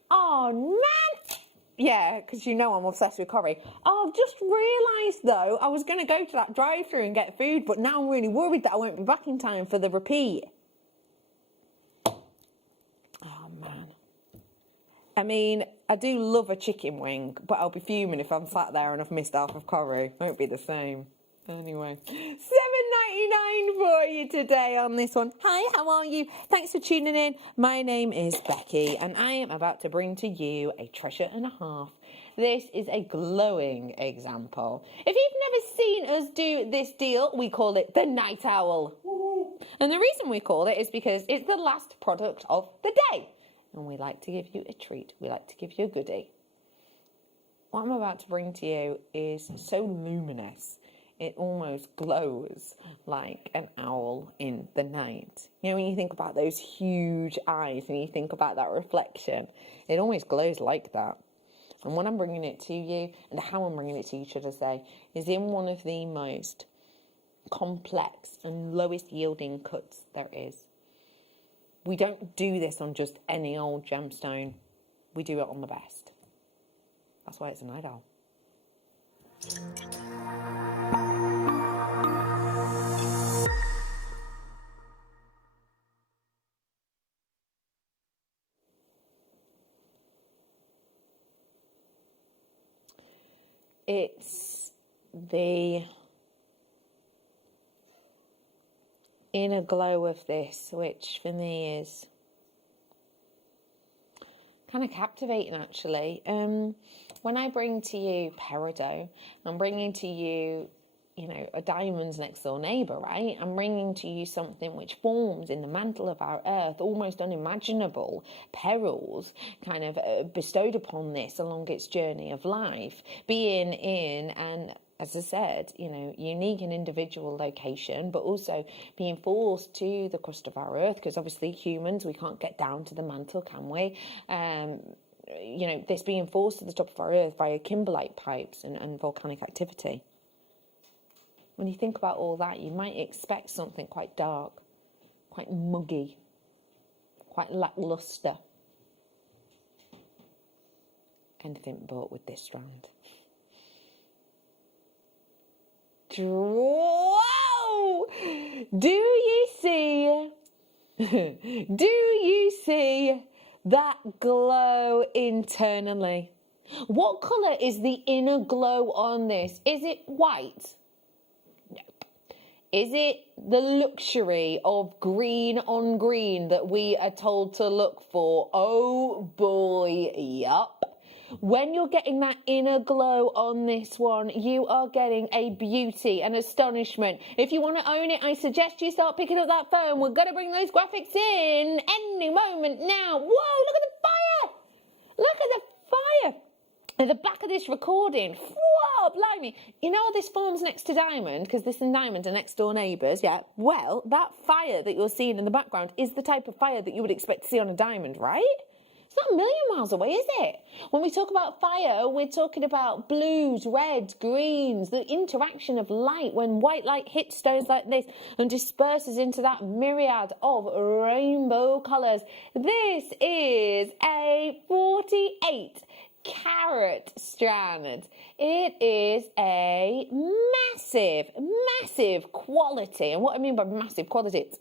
Oh, man. Yeah, because you know I'm obsessed with curry. Oh, I've just realised, though, I was going to go to that drive-thru and get food, but now I'm really worried that I won't be back in time for the repeat. Oh, man. I mean, I do love a chicken wing, but I'll be fuming if I'm sat there and I've missed half of curry. Won't be the same. Anyway, $7.99 for you today on this one. Hi, how are you? Thanks for tuning in. My name is Becky, and I am about to bring to you a treasure and a half. This is a glowing example. If you've never seen us do this deal, we call it the Night Owl. And the reason we call it is because it's the last product of the day. And we like to give you a treat. We like to give you a goodie. What I'm about to bring to you is so luminous. It almost glows like an owl in the night. You know, when you think about those huge eyes and you think about that reflection, it almost glows like that. And when I'm bringing it to you, and how I'm bringing it to you, should I say, is in one of the most complex and lowest yielding cuts there is. We don't do this on just any old gemstone. We do it on the best. That's why it's a night owl. It's the inner glow of this, which for me is kind of captivating, actually. When I bring to you peridot, I'm bringing to you, you know, a diamond's next door neighbour, right? I'm bringing to you something which forms in the mantle of our earth, almost unimaginable perils kind of bestowed upon this along its journey of life, being in an, as I said, you know, unique and individual location, but also being forced to the crust of our earth, because obviously humans, we can't get down to the mantle, can we? You know, this being forced to the top of our earth via kimberlite pipes and volcanic activity. When you think about all that, you might expect something quite dark, quite muggy, quite lackluster. Anything but with this strand. Whoa! Do you see? Do you see that glow internally? What colour is the inner glow on this? Is it white? Nope. Is it the luxury of green on green that we are told to look for? Oh boy, yup. When you're getting that inner glow on this one, you are getting a beauty and astonishment. If you want to own it, I suggest you start picking up that phone. We're going to bring those graphics in any moment now. Whoa, look at the fire! Look at the fire! At the back of this recording. Whoa, blimey. You know this farm's next to Diamond, because this and Diamond are next door neighbours, yeah? Well, that fire that you're seeing in the background is the type of fire that you would expect to see on a diamond, right? It's not a million miles away, is it? When we talk about fire, we're talking about blues, reds, greens, the interaction of light when white light hits stones like this and disperses into that myriad of rainbow colours. This is a 48-carat strand. It is a massive, massive quality. And what I mean by massive quality, it's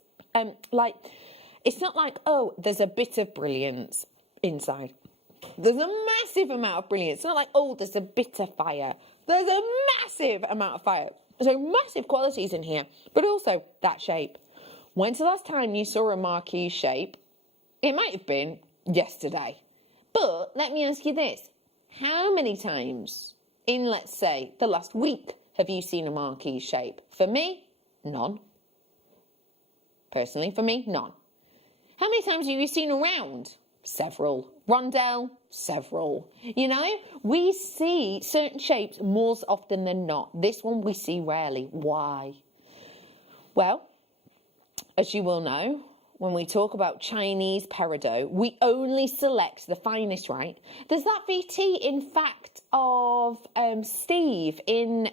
not like, oh, there's a bit of brilliance inside. There's a massive amount of brilliance. It's not like, oh, there's a bit of fire. There's a massive amount of fire. So massive qualities in here, but also that shape. When's the last time you saw a marquee shape? It might have been yesterday. But let me ask you this. How many times in, let's say, the last week have you seen a marquee shape? For me, none. Personally, for me, none. How many times have you seen a round? Several. Rondelle? Several. You know, we see certain shapes more often than not. This one we see rarely. Why? Well, as you will know, when we talk about Chinese peridot, we only select the finest, right? There's that VT, in fact, of Steve in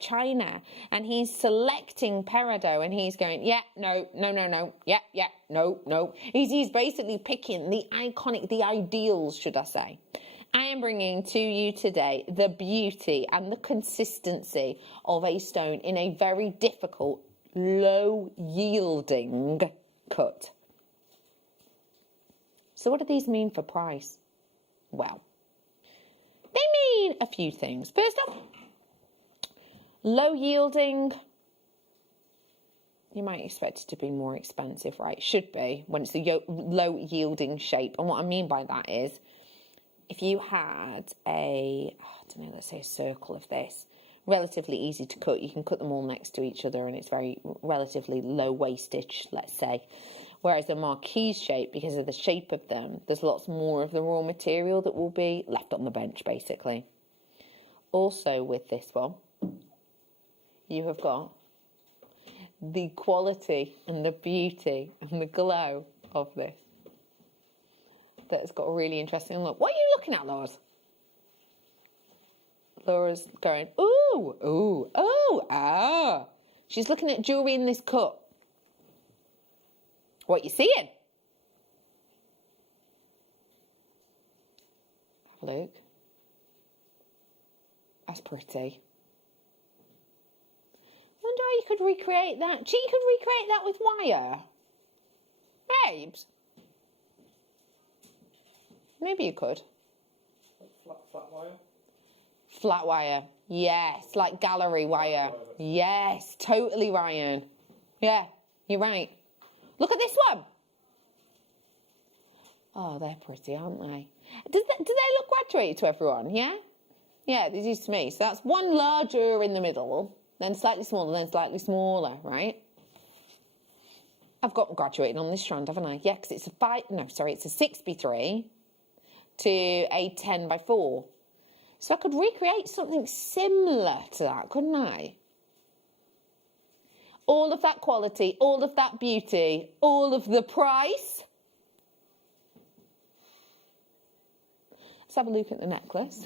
China, and he's selecting peridot, and he's going, yeah, no, yeah, no. He's basically picking the iconic, the ideals, should I say. I am bringing to you today the beauty and the consistency of a stone in a very difficult, low-yielding cut. So what do these mean for price? Well, they mean a few things. First off, low-yielding, you might expect it to be more expensive, right? Should be, when it's a low-yielding shape. And what I mean by that is, if you had let's say a circle of this, relatively easy to cut. You can cut them all next to each other and it's very relatively low wastage, let's say. Whereas a marquise shape, because of the shape of them, there's lots more of the raw material that will be left on the bench, basically. Also with this one, you have got the quality and the beauty and the glow of this. That's got a really interesting look. What are you looking at, Laura's? Laura's going, ooh, ooh, oh, ah. She's looking at jewellery in this cut. What you seeing? Have a look. That's pretty. Wonder how you could recreate that. You could recreate that with wire. Babes. Maybe you could. Flat wire? Flat wire. Yes, like gallery wire. Yes, totally, Ryan. Yeah, you're right. Look at this one. Oh, they're pretty, aren't they? Do they look graduated to everyone? Yeah? Yeah, they do to me. So that's one larger in the middle, then slightly smaller, then slightly smaller, right? I've got graduated on this strand, haven't I? Yeah, because it's a 6x3 to a 10x4. So I could recreate something similar to that, couldn't I? All of that quality, all of that beauty, all of the price. Let's have a look at the necklace.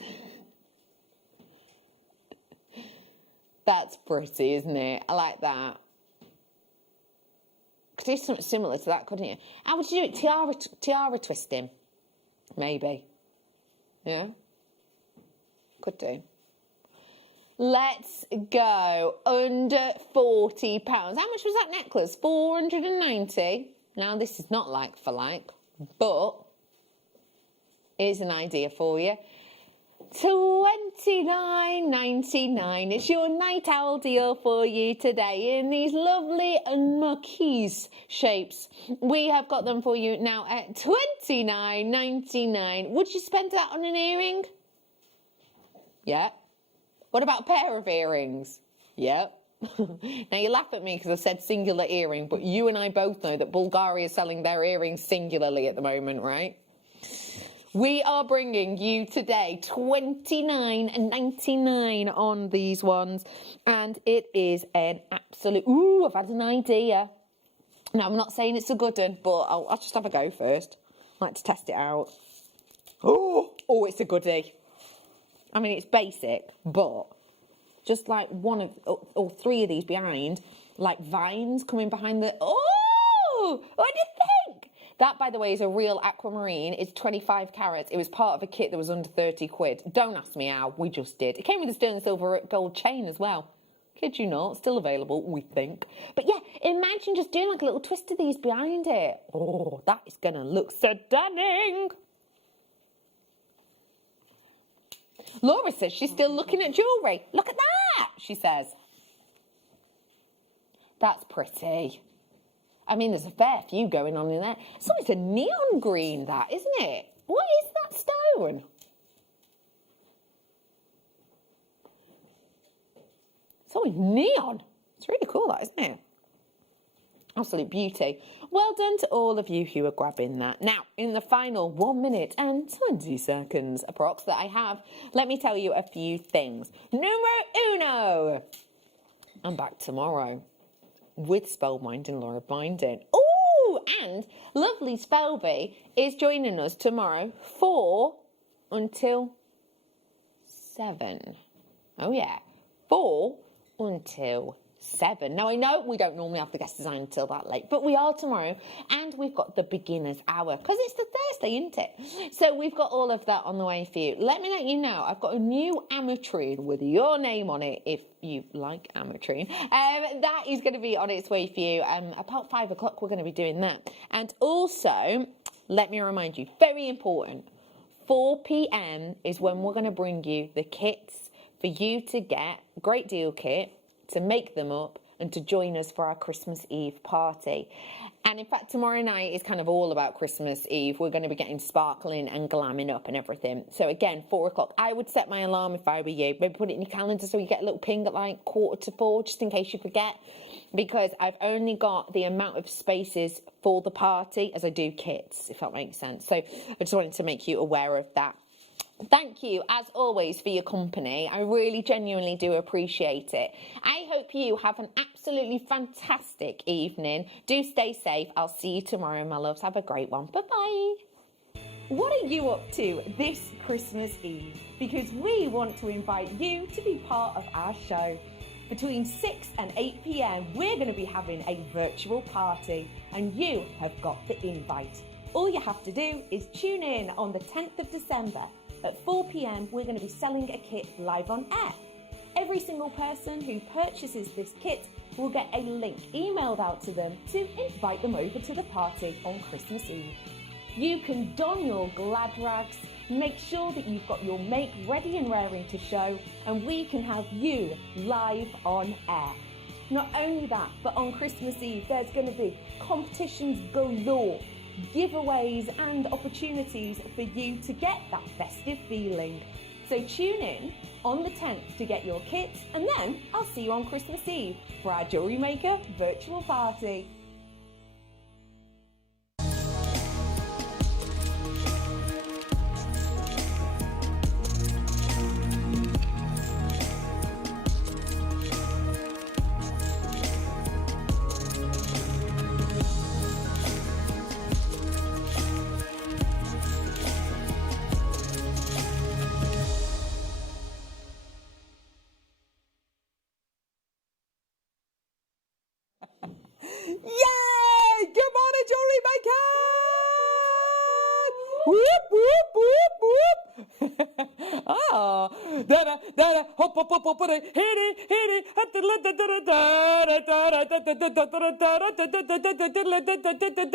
That's pretty, isn't it? I like that. Could do something similar to that, couldn't you? How would you do it? Tiara twisting. Maybe. Yeah? Could do. Let's go. Under £40. How much was that necklace? £490. Now, this is not like for like, but here's an idea for you. $29.99. It's your night owl deal for you today in these lovely marquise shapes. We have got them for you now at $29.99. Would you spend that on an earring? Yeah. What about a pair of earrings? Yeah. Now you laugh at me because I said singular earring, but you and I both know that Bulgaria is selling their earrings singularly at the moment, right? We are bringing you today $29.99 on these ones, and it is an absolute... Ooh, I've had an idea. Now, I'm not saying it's a good one, but I'll just have a go first. I like to test it out. Oh, it's a goodie. I mean, it's basic, but just like one of, or three of these behind, like vines coming behind the... Oh, what do you think? That, by the way, is a real aquamarine. It's 25 carats. It was part of a kit that was under 30 quid. Don't ask me how. We just did. It came with a sterling silver gold chain as well. Kid you not. Still available, we think. But yeah, imagine just doing like a little twist of these behind it. Oh, that is going to look stunning. Laura says she's still looking at jewellery. Look at that, she says. That's pretty. I mean, there's a fair few going on in there. So it's a neon green, that, isn't it? What is that stone? So neon. It's really cool, that, isn't it? Absolute beauty. Well done to all of you who are grabbing that. Now, in the final 1 minute and 20 seconds approx that I have, let me tell you a few things. Numero uno. I'm back tomorrow with Spellbinding Laura Binding. Ooh, and lovely Spelby is joining us tomorrow 4 until 7. Oh yeah, 4 until 7. Now, I know we don't normally have the guest design until that late, but we are tomorrow, and we've got the beginner's hour, because it's the Thursday, isn't it? So we've got all of that on the way for you. Let me let you know, I've got a new ametrine with your name on it, if you like ametrine. That is going to be on its way for you. About 5 o'clock, we're going to be doing that. And also, let me remind you, very important, 4 p.m. is when we're going to bring you the kits for you to get, great deal kit, to make them up and to join us for our Christmas Eve party. And in fact, tomorrow night is kind of all about Christmas Eve. We're going to be getting sparkling and glamming up and everything. So again, 4 o'clock. I would set my alarm if I were you. Maybe put it in your calendar so you get a little ping at like 3:45, just in case you forget. Because I've only got the amount of spaces for the party as I do kits, if that makes sense. So I just wanted to make you aware of that. Thank you, as always, for your company. I really genuinely do appreciate it. I hope you have an absolutely fantastic evening. Do stay safe. I'll see you tomorrow, my loves. Have a great one. Bye-bye. What are you up to this Christmas Eve? Because we want to invite you to be part of our show. Between 6 and 8 p.m, we're going to be having a virtual party, and you have got the invite. All you have to do is tune in on the 10th of December. At 4 p.m, we're going to be selling a kit live on air. Every single person who purchases this kit will get a link emailed out to them to invite them over to the party on Christmas Eve. You can don your glad rags, make sure that you've got your make ready and raring to show, and we can have you live on air. Not only that, but on Christmas Eve, there's going to be competitions galore, giveaways and opportunities for you to get that festive feeling. So tune in on the 10th to get your kits, and then I'll see you on Christmas Eve for our Jewellery Maker virtual party. Yay! Good morning, Jewellery Maker! Whoop, whoop, whoop, whoop! Ah, da da, hop, hop, hop, hop, hit it, hit it,